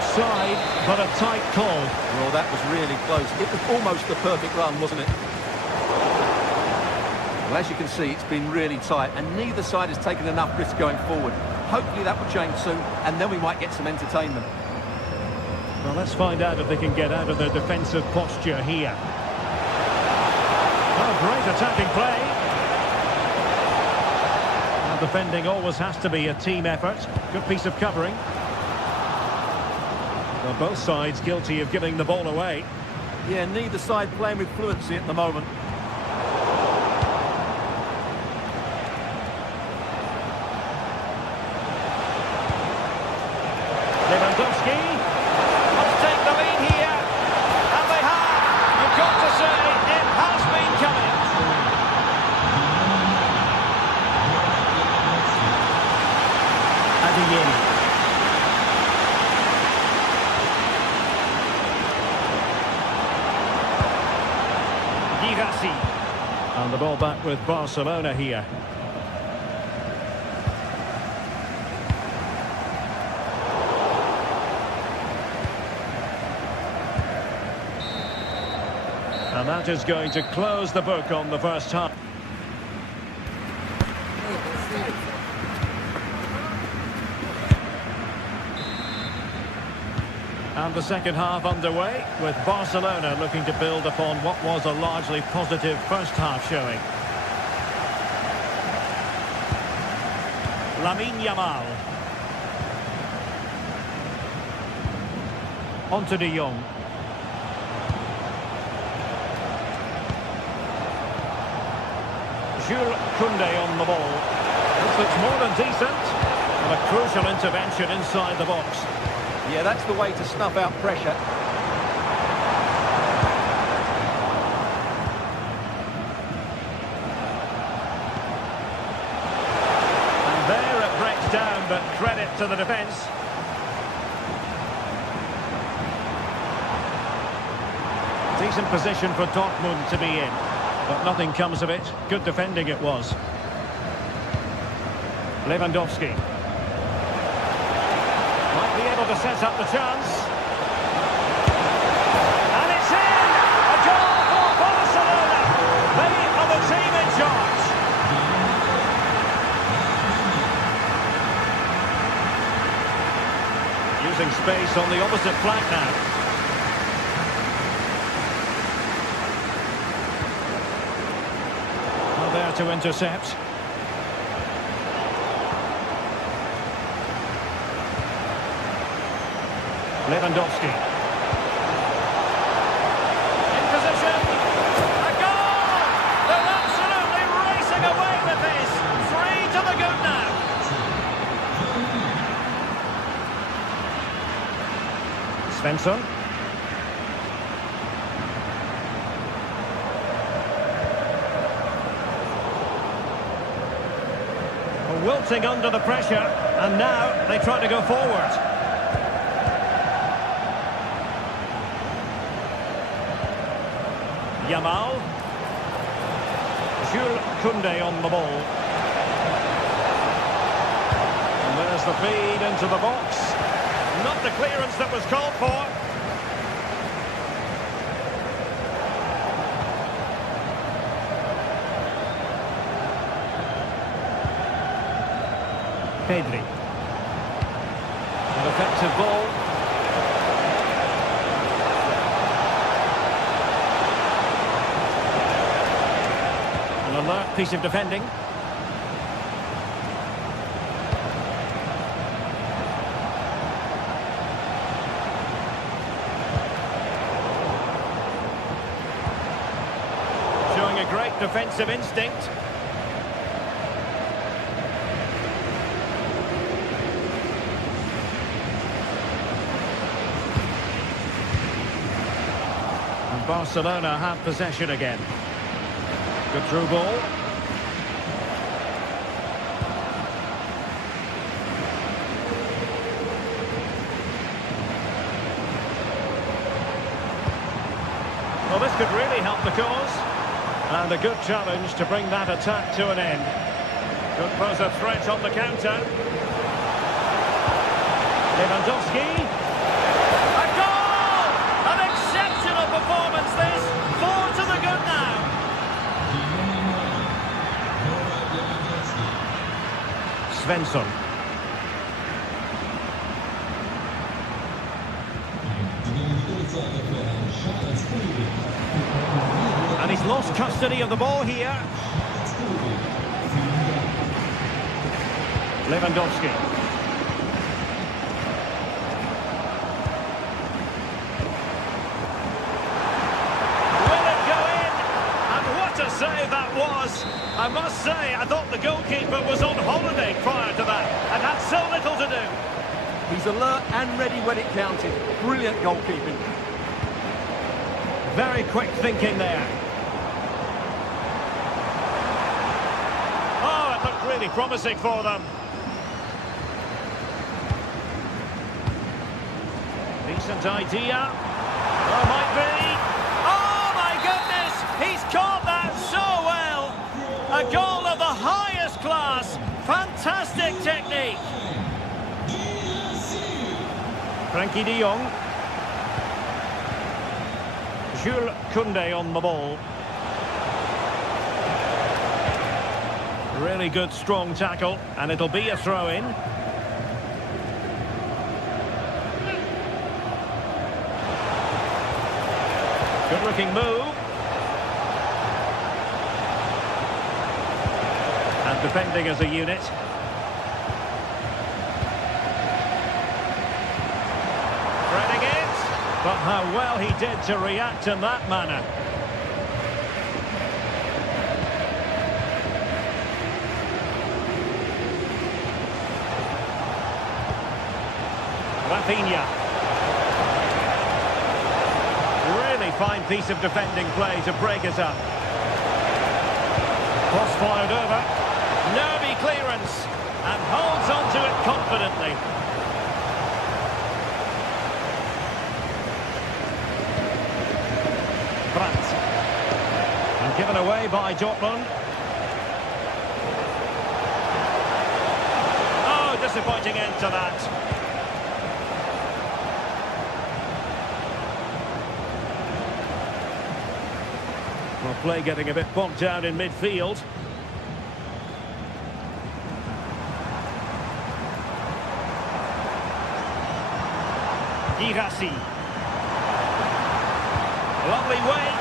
Offside, but a tight call. Well, that was really close. It was almost the perfect run, wasn't it? Well, as you can see, it's been really tight, and neither side has taken enough risk going forward. Hopefully that will change soon, and then we might get some entertainment. Well, let's find out if they can get out of their defensive posture here. Oh, great attacking play. Well, defending always has to be a team effort. Good piece of covering. Well, both sides guilty of giving the ball away. Yeah, neither side playing with fluency at the moment. Lewandowski must take the lead here, and they have. You've got to say it has been coming. Adeyemi. And the ball back with Barcelona here. And that is going to close the book on the first half. And the second half underway, with Barcelona looking to build upon what was a largely positive first half showing. Lamine Yamal. On to De Jong. Jules Koundé on the ball. This looks more than decent. And a crucial intervention inside the box. Yeah, that's the way to snuff out pressure. And there it breaks down, but credit to the defence. Decent position for Dortmund to be in, but nothing comes of it. Good defending it was. Lewandowski. Might be able to set up the chance. And it's in! A goal for Barcelona! They are the team in charge. Using space on the opposite flank now. Well, there to intercept. Lewandowski. In position. A goal! They're absolutely racing away with this. 3 to the good now. Svensson. Wilting under the pressure, and now they try to go forward. Yamal. Jules Koundé on the ball. And there's the feed into the box. Not the clearance that was called for. Pedri. An effective ball. An alert piece of defending. Showing a great defensive instinct. And Barcelona have possession again. Good through ball. Well, this could really help the cause. And a good challenge to bring that attack to an end. Could pose a threat on the counter. Lewandowski. Svensson. And he's lost custody of the ball here. Lewandowski. Will it go in? And what a save that was! I must say, I thought the goalkeeper was on holiday prior to that and had so little to do. He's alert and ready when it counted. Brilliant goalkeeping. Very quick thinking there. Oh, it looked really promising for them. Decent idea. Oh, might be. Oh, my goodness! He's caught that so well! A goal of the highest class. Fantastic technique. Frankie de Jong. Jules Koundé on the ball. Really good, strong tackle, and it'll be a throw-in. Good-looking move. And defending as a unit. Threading it. But how well he did to react in that manner. Rafinha. Really fine piece of defending play to break us up. Cross fired over. Nervy clearance. And holds on to it confidently. And given away by Dortmund. Oh, disappointing end to that. Well, play getting a bit bogged down in midfield. Girassi. Lovely weight.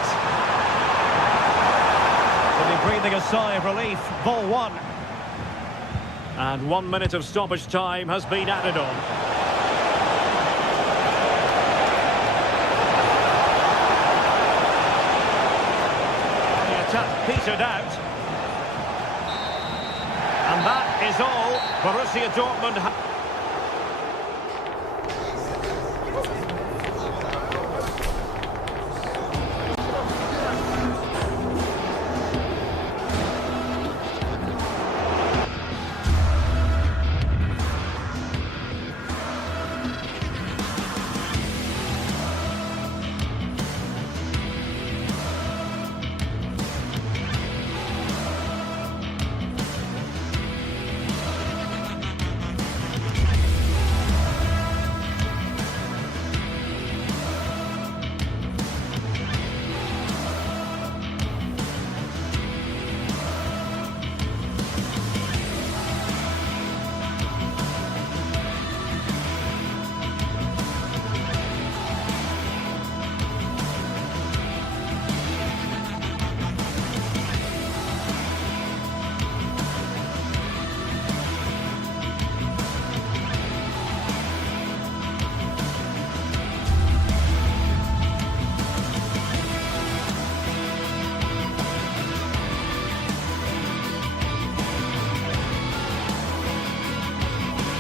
They'll be breathing a sigh of relief. Ball one. And 1 minute of stoppage time has been added on. The attack petered out. And that is all Borussia Dortmund have.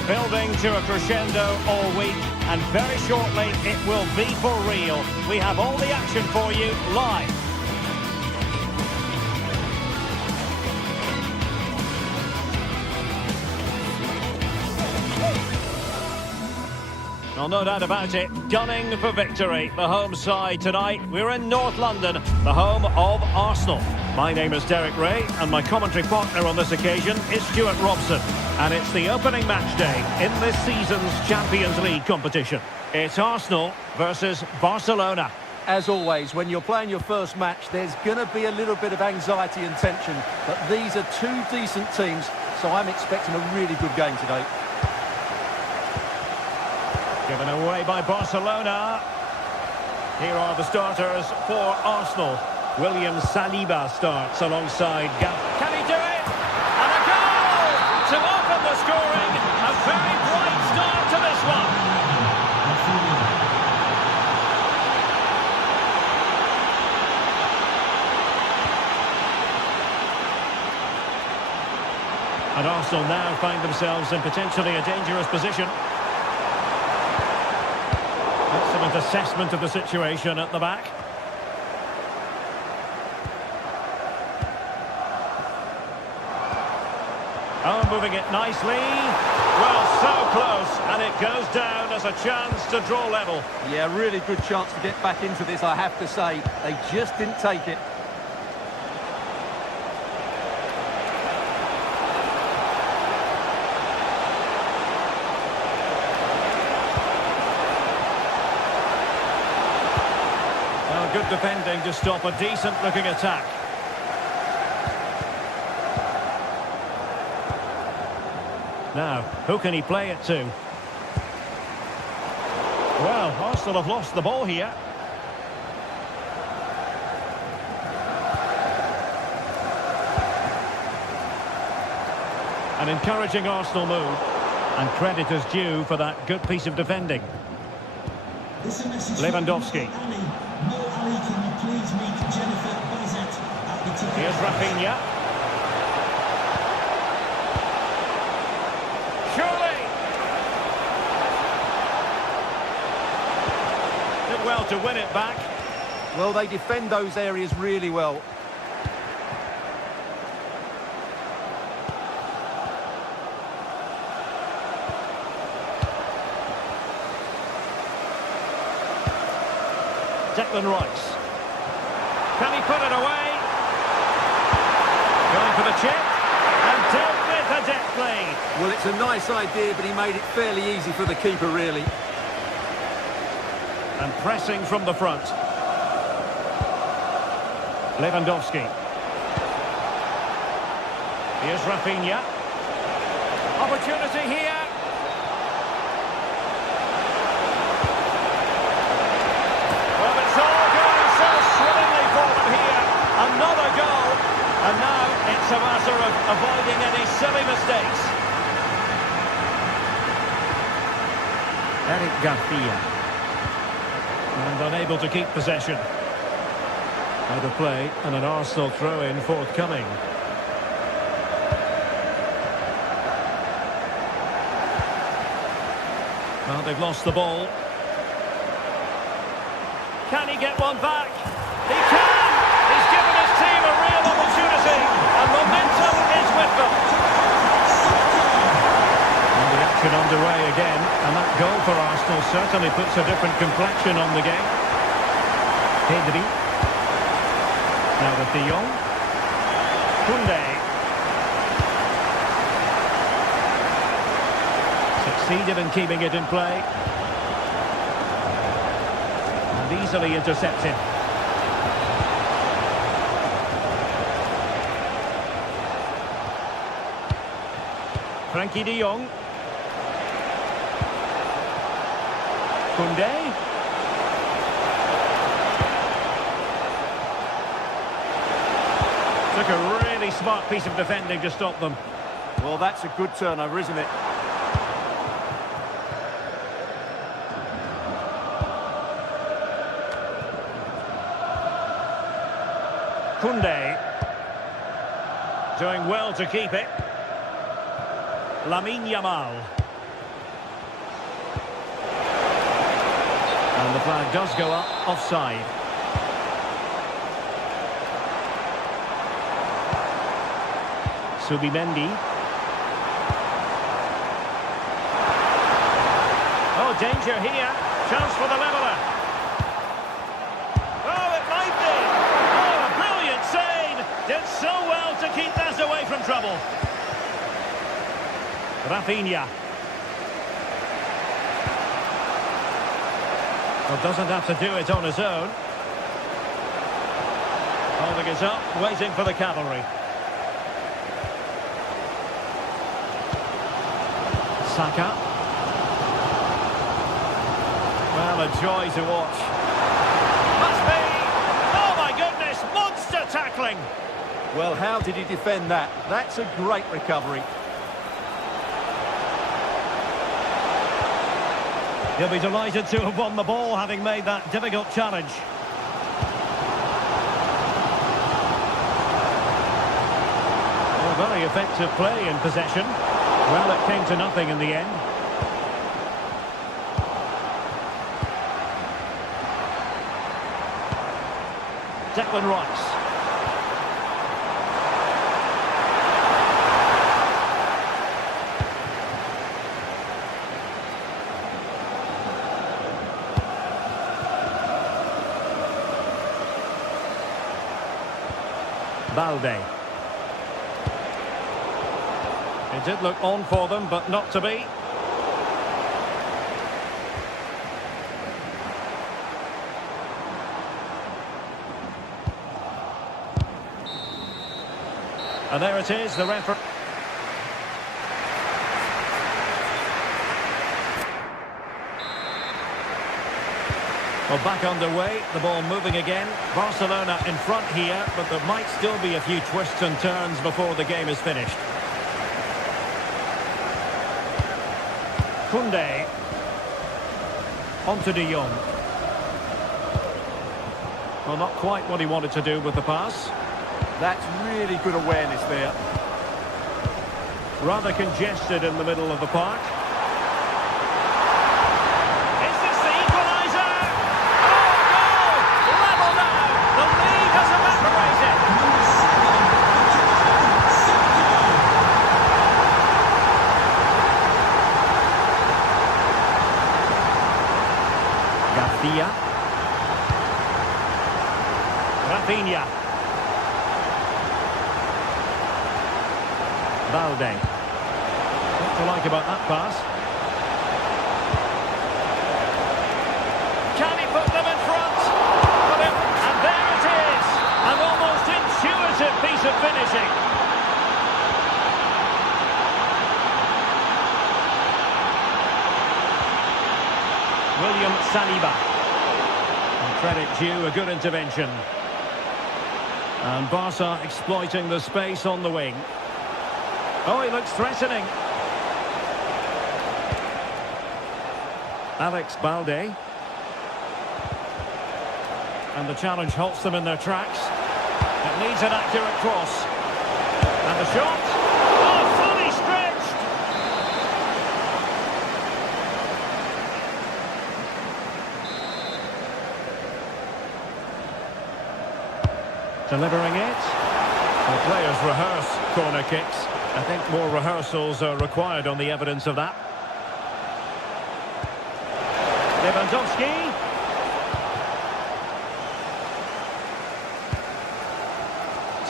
Building to a crescendo all week, and very shortly it will be for real. We have all the action for you live. Well, no doubt about it, gunning for victory. The home side tonight. We're in North London, the home of Arsenal. My name is Derek Ray, and my commentary partner on this occasion is Stuart Robson. And it's the opening match day in this season's Champions League competition. It's Arsenal versus Barcelona. As always, when you're playing your first match, there's going to be a little bit of anxiety and tension. But these are two decent teams, so I'm expecting a really good game today. Given away by Barcelona. Here are the starters for Arsenal. William Saliba starts alongside Can he do it? And a goal to open the scoring. A very bright start to this one. And Arsenal now find themselves in potentially a dangerous position. Excellent assessment of the situation at the back. Oh, moving it nicely. Well, so close, and it goes down as a chance to draw level. Yeah, really good chance to get back into this, I have to say. They just didn't take it. Well, good defending to stop a decent-looking attack. Now, who can he play it to? Well, Arsenal have lost the ball here. An encouraging Arsenal move. And credit is due for that good piece of defending. Lewandowski. Here's Rafinha. Surely! Did well to win it back. Well, they defend those areas really well. Declan Rice. Can he put it away? Going for the chip. And dealt with a debt play. Well, it's a nice idea, but he made it fairly easy for the keeper, really. And pressing from the front. Lewandowski. Here's Rafinha. Opportunity here. Well, it's all going so swimmingly for them here. Another goal. And now it's a matter of avoiding any silly mistakes. Eric Garcia. And unable to keep possession. Out of play, and an Arsenal throw-in forthcoming. Well, they've lost the ball. Can he get one back? He can! He's given his team a real opportunity, and momentum is with them. And the action underway again, and that goal for Arsenal certainly puts a different complexion on the game. Pedri. Now with De Jong. Koundé. Succeeded in keeping it in play. And easily intercepted. Frankie De Jong. Koundé. Took a really smart piece of defending to stop them. Well, that's a good turnover, isn't it? Koundé. Doing well to keep it. Lamine Yamal. And the flag does go up, offside. Subimendi. Oh, danger here. Chance for the leveller. Oh, it might be. Oh, a brilliant save. Did so well to keep that away from trouble. Rafinha. Well, doesn't have to do it on his own. Holding it up, waiting for the cavalry. Saka. Well, a joy to watch. Must be! Oh my goodness, monster tackling! Well, how did he defend that? That's a great recovery. He'll be delighted to have won the ball, having made that difficult challenge. Well, very effective play in possession. Well, it came to nothing in the end. Declan Rice. Balde. It did look on for them, but not to be. And there it is, the referee. Well, back underway, the ball moving again. Barcelona in front here, but there might still be a few twists and turns before the game is finished. Koundé. On to De Jong. Well, not quite what he wanted to do with the pass. That's really good awareness there. Rather congested in the middle of the park. Is this the equaliser? Oh, goal! Level now! The lead has evaporated! Garcia. Rafinha. Balde. What to like about that pass? Can he put them in front? And there it is! An almost intuitive piece of finishing. William Saliba. And credit due, a good intervention. And Barca exploiting the space on the wing. Oh, he looks threatening. Alex Balde. And the challenge halts them in their tracks. It needs an accurate cross. And the shot. Oh, fully stretched. Delivering it. The players rehearse corner kicks. I think more rehearsals are required on the evidence of that. Lewandowski.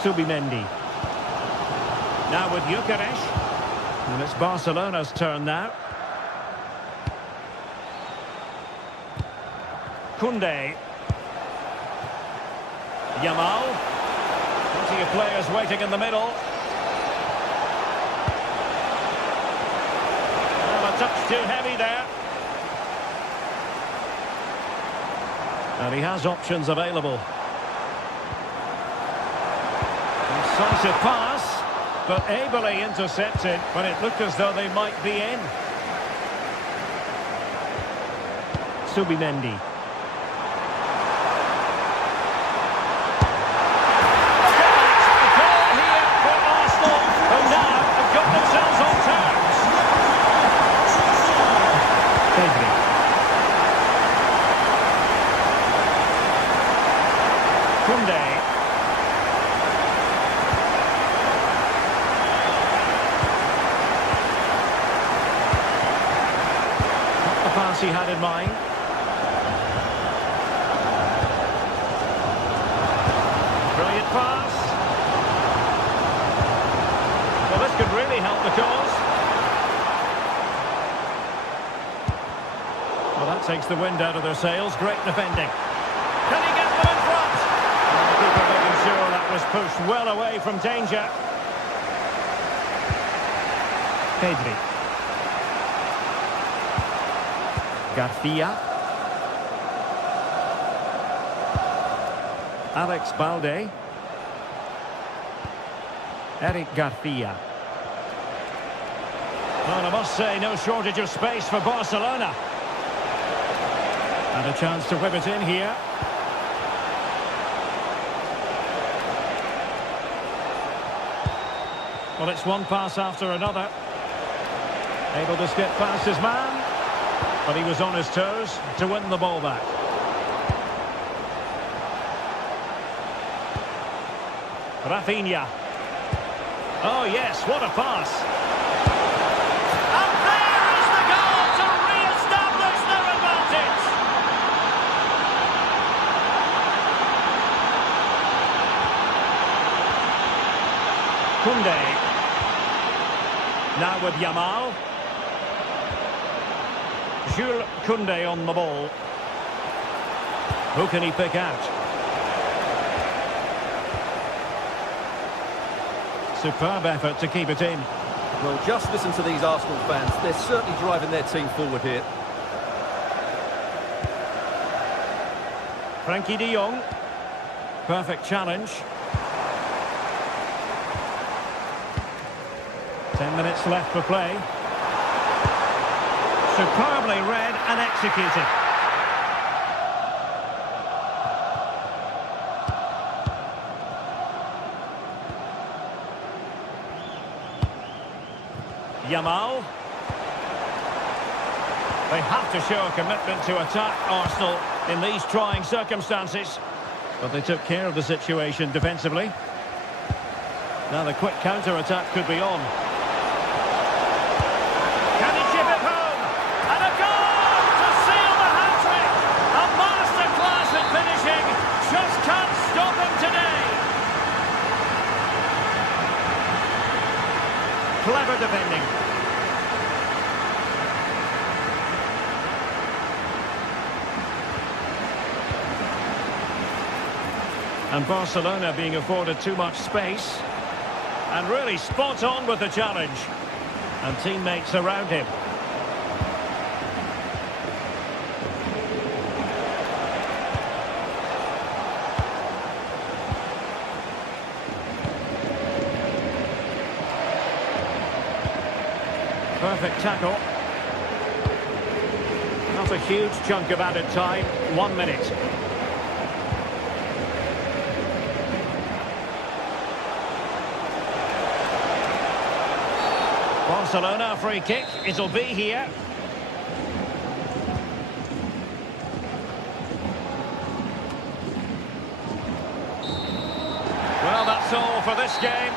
Subimendi. Now with Gyökeres. And it's Barcelona's turn now. Koundé. Yamal. Plenty of players waiting in the middle. Touch too heavy there. And he has options available. Incisive pass, but ably intercepted when it looked as though they might be in. Subimendi. A goal here for Arsenal, who now have got themselves on terms. Koundé. Not the pass he had in mind. Brilliant pass. Well, this could really help the cause. Well, that takes the wind out of their sails. Great defending. Can he get them in front? And the keeper making sure that was pushed well away from danger. Pedri. Garcia. Alex Balde. Eric Garcia. Well, I must say, no shortage of space for Barcelona. And a chance to whip it in here. Well, it's one pass after another. Able to skip past his man. But he was on his toes to win the ball back. Rafinha. Oh, yes, what a pass. And there is the goal to re-establish their advantage. Koundé. Now with Yamal. Jules Koundé on the ball. Who can he pick out? Superb effort to keep it in. Well, just listen to these Arsenal fans. They're certainly driving their team forward here. Frankie de Jong. Perfect challenge. 10 minutes left for play. Superbly read and executed. Yamal. They have to show a commitment to attack Arsenal in these trying circumstances. But they took care of the situation defensively. Now the quick counter-attack could be on. Can he chip it home? And a goal to seal the hat-trick! A masterclass in finishing. Just can't stop him today. Clever defending. And Barcelona being afforded too much space. And really spot on with the challenge. And teammates around him. Perfect tackle. Not a huge chunk of added time. 1 minute. Barcelona free kick. It'll be here. Well, that's all for this game.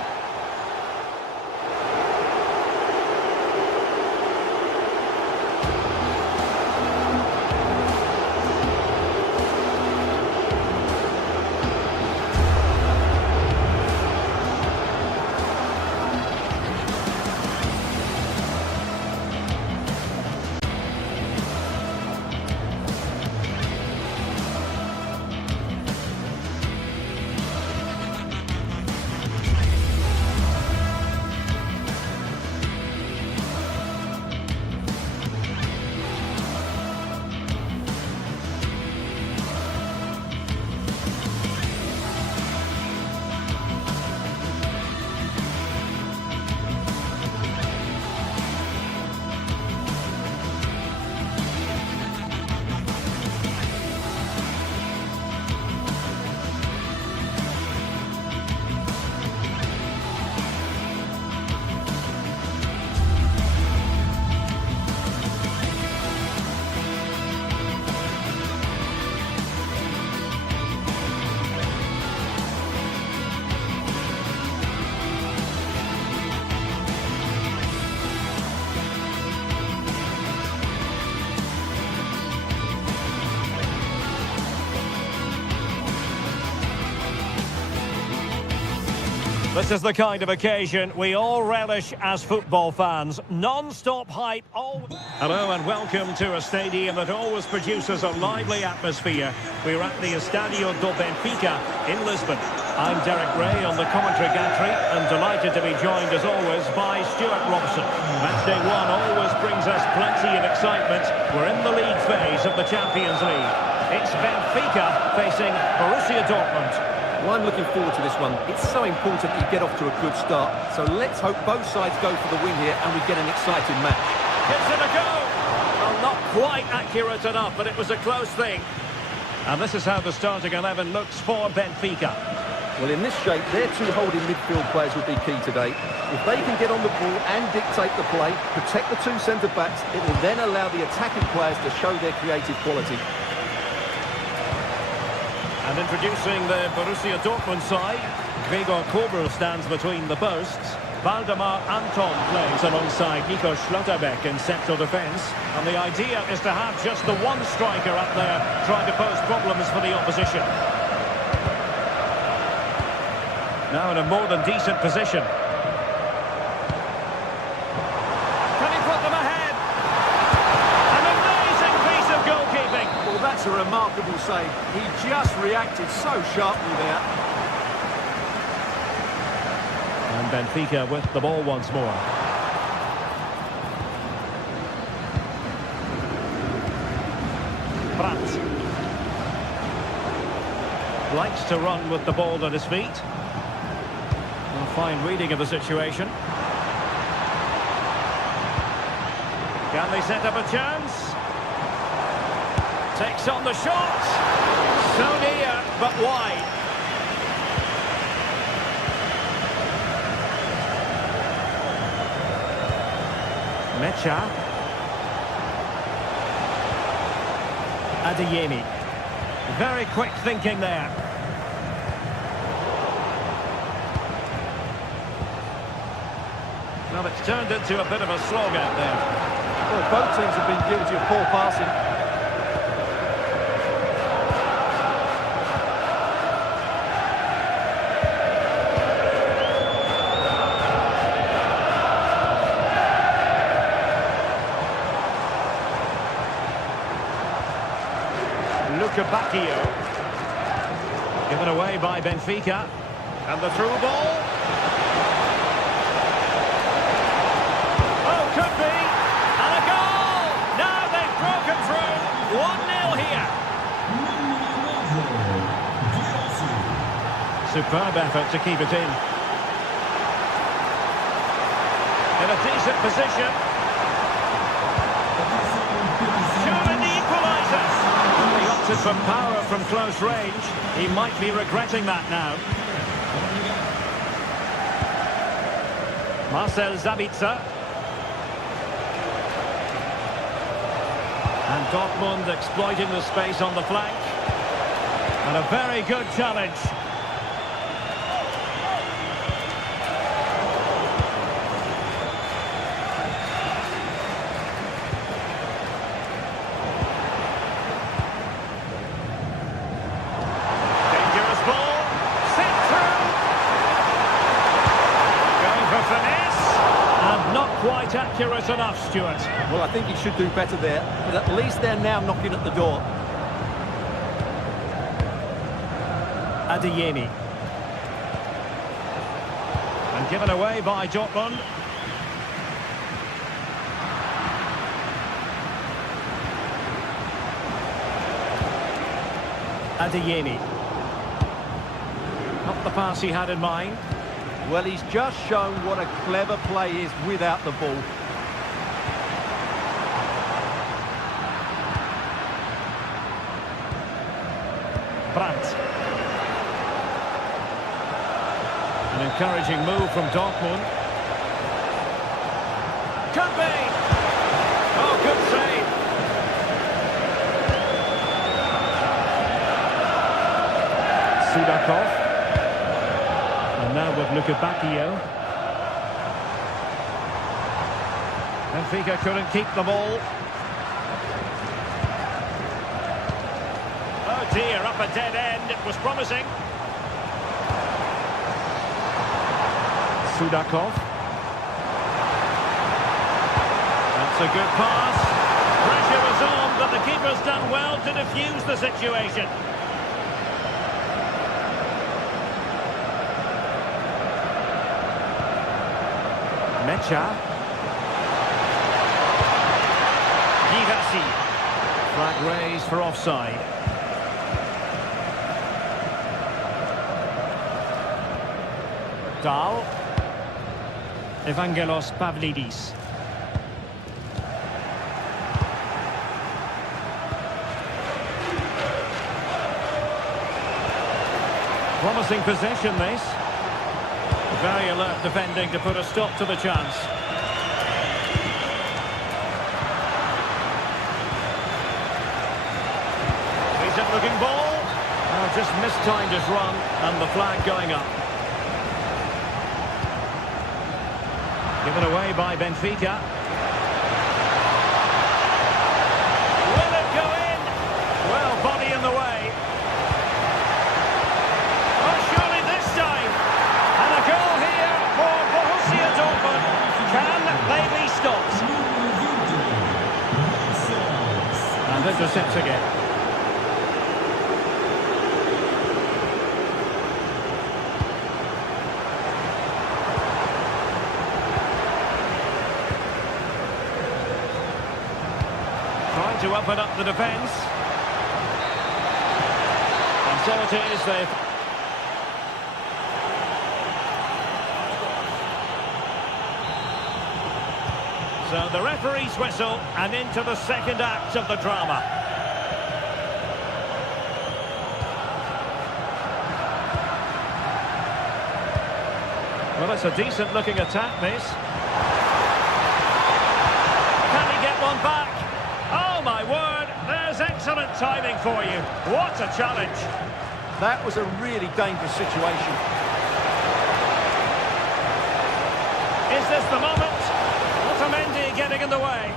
This is the kind of occasion we all relish as football fans. Non-stop hype. Hello and welcome to a stadium that always produces a lively atmosphere. We're at the Estadio do Benfica in Lisbon. I'm Derek Ray on the commentary gantry and delighted to be joined as always by Stuart Robson. Match day one always brings us plenty of excitement. We're in the league phase of the Champions League. It's Benfica facing Borussia Dortmund. Well, I'm looking forward to this one. It's so important you get off to a good start. So let's hope both sides go for the win here and we get an exciting match. Gives it a go. Well, not quite accurate enough, but it was a close thing. And this is how the starting 11 looks for Benfica. Well, in this shape, their two holding midfield players will be key today. If they can get on the ball and dictate the play, protect the two centre-backs, it will then allow the attacking players to show their creative quality. And introducing the Borussia Dortmund side, Gregor Kobel stands between the posts. Valdemar Anton plays alongside Nico Schlotterbeck in central defence. And the idea is to have just the one striker up there trying to pose problems for the opposition. Now in a more than decent position. Can he put them ahead? An amazing piece of goalkeeping. Well, that's a remarkable save. He just reacted so sharply there. And Benfica with the ball once more. Brandt likes to run with the ball at his feet. A fine reading of the situation. Can they set up a chance? Takes on the shot. So near, but wide. Mecha. Adeyemi. Very quick thinking there. Well, it's turned into a bit of a slog out there. Well, both teams have been guilty of poor passing. Bacchio. Given away by Benfica. And the through ball. Oh, could be. And a goal! Now they've broken through. 1-0 here. Superb effort to keep it in. In a decent position. Showing the equaliser. He opted for power from close range. He might be regretting that now. Marcel Sabitzer. And Dortmund exploiting the space on the flank. And a very good challenge. Quite accurate enough, Stuart. Well, I think he should do better there, but at least they're now knocking at the door. Adeyemi. And given away by Dortmund. Adeyemi. Not the pass he had in mind. Well, he's just shown what a clever play is without the ball. Brandt. An encouraging move from Dortmund. Could be! Oh, good save. Sudakov. And now with Luka Bacchio. Benfica couldn't keep the ball. Oh dear, up a dead end. It was promising. Sudakov. That's a good pass. Pressure is on, but the keeper's done well to defuse the situation. Acha. Girassi. Flag raised for offside. Dal. Evangelos Pavlidis. Promising possession, this. Very alert defending to put a stop to the chance. Decent looking ball. Oh, just mistimed his run and the flag going up. Given away by Benfica. Will it go in? Well, body in the way. Oh, surely this time. And a goal here for Borussia Dortmund. Can they be stopped? And intercepts again. Trying to open up the defence. And so it is, they've... So the referee's whistle, and into the second act of the drama. Well, it's a decent-looking attack, this. Can he get one back? Oh, my word, there's excellent timing for you. What a challenge. That was a really dangerous situation. Is this the moment? Otamendi getting in the way.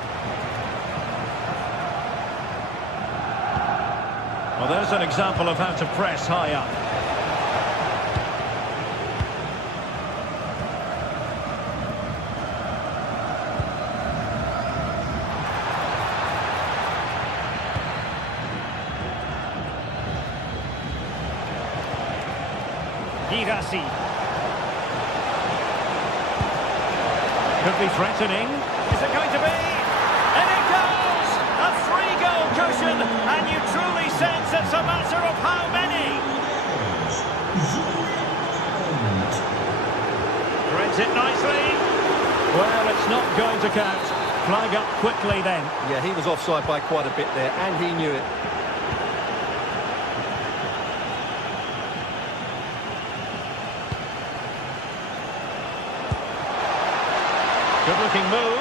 Well, there's an example of how to press high up. Girassi. Could be threatening. Is it going to be? And it goes! A 3-goal cushion, and you truly sense it's a matter of how many. Threads it nicely. Well, it's not going to count. Flag up quickly then. Yeah, he was offside by quite a bit there, and he knew it. Good-looking move.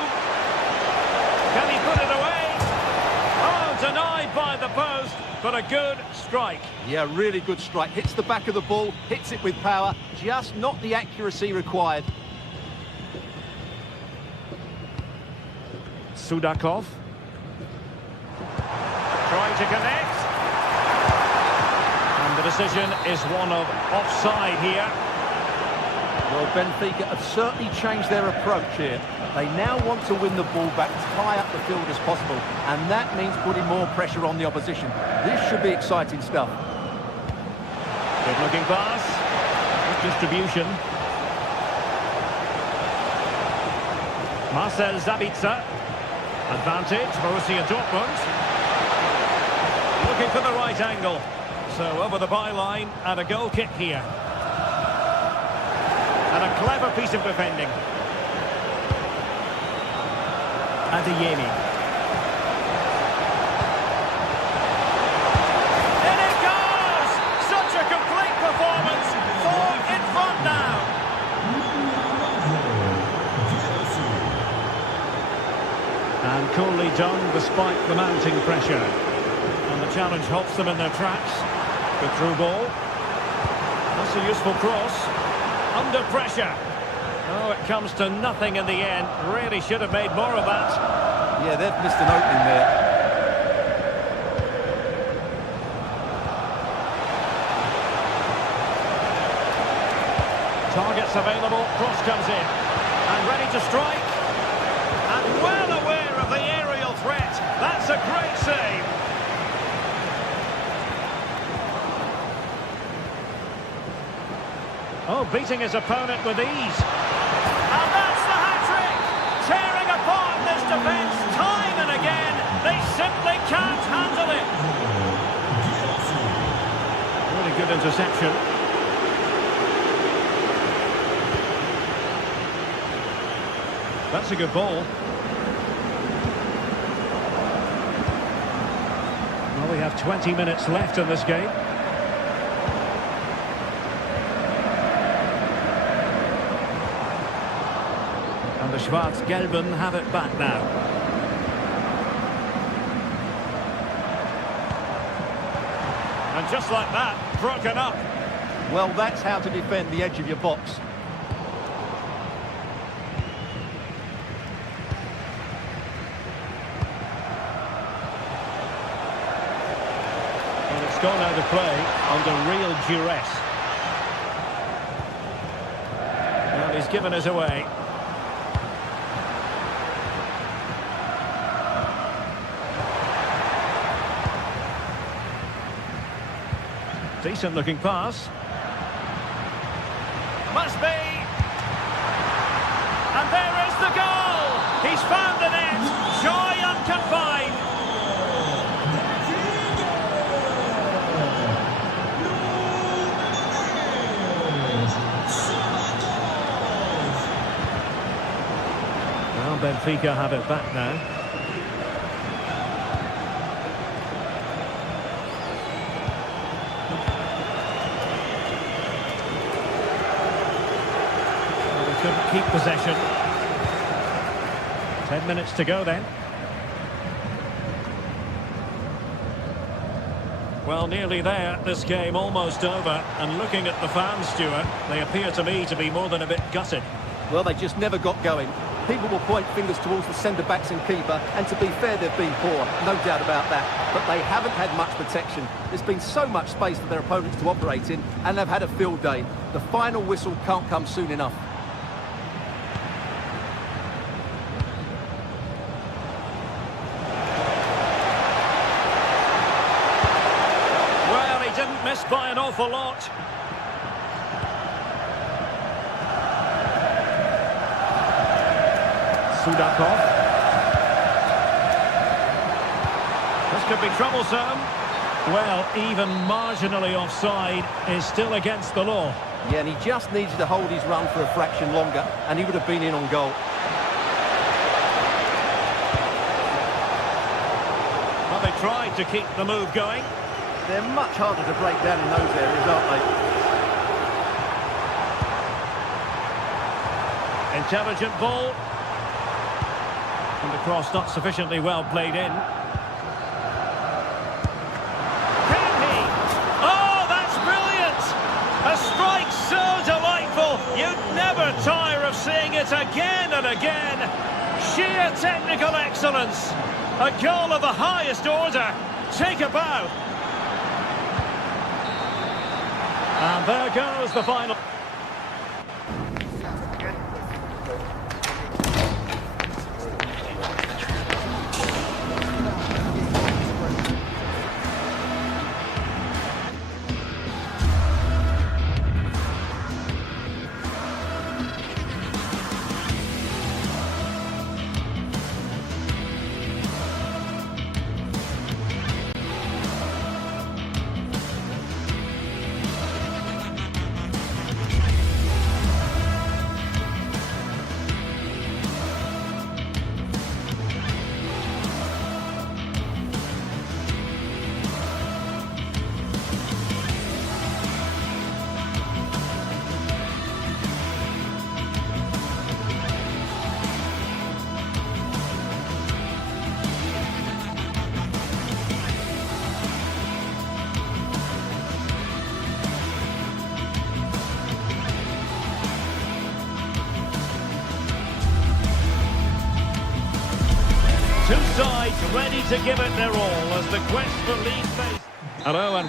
Can he put it away? Oh, denied by the post, but a good strike. Yeah, really good strike. Hits the back of the ball, hits it with power, just not the accuracy required. Sudakov. Trying to connect. And the decision is one of offside here. Well, Benfica have certainly changed their approach here. They now want to win the ball back as high up the field as possible, and that means putting more pressure on the opposition. This should be exciting stuff. Good-looking pass. Good distribution. Marcel Sabitzer. Advantage, Borussia Dortmund. Looking for the right angle. So over the byline and a goal kick here. And a clever piece of defending. Adeyemi. In it goes! Such a complete performance. 4 in front now. And coolly done despite the mounting pressure. And the challenge halts them in their tracks. Good through ball. That's a useful cross. Under pressure. Oh, it comes to nothing in the end. Really should have made more of that. Yeah, they've missed an opening there. Targets available. Cross comes in. And ready to strike. And well aware of the aerial threat. That's a great save. Oh, beating his opponent with ease. And that's the hat-trick! defence time and again. They simply can't handle it. Really good interception. That's a good ball. Well, we have 20 minutes left in this game. And the Schwarz-Gelben have it back now. And just like that, broken up. Well, that's how to defend the edge of your box. And it's gone out of play under real duress. Well, he's given us away. Decent looking pass. Must be. And there is the goal. He's found the net. Joy unconfined. Well, Benfica have it back now. Couldn't keep possession. 10 minutes to go then. Well, nearly there. This game almost over. And looking at the fans, Stuart, they appear to me to be more than a bit gutted. Well, they just never got going. People will point fingers towards the centre-backs and keeper, and to be fair, they've been poor, no doubt about that. But they haven't had much protection. There's been so much space for their opponents to operate in, and they've had a field day. The final whistle can't come soon enough. Well, he didn't miss by an awful lot. Sudakov. This could be troublesome. Well, even marginally offside is still against the law. Yeah, and he just needed to hold his run for a fraction longer, and he would have been in on goal. Well, they tried to keep the move going. They're much harder to break down in those areas, aren't they? Intelligent ball. And the cross not sufficiently well played in. Can he? Oh, that's brilliant! A strike so delightful, you'd never tire of seeing it again and again. Sheer technical excellence. A goal of the highest order. Take a bow. And there goes the final. Two sides ready to give it their all as the quest for lead face. Hello and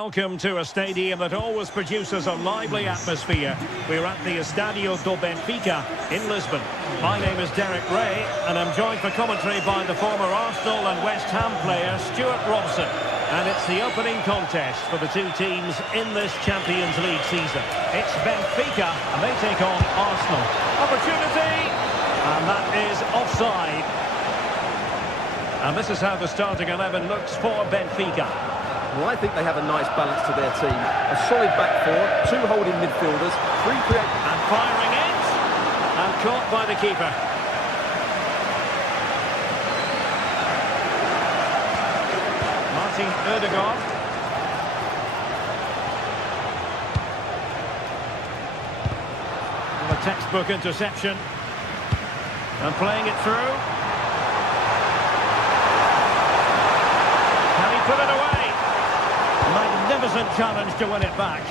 welcome to a stadium that always produces a lively atmosphere. We're at the Estadio do Benfica in Lisbon. My name is Derek Ray and I'm joined for commentary by the former Arsenal and West Ham player Stuart Robson. And it's the opening contest for the two teams in this Champions League season. It's Benfica, and they take on Arsenal. Opportunity! And that is offside. And this is how the starting 11 looks for Benfica. Well, I think they have a nice balance to their team. A solid back four, two holding midfielders, three creative... And firing it. And caught by the keeper. Martin Ødegaard. A textbook interception. And playing it through. Can he put it away? Magnificent challenge to win it back.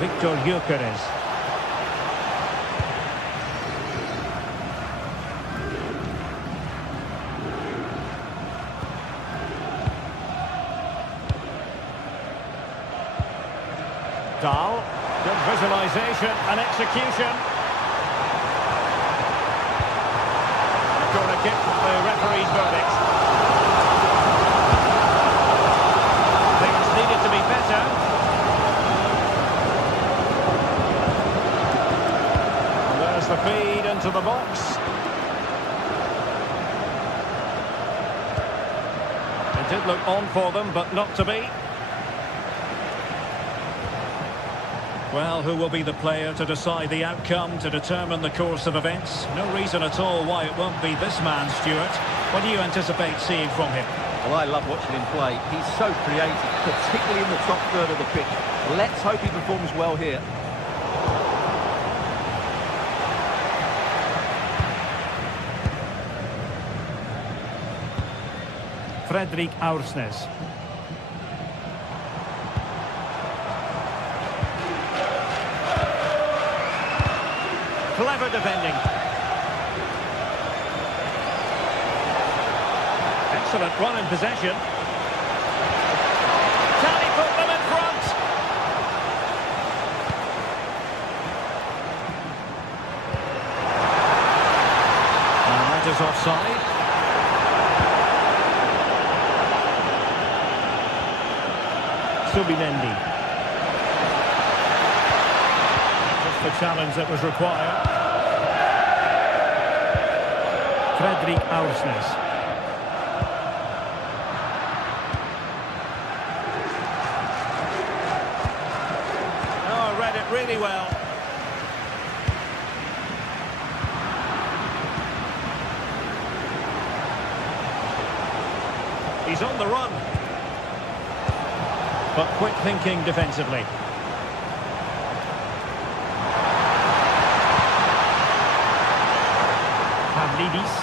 Victor Gyökeres. Dahl. Good visualisation and execution. Corner kick, the referee's verdict. Things needed to be better. And there's the feed into the box. It did look on for them, but not to be. Well, who will be the player to decide the outcome, to determine the course of events? No reason at all why it won't be this man, Stuart. What do you anticipate seeing from him? Well, I love watching him play. He's so creative, particularly in the top third of the pitch. Let's hope he performs well here. Fredrik Aursnes. Clever defending. Excellent run in possession. Can he put them in front? And that is offside. Subimendi. Just the challenge that was required. Fredrik Aursnes. Oh, read it really well. He's on the run. But quick thinking defensively. Pavlidis.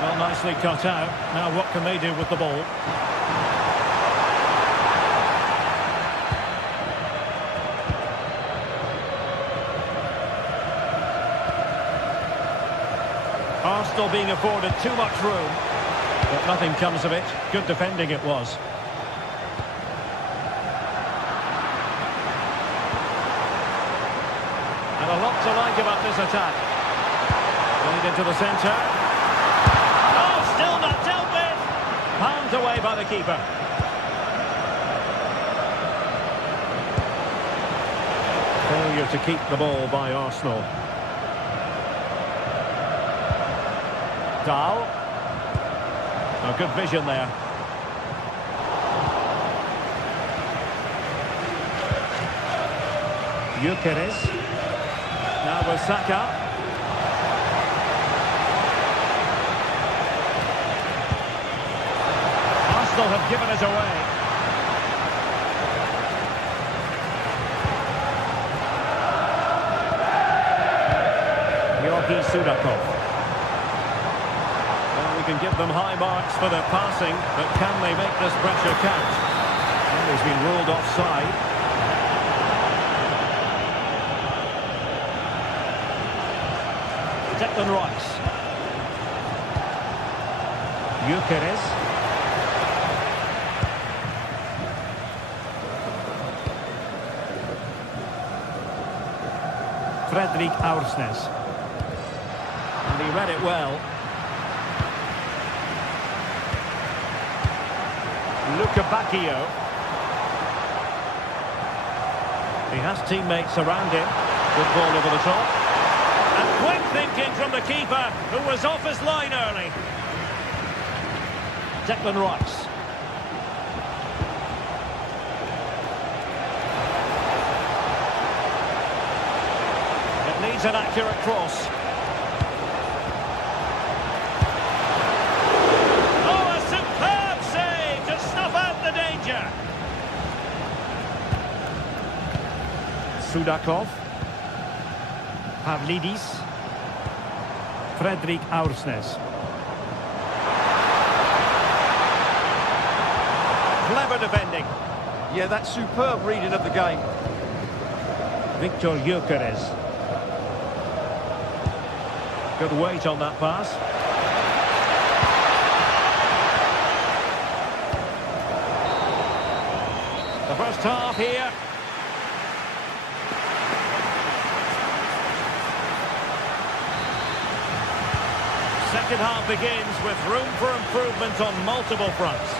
Well, nicely cut out. Now what can they do with the ball? Arsenal being afforded too much room, but nothing comes of it. Good defending it was. And a lot to like about this attack. Going into the centre. Oh, still not dealt with. Palmed away by the keeper. Failure to keep the ball by Arsenal. Dahl. Oh, good vision there. Gyökeres. Now with Saka. Arsenal have given it away. Georgi Sudakov. Can give them high marks for their passing, but can they make this pressure count? And he's been ruled offside. Declan Rice. Gyökeres. Aursnes. And he read it well. Luca Bacchio. He has teammates around him. Good ball over the top. And quick thinking from the keeper, who was off his line early. Declan Rice. It needs an accurate cross. Oh, a superb save to snuff out the danger. Sudakov. Pavlidis. Aursnes. Clever defending. Yeah, that's superb reading of the game. Victor Gyökeres. Good weight on that pass. The first half here. Second half begins with room for improvement on multiple fronts.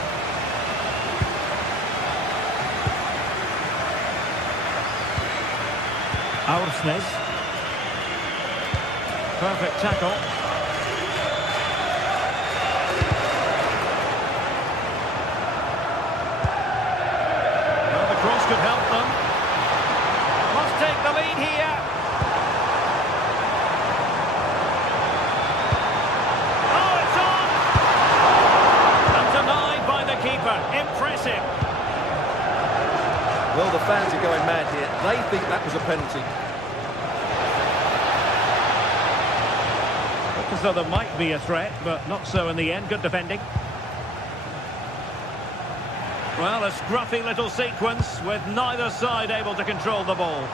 Aursnes. Perfect tackle. Well, the cross could help them. Must take the lead here. Oh, it's on! And denied by the keeper. Impressive. Well, the fans are going mad here. They think that was a penalty. As though there might be a threat, but not so in the end. Good defending. Well, a scruffy little sequence with neither side able to control the ball.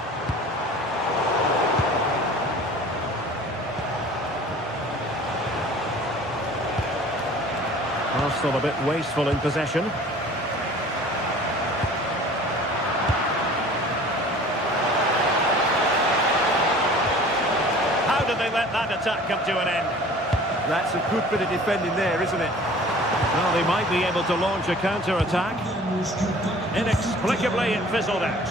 Arsenal a bit wasteful in possession. How did they let that attack come to an end? That's a good bit of defending there, isn't it? Well, they might be able to launch a counter-attack. Inexplicably, it fizzled out.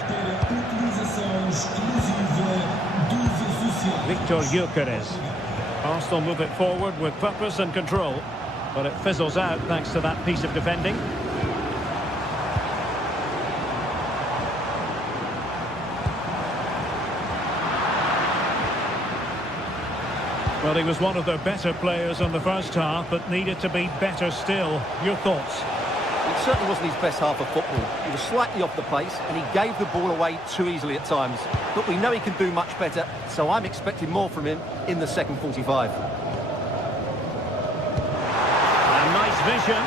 Victor Gyökeres. Arsenal move it forward with purpose and control, but it fizzles out thanks to that piece of defending. Well, he was one of their better players in the first half, but needed to be better still. Your thoughts? It certainly wasn't his best half of football. He was slightly off the pace, and he gave the ball away too easily at times. But we know he can do much better, so I'm expecting more from him in the second 45. A nice vision.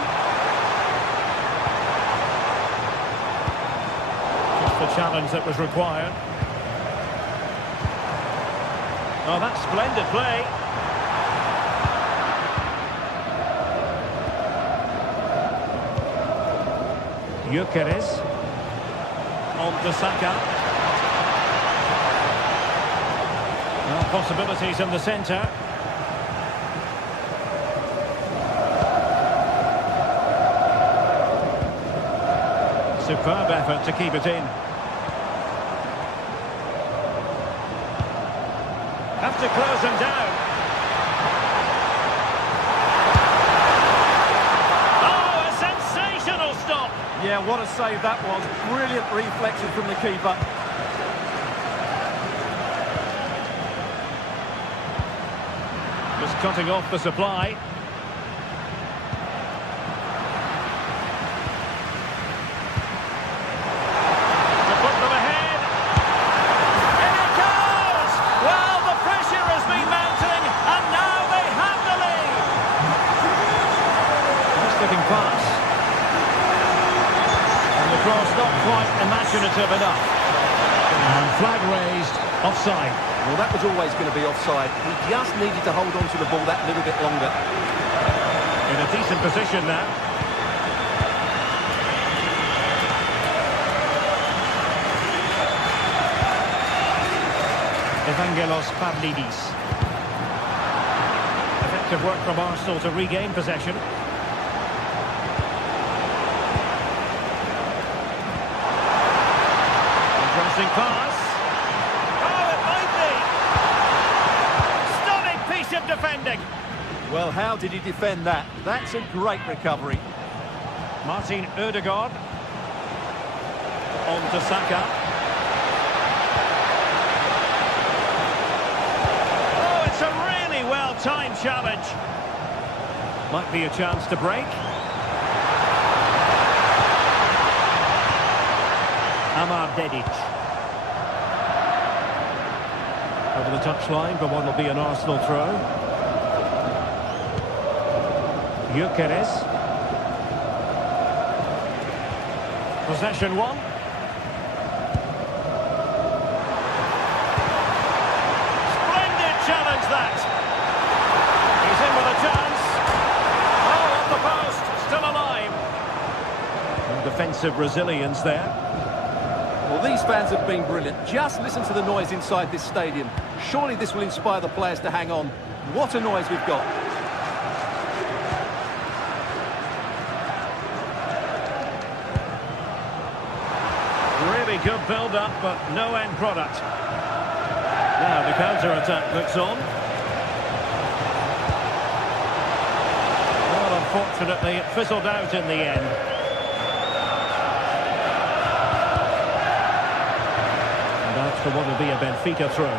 Just the challenge that was required. Oh, that's splendid play. Gyökeres on to Saka. Well, possibilities in the centre. Superb effort to keep it in. Have to close him down. Oh, a sensational stop! Yeah, what a save that was. Brilliant reflexes from the keeper. Just cutting off the supply. To put them ahead. In it goes! Well, the pressure has been mounting, and now they have the lead. Nice looking pass. And the cross not quite imaginative enough. And flag raised, offside. Well, that was always going to be offside. He just needed to hold on to the ball that little bit longer. In a decent position now. Evangelos Pavlidis. Effective work from Arsenal to regain possession. Interesting pass. Oh, it might be! Stunning piece of defending. Well, how did he defend that? That's a great recovery. Martin Ødegaard. On to Saka. Oh, it's a really well-timed challenge. Might be a chance to break. Amar Dedic. Over the touchline for what will be an Arsenal throw. Gyökeres. Possession one. Splendid challenge that. He's in with a chance. Oh, on the post, still alive. And defensive resilience there. Well, these fans have been brilliant. Just listen to the noise inside this stadium. Surely this will inspire the players to hang on. What a noise we've got. Really good build-up, but no end product. Now the counter-attack looks on. Well, unfortunately, it fizzled out in the end. And that's for what will be a Benfica throw.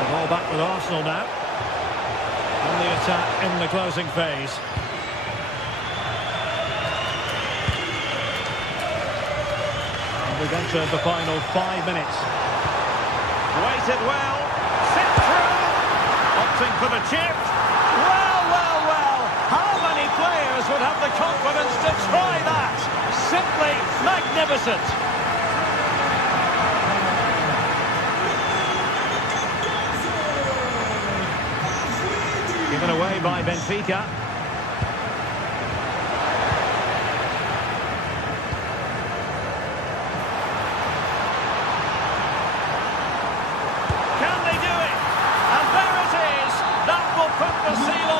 The ball back with Arsenal now. On the attack in the closing phase. We've entered the final 5 minutes. Waited well. Sit through. Opting for the chip. Well, well, well. How many players would have the confidence to try that? Simply magnificent. Given away by Benfica.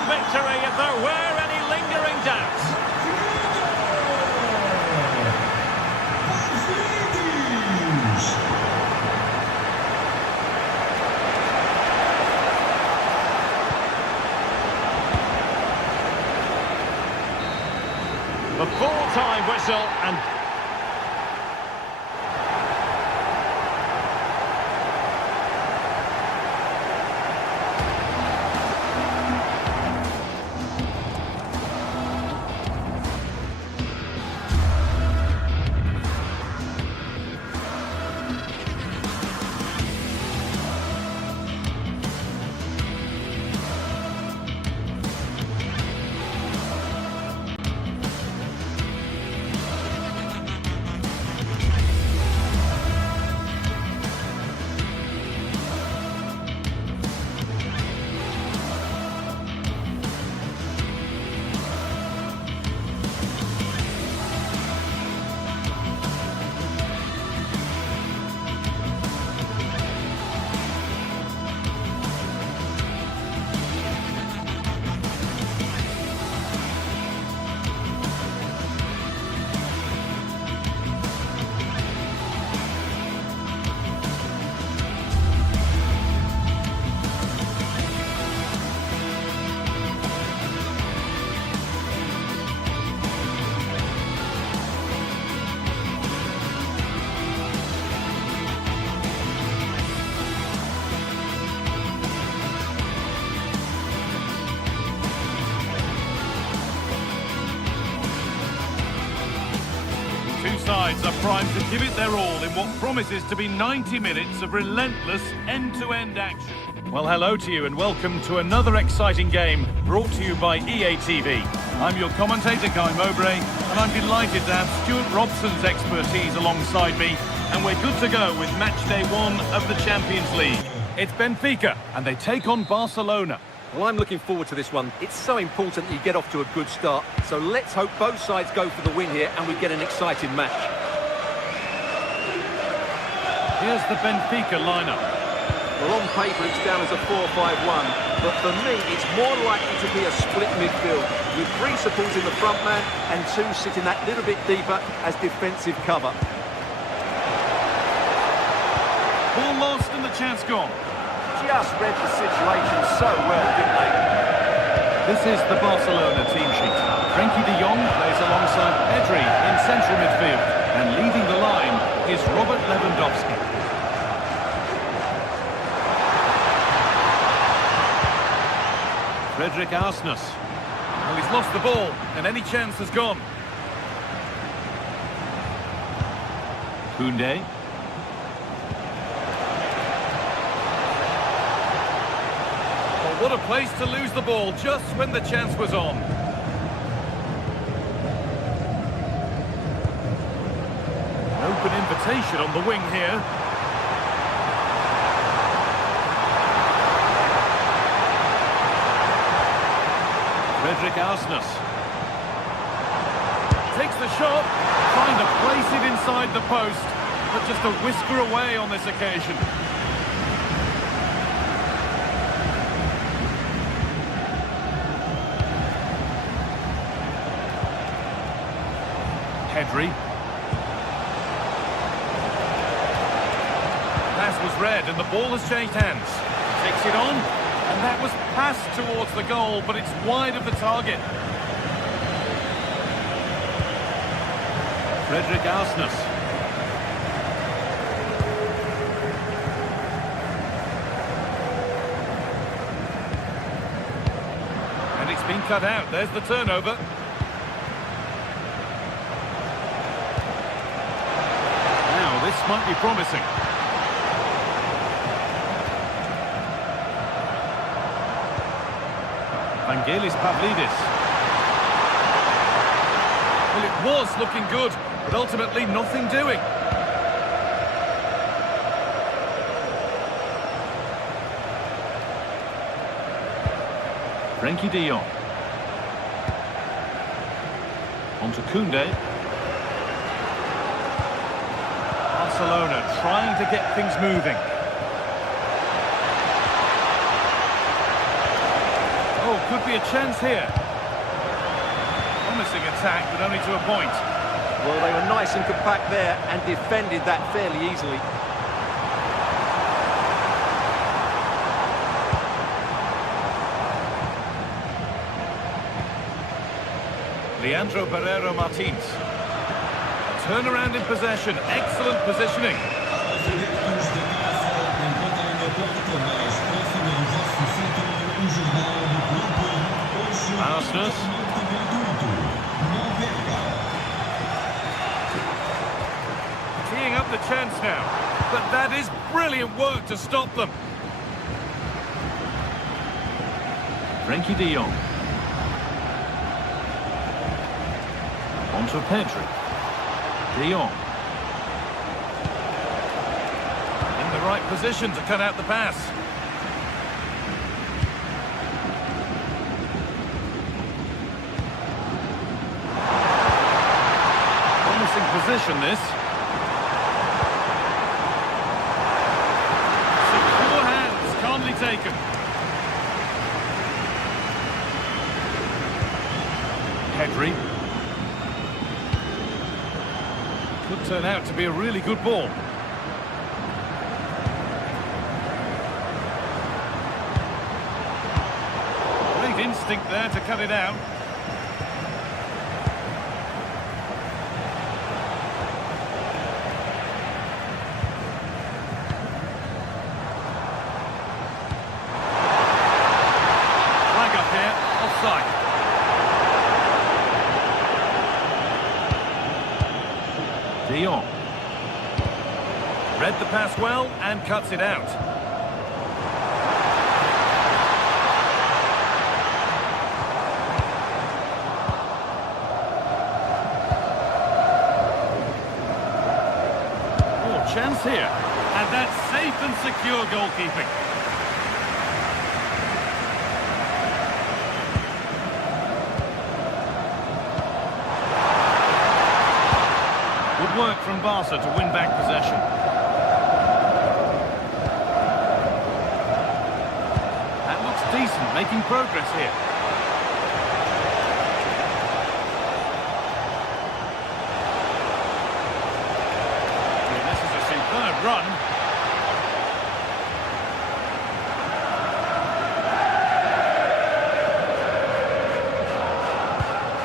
Victory if there were any lingering doubts. The full-time whistle and... Sides are primed to give it their all in what promises to be 90 minutes of relentless end-to-end action. Well, hello to you and welcome to another exciting game brought to you by EA TV. I'm your commentator, Guy Mowbray, and I'm delighted to have Stuart Robson's expertise alongside me, and we're good to go with match day 1 of the Champions League. It's Benfica, and they take on Barcelona. Well, I'm looking forward to this one. It's so important that you get off to a good start. So let's hope both sides go for the win here and we get an exciting match. Here's the Benfica lineup. Well, on paper it's down as a 4-5-1, but for me it's more likely to be a split midfield with 3 supporting the front man and 2 sitting that little bit deeper as defensive cover. Ball lost and the chance gone. Just read the situation so well, didn't they? This is the Barcelona team sheet. Frenkie de Jong plays alongside Pedri in central midfield, and leading the line is Robert Lewandowski. Frederick Arsnes. Well, he's lost the ball, and any chance has gone. Koundé. Well, what a place to lose the ball just when the chance was on. An open invitation on the wing here. Frederick Arsnes takes the shot, trying to place it inside the post, but just a whisker away on this occasion. Pedri. Pass was read and the ball has changed hands. Takes it on. And that was passed towards the goal, but it's wide of the target. Frederick Arsnes. And it's been cut out. There's the turnover. Now, this might be promising. Vangelis Pavlidis. Well, it was looking good, but ultimately nothing doing. Frenkie de Jong. On to Koundé. Barcelona trying to get things moving. Oh, could be a chance here. Promising attack, but only to a point. Well, they were nice and compact there and defended that fairly easily. Leandro Barrero Martins. Turnaround in possession, excellent positioning. Arsnes. Teeing up the chance now, but that is brilliant work to stop them. Frenkie de Jong. On to Pedri. De Jong. In the right position to cut out the pass. Position this. Secure hands, calmly taken. Pedri. Could turn out to be a really good ball. Great instinct there to cut it out. De Jong. Read the pass well and cuts it out. Oh, chance here. And that's safe and secure goalkeeping. Work from Barca to win back possession. decent, making progress here. Yeah, this is a superb run.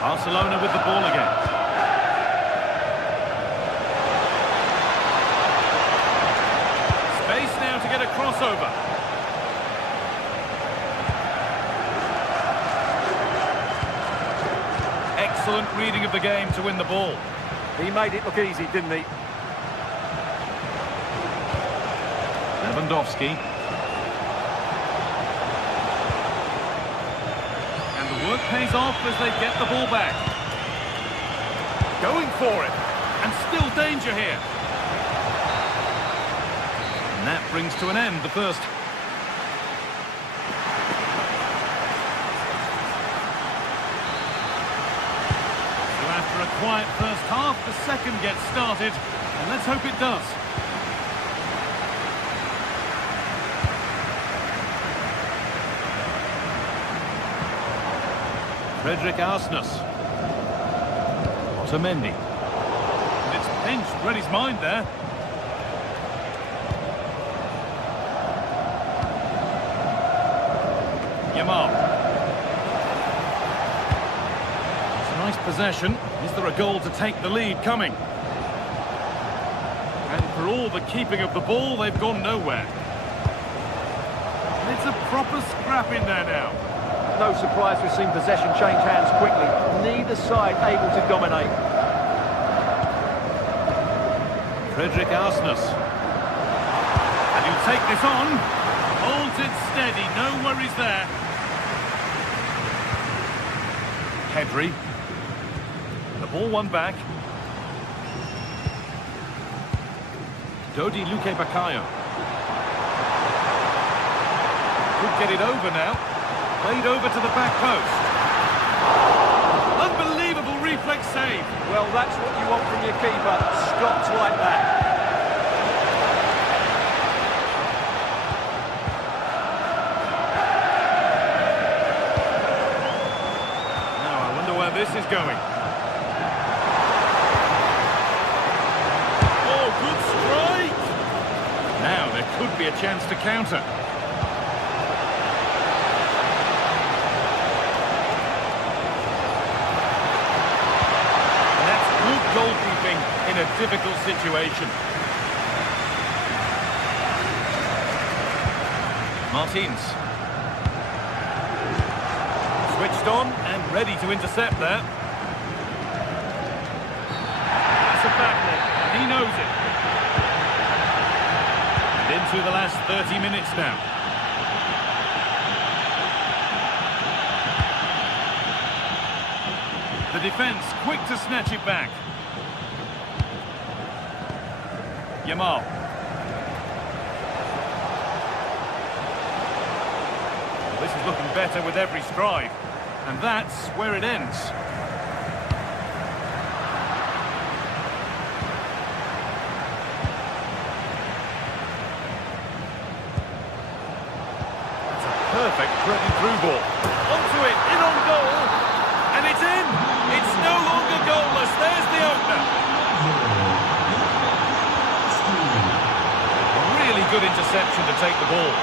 Barcelona with the ball again. Space now to get a crossover. Excellent reading of the game to win the ball. He made it look easy, didn't he? Lewandowski. And the work pays off as they get the ball back. Going for it. And still danger here. And that brings to an end the first. So after a quiet first half, the second gets started. And let's hope it does. Frederick Arsnus. Otamendi. And it's pinched, read his mind there. Yamal. It's a nice possession. Is there a goal to take the lead coming? And for all the keeping of the ball, they've gone nowhere. It's a proper scrap in there now. No surprise we've seen possession change hands quickly. Neither side able to dominate. Frederick Arsnus. And he'll take this on. Holds it steady, no worries there. Pedri. The ball won back. Dodi Luque Baccaio. Could get it over now. Played over to the back post. Unbelievable reflex save. Well, that's what you want from your keeper. Stopped like that. Now, I wonder where this is going. Oh, good strike! Now, there could be a chance to counter. Goalkeeping in a difficult situation. Martins. Switched on and ready to intercept there. That's a backhand. He knows it. And into the last 30 minutes now. The defence quick to snatch it back. Yamal. Well, this is looking better with every stride. And that's where it ends. It's a perfect threading through ball. Onto it, in on goal. And it's in. It's no longer goalless. There's the opener. Really good interception to take the ball.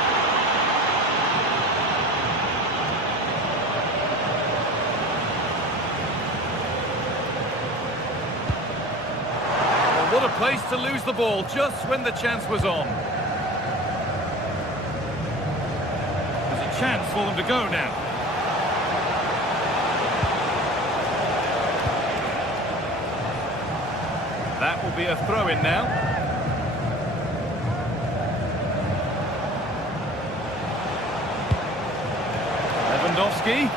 Well, what a place to lose the ball just when the chance was on. There's a chance for them to go now. That will be a throw-in now. Lewandowski.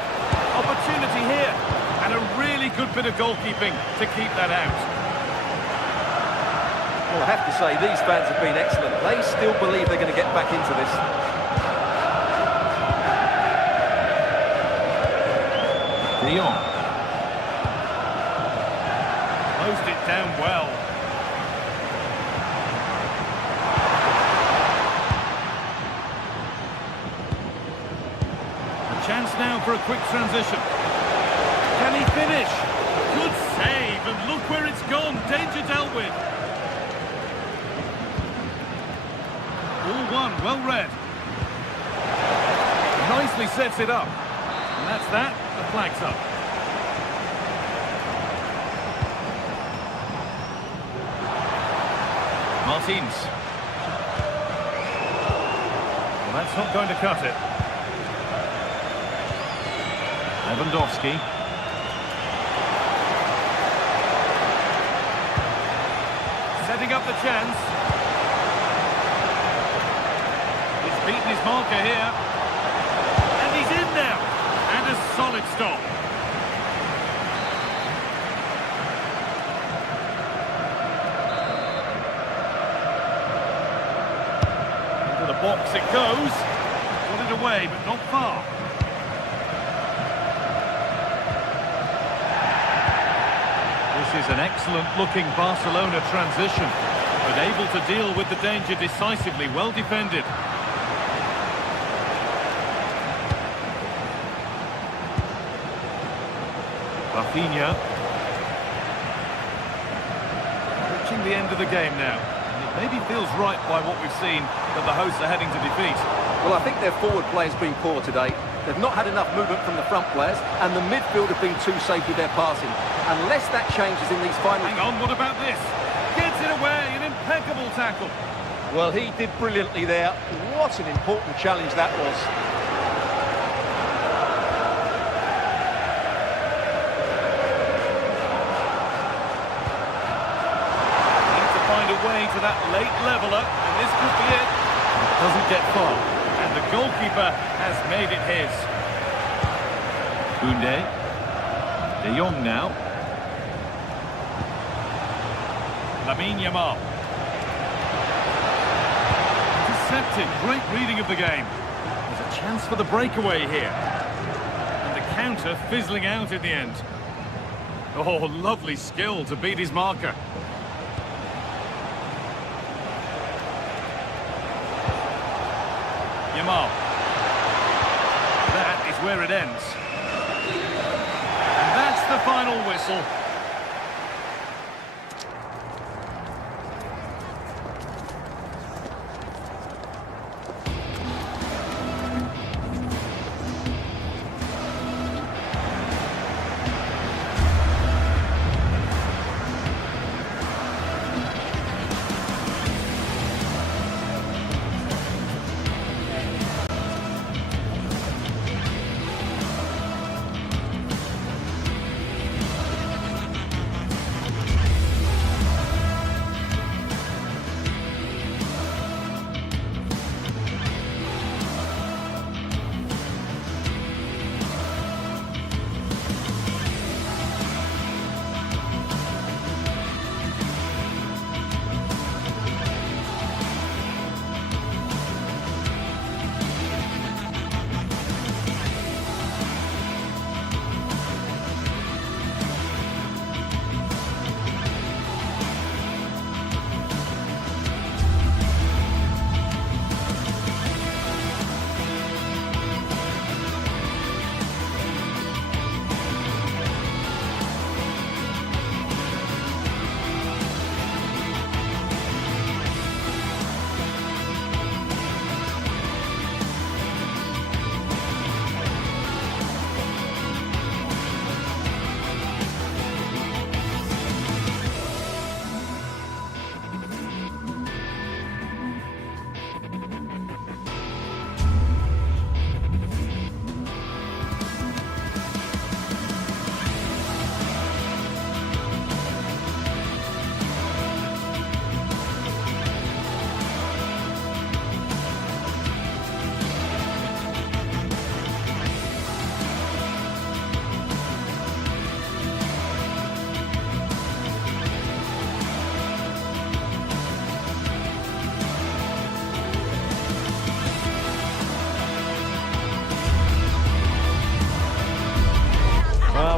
Opportunity here. And a really good bit of goalkeeping to keep that out. Well, I have to say, these fans have been excellent. They still believe they're going to get back into this. De Jong. Closed it down well. Chance now for a quick transition. Can he finish? Good save, and look where it's gone. Danger dealt with. All one, well read. Nicely sets it up. And that's that. The flag's up. Martins. Well, that's not going to cut it. Lewandowski. Setting up the chance. He's beaten his marker here. And he's in now. And a solid stop. Into the box it goes. Got it away, but not far. This is an excellent-looking Barcelona transition, but able to deal with the danger decisively, well defended. Rafinha. Reaching the end of the game now. And it maybe feels right by what we've seen that the hosts are heading to defeat. Well, I think their forward play's been poor today. They've not had enough movement from the front players, and the midfield have been too safe with their passing. Unless that changes in these final... Hang on, what about this? Gets it away, an impeccable tackle. Well, he did brilliantly there. What an important challenge that was. Need to find a way to that late leveller, and this could be it. It doesn't get far. And the goalkeeper has made it his. Koundé. De Jong now. Lamine Yamal. Intercepted. Great reading of the game. There's a chance for the breakaway here. And the counter fizzling out in the end. Oh, lovely skill to beat his marker. Yamal. That is where it ends. And that's the final whistle.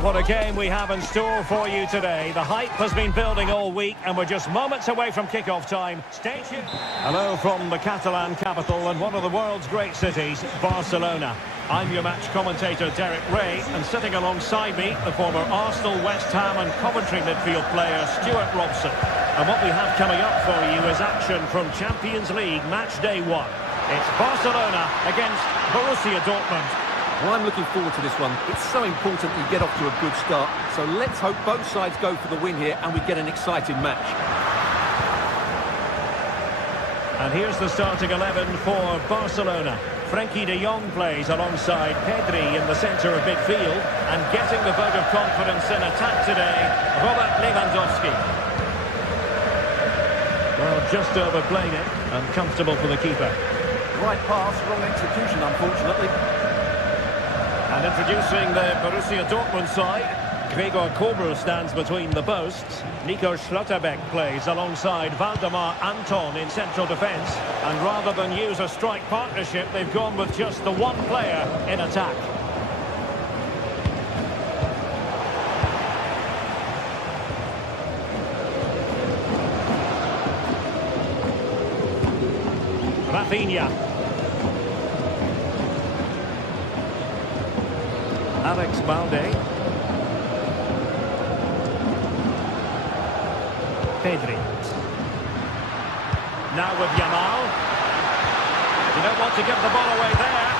What a game we have in store for you today. The hype has been building all week and we're just moments away from kick-off time. Stay tuned. Hello from the Catalan capital and one of the world's great cities, Barcelona. I'm your match commentator, Derek Ray, and sitting alongside me, the former Arsenal, West Ham and Coventry midfield player, Stuart Robson. And what we have coming up for you is action from Champions League match day 1. It's Barcelona against Borussia Dortmund. Well, I'm looking forward to this one. It's so important you get off to a good start. So let's hope both sides go for the win here and we get an exciting match. And here's the starting 11 for Barcelona. Frenkie de Jong plays alongside Pedri in the centre of midfield, and getting the vote of confidence in attack today, Robert Lewandowski. Well, just overplayed it, and comfortable for the keeper. Right pass, wrong execution, unfortunately. And introducing the Borussia Dortmund side, Gregor Kobel stands between the posts. Nico Schlotterbeck plays alongside Valdemar Anton in central defence. And rather than use a strike partnership, they've gone with just the one player in attack. Rafinha. Alex Balde. Pedri. Now with Yamal. You don't want to give the ball away there.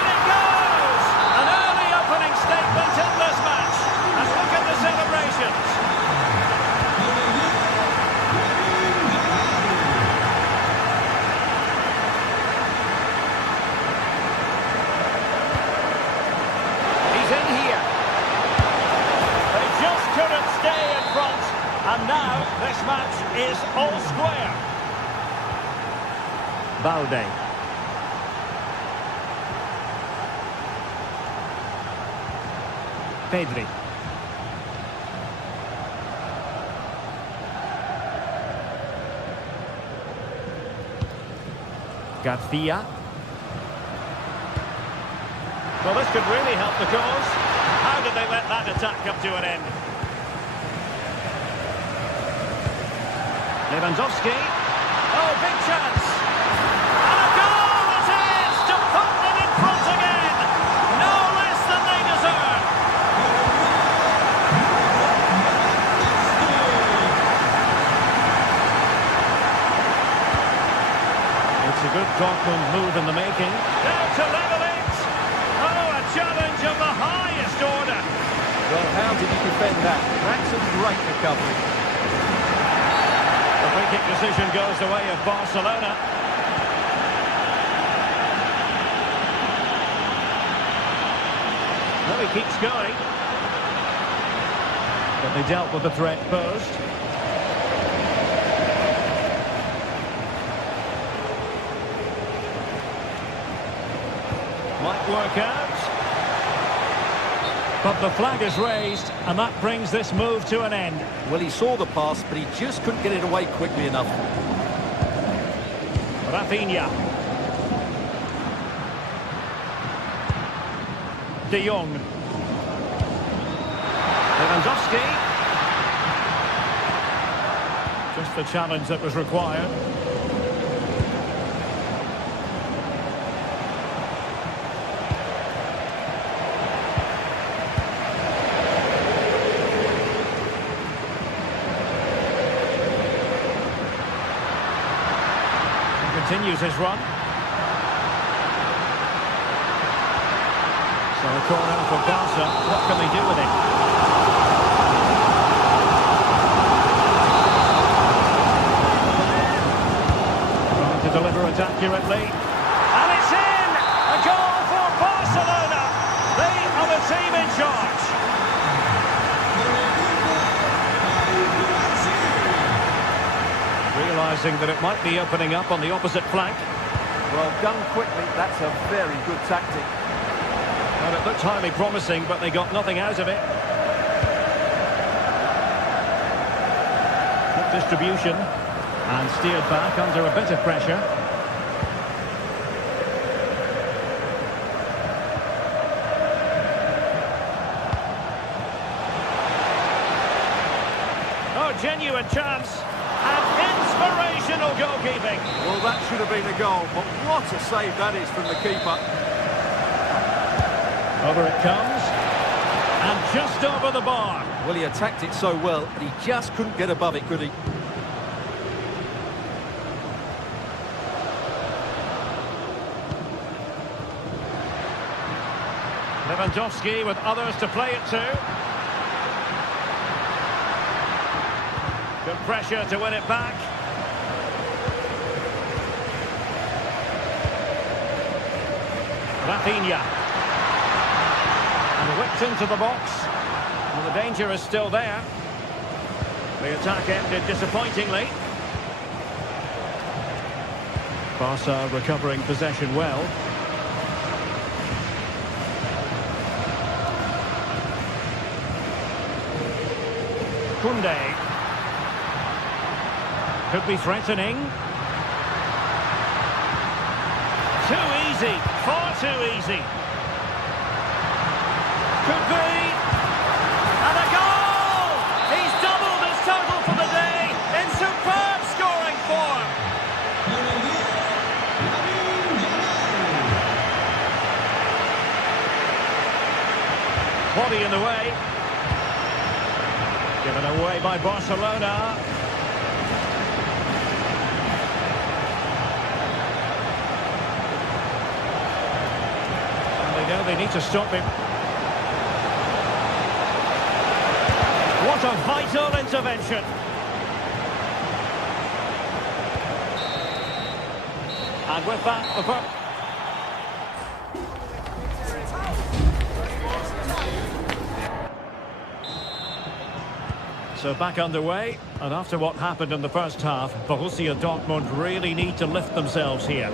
And it goes! An early opening statement in this match. And look at the celebrations. He's in here. They just couldn't stay in front. And now, this match is all square. Balde. Pedri. Garcia. Well, this could really help the cause. How did they let that attack come to an end? Lewandowski. Oh, big chance. And a goal it is to put them in front again. No less than they deserve. It's a good Dortmund move in the making. Now to level it. Oh, a challenge of the highest order. Well, how did he defend that? That's a great recovery. The free kick decision goes the way of Barcelona. Well, he keeps going. But they dealt with the threat posed. Might work out. But the flag is raised, and that brings this move to an end. Well, he saw the pass, but he just couldn't get it away quickly enough. Rafinha. De Jong. Lewandowski. Just the challenge that was required. Continues his run. So a corner for Barca. What can they do with it? Trying to deliver it accurately. And it's in! A goal for Barcelona! They are the team in charge. Realising that it might be opening up on the opposite flank. Well, done quickly, that's a very good tactic. Well, it looked highly promising, but they got nothing out of it. Good distribution, and steered back under a bit of pressure. Oh, genuine chance. And inspirational goalkeeping. Well, that should have been a goal, but what a save that is from the keeper. Over it comes. And just over the bar. Well, he attacked it so well, but he just couldn't get above it, could he? Lewandowski with others to play it to. Good pressure to win it back. Rafinha. And whipped into the box. Well, the danger is still there. The attack ended disappointingly. Barca recovering possession well. Koundé. Could be threatening. Too easy. Far too easy. Could be. And a goal! He's doubled his total for the day in superb scoring form. Body in the way. Given away by Barcelona. And they know they need to stop him. What a vital intervention. And with that, the so back underway, and after what happened in the first half, Borussia Dortmund really need to lift themselves here.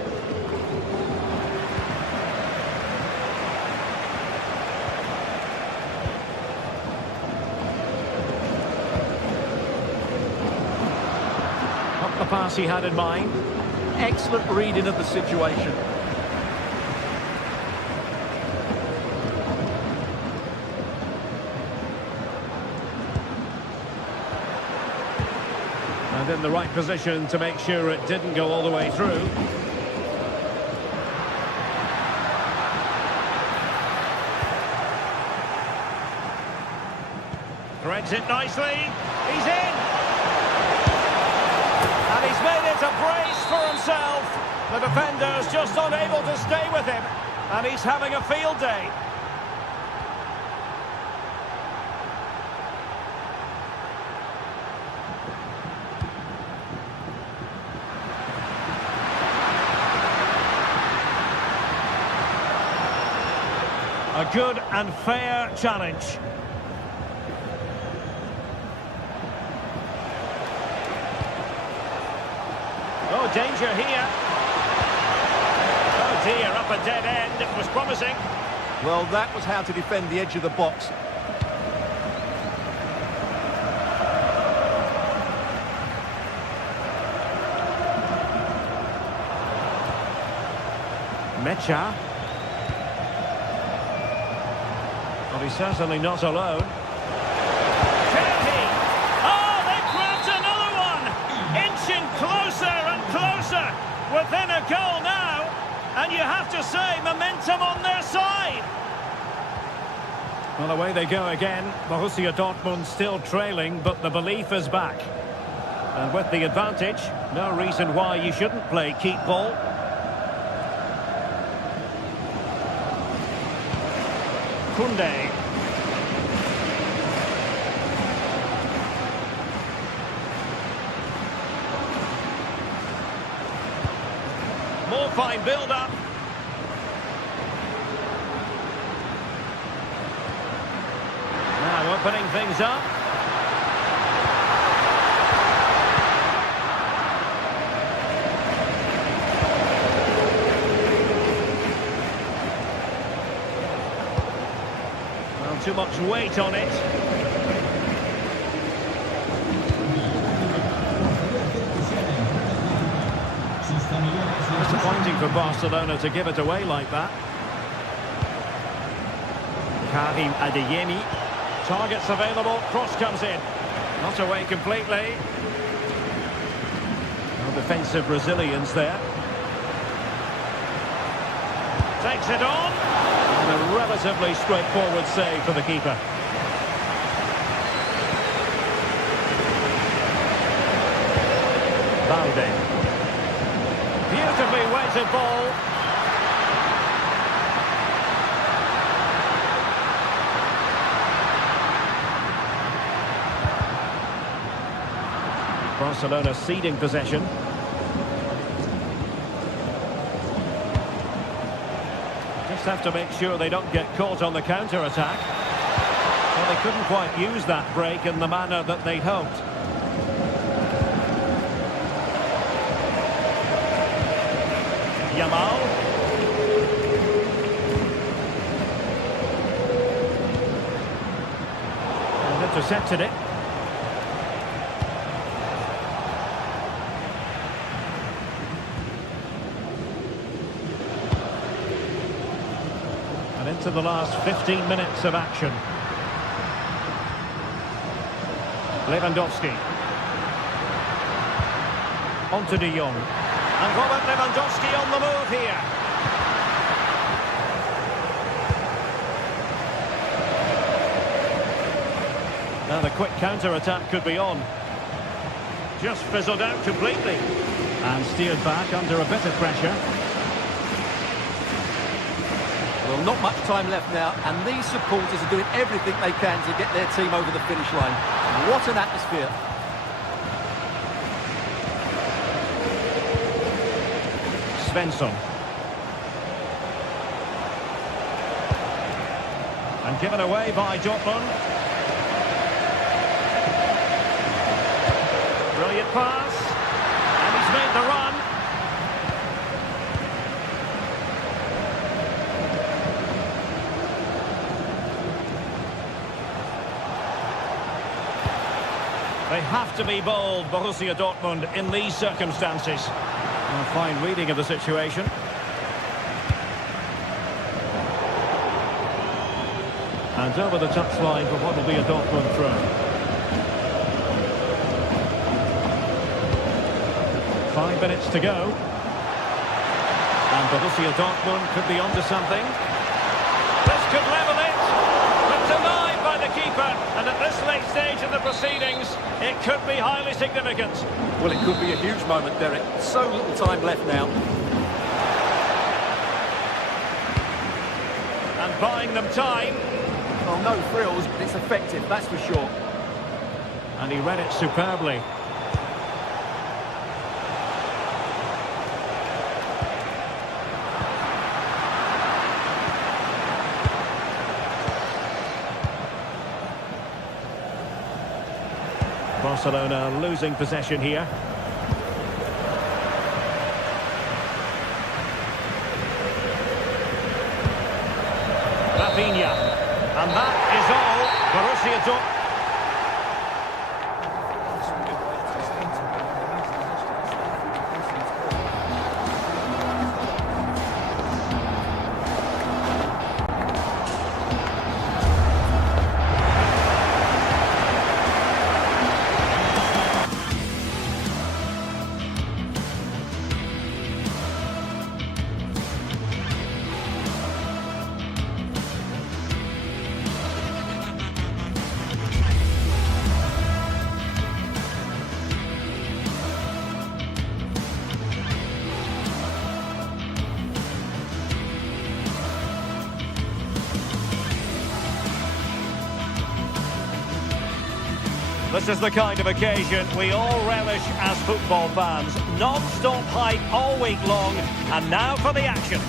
Not the pass he had in mind. Excellent reading of the situation. And in the right position to make sure it didn't go all the way through. Threads it nicely. He's in! And he's made it a brace for himself. The defender's just unable to stay with him. And he's having a field day. A good and fair challenge. Oh, danger here. Oh dear, up a dead end. It was promising. Well, that was how to defend the edge of the box. Mecha. Well, he's certainly not alone. Kenny! Oh, they've grabbed another one! Inching closer and closer! Within a goal now! And you have to say, momentum on their side! Well, away they go again. Borussia Dortmund still trailing, but the belief is back. And with the advantage, no reason why you shouldn't play keep ball. Koundé. More fine build-up. Now opening things up. Too much weight on it. Disappointing for Barcelona to give it away like that. Karim Adeyemi. Targets available. Cross comes in. Not away completely. No defensive resilience there. Takes it on. And a relatively straightforward save for the keeper. Valde. Beautifully weighted ball. Barcelona ceding possession. Just have to make sure they don't get caught on the counter-attack. Well, they couldn't quite use that break in the manner that they'd hoped. Yamal. And intercepted it. And into the last 15 minutes of action. Lewandowski. On to De Jong. And Robert Lewandowski on the move here. Now the quick counter-attack could be on. Just fizzled out completely. And steered back under a bit of pressure. Well, not much time left now, and these supporters are doing everything they can to get their team over the finish line. What an atmosphere. Svensson. And given away by Dortmund. Brilliant pass. And he's made the run. They have to be bold, Borussia Dortmund, in these circumstances. A fine reading of the situation. And over the touchline for what will be a Dortmund throw. 5 minutes to go. And Borussia Dortmund could be onto something. This could level it. But denied by the keeper. And at this late stage in the proceedings, it could be highly significant. Well, it could be a huge moment, Derek. So little time left now. And buying them time. Well, no frills, but it's effective, that's for sure. And he read it superbly. Barcelona losing possession here. Rafinha. And that is all. Borussia Dortmund. This is the kind of occasion we all relish as football fans. Non-stop hype all week long, and now for the action.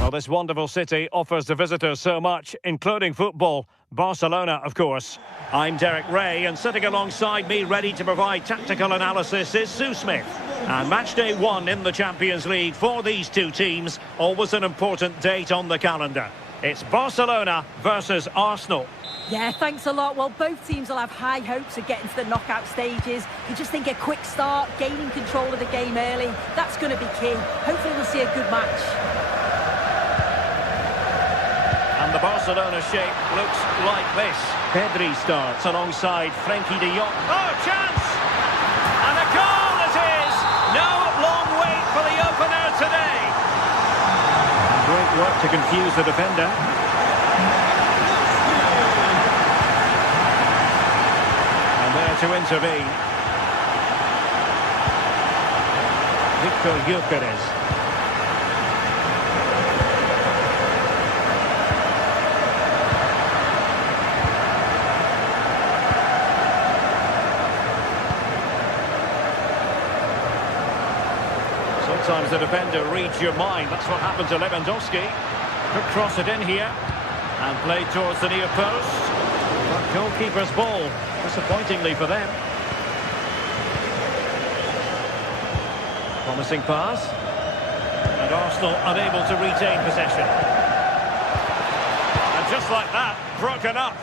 Well, this wonderful city offers the visitors so much, including football. Barcelona, of course. I'm Derek Ray, and sitting alongside me, ready to provide tactical analysis, is Sue Smith. And match day 1 in the Champions League for these two teams. Always an important date on the calendar. It's Barcelona versus Arsenal. Yeah, thanks a lot. Well, both teams will have high hopes of getting to the knockout stages. You just think a quick start, gaining control of the game early, that's going to be key. Hopefully we'll see a good match. And the Barcelona shape looks like this. Pedri starts alongside Frenkie de Jong. Oh, chance! And a goal it is! No long wait for the opener today. Great work to confuse the defender. And there to intervene. Victor Gyökeres. Sometimes the defender reads your mind. That's what happened to Lewandowski. Could cross it in here. And played towards the near post. But goalkeeper's ball. Disappointingly for them. Promising pass. And Arsenal unable to retain possession. And just like that, broken up.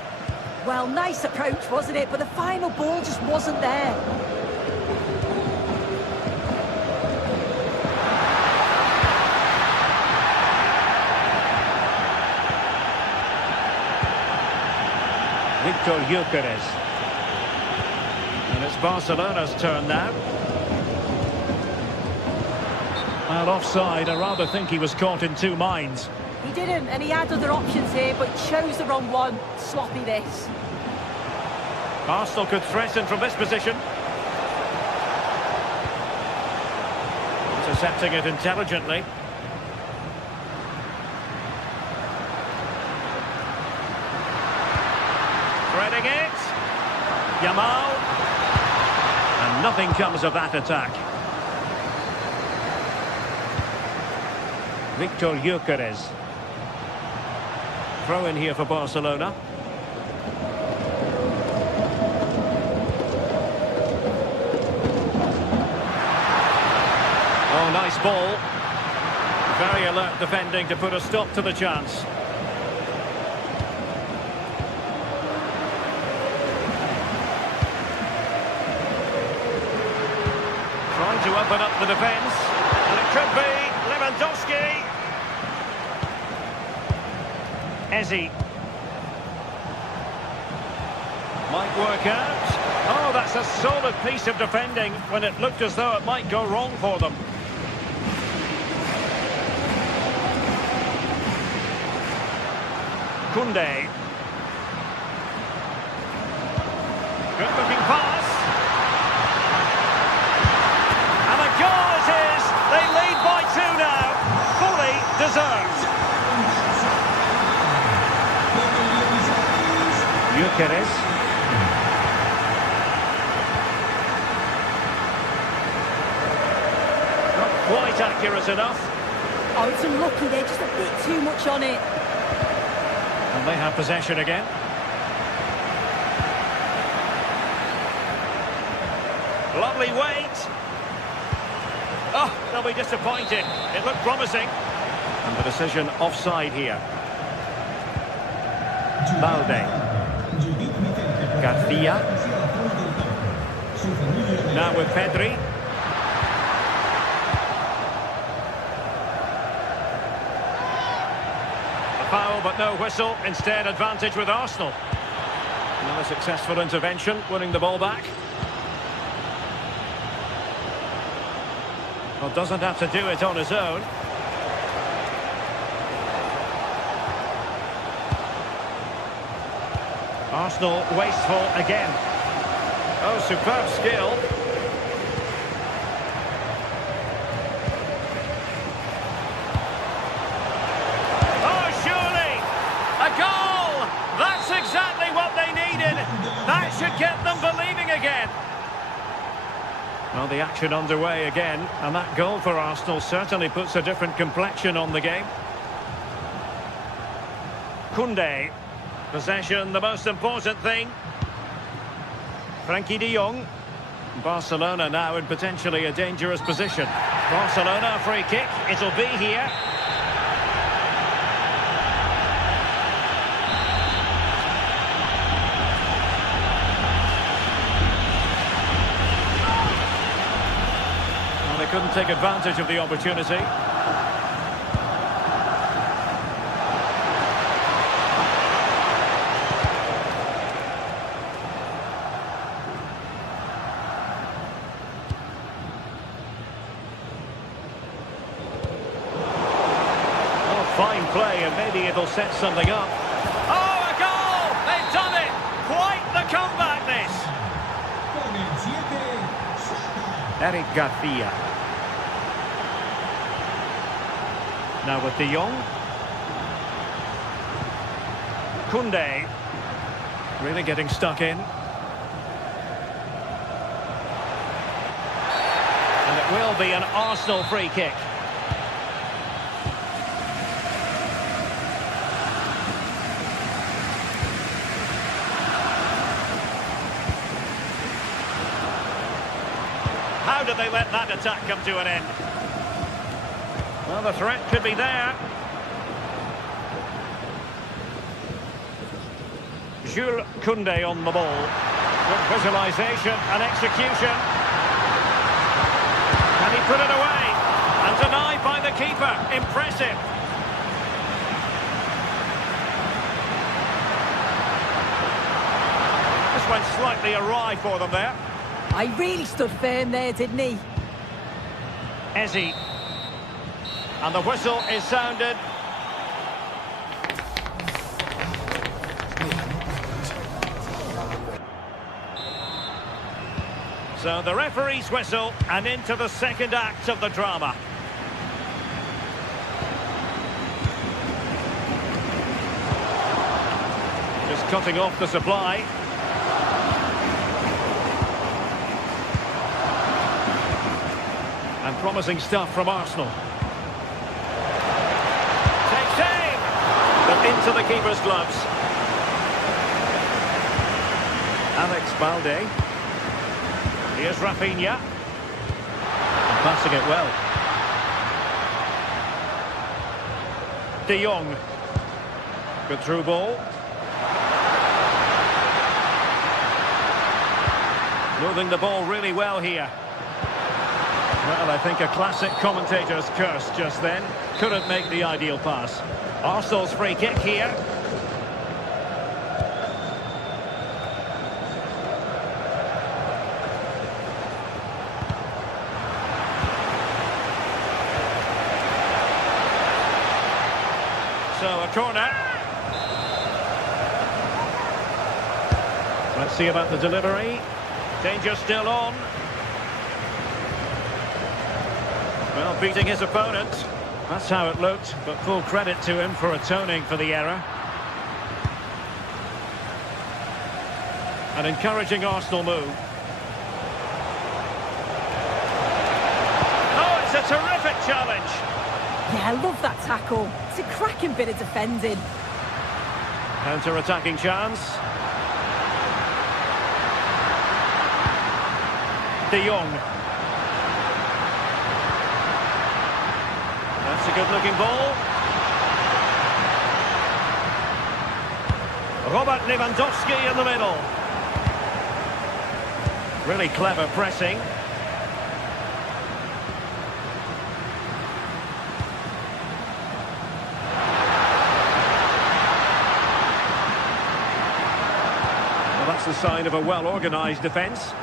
Well, nice approach, wasn't it? But the final ball just wasn't there. Victor Gyökeres. And it's Barcelona's turn now. Well, offside, I rather think he was caught in two minds. He didn't, and he had other options here, but chose the wrong one. Sloppy this. Arsenal could threaten from this position. Intercepting it intelligently. Threading it. Yamal. And nothing comes of that attack. Victor Gyökeres. Throw in here for Barcelona. Oh, nice ball. Very alert defending to put a stop to the chance. Trying to open up the defence. And it could be Lewandowski. Ezzy. Might work out. Oh, that's a solid piece of defending when it looked as though it might go wrong for them. Koundé. Good looking pass. And a goal it is. They lead by 2 now. Fully deserved. Gyökeres. Not quite accurate enough. Oh, it's unlucky. They're just a bit too much on it. And they have possession again. Lovely wait. Oh, they'll be disappointed. It looked promising. And the decision offside here. Balde. Garcia. Now with Pedri. A foul but no whistle. Instead advantage with Arsenal. Another successful intervention, winning the ball back. Well, doesn't have to do it on his own. Arsenal wasteful again. Oh, superb skill. Oh, surely! A goal! That's exactly what they needed. That should get them believing again. Well, the action underway again, and that goal for Arsenal certainly puts a different complexion on the game. Koundé. Possession, the most important thing. Frenkie de Jong. Barcelona now in potentially a dangerous position. Barcelona, free kick. It'll be here. Well, they couldn't take advantage of the opportunity. play, and maybe it'll set something up. Oh, a goal! They've done it! Quite the comeback, this! Eric Garcia. Now with De Jong. Koundé. Really getting stuck in. And it will be an Arsenal free kick. How did they let that attack come to an end? Well, the threat could be there. Jules Koundé on the ball. Good visualisation and execution. Can he put it away? And denied by the keeper. Impressive. This went slightly awry for them there. I really stood firm there, didn't he? Ezzy. And the whistle is sounded. So the referee's whistle, and into the second act of the drama. Just cutting off the supply. And promising stuff from Arsenal. Takes aim! But into the keeper's gloves. Alex Balde. Here's Rafinha. And passing it well. De Jong. Good through ball. Moving the ball really well here. Well, I think a classic commentator's curse just then. Couldn't make the ideal pass. Arsenal's free kick here. So a corner. Let's see about the delivery. Danger still on. Well, beating his opponent. That's how it looked, but full credit to him for atoning for the error. An encouraging Arsenal move. Oh, it's a terrific challenge. Yeah, I love that tackle. It's a cracking bit of defending. Counter-attacking chance. De Jong. That's a good-looking ball. Robert Lewandowski in the middle. Really clever pressing. Well, that's the sign of a well-organised defence.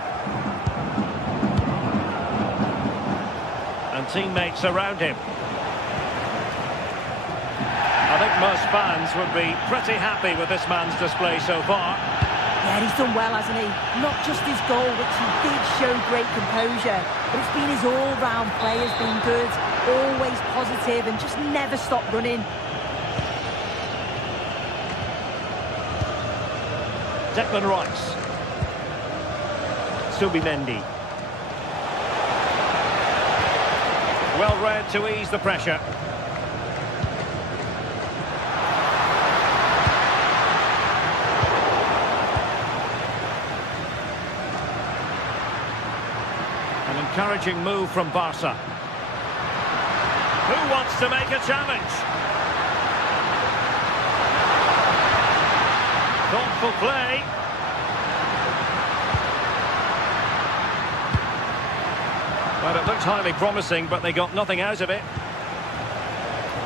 And teammates around him. I think most fans would be pretty happy with this man's display so far. Yeah, he's done well, hasn't he? Not just his goal, which he did show great composure, but it's been his all-round play has been good, always positive and just never stopped running. Declan Rice. Subimendi. Well read to ease the pressure. An encouraging move from Barca. Who wants to make a challenge? Thoughtful play. Well, it looked highly promising, but they got nothing out of it.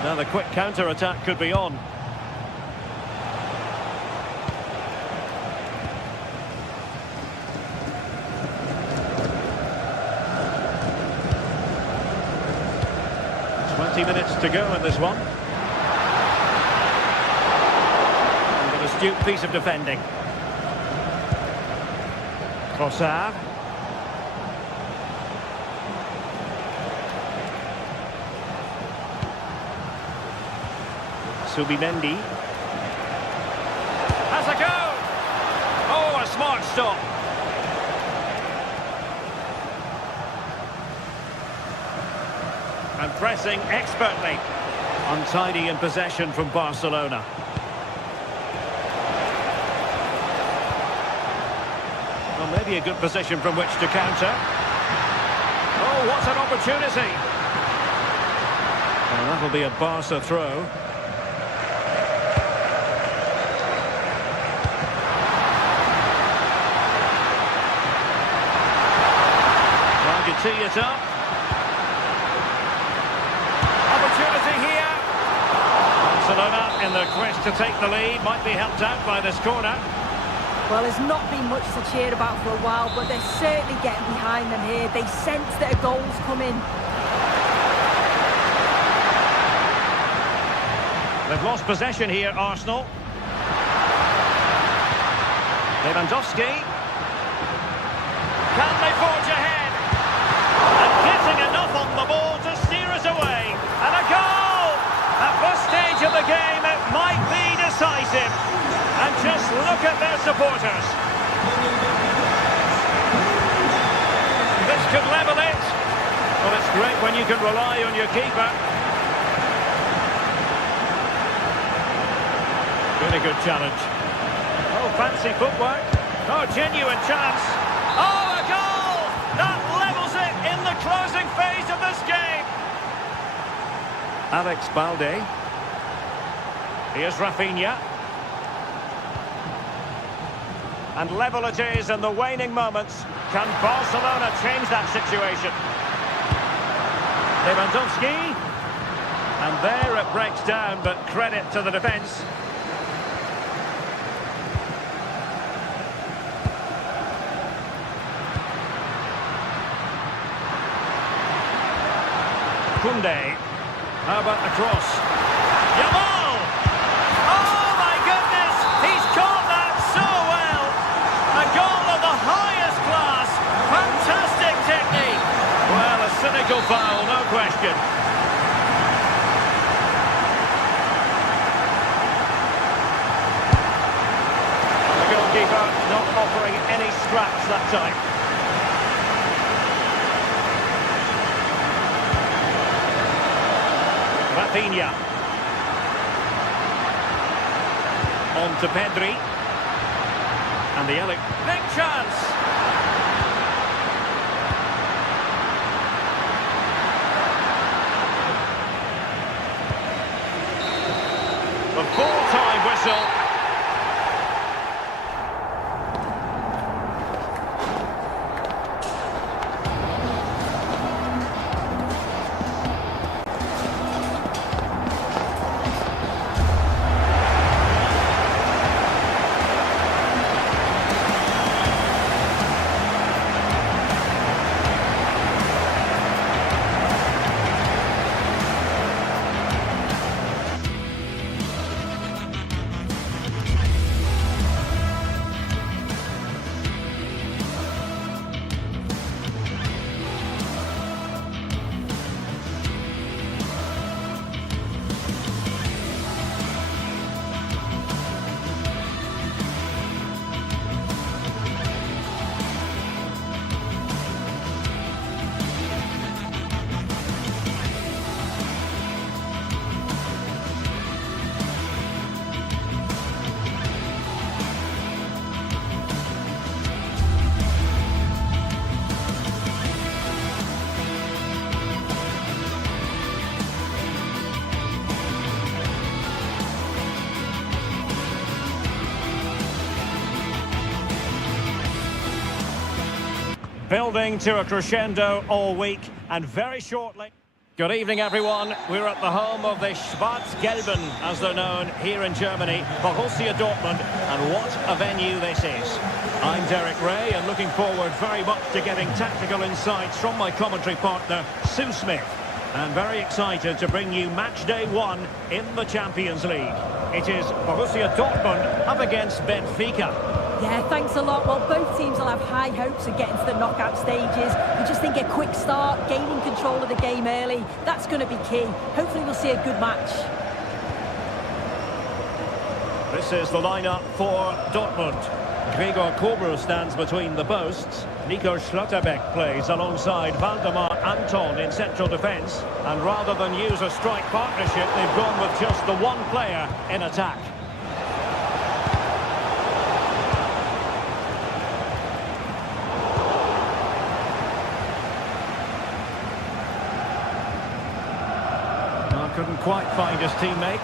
Now the quick counter-attack could be on. Minutes to go in this one. Astute piece of defending. Trossard. Subimendi. Has a go! Oh, a smart stop. And pressing expertly. Untidy in possession from Barcelona. Well, maybe a good position from which to counter. Oh, what an opportunity! Well, that'll be a Barca throw. Trying to tee it up. Opportunity here. Barcelona in their quest to take the lead might be helped out by this corner. Well, there's not been much to cheer about for a while, but they're certainly getting behind them here. They sense that a goal's coming. They've lost possession here, Arsenal. Lewandowski. Can they forge ahead? And getting enough on the ball to steer us away. And a goal! At this stage of the game, it might be decisive. And just look at their supporters. This could level it. Well, it's great when you can rely on your keeper. Really good challenge. Oh, fancy footwork. Oh, genuine chance. Oh, a goal! That levels it in the closing phase of this game. Alex Balde. Here's Rafinha. And level it is in the waning moments. Can Barcelona change that situation? Lewandowski. And there it breaks down, but credit to the defence. Kunde. How about the cross? Yamal! Oh my goodness! He's caught that so well! A goal of the highest class! Fantastic technique! Well, a cynical foul, no question. The goalkeeper not offering any scraps that time. Rafinha. On to Pedri. And the Elliot. Big chance! The full-time whistle. Building to a crescendo all week, and very shortly... Good evening, everyone. We're at the home of the Schwarz-Gelben, as they're known, here in Germany, Borussia Dortmund, and what a venue this is. I'm Derek Ray, and looking forward very much to getting tactical insights from my commentary partner, Sue Smith. And very excited to bring you match day 1 in the Champions League. It is Borussia Dortmund up against Benfica. Yeah, thanks a lot. Well, both teams will have high hopes of getting to the knockout stages. We just think a quick start, gaining control of the game early, that's going to be key. Hopefully we'll see a good match. This is the lineup for Dortmund. Gregor Kobel stands between the posts. Nico Schlotterbeck plays alongside Waldemar Anton in central defence. And rather than use a strike partnership, they've gone with just the one player in attack. Well, couldn't quite find his teammate.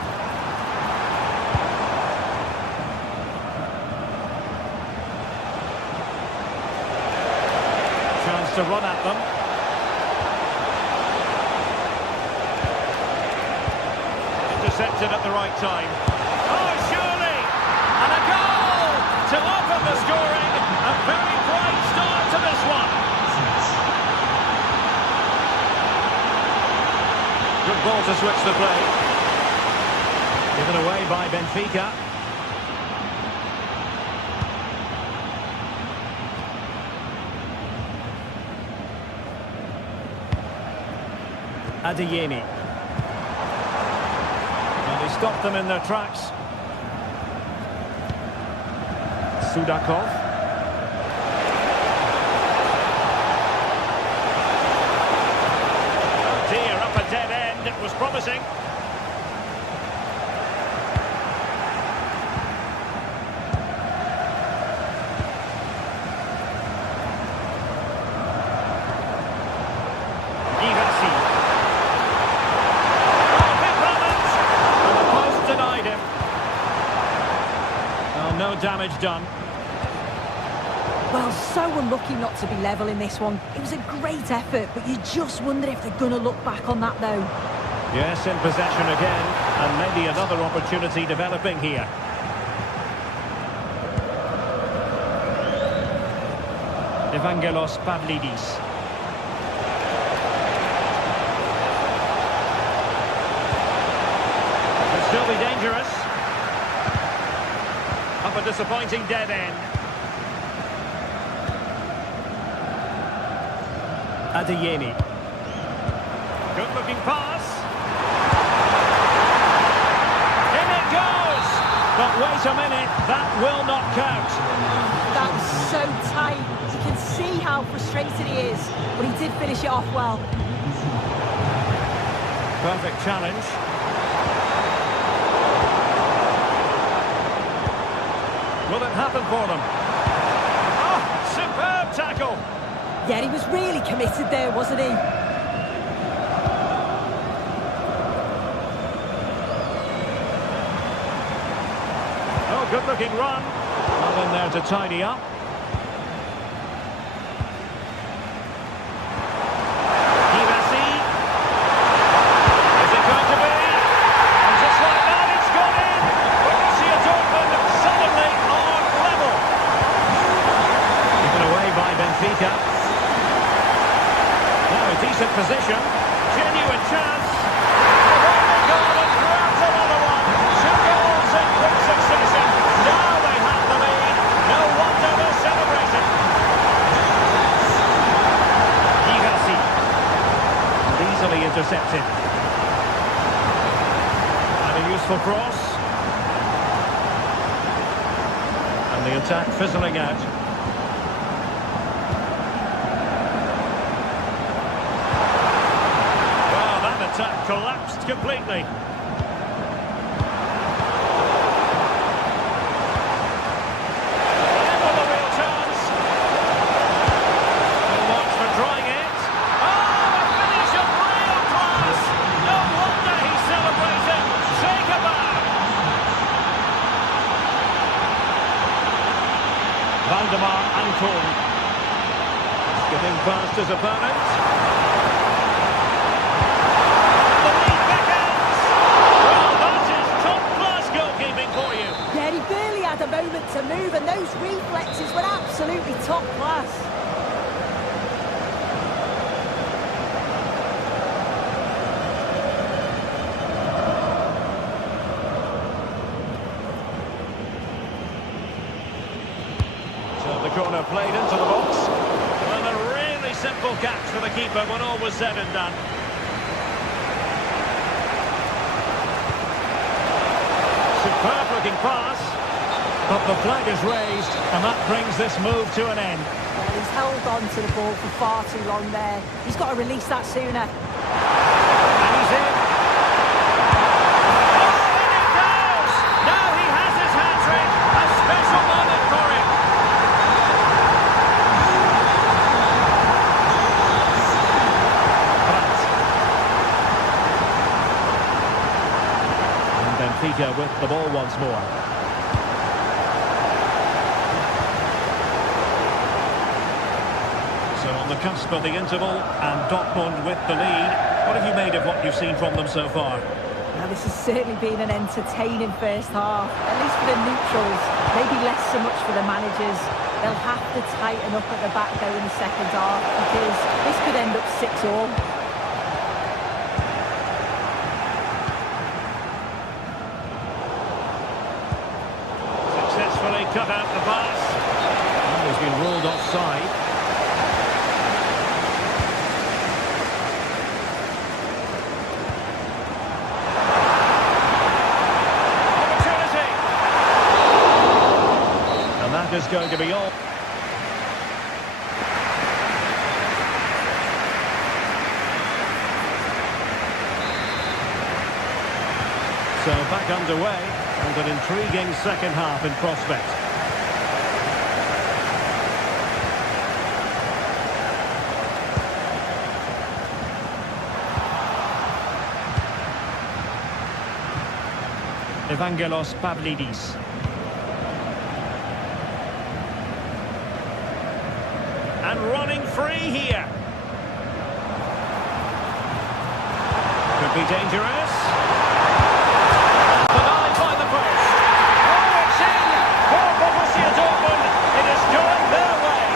To run at them. Intercepted at the right time. Oh, surely! And a goal to open the scoring. A very bright start to this one. Good ball to switch the play. Given away by Benfica. Adeyemi. And he stopped them in their tracks. Sudakov. Oh dear, up a dead end. It was promising. No damage done. Well, so unlucky not to be level in this one. It was a great effort, but you just wonder if they're going to look back on that, though. Yes, in possession again, and maybe another opportunity developing here. Evangelos Pavlidis. Could still be dangerous. Up a disappointing dead end. Adeyemi. Good-looking pass. In it goes! But wait a minute, that will not count. That was so tight. You can see how frustrated he is, but he did finish it off well. Perfect challenge. Will it happen for them? Oh, superb tackle! Yeah, he was really committed there, wasn't he? Oh, good-looking run. Not in there to tidy up. Is it going to be? And just like that, it's gone in! Borussia Dortmund suddenly on level. Given away by Benfica. Now a decent position. Genuine chance. Goal and grabs another one. 2 goals in quick succession. Now they have the lead. No wonder they're celebrating. Gigasi. Easily intercepted. And a useful cross. And the attack fizzling out. Well, that attack collapsed completely. Waldemar Anton. Skipping past his opponent. The lead beckons! Well, that is top-class goalkeeping for you. Yeah, he barely had a moment to move, and those reflexes were absolutely top class. played into the box. And a really simple catch for the keeper when all was said and done. Superb looking pass. But the flag is raised, and that brings this move to an end. Well, he's held on to the ball for far too long there. He's got to release that sooner. And he's in. Oh, and he goes! Now he has his hat-trick. A special moment for him. And Benfica with the ball once more. On the cusp of the interval, and Dortmund with the lead. What have you made of what you've seen from them so far? Now, this has certainly been an entertaining first half, at least for the neutrals, maybe less so much for the managers. They'll have to tighten up at the back though in the second half, because this could end up 6-all. Successfully cut out the pass. And he's been ruled offside. Is going to be all. So back underway, and an intriguing second half in prospect. Evangelos Pavlidis. And running free here. Could be dangerous. Denied by the post. Oh, it's in for Borussia Dortmund. It is going their way.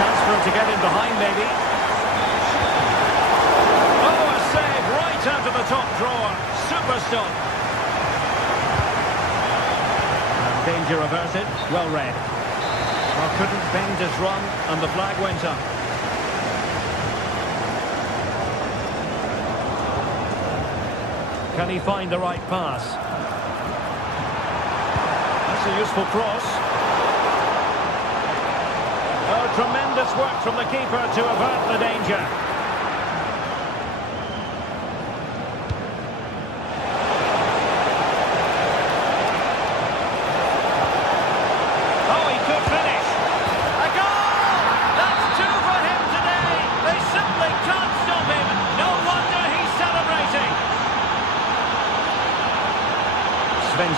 Chance for him to get in behind, maybe. Oh, a save right out of the top drawer. Super stop. And danger averted. Well read. Well, couldn't bend his run, and the flag went up. Can he find the right pass? That's a useful cross. Oh, tremendous work from the keeper to avert the danger.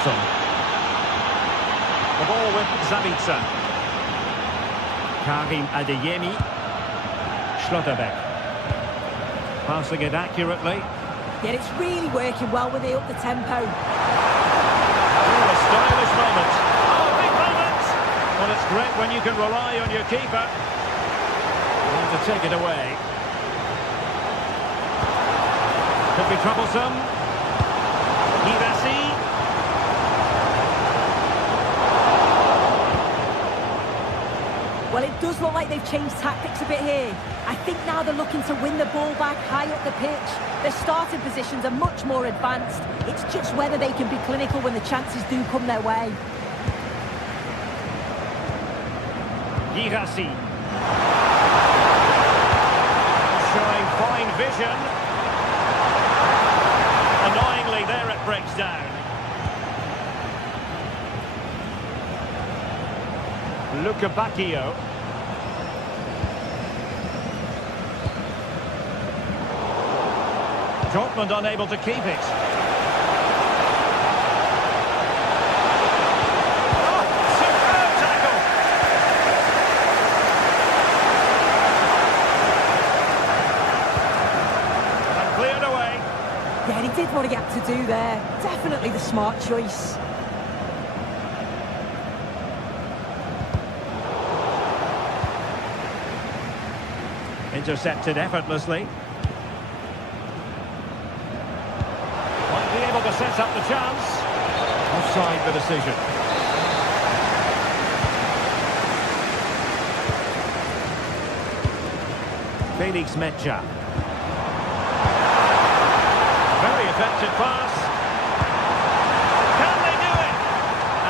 The ball with Zabitzer. Karim Adeyemi. Schlotterbeck. Passing it accurately. Yeah, it's really working well when they up the tempo. Oh, a stylish moment. Oh, big moment! Well, it's great when you can rely on your keeper. And to take it away. Could be troublesome. Girassi. Well, it does look like they've changed tactics a bit here. I think now they're looking to win the ball back high up the pitch. Their starting positions are much more advanced. It's just whether they can be clinical when the chances do come their way. Girassi. Showing fine vision. Annoyingly, there it breaks down. Luca Bacchio. Dortmund unable to keep it. Oh, superb tackle! And cleared away. Yeah, he did what he had to do there. Definitely the smart choice. Intercepted effortlessly. Might be able to set up the chance. Offside the decision. Felix Mecha. Very effective pass. Can they do it?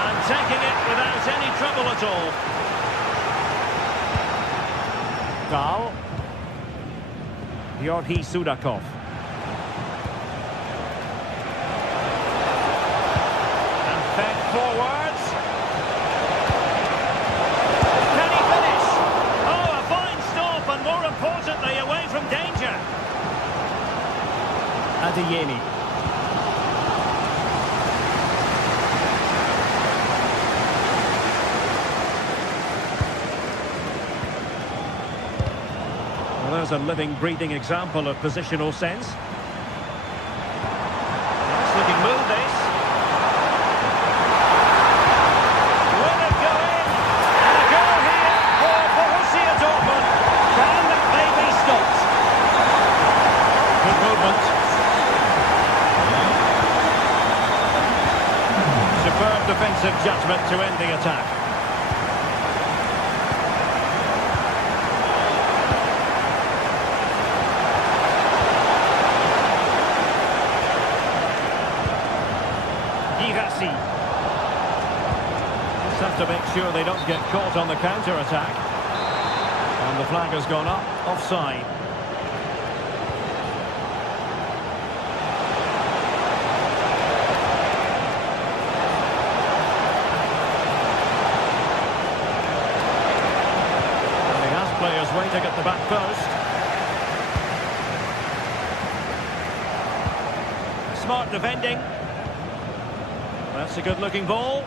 And taking it without any trouble at all. Gal. Georgi Sudakov. And fed forwards. Can he finish? Oh, a fine stop, and more importantly, away from danger. Adeyemi. Well, there's a living, breathing example of positional sense. Nice looking move, this. Will it go in? And a goal here for Borussia Dortmund. Can they be stopped? Good movement. Superb defensive judgment to end the attack. Just have to make sure they don't get caught on the counter-attack. And the flag has gone up, offside. And he has players waiting at the back post. Smart defending. That's a good-looking ball.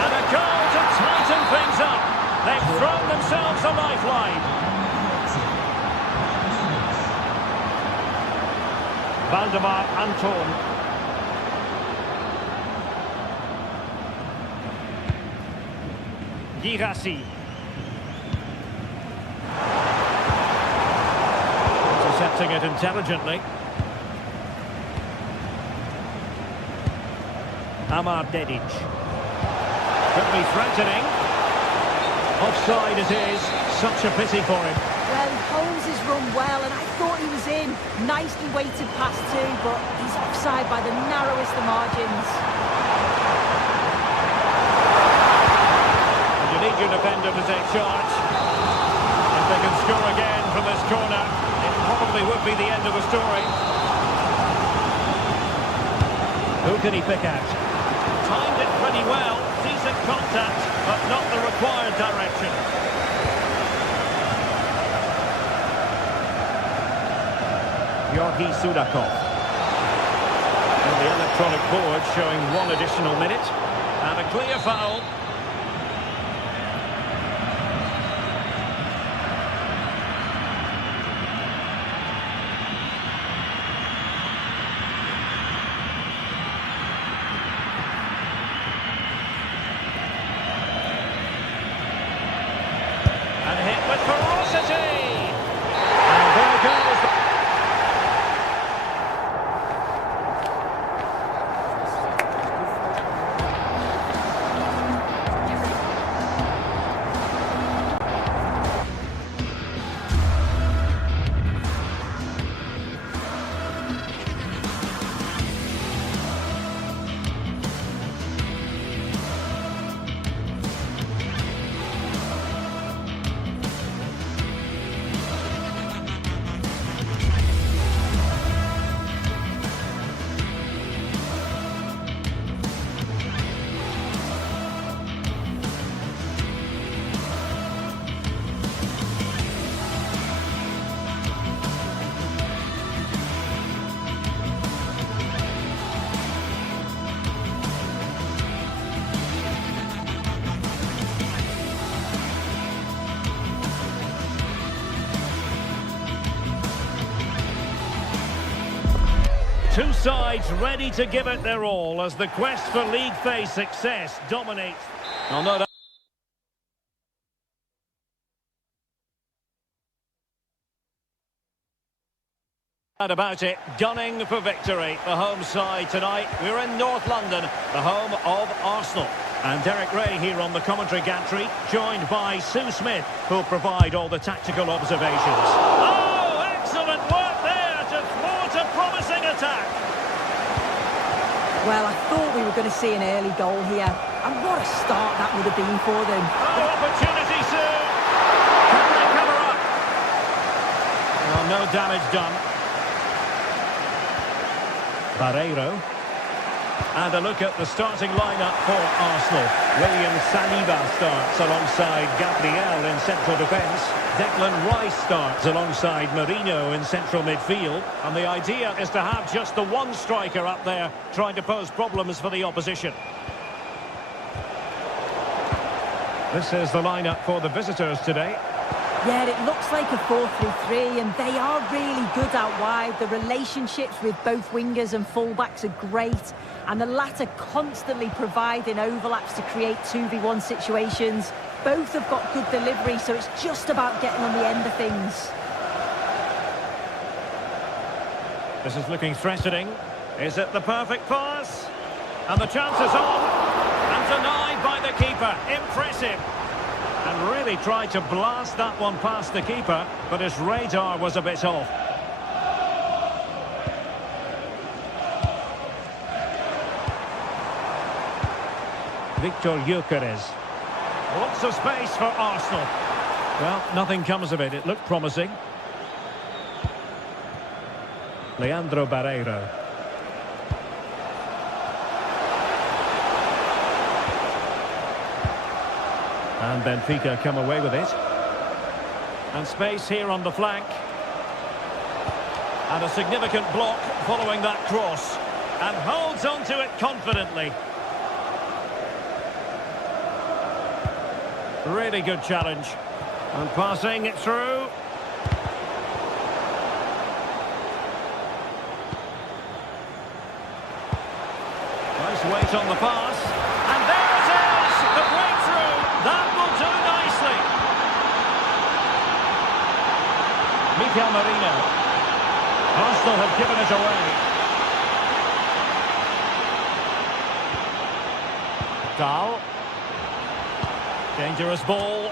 And a goal to tighten things up. They've thrown themselves a lifeline. Valdemar Anton. Girassi. Intercepting it intelligently. Amar Dedic. Could be threatening. Offside it is. Such a pity for him. Well, he holds his run well, and I thought he was in. Nicely weighted pass too, but he's offside by the narrowest of margins. And you need your defender to take charge. If they can score again from this corner, it probably would be the end of the story. Who can he pick out? Timed it pretty well, decent contact, but not the required direction. Georgi Sudakov. And the electronic board showing one additional minute. And a clear foul. And hit with ferocity. And there goes. Two sides ready to give it their all as the quest for league phase success dominates. Well, no doubt. About it, gunning for victory. The home side tonight. We're in North London, the home of Arsenal. And Derek Ray here on the commentary gantry, joined by Sue Smith, who'll provide all the tactical observations. Oh, excellent work there to thwart a promising attack. Well, I thought we were going to see an early goal here. And what a start that would have been for them. Oh, opportunity, Sue. Can they cover up? Well, no damage done. Barreiro. And a look at the starting lineup for Arsenal. William Saliba starts alongside Gabriel in central defence. Declan Rice starts alongside Marino in central midfield. And the idea is to have just the one striker up there trying to pose problems for the opposition. This is the lineup for the visitors today. Yeah, it looks like a 4-3-3, and they are really good out wide. The relationships with both wingers and fullbacks are great, and the latter constantly providing overlaps to create 2v1 situations. Both have got good delivery, so it's just about getting on the end of things. This is looking threatening. Is it the perfect pass? And the chance is on, and denied by the keeper. Impressive. And really tried to blast that one past the keeper, but his radar was a bit off. Victor Gyökeres. Lots of space for Arsenal. Well, nothing comes of it. It looked promising. Leandro Barreiro. And Benfica come away with it. And space here on the flank. And a significant block following that cross. And holds on to it confidently. Really good challenge. And passing it through. Nice weight on the pass. And there it is! The breakthrough! That will do nicely. Mikel Merino. Arsenal have given it away. Dahl. Dangerous ball.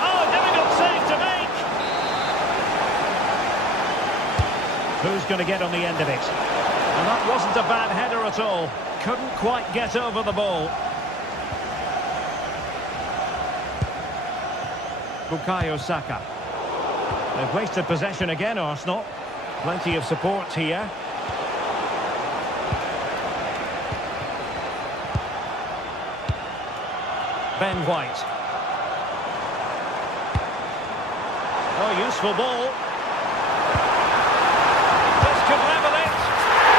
Oh, difficult save to make. Who's going to get on the end of it? And that wasn't a bad header at all. Couldn't quite get over the ball. Bukayo Saka. They've wasted possession again, Arsenal. Plenty of support here. Ben White. Oh, useful ball. This could level it.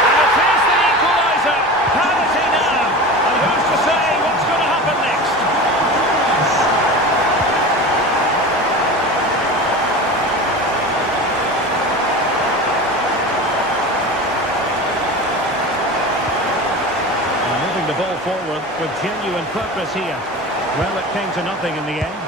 And it is the equaliser. Penalty now. And who's to say what's going to happen next? And moving the ball forward with genuine purpose here. Well, it came to nothing in the end.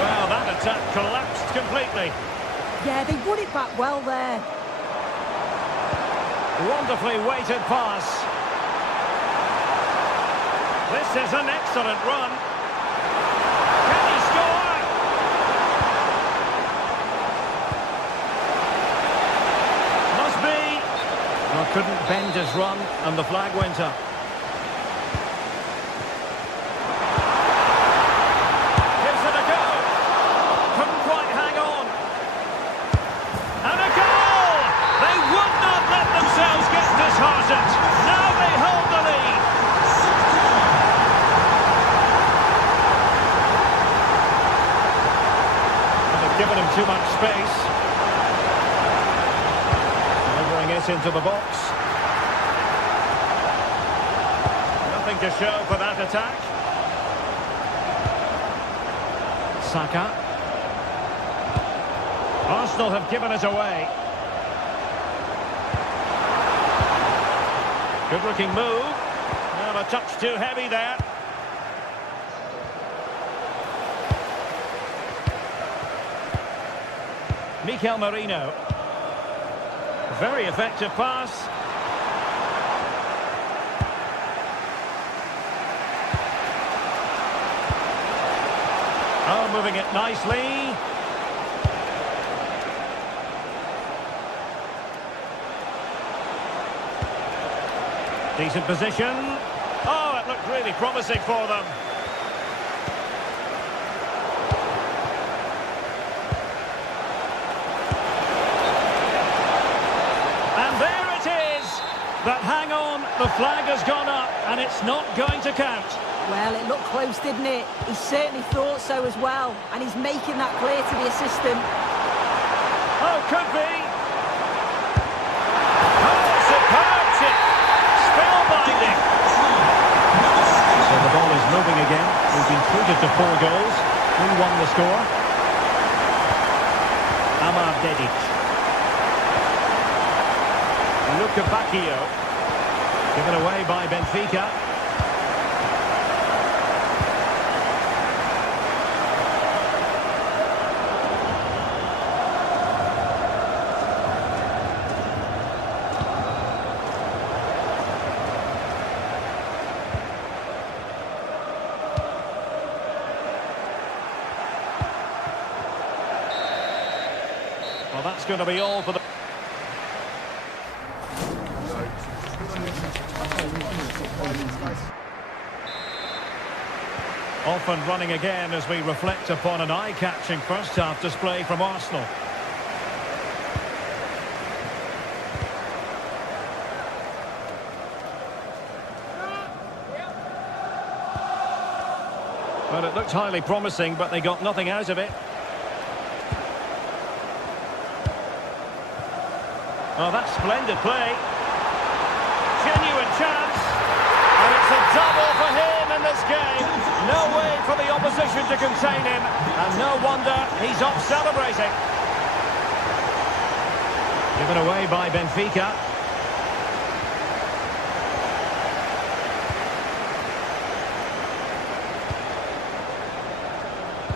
Well, that attack collapsed completely. Yeah, they won it back well there. Wonderfully weighted pass. This is an excellent run. Can he score? Well, couldn't bend his run, and the flag went up. Gives it a go. Couldn't quite hang on. And a goal! They would not let themselves get disheartened. Now they hold the lead. And they've given him too much space. It into the box. Nothing to show for that attack. Saka. Arsenal have given it away. Good looking move. Well, a touch too heavy there. Mikel Merino. Very effective pass. Oh, moving it nicely. Decent position. Oh, it looked really promising for them. And there it is. But hang on, the flag has gone up and it's not going to count. Well, it looked close, didn't it? He certainly thought so as well, and he's making that clear to the assistant. Oh, could be. Oh, superb chip. Spellbinding. So the ball is moving again. We've been treated to 4 goals. 3-1 the score. Amar Dedic. Luca Bacchio. Given away by Benfica. Well, that's going to be all for the... Off and running again as we reflect upon an eye-catching first-half display from Arsenal. Well, it looked highly promising, but they got nothing out of it. Oh, that's splendid play. Genuine chance. And it's a double for him in this game. No way for the opposition to contain him. And no wonder he's off celebrating. Given away by Benfica.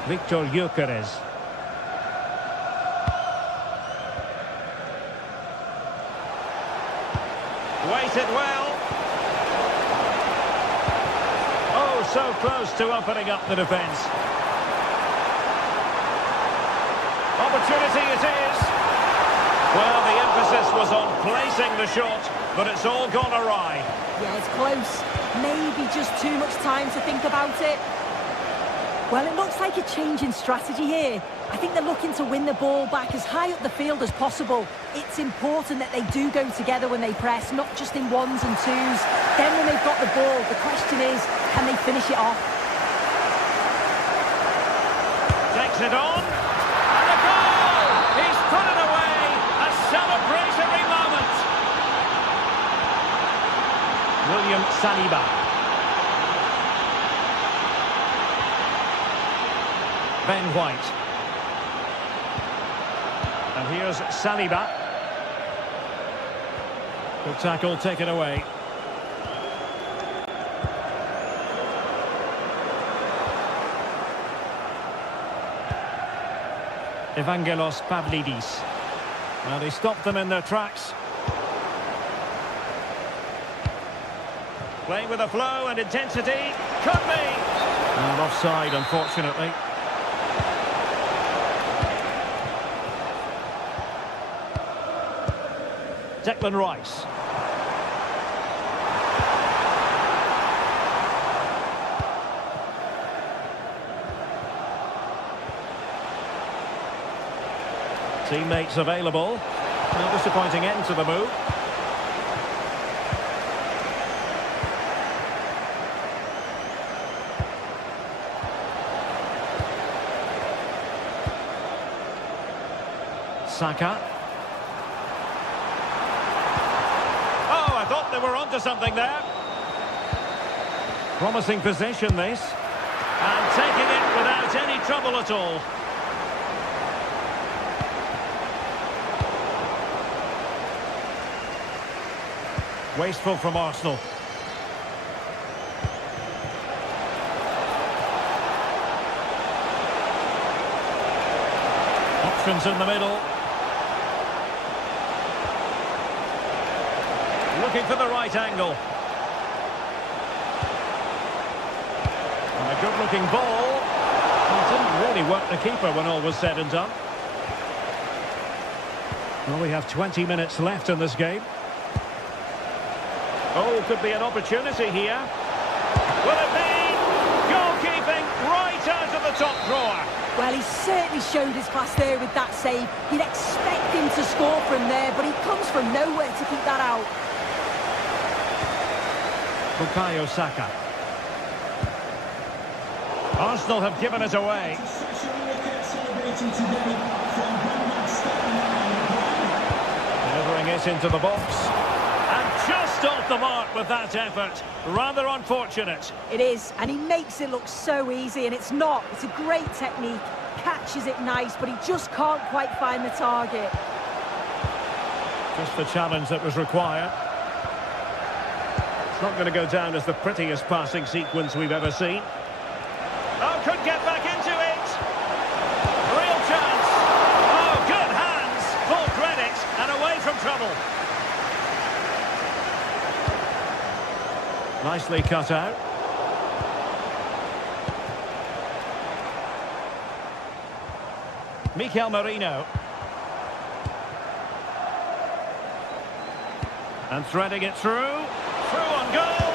Victor Gyökeres. Waited well. Oh, so close to opening up the defence. Opportunity it is. Well, the emphasis was on placing the shot, but it's all gone awry. Yeah, it's close. Maybe just too much time to think about it. Well, it looks like a change in strategy here. I think they're looking to win the ball back as high up the field as possible. It's important that they do go together when they press, not just in ones and twos. Then when they've got the ball, the question is, can they finish it off? Takes it on. And a goal! He's put it away. A celebratory moment. William Saliba. Ben White. And here's Saliba. Good tackle taken away. Evangelos Pavlidis. Well, he stopped them in their tracks. Playing with a flow and intensity. Could be. And offside, unfortunately. Declan Rice. Teammates available. No disappointing end to the move. Saka. Oh, I thought they were onto something there. Promising possession, this. And taking it without any trouble at all. Wasteful from Arsenal. Options in the middle. Looking for the right angle. And a good-looking ball. It didn't really work the keeper when all was said and done. Well, we have 20 minutes left in this game. Oh, could be an opportunity here. Will it be? Goalkeeping right out of the top drawer. Well, he certainly showed his class there with that save. You'd expect him to score from there, but he comes from nowhere to keep that out. Bukayo Saka. Arsenal have given it away. Delivering it into the box. And just off the mark with that effort. Rather unfortunate. It is, and he makes it look so easy, and it's not. It's a great technique. Catches it nice, but he just can't quite find the target. Just the challenge that was required. It's not going to go down as the prettiest passing sequence we've ever seen. Oh, could get back into it. Real chance. Oh, good hands. Full credit and away from trouble. Nicely cut out. Mikel Merino. And threading it through. Through on goal.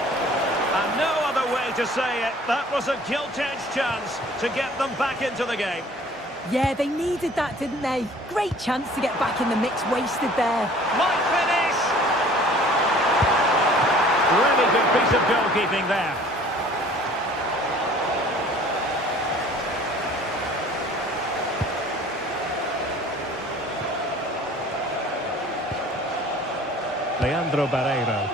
And no other way to say it. That was a gilt-edged chance to get them back into the game. Yeah, they needed that, didn't they? Great chance to get back in the mix, wasted there. Might finish. Really good piece of goalkeeping there. Leandro Barreiro.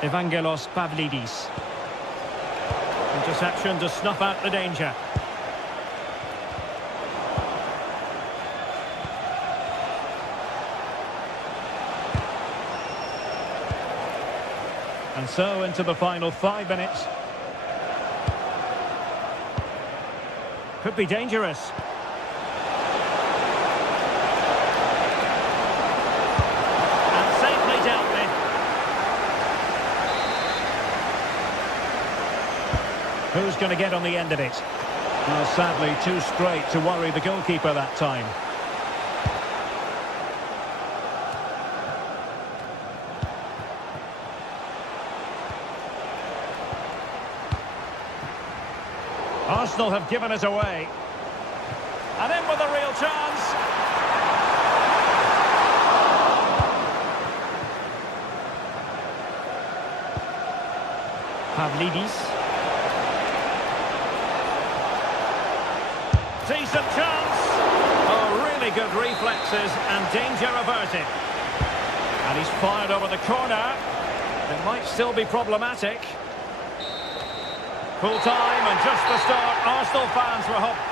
Evangelos Pavlidis. Interception to snuff out the danger. And so into the final 5 minutes. Could be dangerous. And safely dealt with. Who's going to get on the end of it? Well, sadly, too straight to worry the goalkeeper that time. Arsenal have given it away. And in with a real chance. Pavlidis. Decent chance. Oh, really good reflexes and danger averted. And he's fired over the corner. It might still be problematic. Full time and just the start. Arsenal fans were hoping.